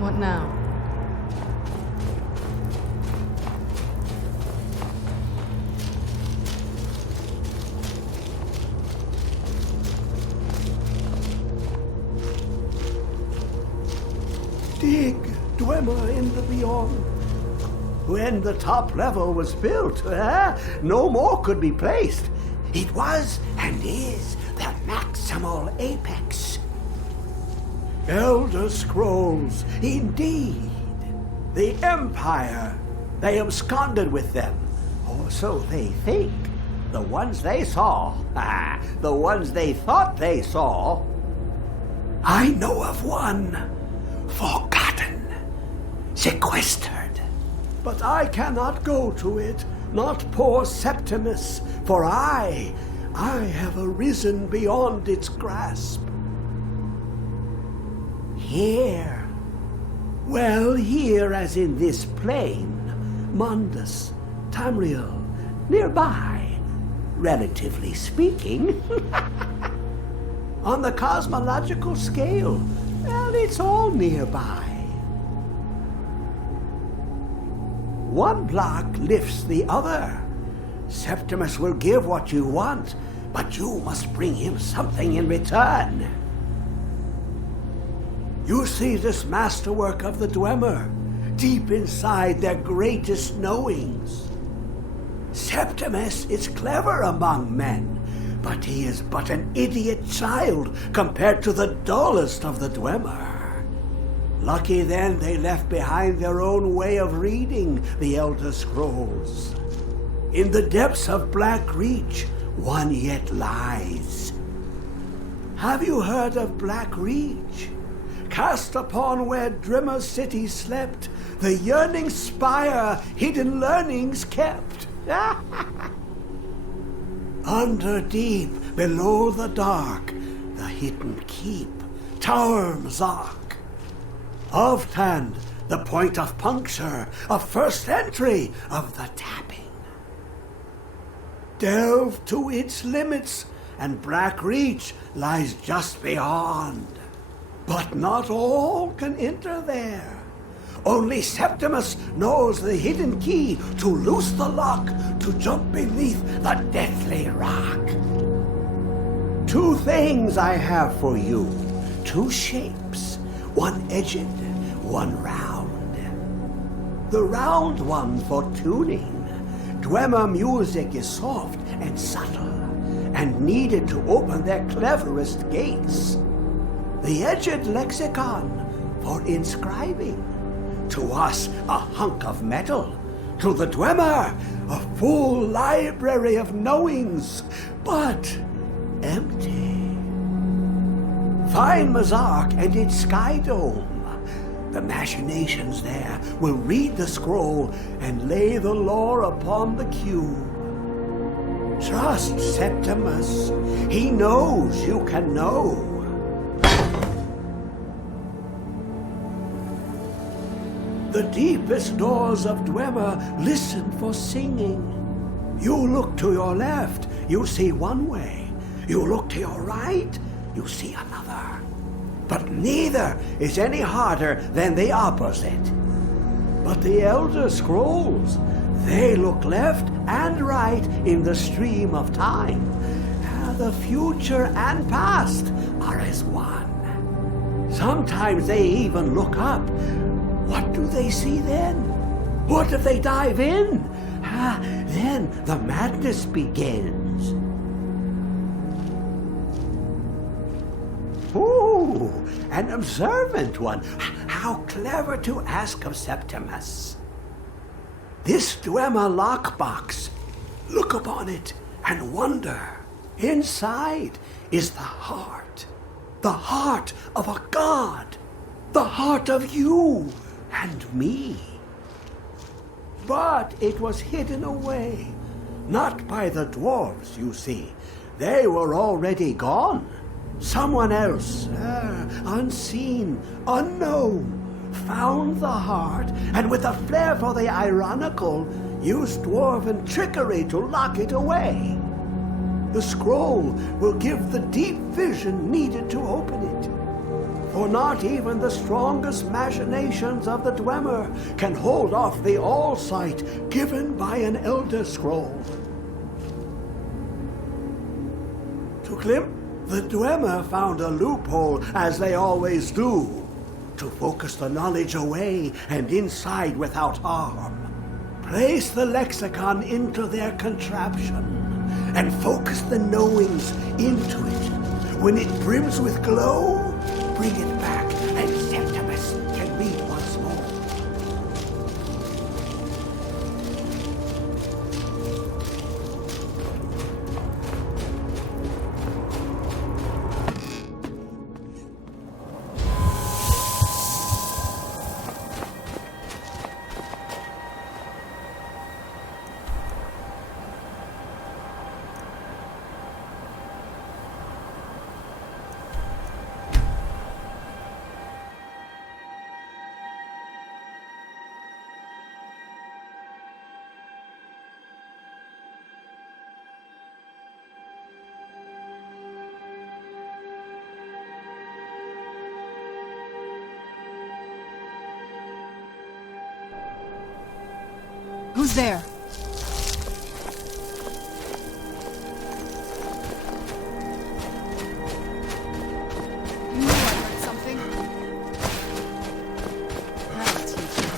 What now? Dig, dweller in the beyond. When the top level was built, no more could be placed. It was and is the maximal apex. Elder Scrolls, indeed. The Empire. They absconded with them. Or so they think. The ones they saw. The ones they thought they saw. I know of one. Forgotten. Sequestered. But I cannot go to it. Not poor Septimus. For I have arisen beyond its grasp. Here. Well, here as in this plain. Mundus, Tamriel, nearby, relatively speaking. On the cosmological scale, well, it's all nearby. One block lifts the other. Septimus will give what you want, but you must bring him something in return. You see this masterwork of the Dwemer, deep inside their greatest knowings. Septimus is clever among men, but he is but an idiot child compared to the dullest of the Dwemer. Lucky then they left behind their own way of reading the Elder Scrolls. In the depths of Black Reach, one yet lies. Have you heard of Black Reach? Cast upon where Drimmer City slept, the yearning spire hidden learnings kept. Under deep, below the dark, the hidden keep, Tower Mzark. Of Tand, the point of puncture, of first entry of the tapping. Delve to its limits, and Black Reach lies just beyond. But not all can enter there. Only Septimus knows the hidden key to loose the lock, to jump beneath the deathly rock. Two things I have for you, two shapes, one edged, one round. The round one for tuning. Dwemer music is soft and subtle, and needed to open their cleverest gates. The edged lexicon for inscribing. To us, a hunk of metal. To the Dwemer, a full library of knowings, but empty. Find Mzark and its sky dome. The machinations there will read the scroll and lay the lore upon the cube. Trust Septimus. He knows you can know. The deepest doors of Dwemer listen for singing. You look to your left, you see one way. You look to your right, you see another. But neither is any harder than the opposite. But the Elder Scrolls, they look left and right in the stream of time. The future and past are as one. Sometimes they even look up. What do they see then? What if they dive in? Then the madness begins. Ooh, an observant one. How clever to ask of Septimus. This Dwemer lockbox, look upon it and wonder. Inside is the heart of a god, the heart of you and me. But it was hidden away, not by the dwarves, you see. They were already gone. Someone else, unseen, unknown, found the heart, and with a flair for the ironical, used dwarven trickery to lock it away. The scroll will give the deep vision needed to open it. For not even the strongest machinations of the Dwemer can hold off the all-sight given by an Elder Scroll. To Klimp, the Dwemer found a loophole, as they always do, to focus the knowledge away and inside without harm. Place the lexicon into their contraption, and focus the knowings into it. When it brims with glow, bring it back, and Septimus can read once more. Who's there? You knew I heard something. That'll teach you.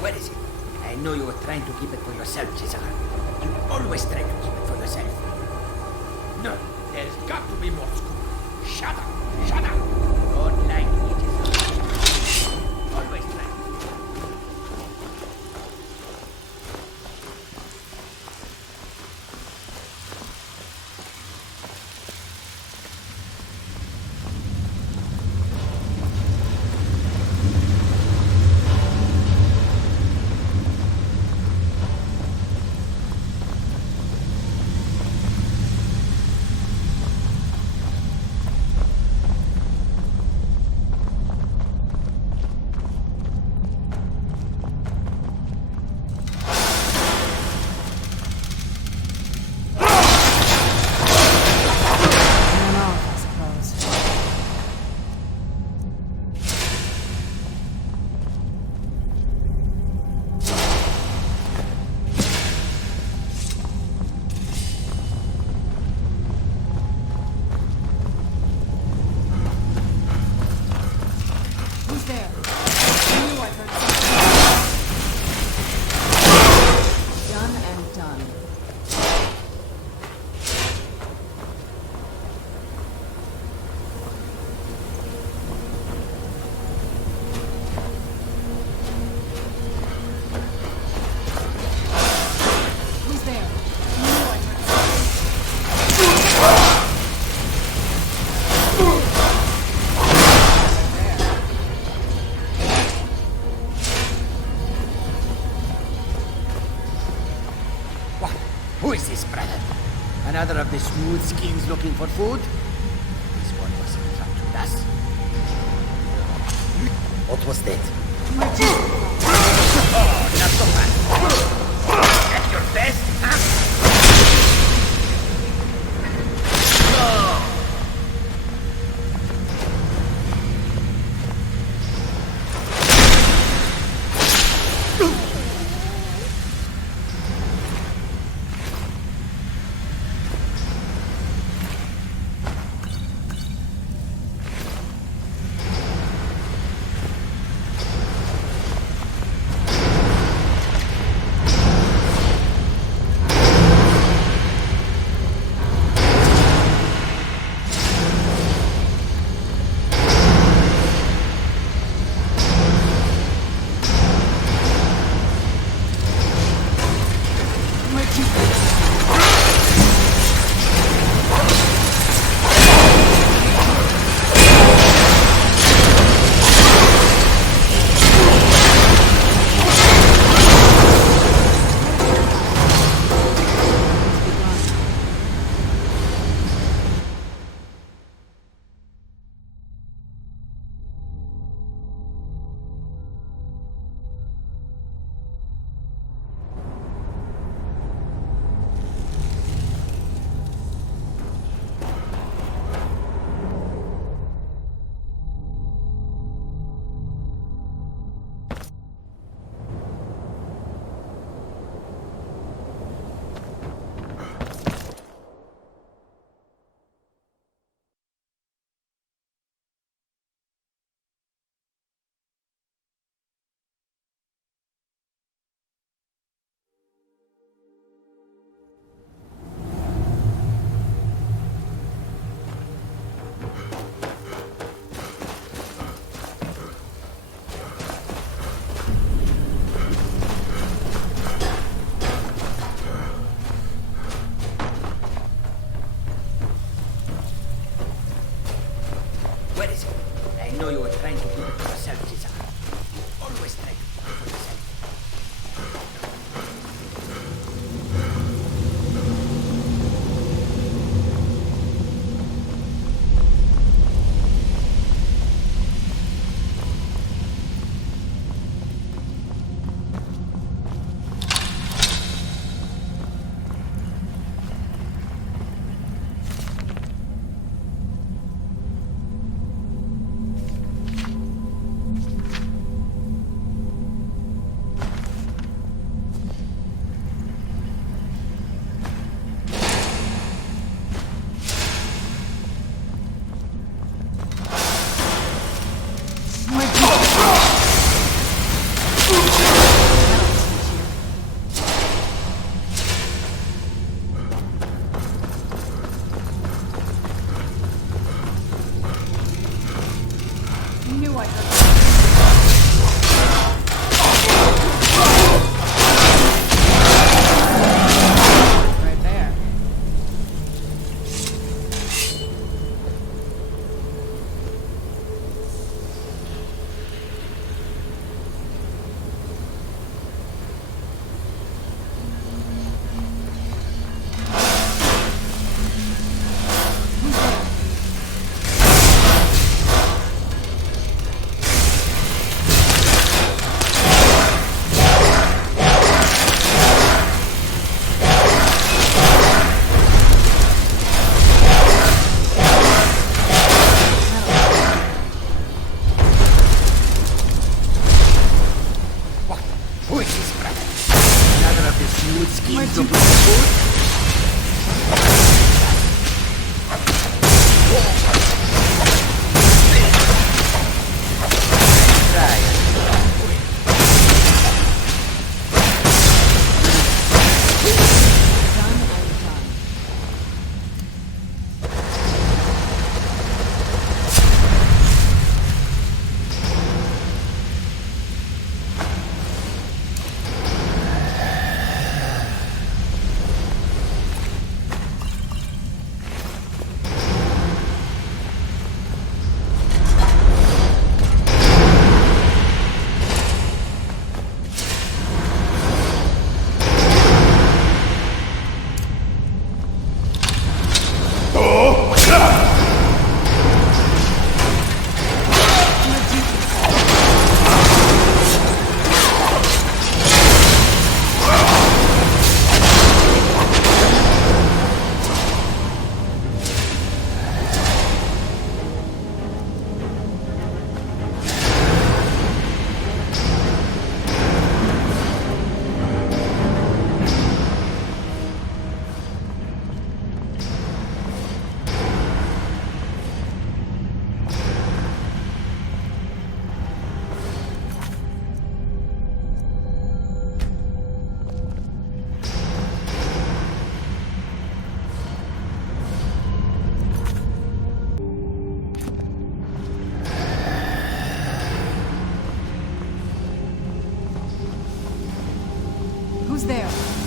Where is it? I know you were trying to keep it for yourself, Cesar. You always try to keep it for yourself. No, there's got to be more scoop. Shut up! Shut up! Don't like me, Cesar. Always try. is this, brother? Another of the smooth skins looking for food? This one wasn't trapped with us. What was that? Oh, not so fast. At your best, huh? Where is it? I know you were trying to keep it to yourself, Cesar. You always try to keep it to yourself. Who's there?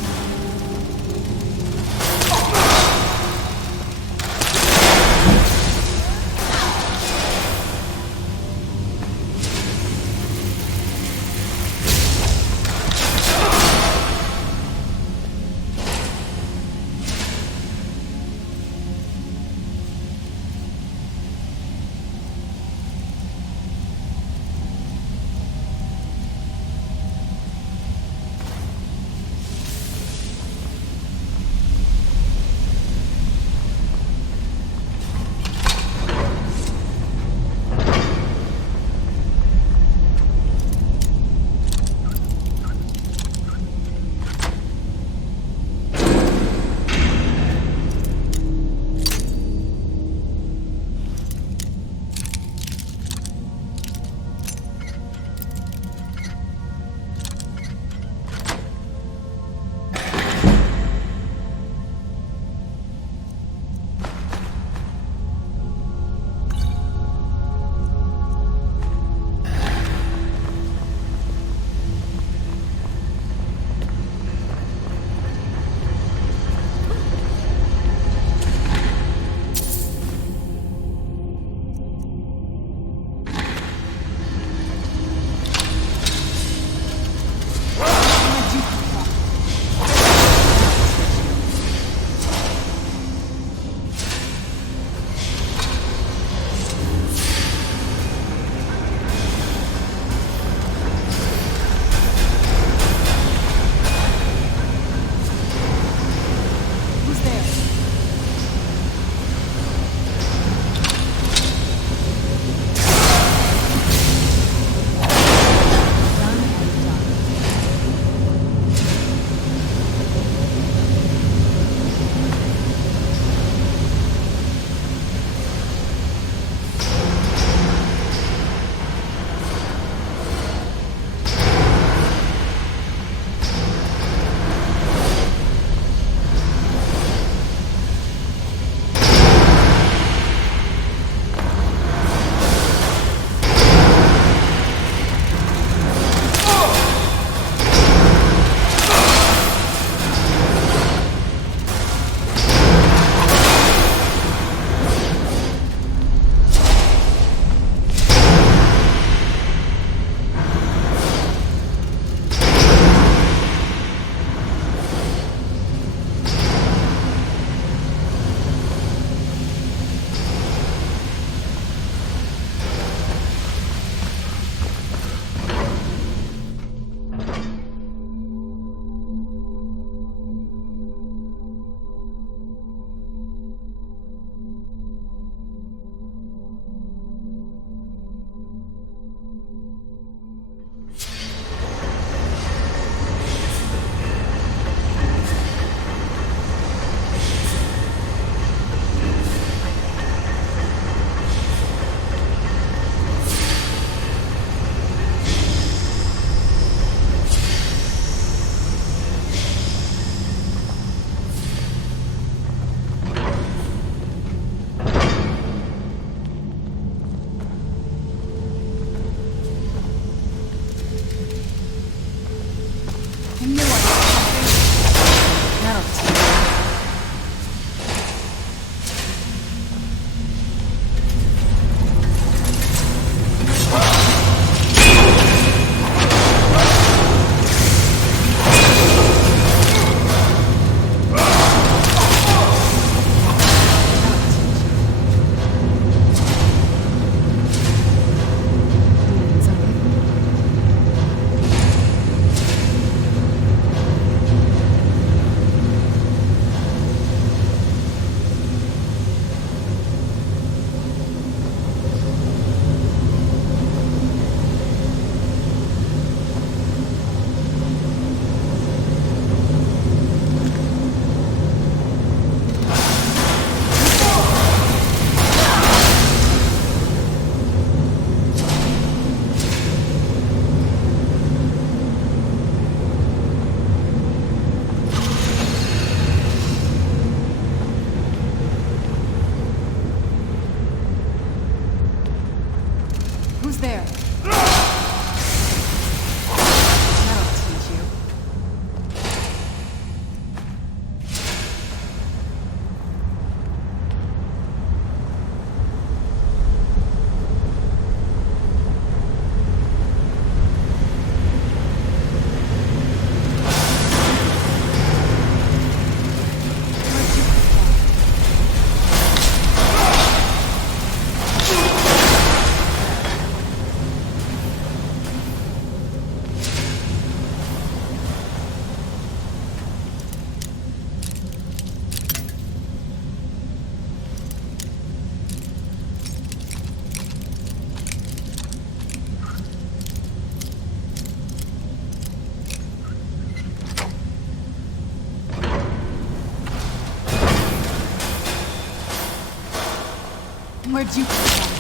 Where'd you come from?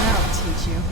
That'll teach you.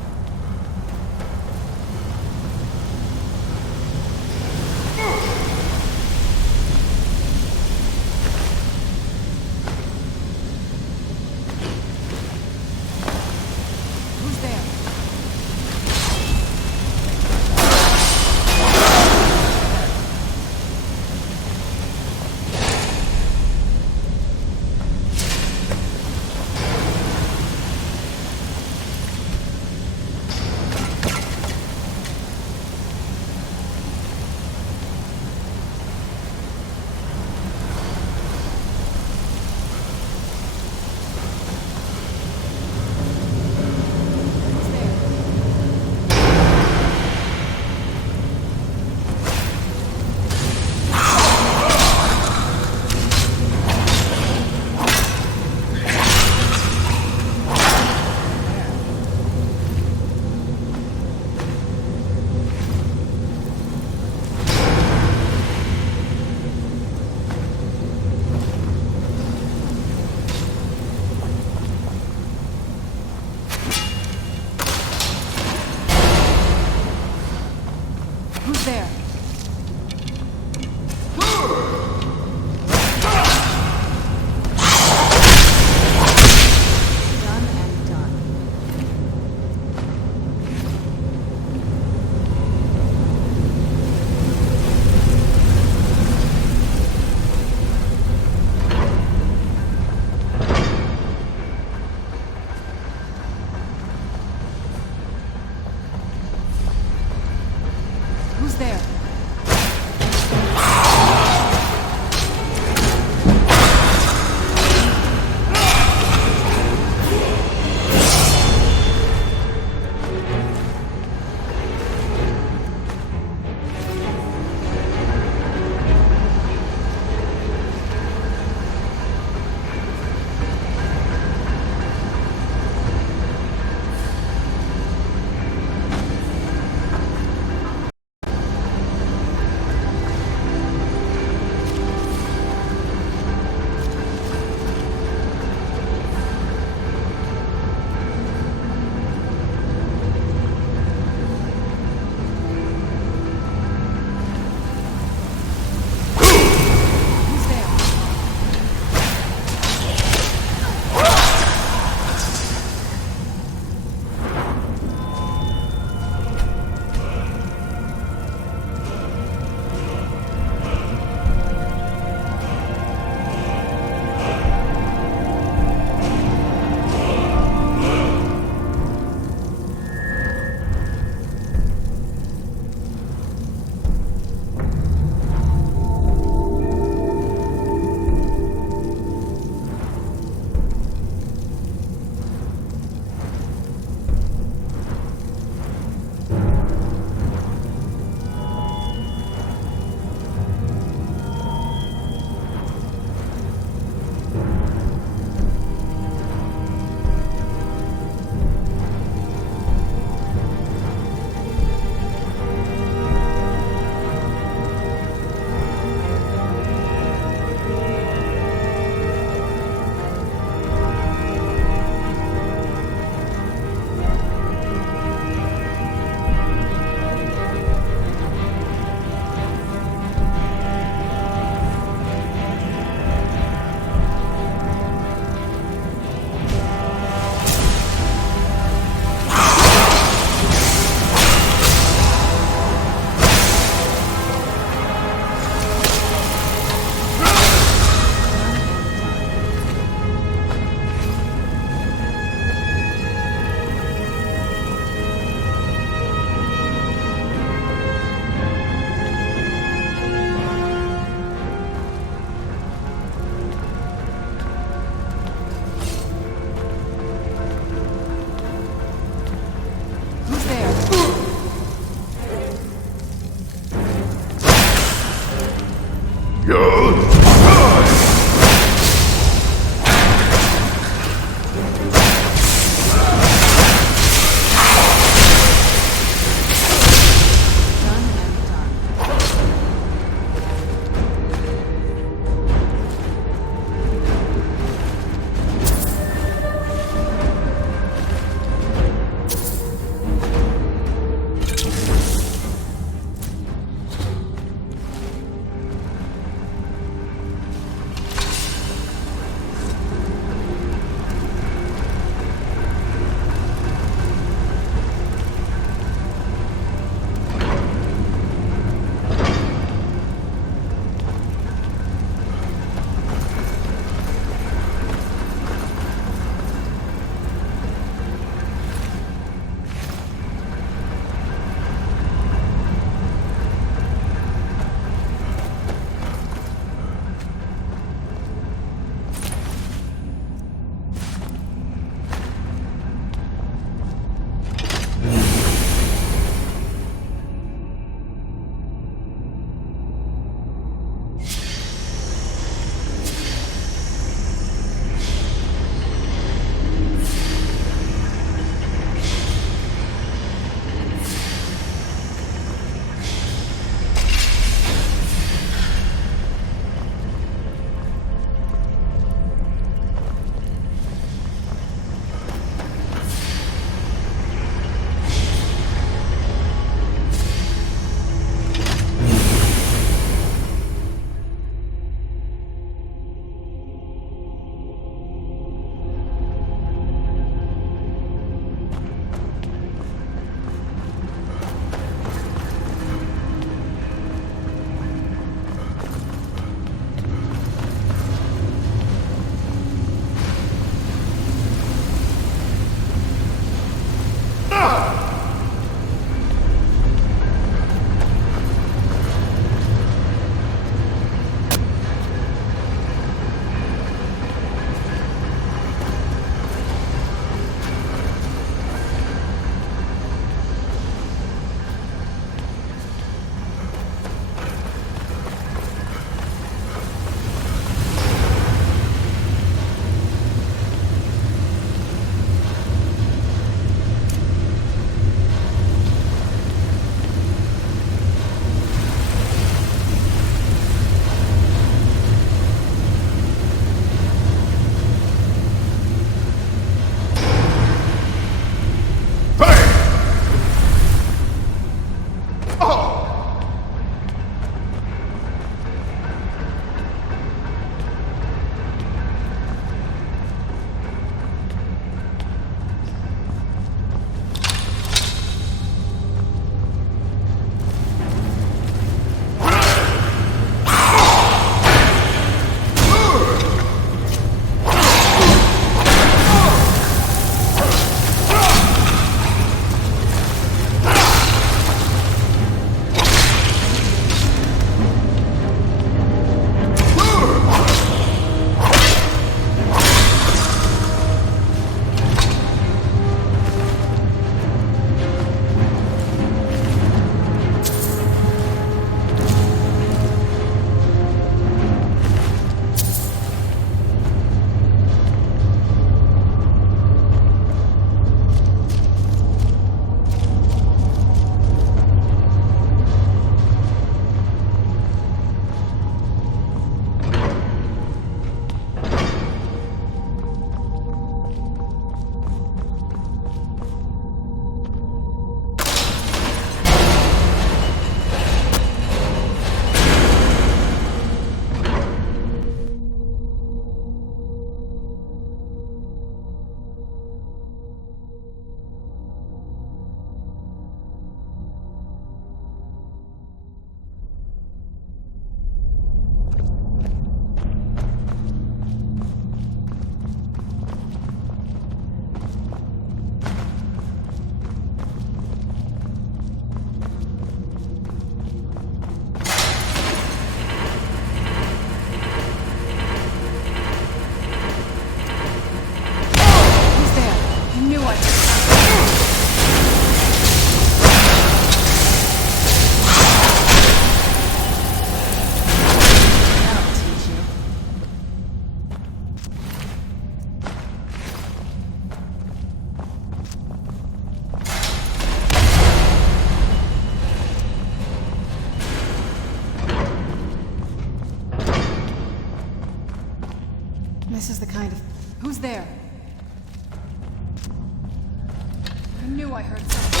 knew I heard something.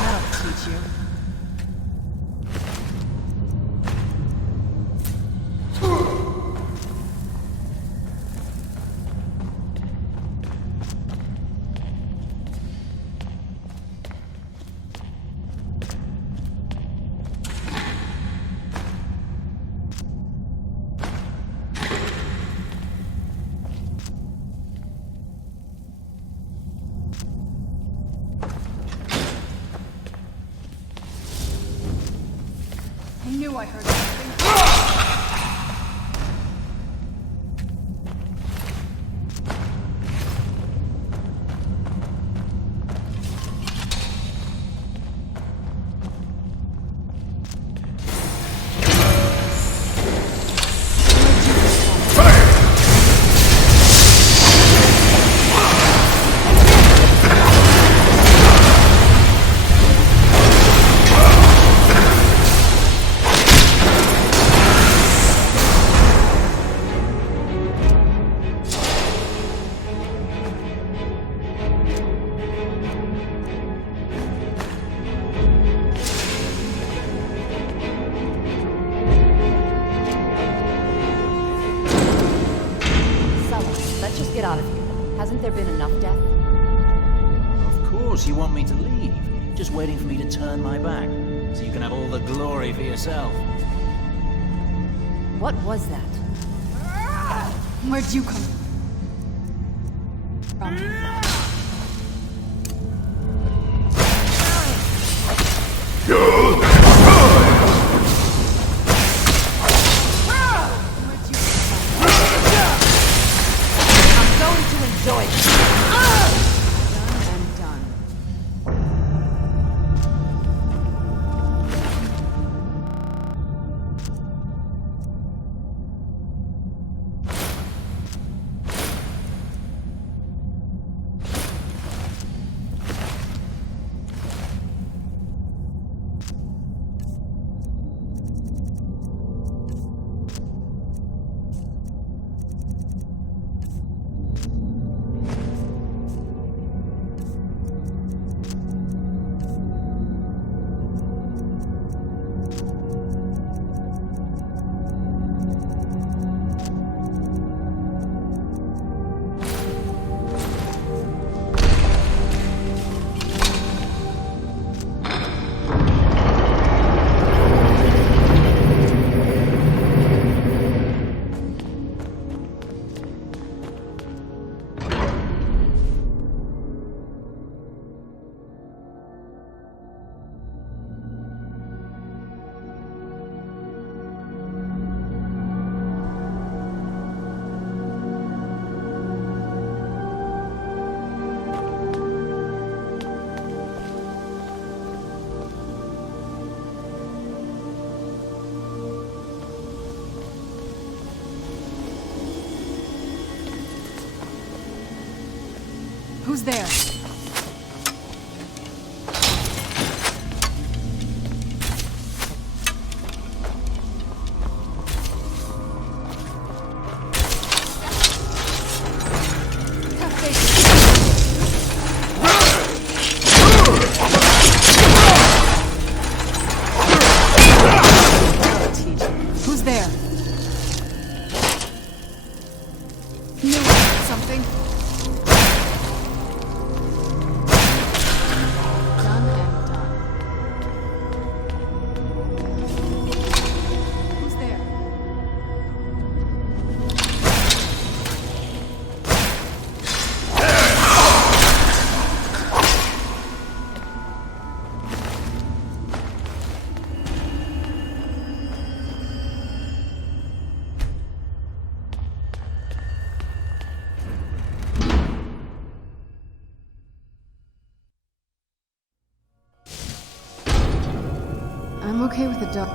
That'll teach you. I knew I heard something. Let's just get out of here. Hasn't there been enough death? Of course you want me to leave. Just waiting for me to turn my back, so you can have all the glory for yourself. What was that? Where'd you come from? Enjoy it. Done and done. Who's there? Who's there? Knew something. Done and done. Who's there? I'm okay with the dog.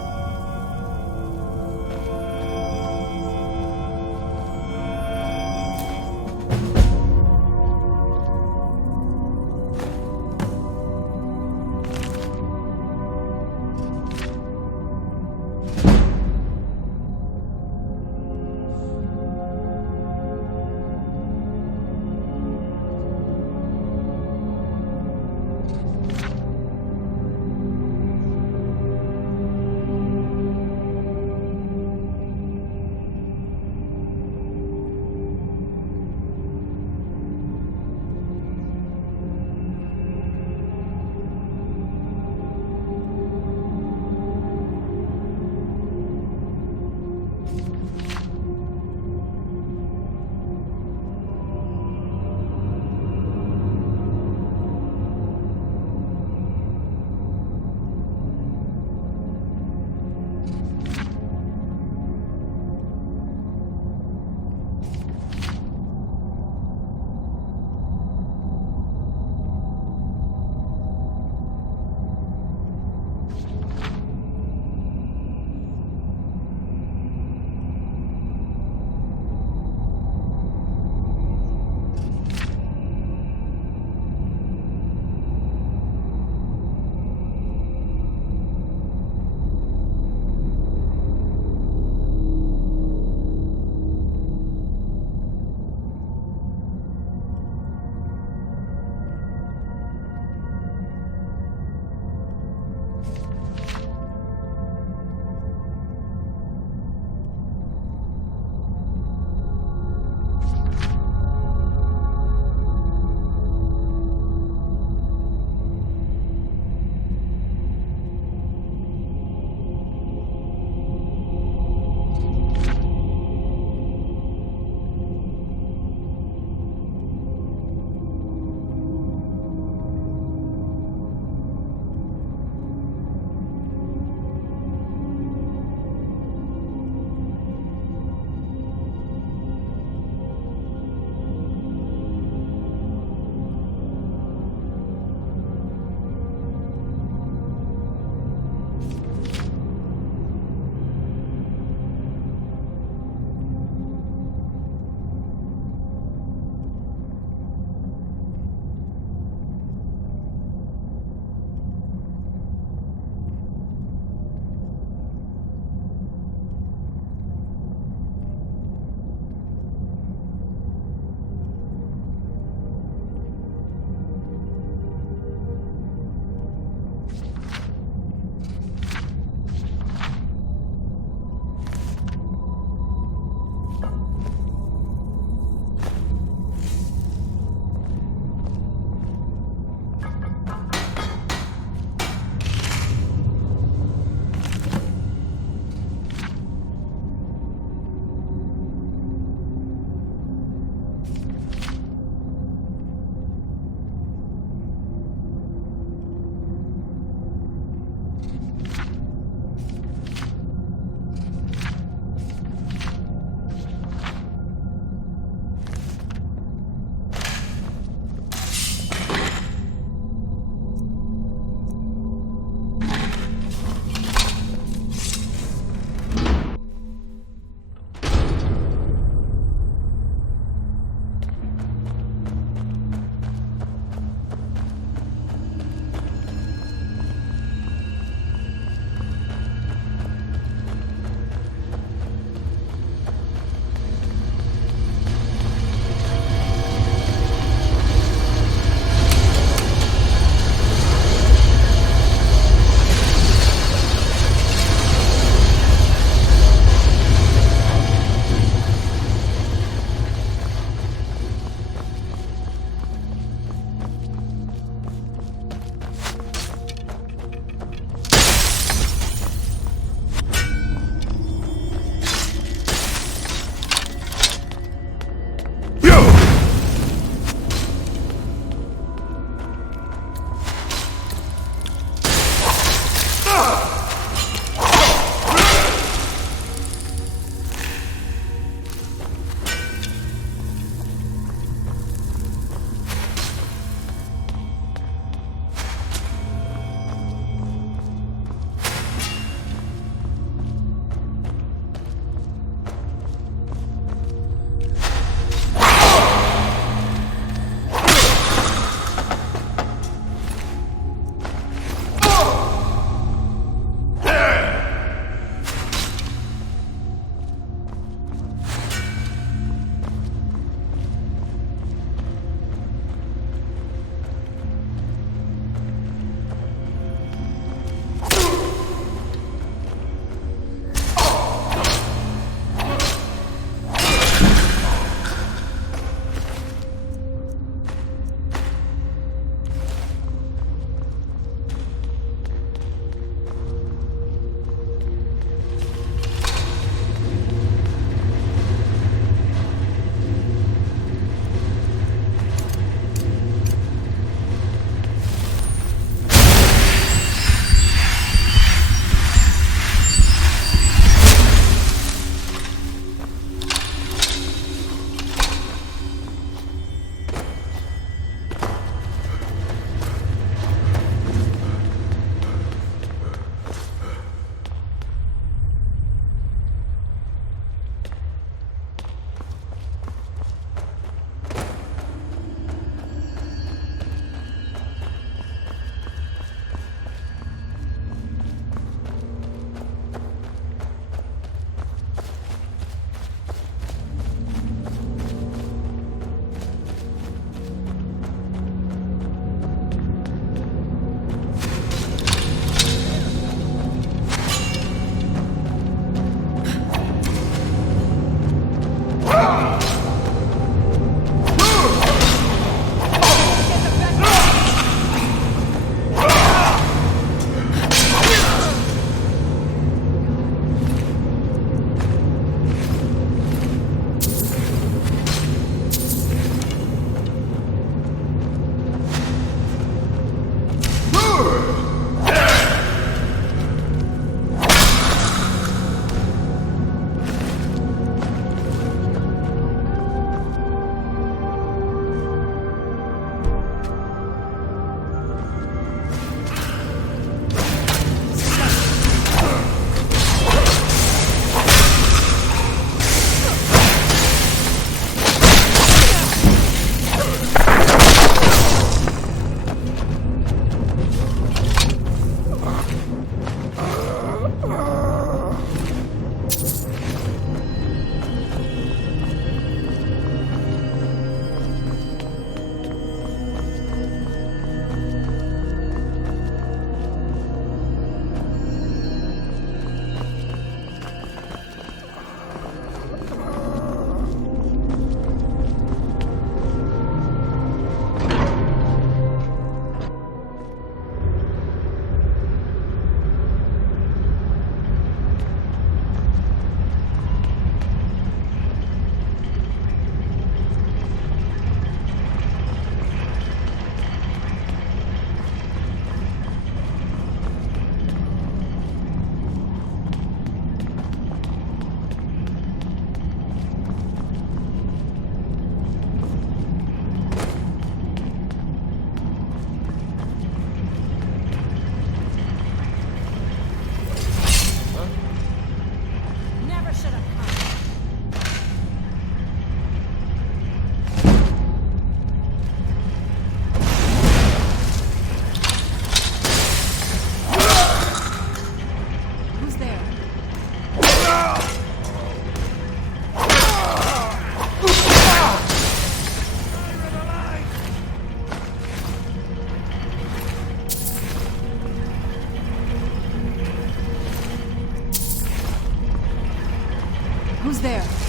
Who's there?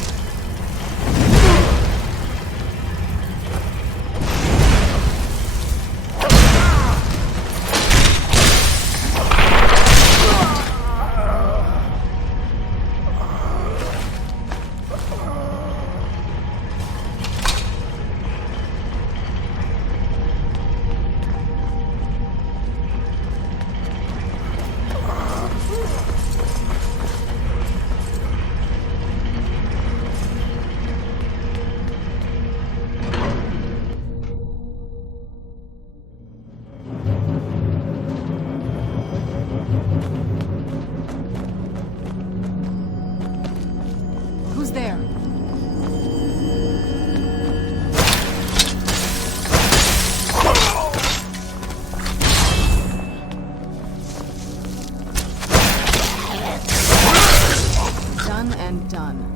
Who's there? Done and done.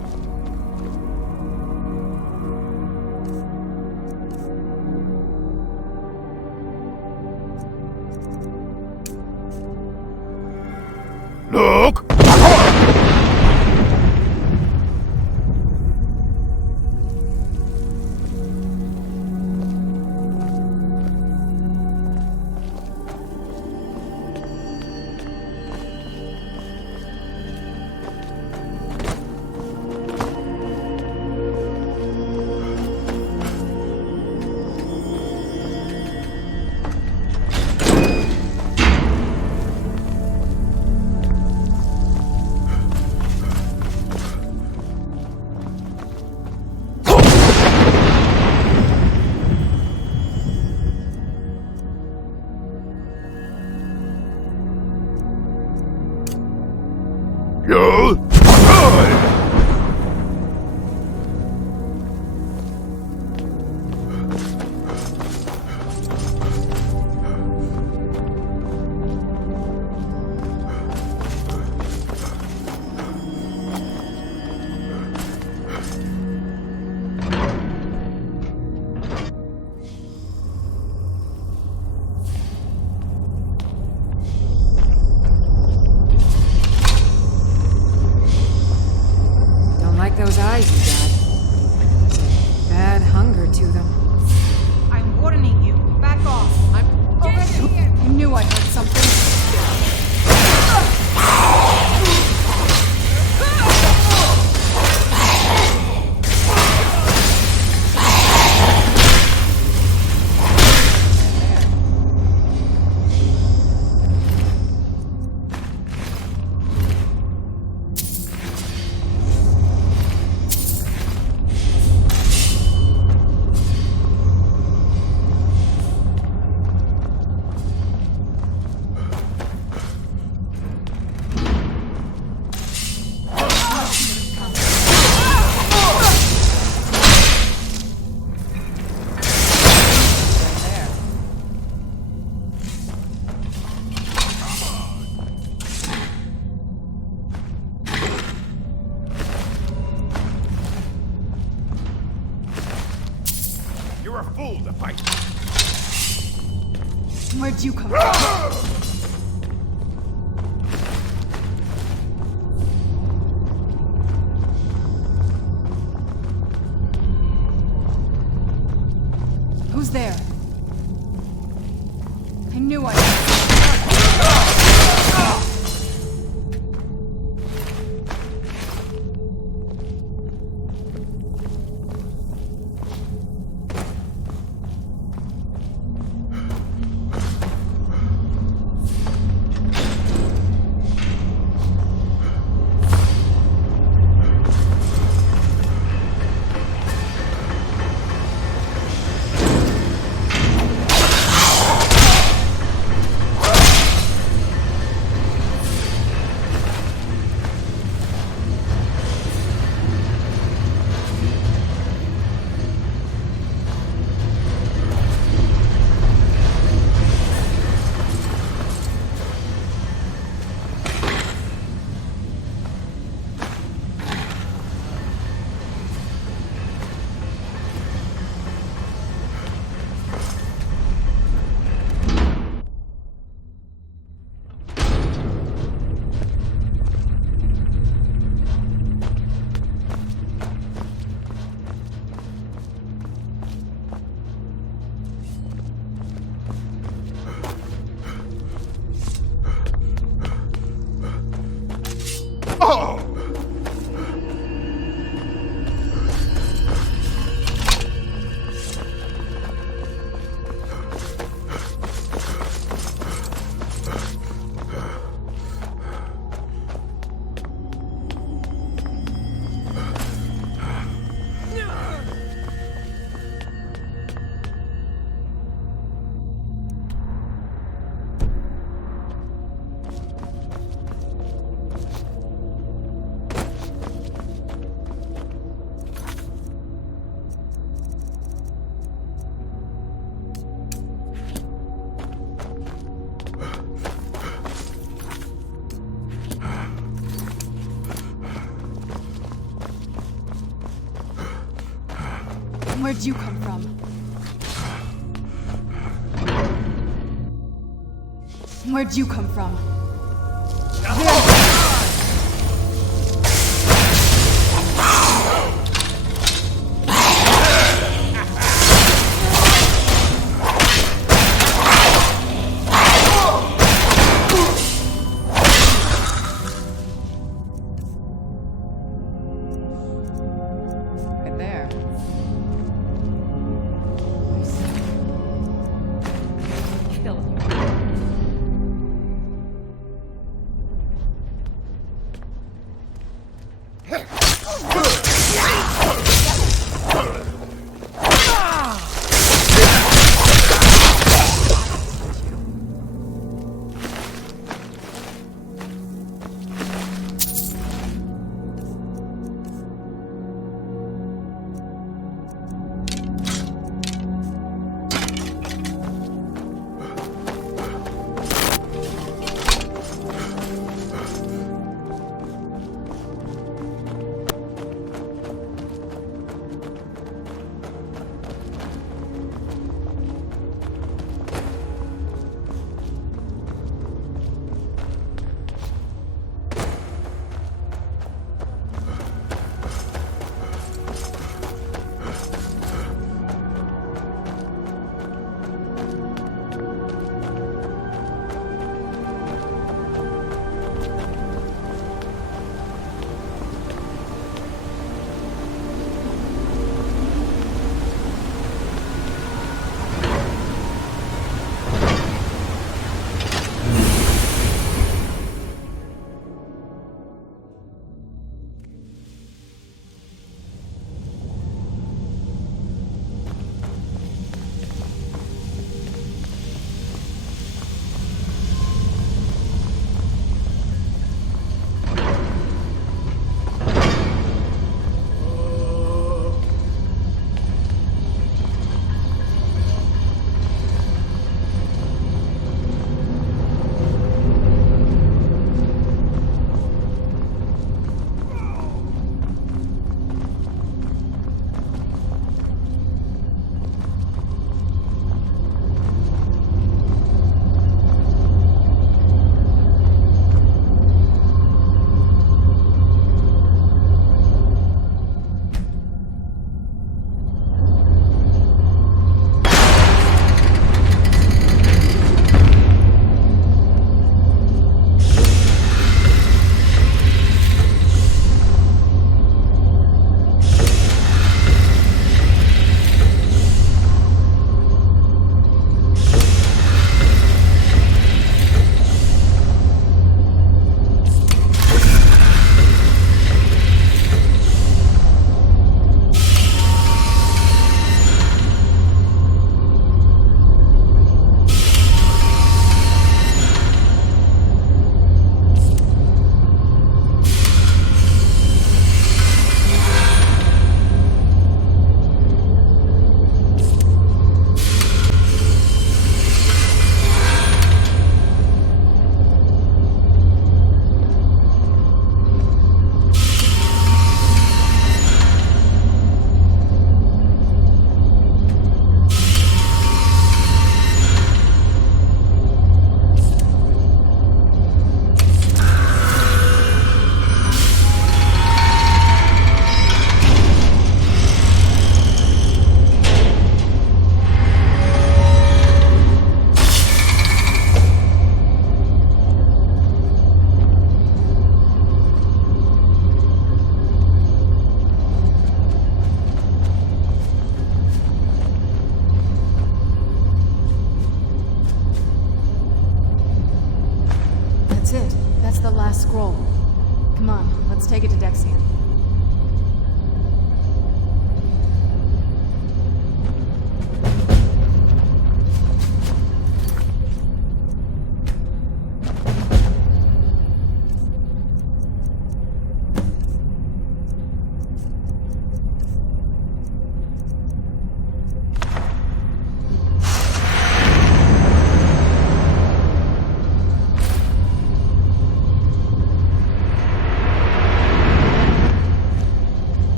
Look! Those eyes you got. There's a bad hunger to them. I'm warning you. Back off. I'm over here. I knew I heard something. You're a fool to fight. Where'd you come from? Who's there? I knew I... Where'd you come from? Where'd you come from? Right there. Kill you.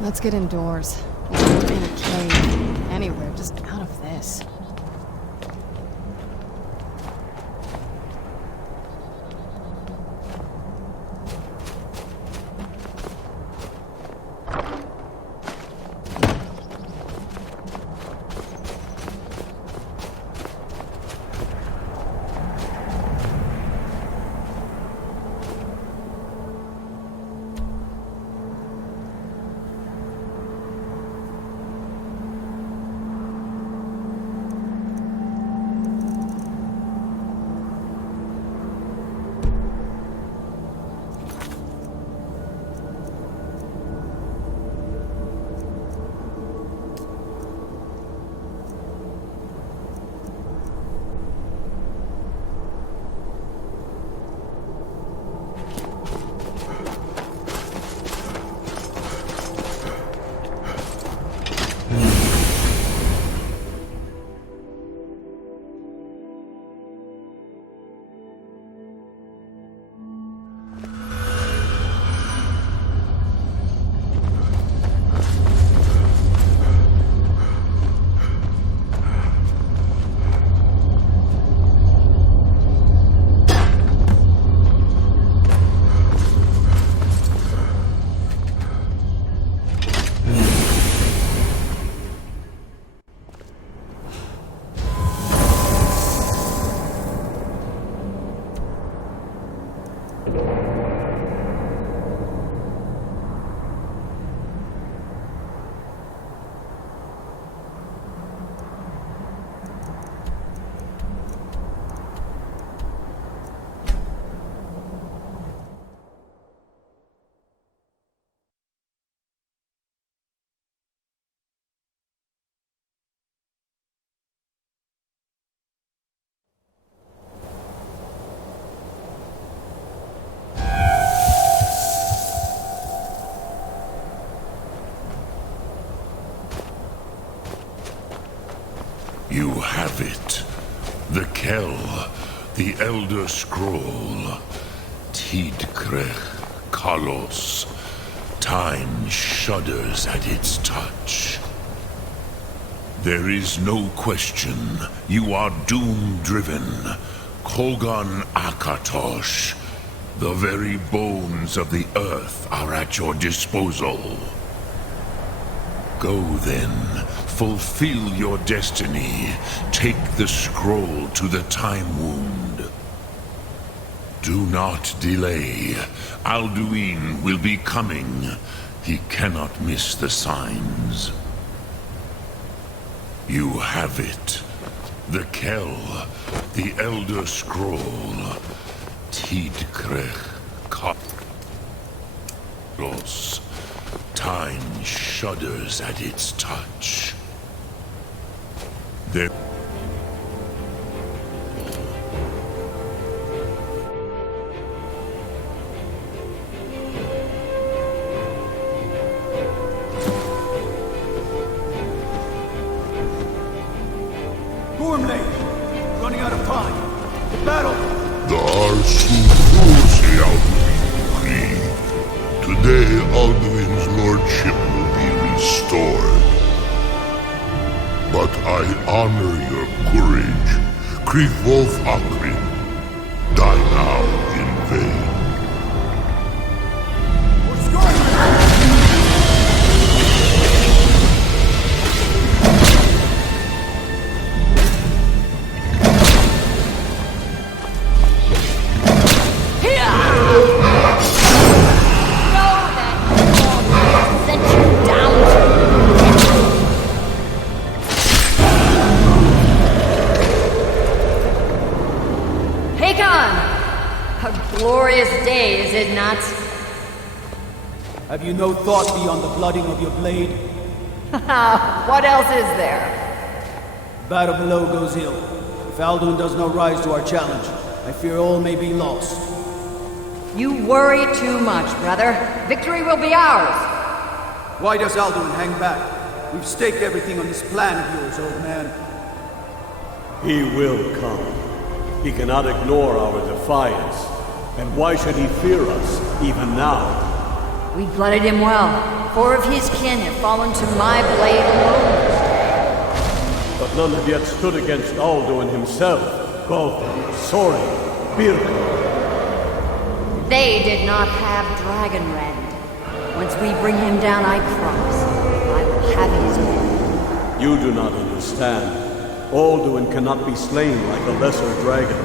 Let's get indoors. In a cave. Anywhere, just out of this. You have it. The Kell, the Elder Scroll. Tidkrech Kalos. Time shudders at its touch. There is no question. You are doom-driven. Kogan Akatosh. The very bones of the earth are at your disposal. Go then, fulfill your destiny. Take the scroll to the Time Wound. Do not delay. Alduin will be coming. He cannot miss the signs. You have it. The Kell, the Elder Scroll. Tidkrech Kalos. Time shudders at its touch. There... Gormley! Running out of time! The battle! The Arsu Today, Alduin's lordship will be restored. But I honor your courage. Krivvolf Akrin. Die now in vain. Glorious day, is it not? Have you no thought beyond the blooding of your blade? What else is there? Battle below goes ill. If Alduin does not rise to our challenge, I fear all may be lost. You worry too much, brother. Victory will be ours. Why does Alduin hang back? We've staked everything on this plan of yours, old man. He will come. He cannot ignore our defiance. And why should he fear us, even now? We blooded him well. 4 of his kin have fallen to my blade alone. But none have yet stood against Alduin himself. Golfin, Sorin, Birka. They did not have Dragonrend. Once we bring him down, I promise, I will have his head. You do not understand. Alduin cannot be slain like the lesser dragon.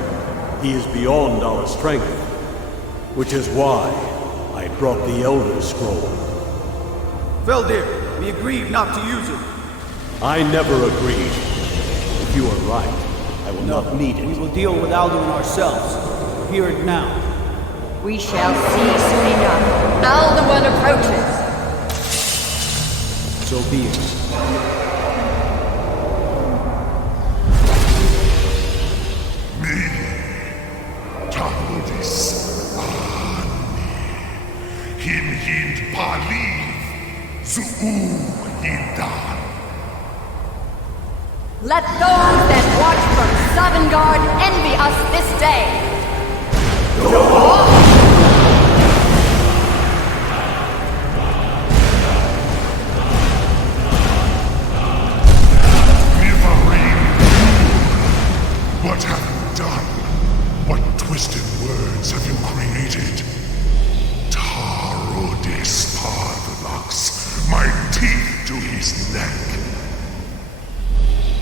He is beyond our strength. Which is why I brought the Elder Scroll. Veldir, we agreed not to use it. I never agreed. If you are right, I will not need it. We will deal with Alduin ourselves. Hear it now. We shall see soon enough. Alduin approaches. So be it. Him hind paliv, zuu hindan. Let those that watch from Sovngarde envy us this day. What have you done? What twisted words have you created? Tarodis Parthenax, my teeth to his neck.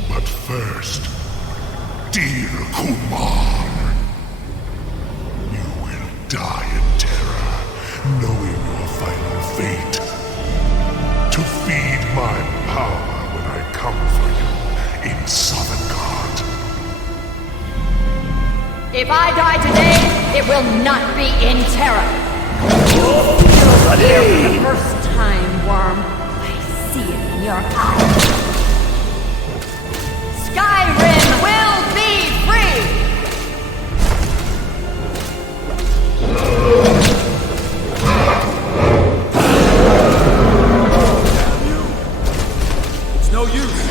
But first, dear Kumar, you will die in terror, knowing your final fate. To feed my power when I come for you in Sovngarde. If I die today, it will not be in terror. For the first time, Worm, I see it in your eyes. Skyrim will be free! It's no use.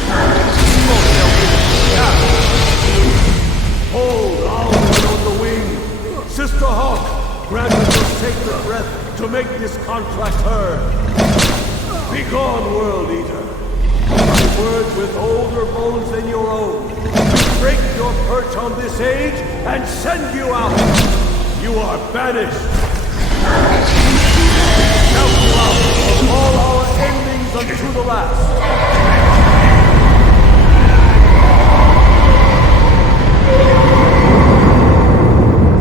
Hold Alduin on the wing! Sister Hawk, grant us your sacred breath to make this contract heard. Begone, World Eater! My words with older bones than your own. Break your perch on this age and send you out! You are banished! Count you out of all our endings unto the last!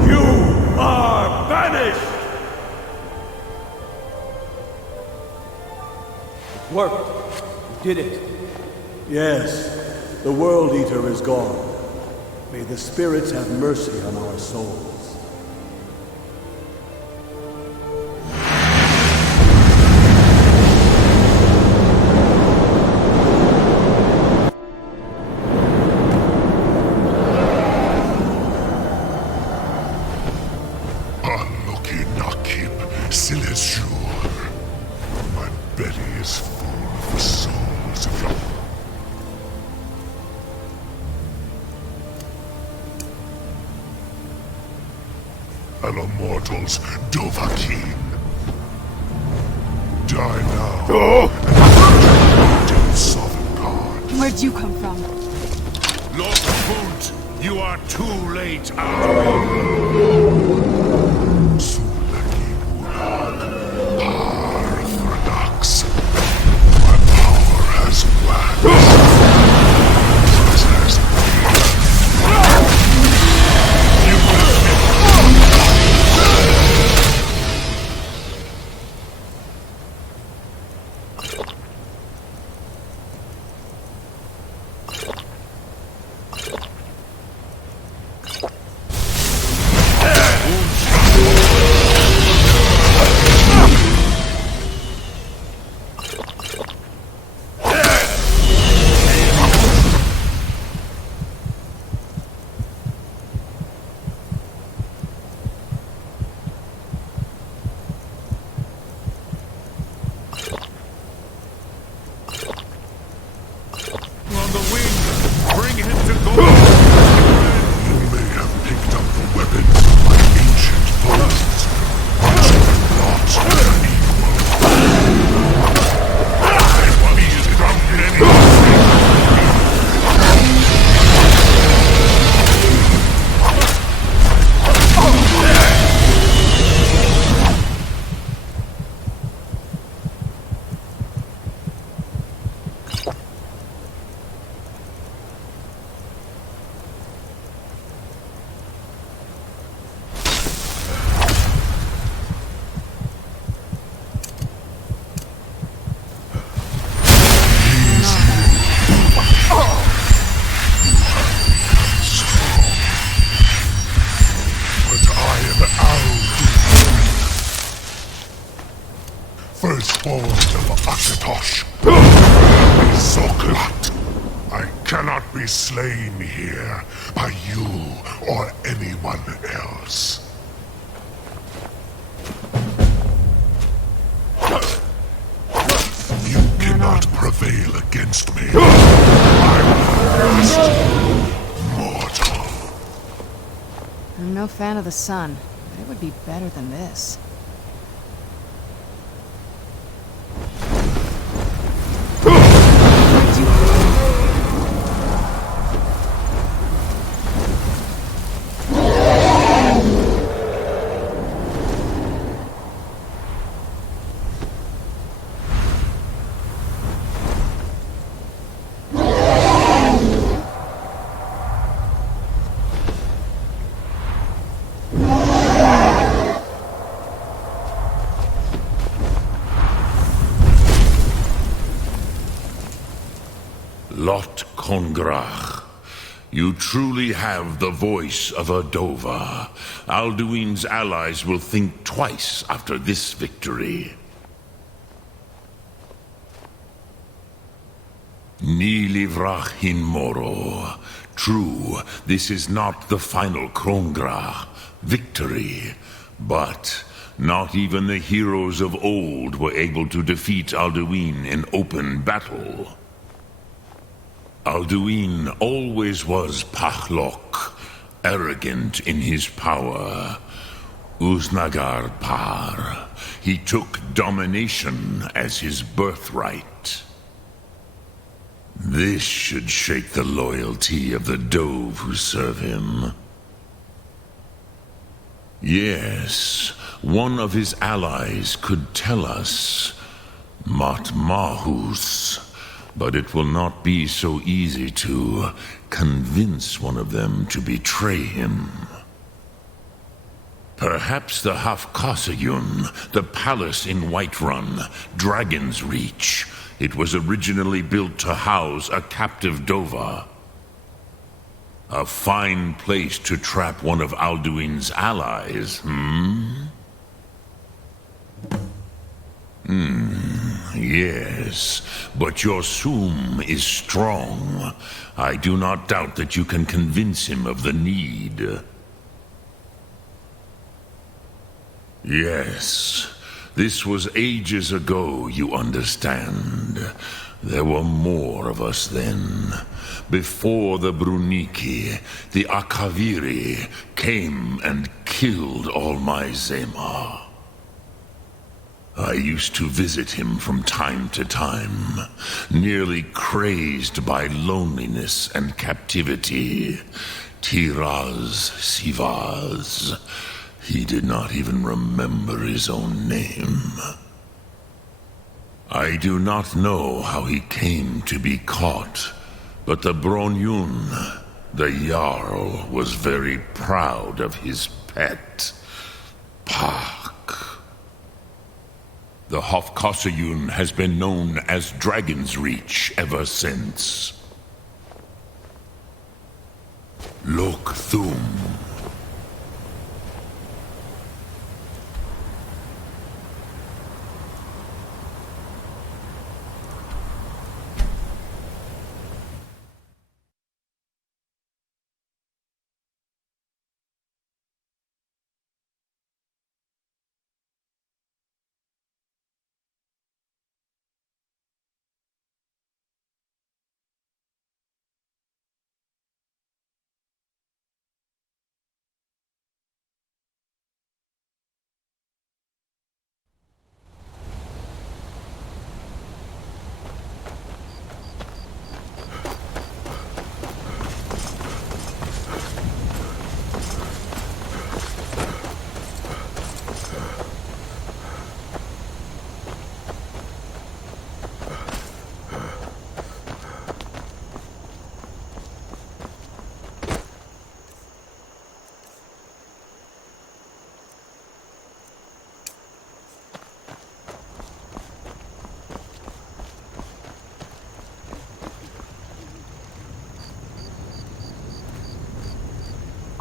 You are banished! It worked. We did it. Yes, the World Eater is gone. May the spirits have mercy on our souls. My belly is full of the souls of your... fellow mortals, Dovahkiin. Die now. Till Sovngarde. Where'd you come from? Lord Punt, you are too late, Parthenax. My power has waxed. firstborn of Akatosh. Soklat. I cannot be slain here by you or anyone else. You cannot prevail against me. I'm just mortal. I'm no fan of the sun, but it would be better than this. Lot Kongrach, you truly have the voice of a Dova. Alduin's allies will think twice after this victory. Ni livrach hin moro. True, this is not the final Kongrach victory, but not even the heroes of old were able to defeat Alduin in open battle. Alduin always was Pachlok, arrogant in his power. Uznagar Par. He took domination as his birthright. This should shake the loyalty of the Dove who serve him. Yes, one of his allies could tell us. Matmahus. But it will not be so easy to convince one of them to betray him. Perhaps the Hafkasayun, the palace in Whiterun, Dragon's Reach. It was originally built to house a captive Dova. A fine place to trap one of Alduin's allies, Yes, but your Sum is strong. I do not doubt that you can convince him of the need. Yes, this was ages ago, you understand. There were more of us then. Before the Bruniki, the Akaviri came and killed all my Zema. I used to visit him from time to time, nearly crazed by loneliness and captivity. Tiraz Sivaz. He did not even remember his own name. I do not know how he came to be caught, but the Bronyun, the Jarl, was very proud of his pet, Pak. The Hofkasayun has been known as Dragon's Reach ever since. Lok Thum.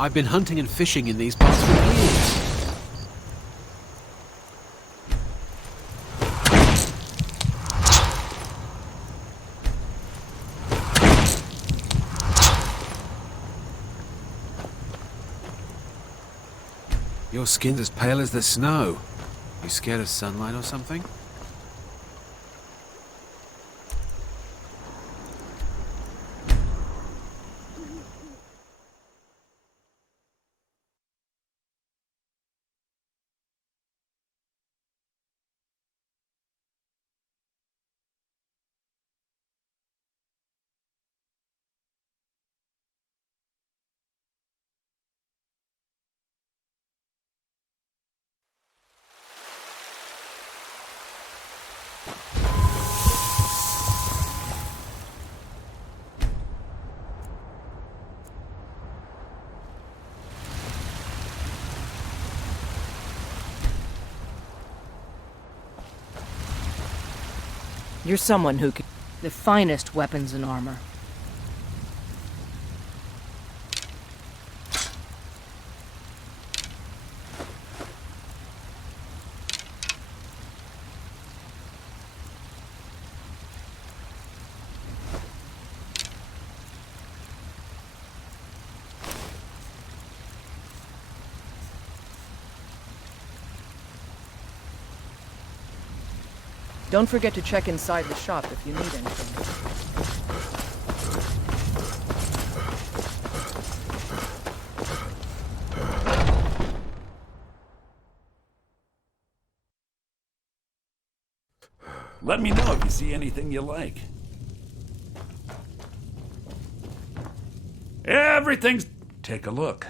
I've been hunting and fishing in these parts for years. Your skin's as pale as the snow. You scared of sunlight or something? You're someone who can... the finest weapons and armor. Don't forget to check inside the shop if you need anything. Let me know if you see anything you like. Everything's... Take a look.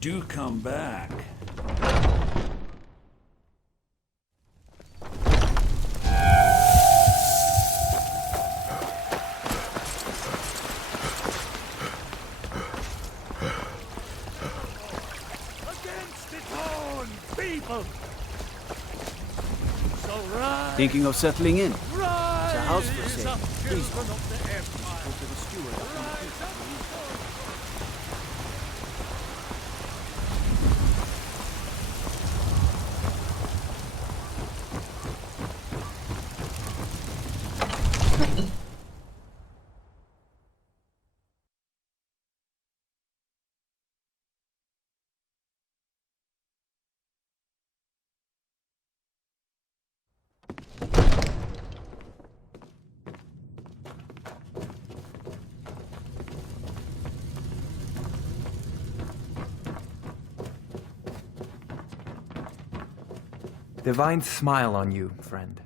Do come back. Against its own people! So rise, Thinking of settling in? rise, It's a house for sale. up, Please. children of the Empire. Go to the steward. Rise up, Divine smile on you, friend.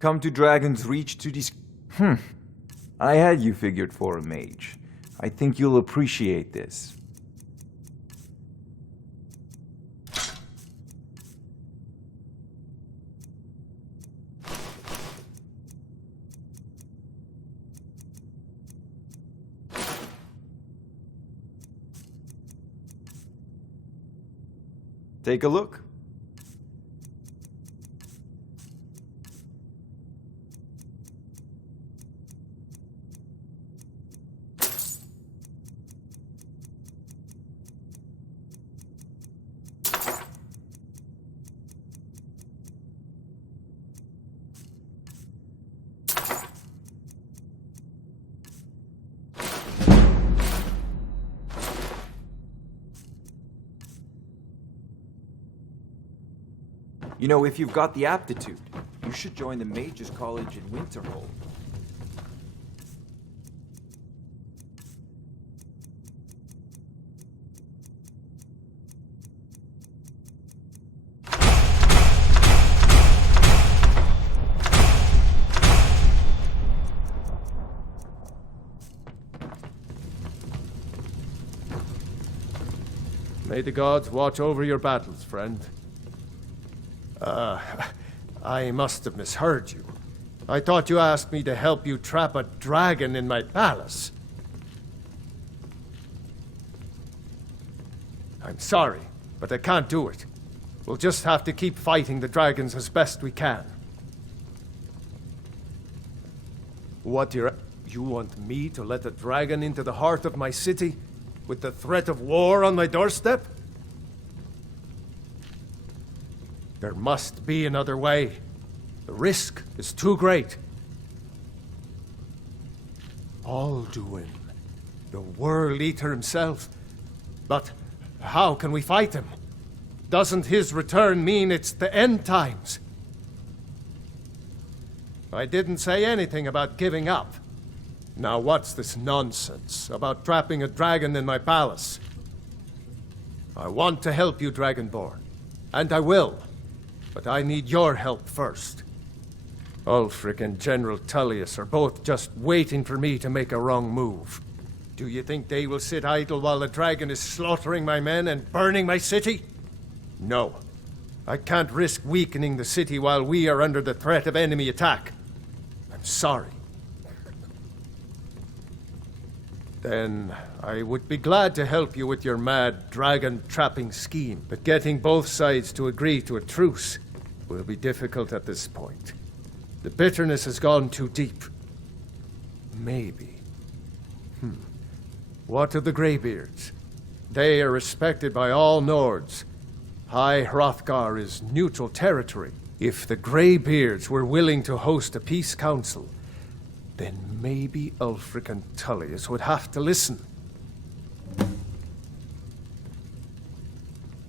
Come to Dragon's Reach to I had you figured for a mage. I think you'll appreciate this. Take a look. You know, if you've got the aptitude, you should join the Mages College in Winterhold. May the gods watch over your battles, friend. I must have misheard you. I thought you asked me to help you trap a dragon in my palace. I'm sorry, but I can't do it. We'll just have to keep fighting the dragons as best we can. What, you want me to let a dragon into the heart of my city, with the threat of war on my doorstep? There must be another way. The risk is too great. Alduin, the World Eater himself. But how can we fight him? Doesn't his return mean it's the end times? I didn't say anything about giving up. Now what's this nonsense about trapping a dragon in my palace? I want to help you, Dragonborn, and I will, but I need your help first. Ulfric and General Tullius are both just waiting for me to make a wrong move. Do you think they will sit idle while the dragon is slaughtering my men and burning my city? No. I can't risk weakening the city while we are under the threat of enemy attack. I'm sorry. Then I would be glad to help you with your mad dragon-trapping scheme, but getting both sides to agree to a truce will be difficult at this point. The bitterness has gone too deep. Maybe. What of the Greybeards? They are respected by all Nords. High Hrothgar is neutral territory. If the Greybeards were willing to host a peace council, then maybe Ulfric and Tullius would have to listen.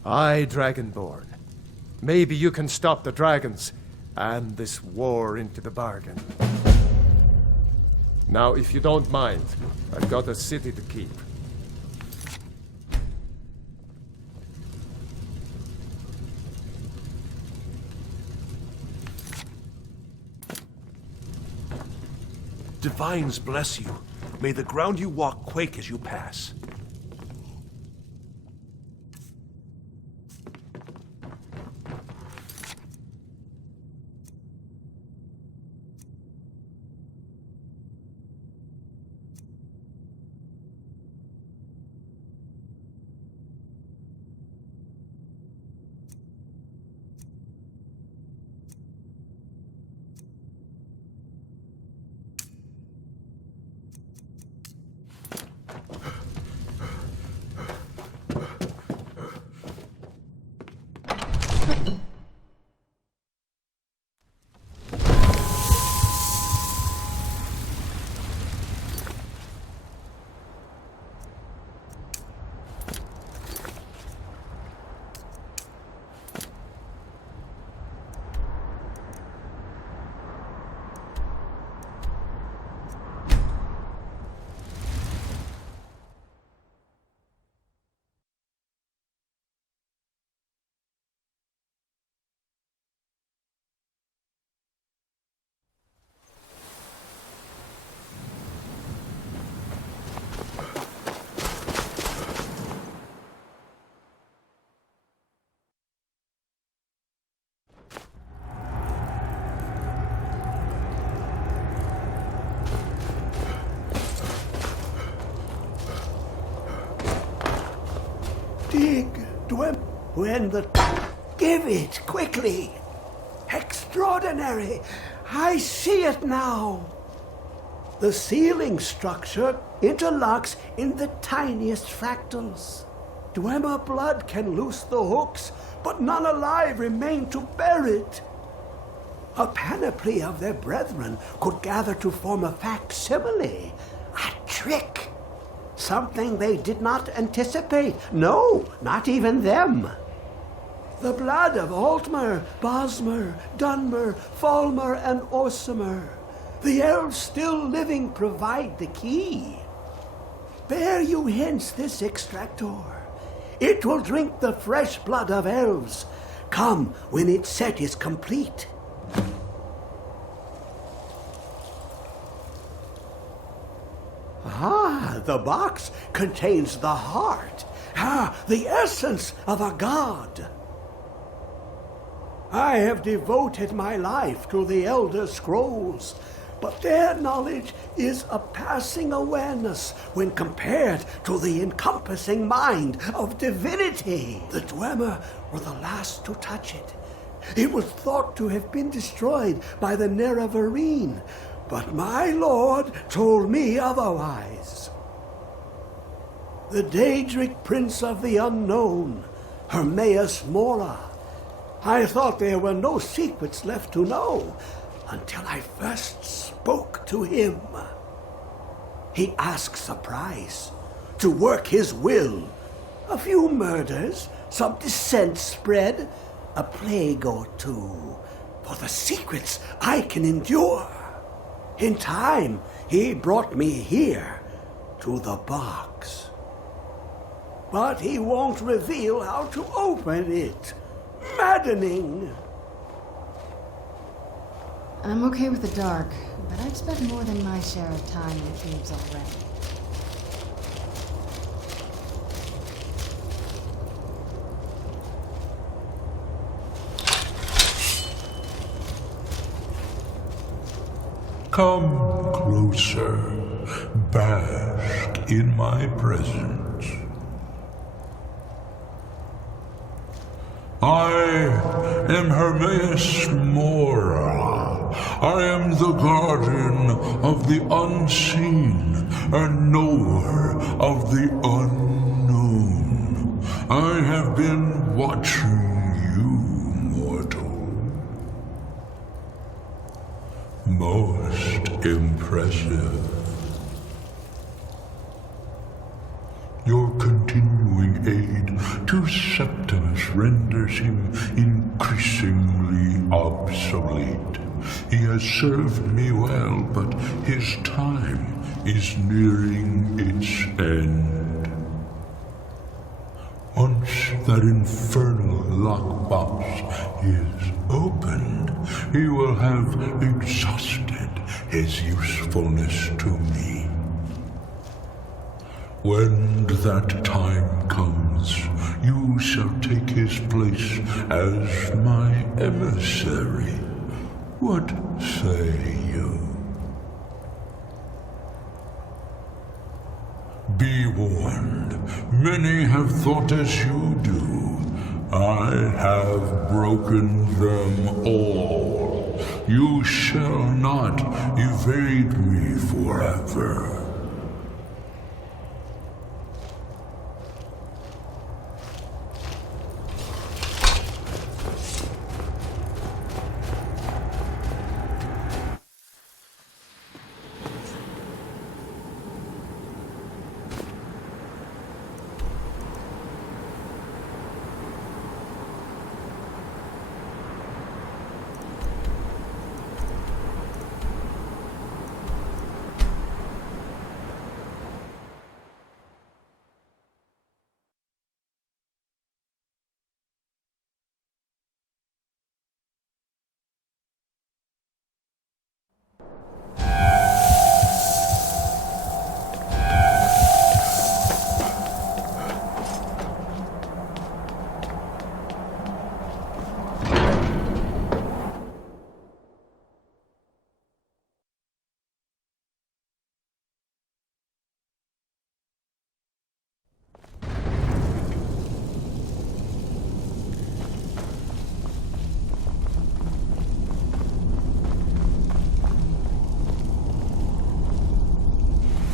Aye, Dragonborn. Maybe you can stop the dragons, and this war into the bargain. Now, if you don't mind, I've got a city to keep. Divines bless you. May the ground you walk quake as you pass. Dig, when the... Give it, quickly! Extraordinary! I see it now! The ceiling structure interlocks in the tiniest fractals. Dwemer blood can loose the hooks, but none alive remain to bear it. A panoply of their brethren could gather to form a facsimile, a trick. Something they did not anticipate. No, not even them. The blood of Altmer, Bosmer, Dunmer, Falmer, and Orsimer. The elves still living provide the key. Bear you hence this extractor. It will drink the fresh blood of elves. Come when its set is complete. Ah, the box contains the heart. the essence of a god. I have devoted my life to the Elder Scrolls, but their knowledge is a passing awareness when compared to the encompassing mind of divinity. The Dwemer were the last to touch it. It was thought to have been destroyed by the Nerevarine, but my lord told me otherwise. The Daedric Prince of the Unknown, Hermaeus Mora. I thought there were no secrets left to know until I first spoke to him. He asks a price to work his will. A few murders, some dissent spread, a plague or two, for the secrets I can endure. In time, he brought me here, to the box. But he won't reveal how to open it. Maddening. I'm okay with the dark, but I've spent more than my share of time in caves already. Come closer, bask in my presence. I am Hermaeus Mora. I am the guardian of the unseen and knower of the unknown. I have been watching you, mortal. Most impressive. Your continuing aid to Septimus renders him increasingly obsolete. He has served me well, but his time is nearing its end. Once that infernal lockbox is opened, he will have exhausted his usefulness to me. When that time comes, you shall take his place as my emissary. What say you? Be warned, many have thought as you do. I have broken them all. You shall not evade me forever.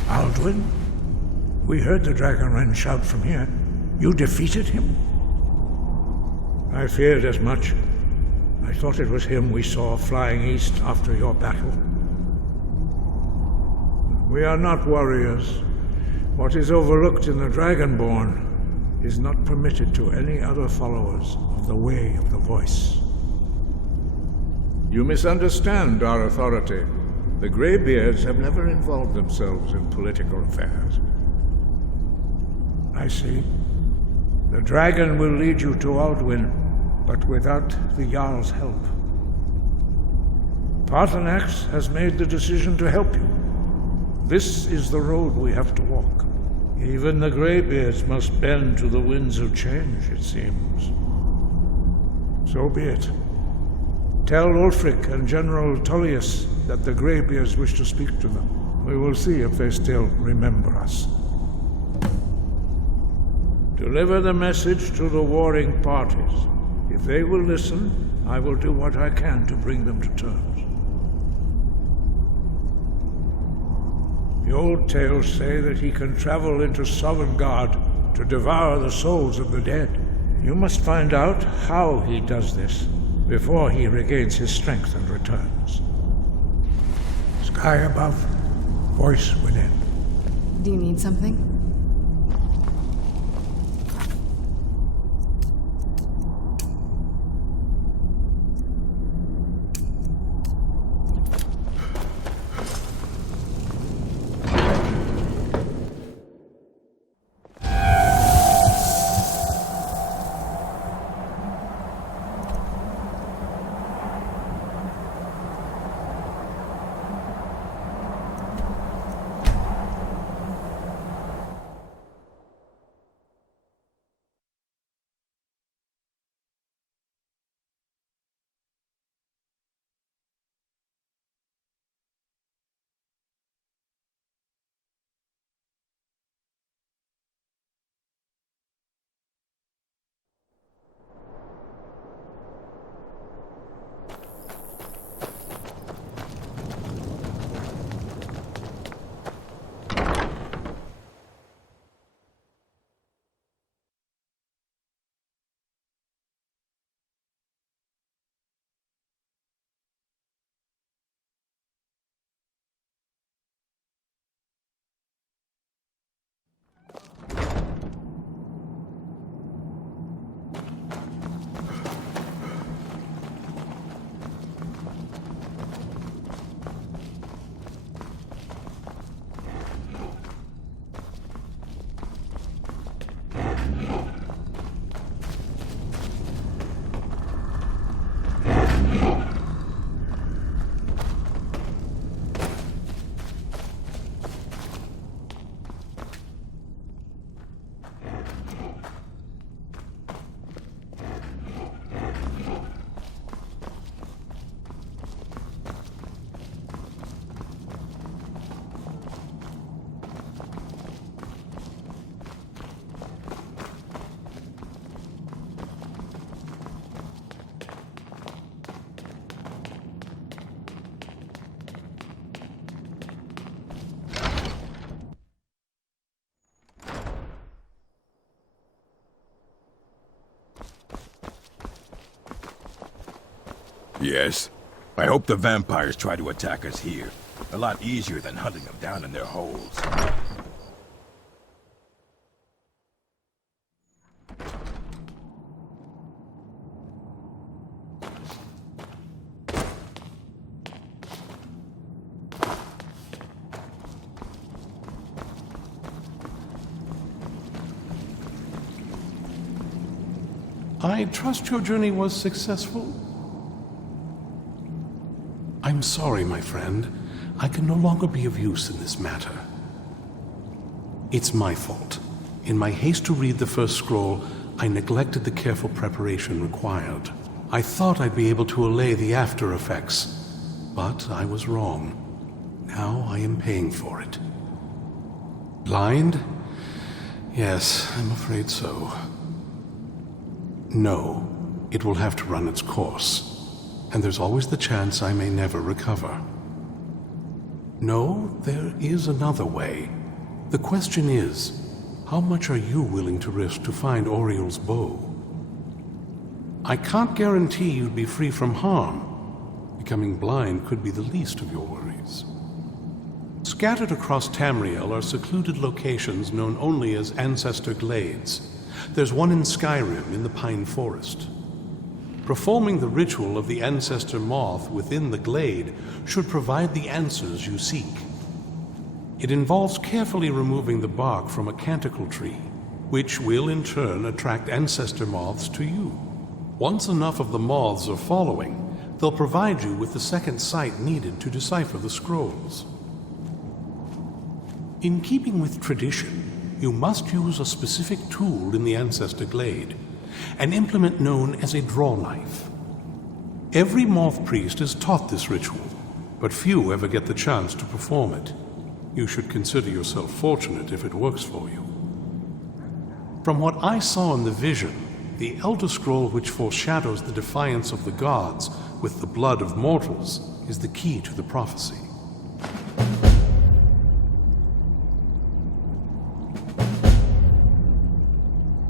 Alduin? We heard the Dragonren shout from here. You defeated him? I feared as much. I thought it was him we saw flying east after your battle. We are not warriors. What is overlooked in the Dragonborn is not permitted to any other followers of the Way of the Voice. You misunderstand our authority. The Greybeards have never involved themselves in political affairs. I see. The dragon will lead you to Alduin, but without the Jarl's help. Paarthurnax has made the decision to help you. This is the road we have to walk. Even the Greybeards must bend to the winds of change, it seems. So be it. Tell Ulfric and General Tullius that the Greybeards wish to speak to them. We will see if they still remember us. Deliver the message to the warring parties. If they will listen, I will do what I can to bring them to terms. The old tales say that he can travel into Sovngarde to devour the souls of the dead. You must find out how he does this before he regains his strength and returns. Sky above, voice within. Do you need something? Yes. I hope the vampires try to attack us here. A lot easier than hunting them down in their holes. I trust your journey was successful? I'm sorry, my friend. I can no longer be of use in this matter. It's my fault. In my haste to read the first scroll, I neglected the careful preparation required. I thought I'd be able to allay the after effects, but I was wrong. Now I am paying for it. Blind? Yes, I'm afraid so. No, it will have to run its course. And there's always the chance I may never recover. No, there is another way. The question is, how much are you willing to risk to find Oriel's bow? I can't guarantee you'd be free from harm. Becoming blind could be the least of your worries. Scattered across Tamriel are secluded locations known only as Ancestor Glades. There's one in Skyrim in the Pine Forest. Performing the ritual of the Ancestor Moth within the glade should provide the answers you seek. It involves carefully removing the bark from a canticle tree, which will in turn attract Ancestor Moths to you. Once enough of the moths are following, they'll provide you with the second sight needed to decipher the scrolls. In keeping with tradition, you must use a specific tool in the Ancestor Glade, an implement known as a draw knife. Every Moth Priest is taught this ritual, but few ever get the chance to perform it. You should consider yourself fortunate if it works for you. From what I saw in the vision, the Elder Scroll which foreshadows the defiance of the gods with the blood of mortals is the key to the prophecy.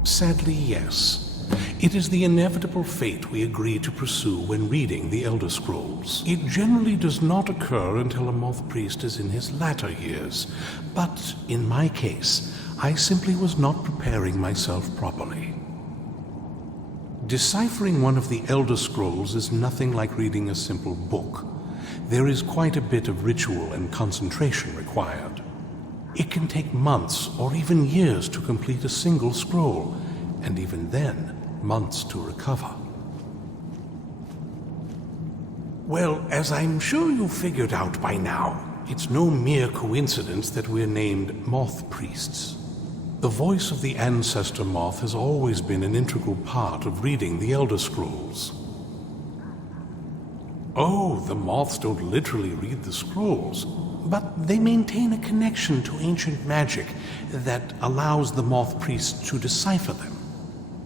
Sadly, yes. It is the inevitable fate we agree to pursue when reading the Elder Scrolls. It generally does not occur until a Moth Priest is in his latter years, but in my case, I simply was not preparing myself properly. Deciphering one of the Elder Scrolls is nothing like reading a simple book. There is quite a bit of ritual and concentration required. It can take months or even years to complete a single scroll, and even then, months to recover. Well, as I'm sure you figured out by now, it's no mere coincidence that we're named Moth Priests. The voice of the Ancestor Moth has always been an integral part of reading the Elder Scrolls. Oh, the Moths don't literally read the scrolls, but they maintain a connection to ancient magic that allows the Moth Priests to decipher them.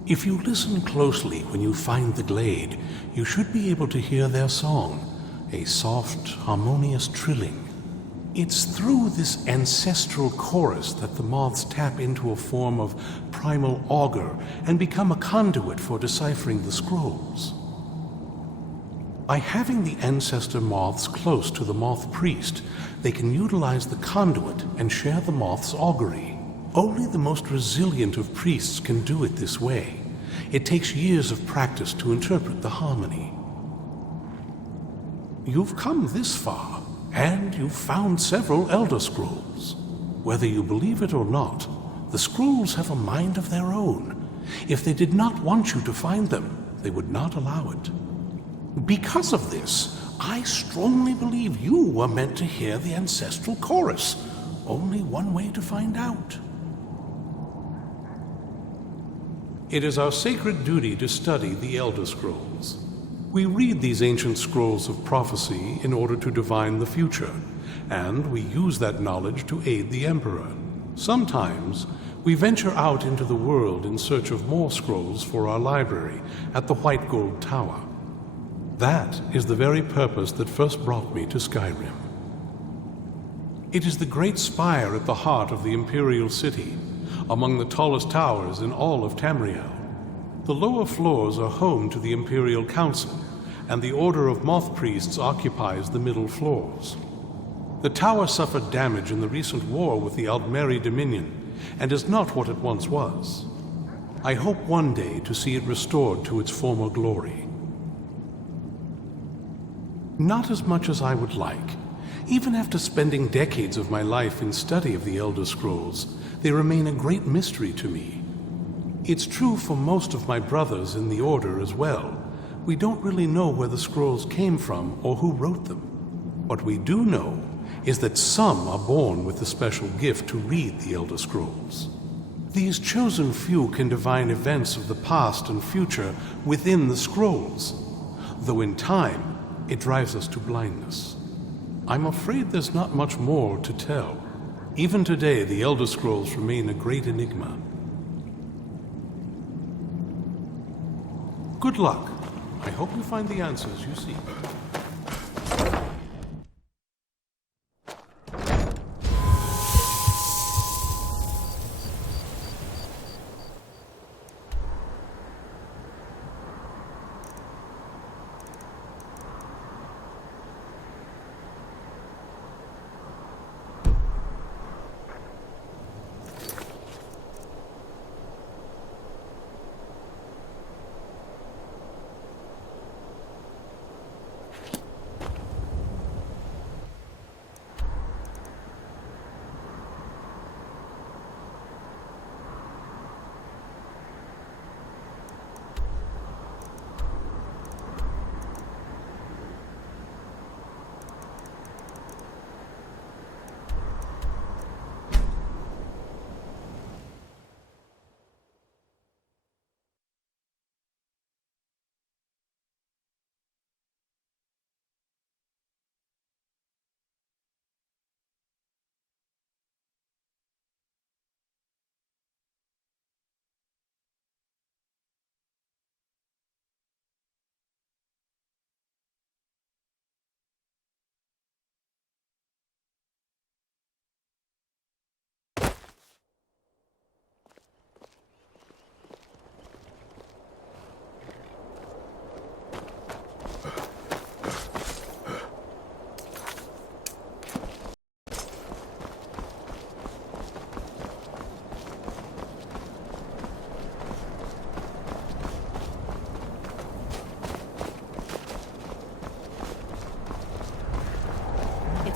If you listen closely when you find the glade, you should be able to hear their song, a soft, harmonious trilling. It's through this ancestral chorus that the moths tap into a form of primal augur and become a conduit for deciphering the scrolls. By having the ancestor moths close to the Moth Priest, they can utilize the conduit and share the moth's augury. Only the most resilient of priests can do it this way. It takes years of practice to interpret the harmony. You've come this far, and you've found several Elder Scrolls. Whether you believe it or not, the scrolls have a mind of their own. If they did not want you to find them, they would not allow it. Because of this, I strongly believe you were meant to hear the ancestral chorus. Only one way to find out. It is our sacred duty to study the Elder Scrolls. We read these ancient scrolls of prophecy in order to divine the future, and we use that knowledge to aid the Emperor. Sometimes, we venture out into the world in search of more scrolls for our library at the White Gold Tower. That is the very purpose that first brought me to Skyrim. It is the great spire at the heart of the Imperial City, among the tallest towers in all of Tamriel. The lower floors are home to the Imperial Council, and the Order of Moth Priests occupies the middle floors. The tower suffered damage in the recent war with the Aldmeri Dominion, and is not what it once was. I hope one day to see it restored to its former glory. Not as much as I would like. Even after spending decades of my life in study of the Elder Scrolls, they remain a great mystery to me. It's true for most of my brothers in the Order as well. We don't really know where the scrolls came from or who wrote them. What we do know is that some are born with the special gift to read the Elder Scrolls. These chosen few can divine events of the past and future within the scrolls, though in time it drives us to blindness. I'm afraid there's not much more to tell. Even today, the Elder Scrolls remain a great enigma. Good luck. I hope you find the answers you seek.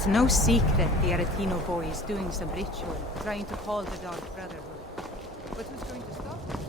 It's no secret the Aretino boy is doing some ritual, trying to call the Dark Brotherhood. But who's going to stop him?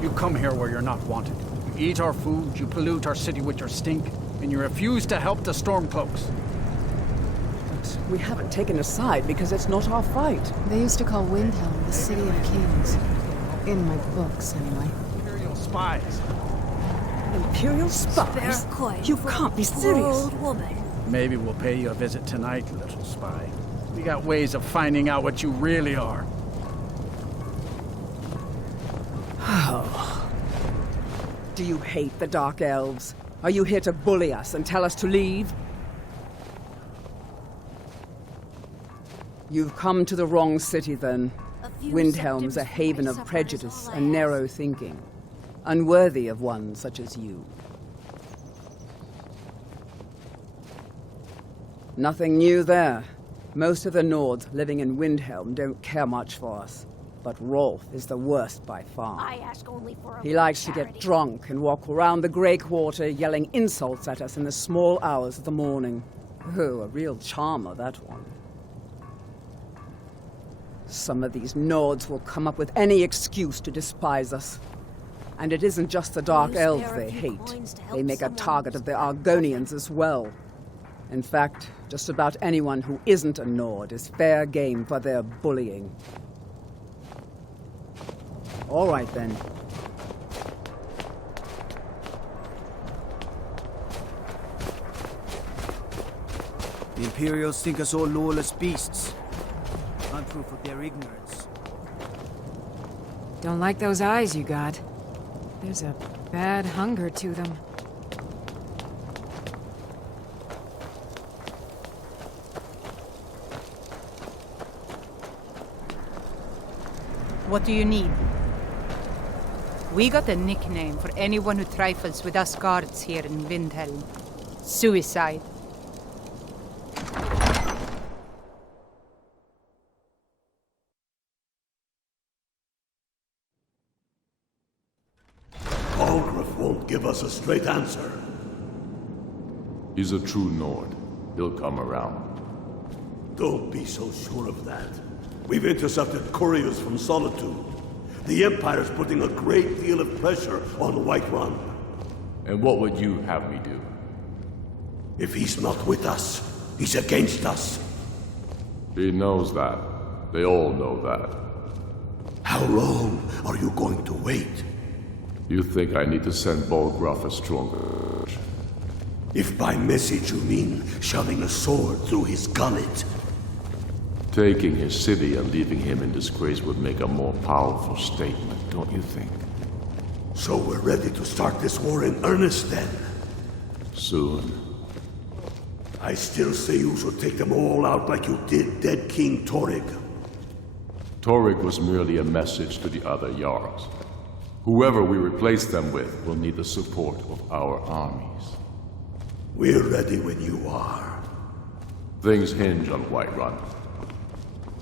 You come here where you're not wanted. You eat our food, you pollute our city with your stink, and you refuse to help the Stormcloaks. But we haven't taken a side because it's not our fight. They used to call Windhelm the City of Kings. In my books, anyway. Imperial spies. Imperial spies? You can't be serious. Maybe we'll pay you a visit tonight, little spy. We got ways of finding out what you really are. Oh. Do you hate the Dark Elves? Are you here to bully us and tell us to leave? You've come to the wrong city, then. Windhelm's a haven of prejudice and narrow thinking, unworthy of one such as you. Nothing new there. Most of the Nords living in Windhelm don't care much for us. But Rolf is the worst by far. I ask only for He likes to get drunk and walk around the Grey Quarter yelling insults at us in the small hours of the morning. Oh, a real charmer, that one. Some of these Nords will come up with any excuse to despise us. And it isn't just the Dark Elves they hate. They make a target of the Argonians as well. In fact, just about anyone who isn't a Nord is fair game for their bullying. All right, then. The Imperials think us all lawless beasts. I'm proof of their ignorance. Don't like those eyes you got. There's a bad hunger to them. What do you need? We got a nickname for anyone who trifles with us guards here in Windhelm. Suicide. Algraf won't give us a straight answer. He's a true Nord. He'll come around. Don't be so sure of that. We've intercepted couriers from Solitude. The Empire's putting a great deal of pressure on Whiterun. And what would you have me do? If he's not with us, he's against us. He knows that. They all know that. How long are you going to wait? You think I need to send Bolgraf a stronger? If by message you mean shoving a sword through his gullet. Taking his city and leaving him in disgrace would make a more powerful statement, don't you think? So we're ready to start this war in earnest then? Soon. I still say you should take them all out like you did dead King Torrig. Torrig was merely a message to the other Jarls. Whoever we replace them with will need the support of our armies. We're ready when you are. Things hinge on Whiterun.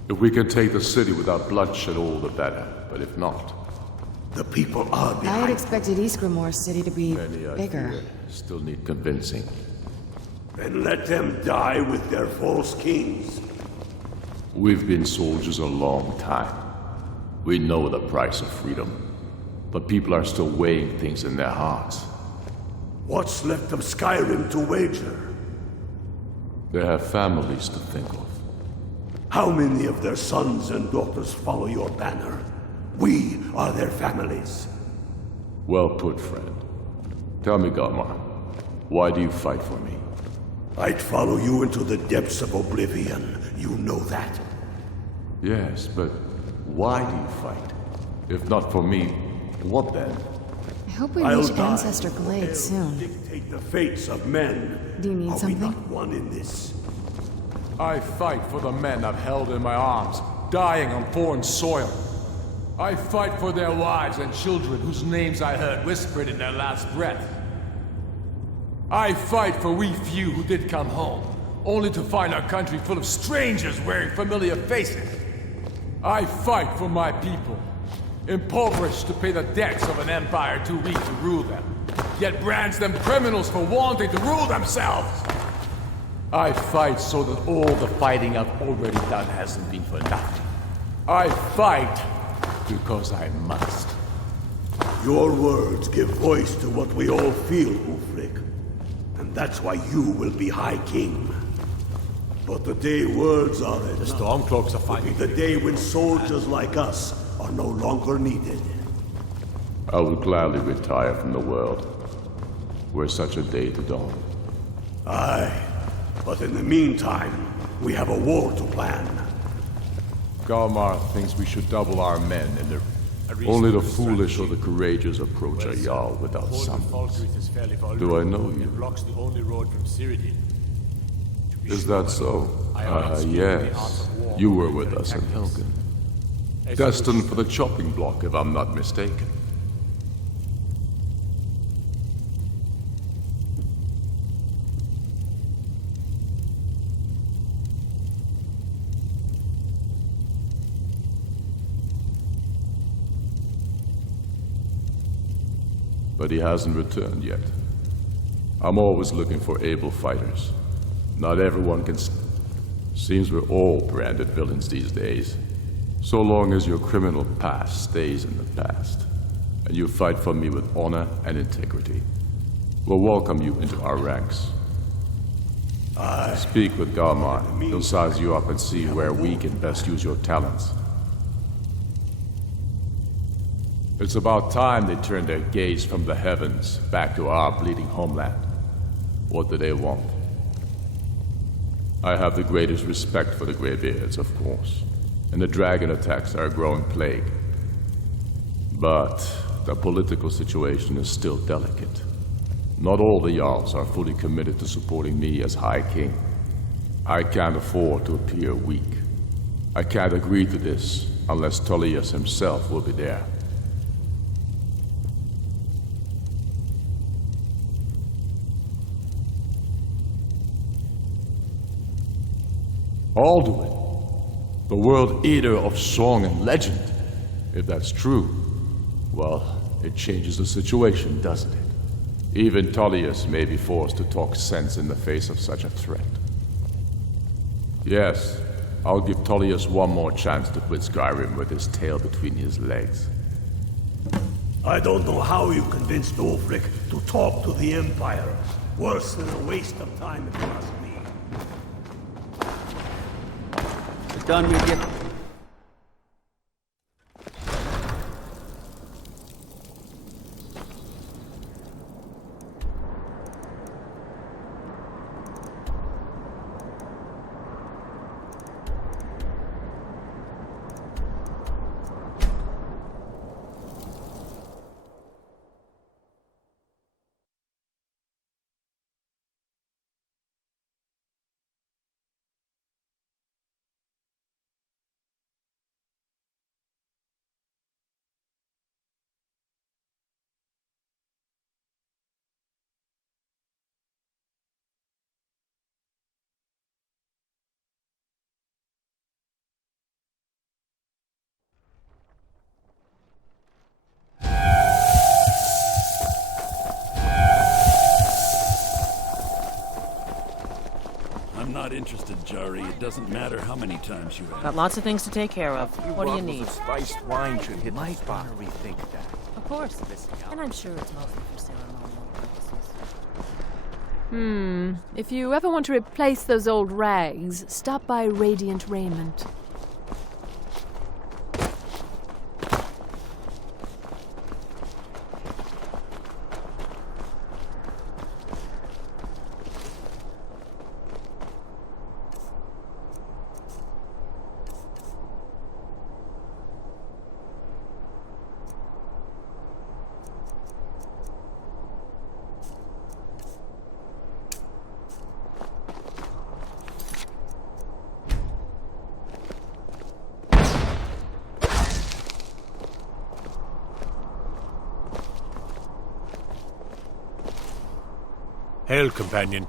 If we can take the city without bloodshed, all the better. But if not... The people are behind. I had expected Ysgrimmor's city to be bigger. Still need convincing. Then let them die with their false kings. We've been soldiers a long time. We know the price of freedom. But people are still weighing things in their hearts. What's left of Skyrim to wager? They have families to think of. How many of their sons and daughters follow your banner? We are their families. Well put, friend. Tell me, Galmar, why do you fight for me? I'd follow you into the depths of oblivion. You know that. Yes, but why do you fight? If not for me, what then? I hope we reach Ancestor Glade soon. Dictate the fates of men. Do you need something? Are we not one in this? I fight for the men I've held in my arms, dying on foreign soil. I fight for their wives and children whose names I heard whispered in their last breath. I fight for we few who did come home, only to find our country full of strangers wearing familiar faces. I fight for my people, impoverished to pay the debts of an empire too weak to rule them, yet brands them criminals for wanting to rule themselves. I fight so that all the fighting I've already done hasn't been for nothing. I fight because I must. Your words give voice to what we all feel, Ulfric. And that's why you will be High King. But the day words are enough, the Stormcloaks are fighting. The day when soldiers like us are no longer needed. I would gladly retire from the world, were such a day to dawn. Aye, but in the meantime, we have a war to plan. Galmar thinks we should double our men in their... Only the foolish or the courageous approach a Jarl without summons. Do I know you? Is that so? Yes. You were with us in Helgen. Destined for the chopping block, if I'm not mistaken. But he hasn't returned yet. I'm always looking for able fighters. Not everyone can... Seems we're all branded villains these days. So long as your criminal past stays in the past, and you fight for me with honor and integrity, we'll welcome you into our ranks. Speak with Galmar. He'll size you up and see where we can best use your talents. It's about time they turned their gaze from the heavens back to our bleeding homeland. What do they want? I have the greatest respect for the Greybeards, of course, and the dragon attacks are a growing plague. But the political situation is still delicate. Not all the Jarls are fully committed to supporting me as High King. I can't afford to appear weak. I can't agree to this unless Tullius himself will be there. Alduin, the World Eater of song and legend. If that's true, well, it changes the situation, doesn't it? Even Tullius may be forced to talk sense in the face of such a threat. Yes, I'll give Tullius one more chance to quit Skyrim with his tail between his legs. I don't know how you convinced Ulfric to talk to the Empire. Worse than a waste of time, if you ask me. Done with you. I'm not interested, Jari. It doesn't matter how many times you ask. Got lots of things to take care of. What do you need? Spiced wine should hit my spot. Rethink that. Of course. And I'm sure it's mostly for ceremonial purposes. If you ever want to replace those old rags, stop by Radiant Raiment. Hail, companion.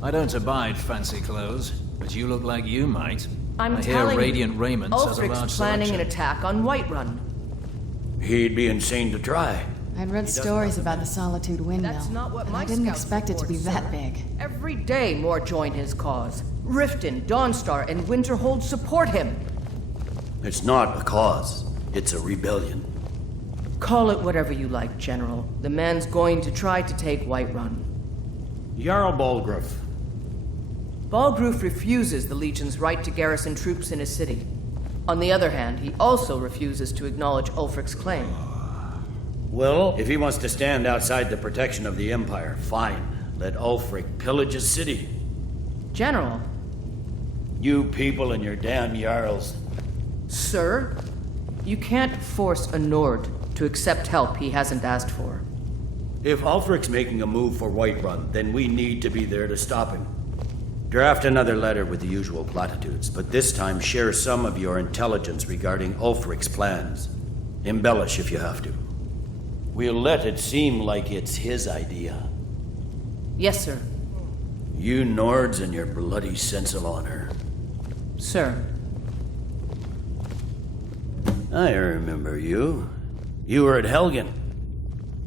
I don't abide fancy clothes, but you look like you might. I'm I hear telling radiant raiment has a Ulfric's large planning selection. an attack on Whiterun. He'd be insane to try. I'd read stories about the Solitude Windmill, That's not what but my I didn't scouts expect it to be report, that sir. big. Every day more join his cause. Riften, Dawnstar, and Winterhold support him. It's not a cause. It's a rebellion. Call it whatever you like, General. The man's going to try to take Whiterun. Jarl Balgruuf. Balgruuf refuses the Legion's right to garrison troops in his city. On the other hand, he also refuses to acknowledge Ulfric's claim. Well, if he wants to stand outside the protection of the Empire, fine. Let Ulfric pillage his city. General. You people and your damn Jarls. Sir, you can't force a Nord to accept help he hasn't asked for. If Ulfric's making a move for Whiterun, then we need to be there to stop him. Draft another letter with the usual platitudes, but this time share some of your intelligence regarding Ulfric's plans. Embellish if you have to. We'll let it seem like it's his idea. Yes, sir. You Nords and your bloody sense of honor. Sir. I remember you. You were at Helgen.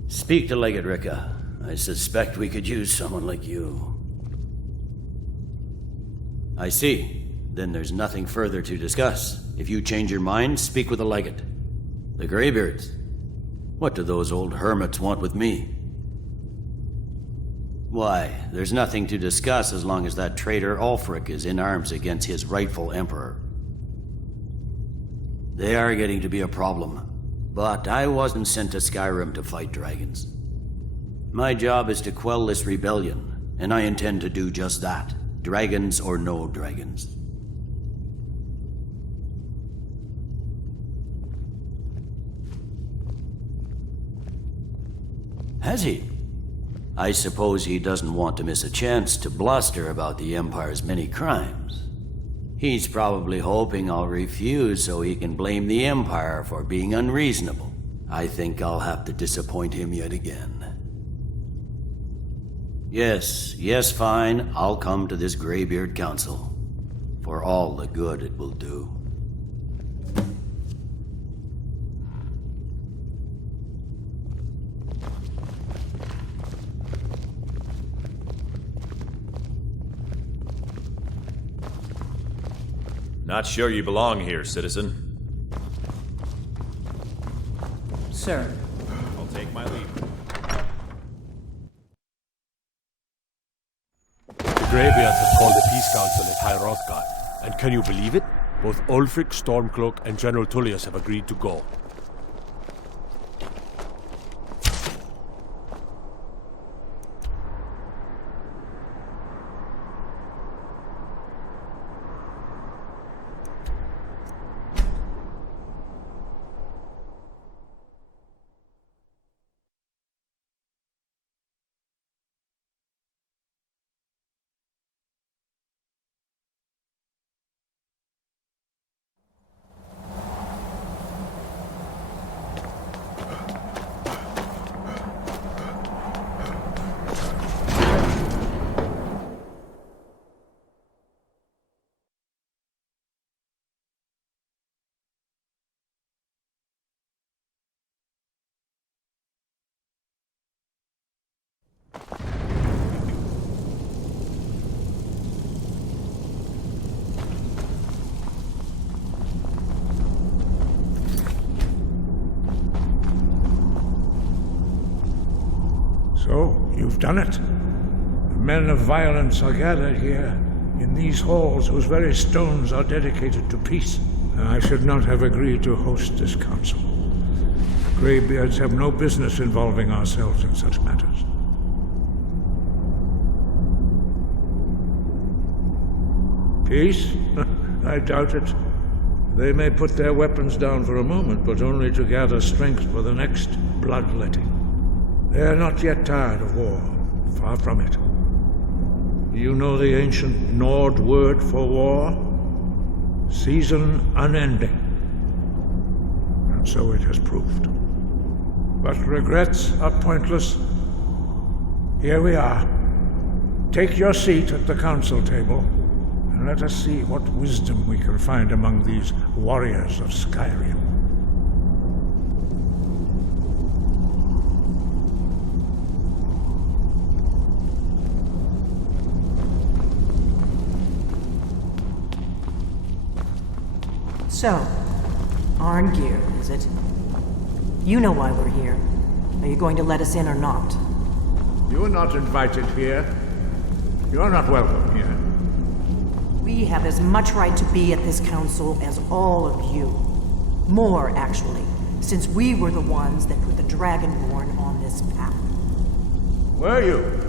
Speak to Legate Ricka. I suspect we could use someone like you. I see. Then there's nothing further to discuss. If you change your mind, speak with the Legate. The Greybeards. What do those old hermits want with me? Why, there's nothing to discuss as long as that traitor Ulfric is in arms against his rightful emperor. They are getting to be a problem. But I wasn't sent to Skyrim to fight dragons. My job is to quell this rebellion, and I intend to do just that. Dragons or no dragons. Has he? I suppose he doesn't want to miss a chance to bluster about the Empire's many crimes. He's probably hoping I'll refuse so he can blame the Empire for being unreasonable. I think I'll have to disappoint him yet again. Yes, fine. I'll come to this Greybeard Council. For all the good it will do. Not sure you belong here, citizen. Sir. I'll take my leave. The Greybeards have called a peace council at High Hrothgar, and can you believe it? Both Ulfric, Stormcloak, and General Tullius have agreed to go. So, you've done it. The men of violence are gathered here, in these halls whose very stones are dedicated to peace. I should not have agreed to host this council. Greybeards have no business involving ourselves in such matters. Peace? I doubt it. They may put their weapons down for a moment, but only to gather strength for the next bloodletting. They are not yet tired of war. Far from it. You know the ancient Nord word for war? Season unending. And so it has proved. But regrets are pointless. Here we are. Take your seat at the council table, and let us see what wisdom we can find among these warriors of Skyrim. So, Arngeir, is it? You know why we're here. Are you going to let us in or not? You are not invited here. You are not welcome here. We have as much right to be at this council as all of you. More, actually, since we were the ones that put the Dragonborn on this path. Were you?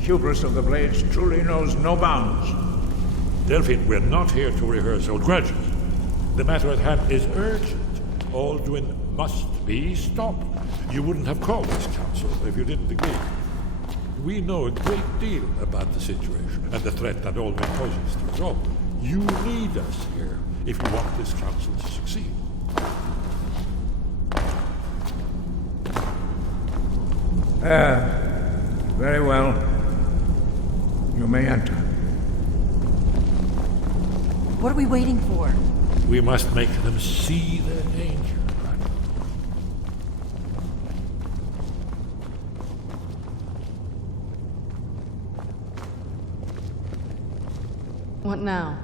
Hubris of the Blades truly knows no bounds. Delphine, we're not here to rehearse old grudges. The matter at hand is urgent. Alduin must be stopped. You wouldn't have called this council if you didn't agree. We know a great deal about the situation and the threat that Alduin poses to us all. You need us here if you want this council to succeed. Very well. You may enter. What are we waiting for? We must make them see their danger. What now?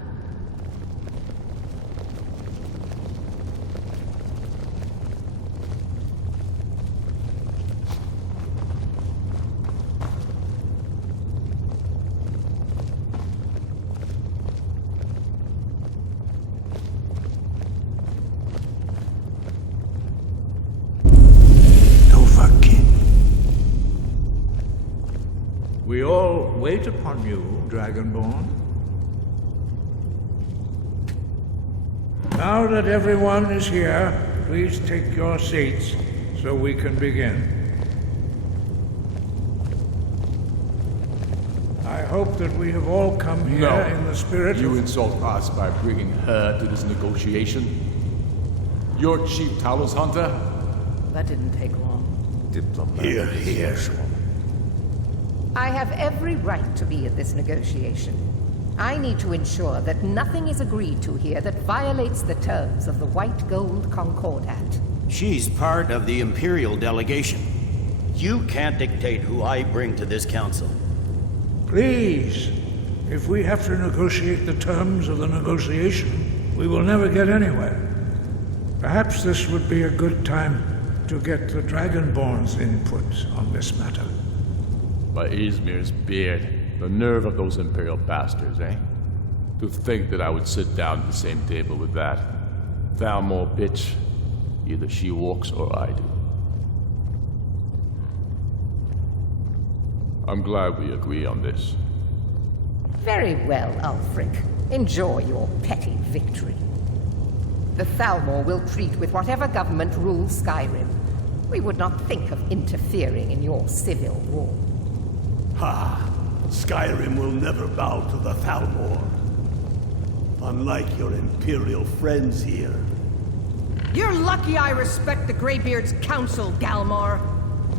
We all wait upon you, Dragonborn. Now that everyone is here, please take your seats so we can begin. I hope that we have all come here in the spirit You of... insult us by bringing her to this negotiation? You're Chief Talos Hunter? That didn't take long. Here, here. I have every right to be at this negotiation. I need to ensure that nothing is agreed to here that violates the terms of the White Gold Concordat. She's part of the Imperial delegation. You can't dictate who I bring to this council. Please, if we have to negotiate the terms of the negotiation, we will never get anywhere. Perhaps this would be a good time to get the Dragonborn's input on this matter. By Izmir's beard, the nerve of those Imperial bastards, eh? To think that I would sit down at the same table with that. Thalmor bitch. Either she walks or I do. I'm glad we agree on this. Very well, Ulfric. Enjoy your petty victory. The Thalmor will treat with whatever government rules Skyrim. We would not think of interfering in your civil war. Ha! Skyrim will never bow to the Thalmor. Unlike your Imperial friends here. You're lucky I respect the Greybeard's counsel, Galmar.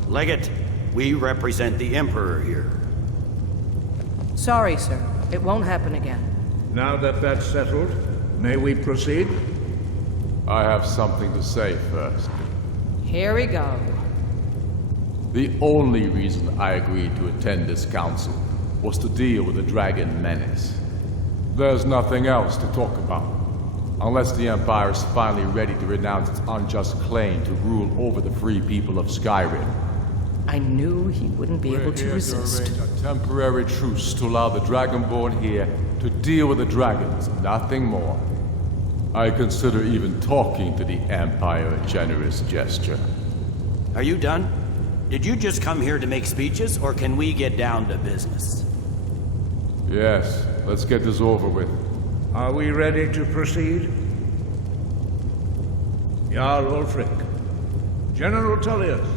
Legate, we represent the Emperor here. Sorry, sir. It won't happen again. Now that that's settled, may we proceed? I have something to say first. Here we go. The only reason I agreed to attend this council was to deal with the dragon menace. There's nothing else to talk about. Unless the Empire is finally ready to renounce its unjust claim to rule over the free people of Skyrim. I knew he wouldn't be able to resist. To arrange a temporary truce to allow the Dragonborn here to deal with the dragons, nothing more. I consider even talking to the Empire a generous gesture. Are you done? Did you just come here to make speeches, or can we get down to business? Yes, let's get this over with. Are we ready to proceed? Jarl Ulfric, General Tullius,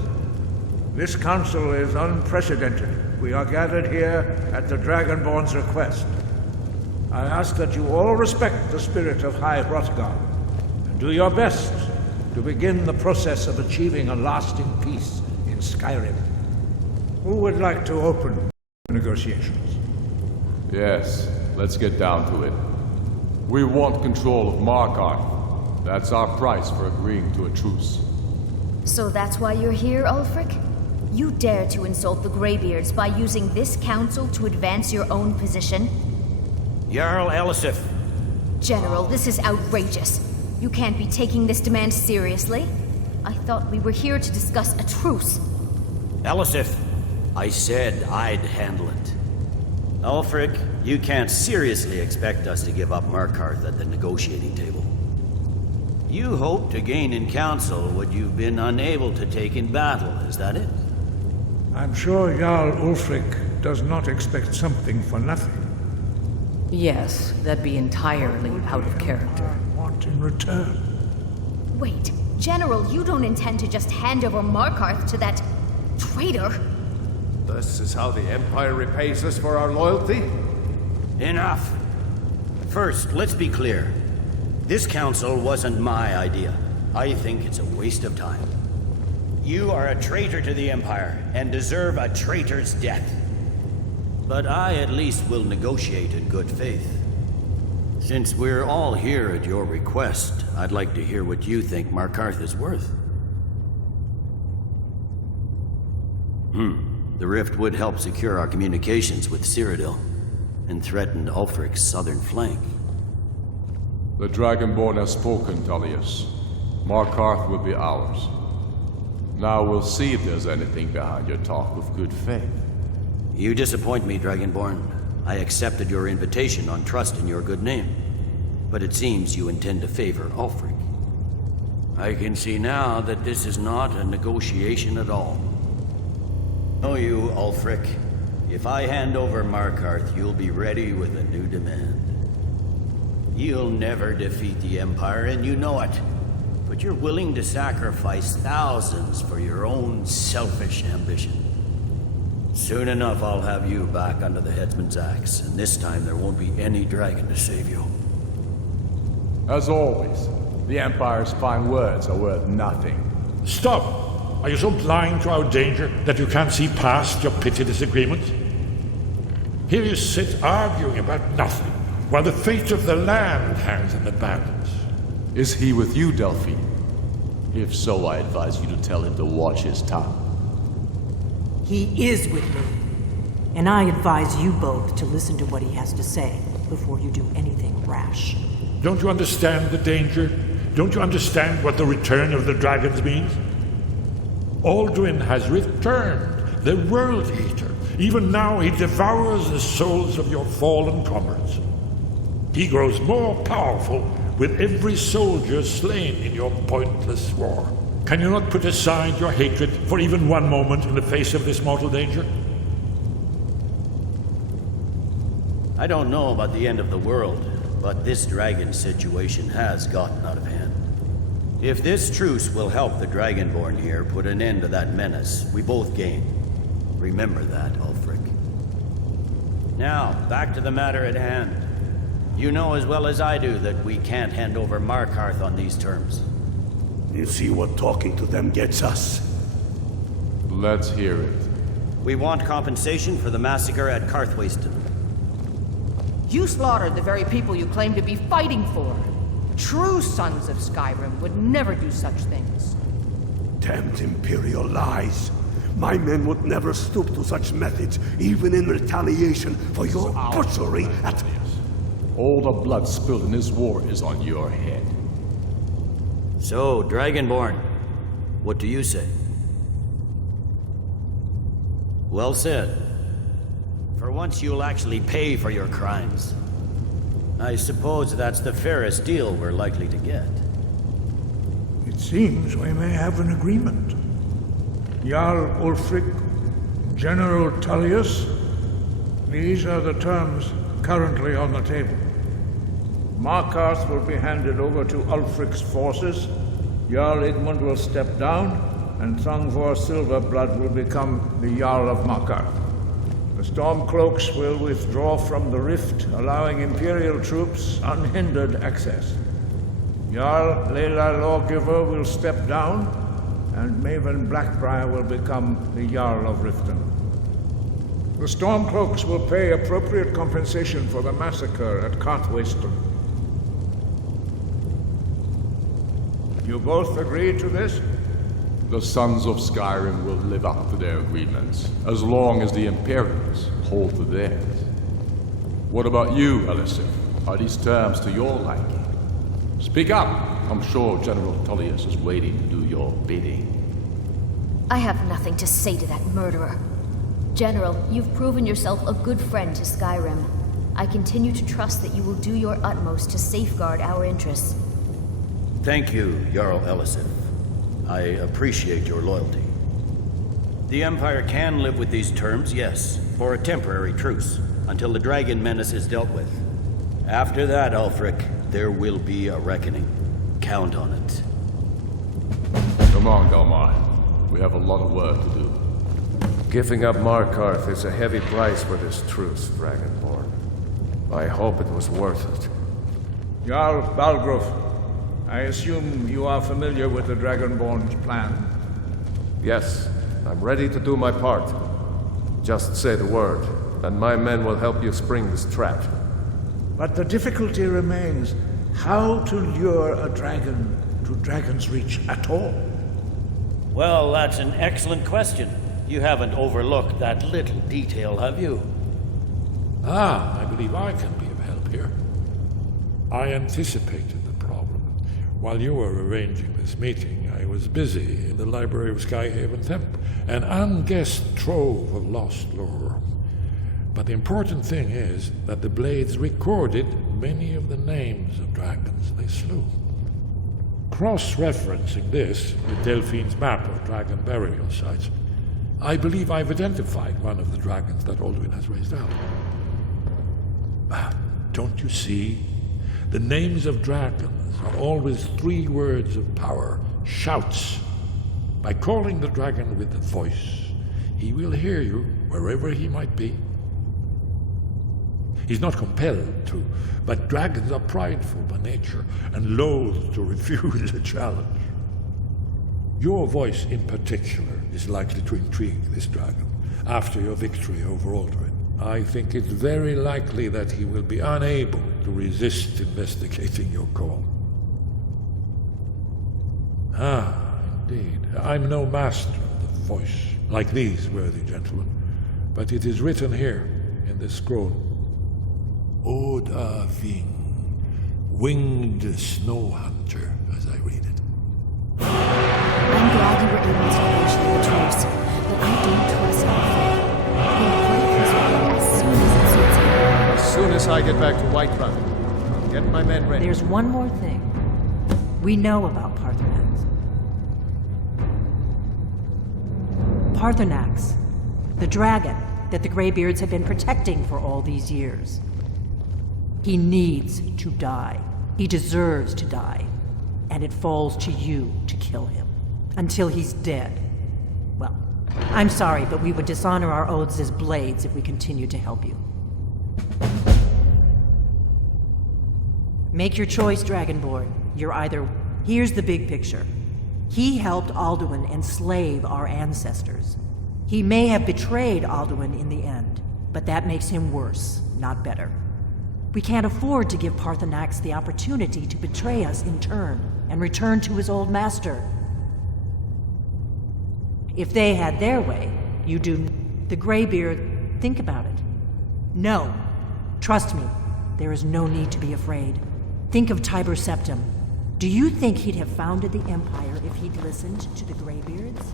this council is unprecedented. We are gathered here at the Dragonborn's request. I ask that you all respect the spirit of High Hrothgar, and do your best to begin the process of achieving a lasting peace in Skyrim. Who would like to open negotiations? Yes, let's get down to it. We want control of Markarth. That's our price for agreeing to a truce. So that's why you're here, Ulfric? You dare to insult the Greybeards by using this council to advance your own position? Jarl Elisif. General, this is outrageous. You can't be taking this demand seriously. I thought we were here to discuss a truce. Elisif, I said I'd handle it. Ulfric, you can't seriously expect us to give up Markarth at the negotiating table. You hoped to gain in council what you've been unable to take in battle, is that it? I'm sure Jarl Ulfric does not expect something for nothing. Yes, that'd be entirely out of character. What in return? Wait, General, you don't intend to just hand over Markarth to that traitor? This is how the Empire repays us for our loyalty? Enough. First, let's be clear. This council wasn't my idea. I think it's a waste of time. You are a traitor to the Empire and deserve a traitor's death. But I at least will negotiate in good faith. Since we're all here at your request, I'd like to hear what you think Markarth is worth. The rift would help secure our communications with Cyrodiil and threaten Ulfric's southern flank. The Dragonborn has spoken, Tullius. Markarth will be ours. Now we'll see if there's anything behind your talk with good faith. You disappoint me, Dragonborn. I accepted your invitation on trust in your good name. But it seems you intend to favor Ulfric. I can see now that this is not a negotiation at all. Know you, Ulfric. If I hand over Markarth, you'll be ready with a new demand. You'll never defeat the Empire, and you know it. But you're willing to sacrifice thousands for your own selfish ambition. Soon enough, I'll have you back under the headsman's axe, and this time there won't be any dragon to save you. As always, the Empire's fine words are worth nothing. Stop! Are you so blind to our danger that you can't see past your petty disagreements? Here you sit arguing about nothing, while the fate of the land hangs in the balance. Is he with you, Delphine? If so, I advise you to tell him to watch his tongue. He is with me. And I advise you both to listen to what he has to say before you do anything rash. Don't you understand the danger? Don't you understand what the return of the dragons means? Alduin has returned, the World Eater. Even now he devours the souls of your fallen comrades. He grows more powerful with every soldier slain in your pointless war. Can you not put aside your hatred for even one moment in the face of this mortal danger? I don't know about the end of the world, but this dragon situation has gotten out of hand. If this truce will help the Dragonborn here put an end to that menace, we both gain. Remember that, Ulfric. Now, back to the matter at hand. You know as well as I do that we can't hand over Markarth on these terms. You see what talking to them gets us? Let's hear it. We want compensation for the massacre at Karthwasten. You slaughtered the very people you claim to be fighting for. True sons of Skyrim would never do such things. Damned Imperial lies. My men would never stoop to such methods, even in retaliation for your butchery at... All the blood spilled in this war is on your head. So, Dragonborn, what do you say? Well said. For once you'll actually pay for your crimes. I suppose that's the fairest deal we're likely to get. It seems we may have an agreement. Jarl Ulfric, General Tullius, these are the terms currently on the table. Markarth will be handed over to Ulfric's forces, Jarl Igmund will step down, and Thongvor Silverblood will become the Jarl of Markarth. The Stormcloaks will withdraw from the rift, allowing Imperial troops unhindered access. Jarl Leila Lawgiver will step down, and Maven Blackbriar will become the Jarl of Riften. The Stormcloaks will pay appropriate compensation for the massacre at Carthwayston. You both agree to this? The Sons of Skyrim will live up to their agreements, as long as the Imperials hold to theirs. What about you, Elisif? Are these terms to your liking? Speak up! I'm sure General Tullius is waiting to do your bidding. I have nothing to say to that murderer. General, you've proven yourself a good friend to Skyrim. I continue to trust that you will do your utmost to safeguard our interests. Thank you, Jarl Elisif. I appreciate your loyalty. The Empire can live with these terms, yes, for a temporary truce, until the dragon menace is dealt with. After that, Ulfric, there will be a reckoning. Count on it. Come on, Galmar. We have a lot of work to do. Giving up Markarth is a heavy price for this truce, Dragonborn. I hope it was worth it. Jarl Balgruf, I assume you are familiar with the Dragonborn's plan? Yes, I'm ready to do my part. Just say the word, and my men will help you spring this trap. But the difficulty remains how to lure a dragon to Dragon's Reach at all. Well, that's an excellent question. You haven't overlooked that little detail, have you? I believe I can be of help here. I anticipated the problem. While you were arranging this meeting, I was busy in the library of Skyhaven Temple, an unguessed trove of lost lore. But the important thing is that the Blades recorded many of the names of dragons they slew. Cross-referencing this with Delphine's map of dragon burial sites, I believe I've identified one of the dragons that Alduin has raised out. Don't you see? The names of dragons are always 3 words of power, shouts. By calling the dragon with the voice, he will hear you wherever he might be. He's not compelled to, but dragons are prideful by nature and loath to refuse a challenge. Your voice in particular is likely to intrigue this dragon after your victory over Alduin. I think it's very likely that he will be unable to resist investigating your call. Indeed. I'm no master of the voice, like these worthy gentlemen, but it is written here in this scroll. Oda Ving, winged snow hunter, as I read it. I'm glad you were able to negotiate a truce, but I don't trust Ulfric. He'll break his word as soon as it suits him. As soon as I get back to Whiterun, I'll get my men ready. There's one more thing. We know about Paarthurnax. Paarthurnax, the dragon that the Greybeards have been protecting for all these years. He needs to die. He deserves to die. And it falls to you to kill him. Until he's dead. Well, I'm sorry, but we would dishonor our oaths as Blades if we continued to help you. Make your choice, Dragonborn. You're either... Here's the big picture. He helped Alduin enslave our ancestors. He may have betrayed Alduin in the end, but that makes him worse, not better. We can't afford to give Paarthurnax the opportunity to betray us in turn and return to his old master. If they had their way, you do the Greybeard. Think about it. No. Trust me, there is no need to be afraid. Think of Tiber Septim. Do you think he'd have founded the Empire if he'd listened to the Greybeards?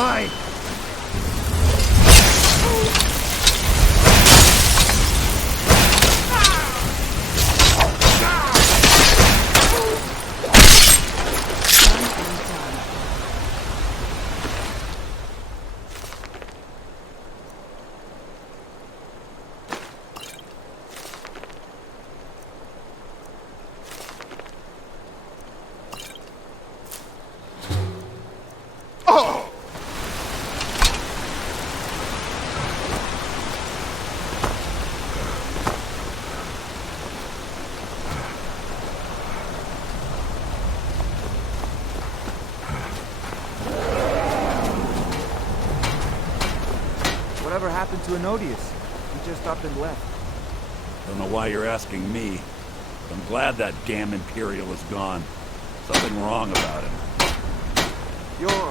mine! Whatever happened to Anodius? He just up and left. Don't know why you're asking me. But I'm glad that damn Imperial is gone. Something wrong about him.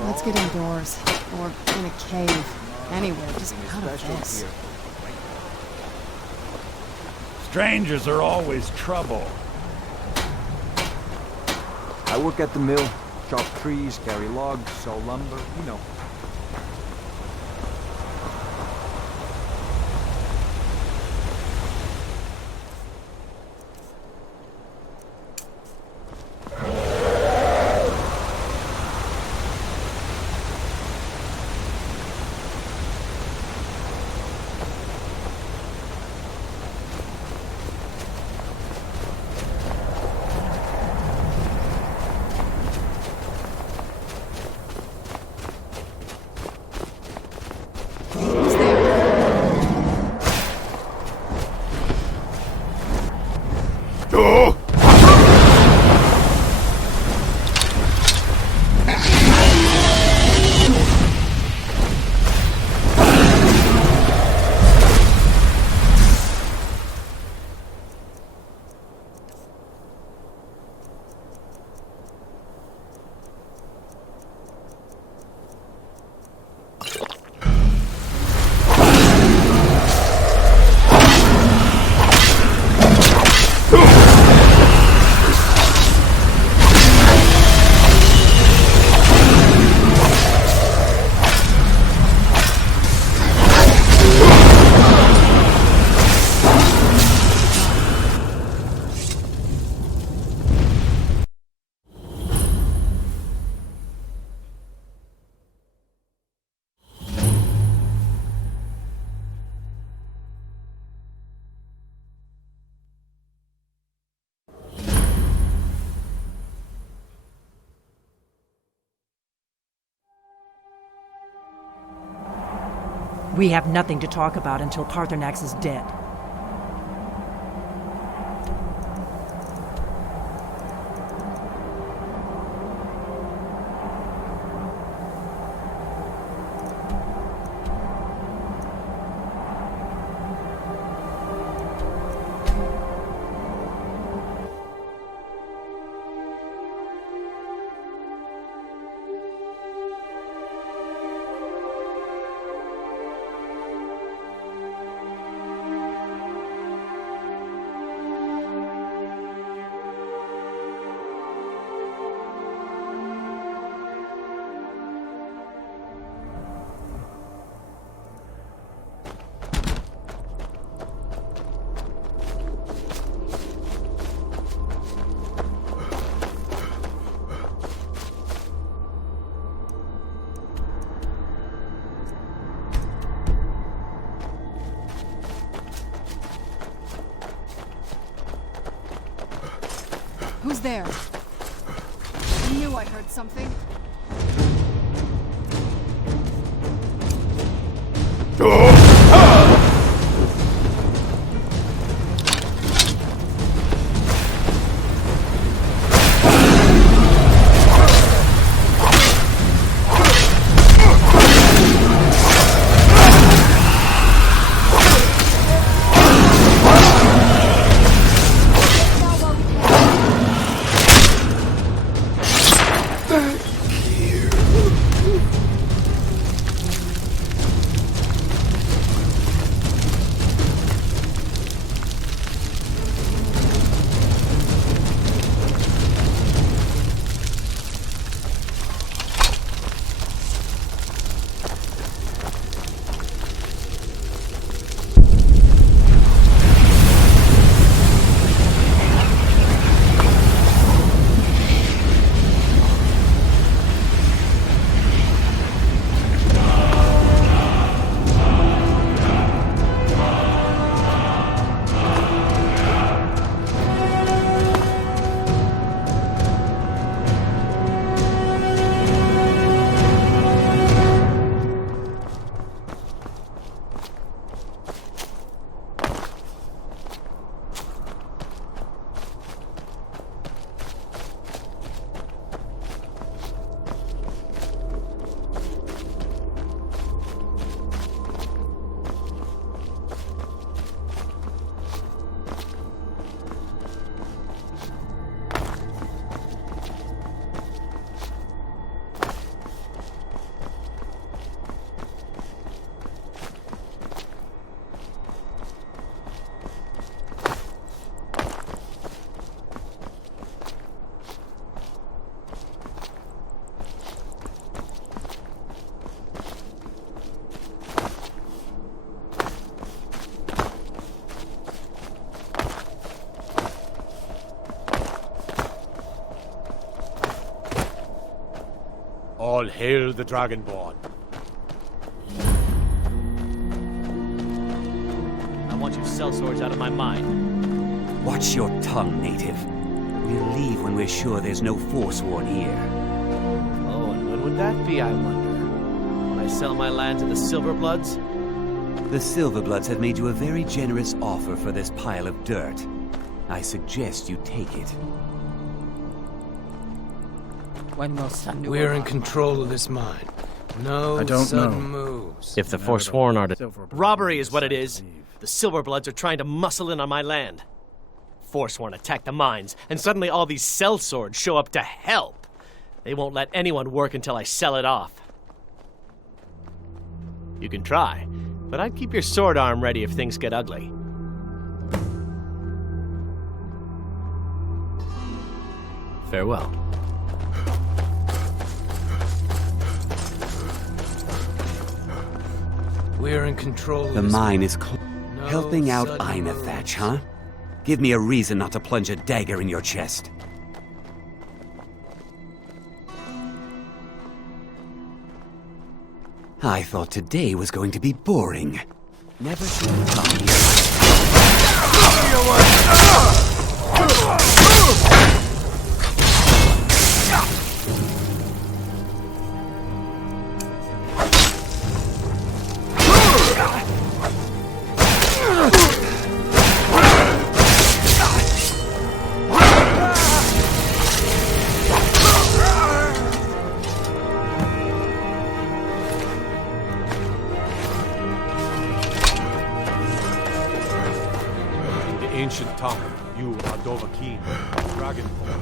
Let's get indoors. Or in a cave. Anywhere, just out of this. Strangers are always trouble. I work at the mill. Chop trees, carry logs, sell lumber, you know. We have nothing to talk about until Paarthurnax is dead. Who's there? I knew I heard something. All hail the Dragonborn. I want you sellswords out of my mind. Watch your tongue, native. We'll leave when we're sure there's no Forsworn here. Oh, and when would that be, I wonder? When I sell my land to the Silverbloods? The Silverbloods have made you a very generous offer for this pile of dirt. I suggest you take it. When will Sandu We're in control of this mine. No sudden moves. If the Forsworn are to... Robbery is what it is. The Silverbloods are trying to muscle in on my land. Forsworn attack the mines, and suddenly all these sellswords show up to help. They won't let anyone work until I sell it off. You can try, but I'd keep your sword arm ready if things get ugly. Farewell. We're in control of The this mine is No helping out sudden Einathatch, huh? Give me a reason not to plunge a dagger in your chest. I thought today was going to be boring. Never should have come Ancient tongue, you are Dovahkiin, Dragonborn.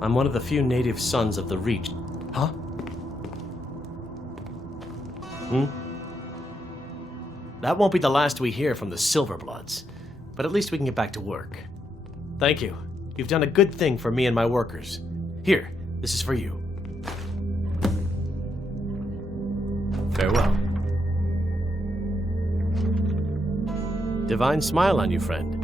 I'm one of the few native sons of the Reach. Huh? That won't be the last we hear from the Silverbloods, but at least we can get back to work. Thank you. You've done a good thing for me and my workers. Here, this is for you. Farewell. Divine smile on you, friend.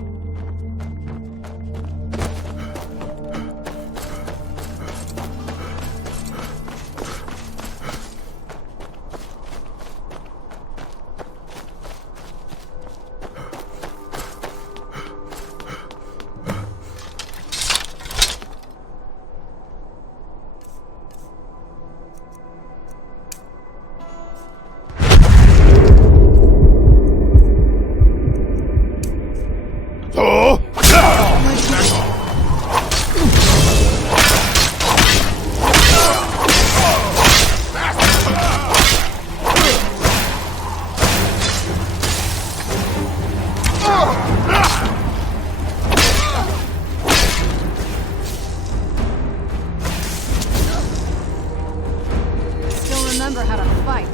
Remember how to fight.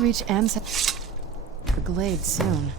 Reach the glade soon.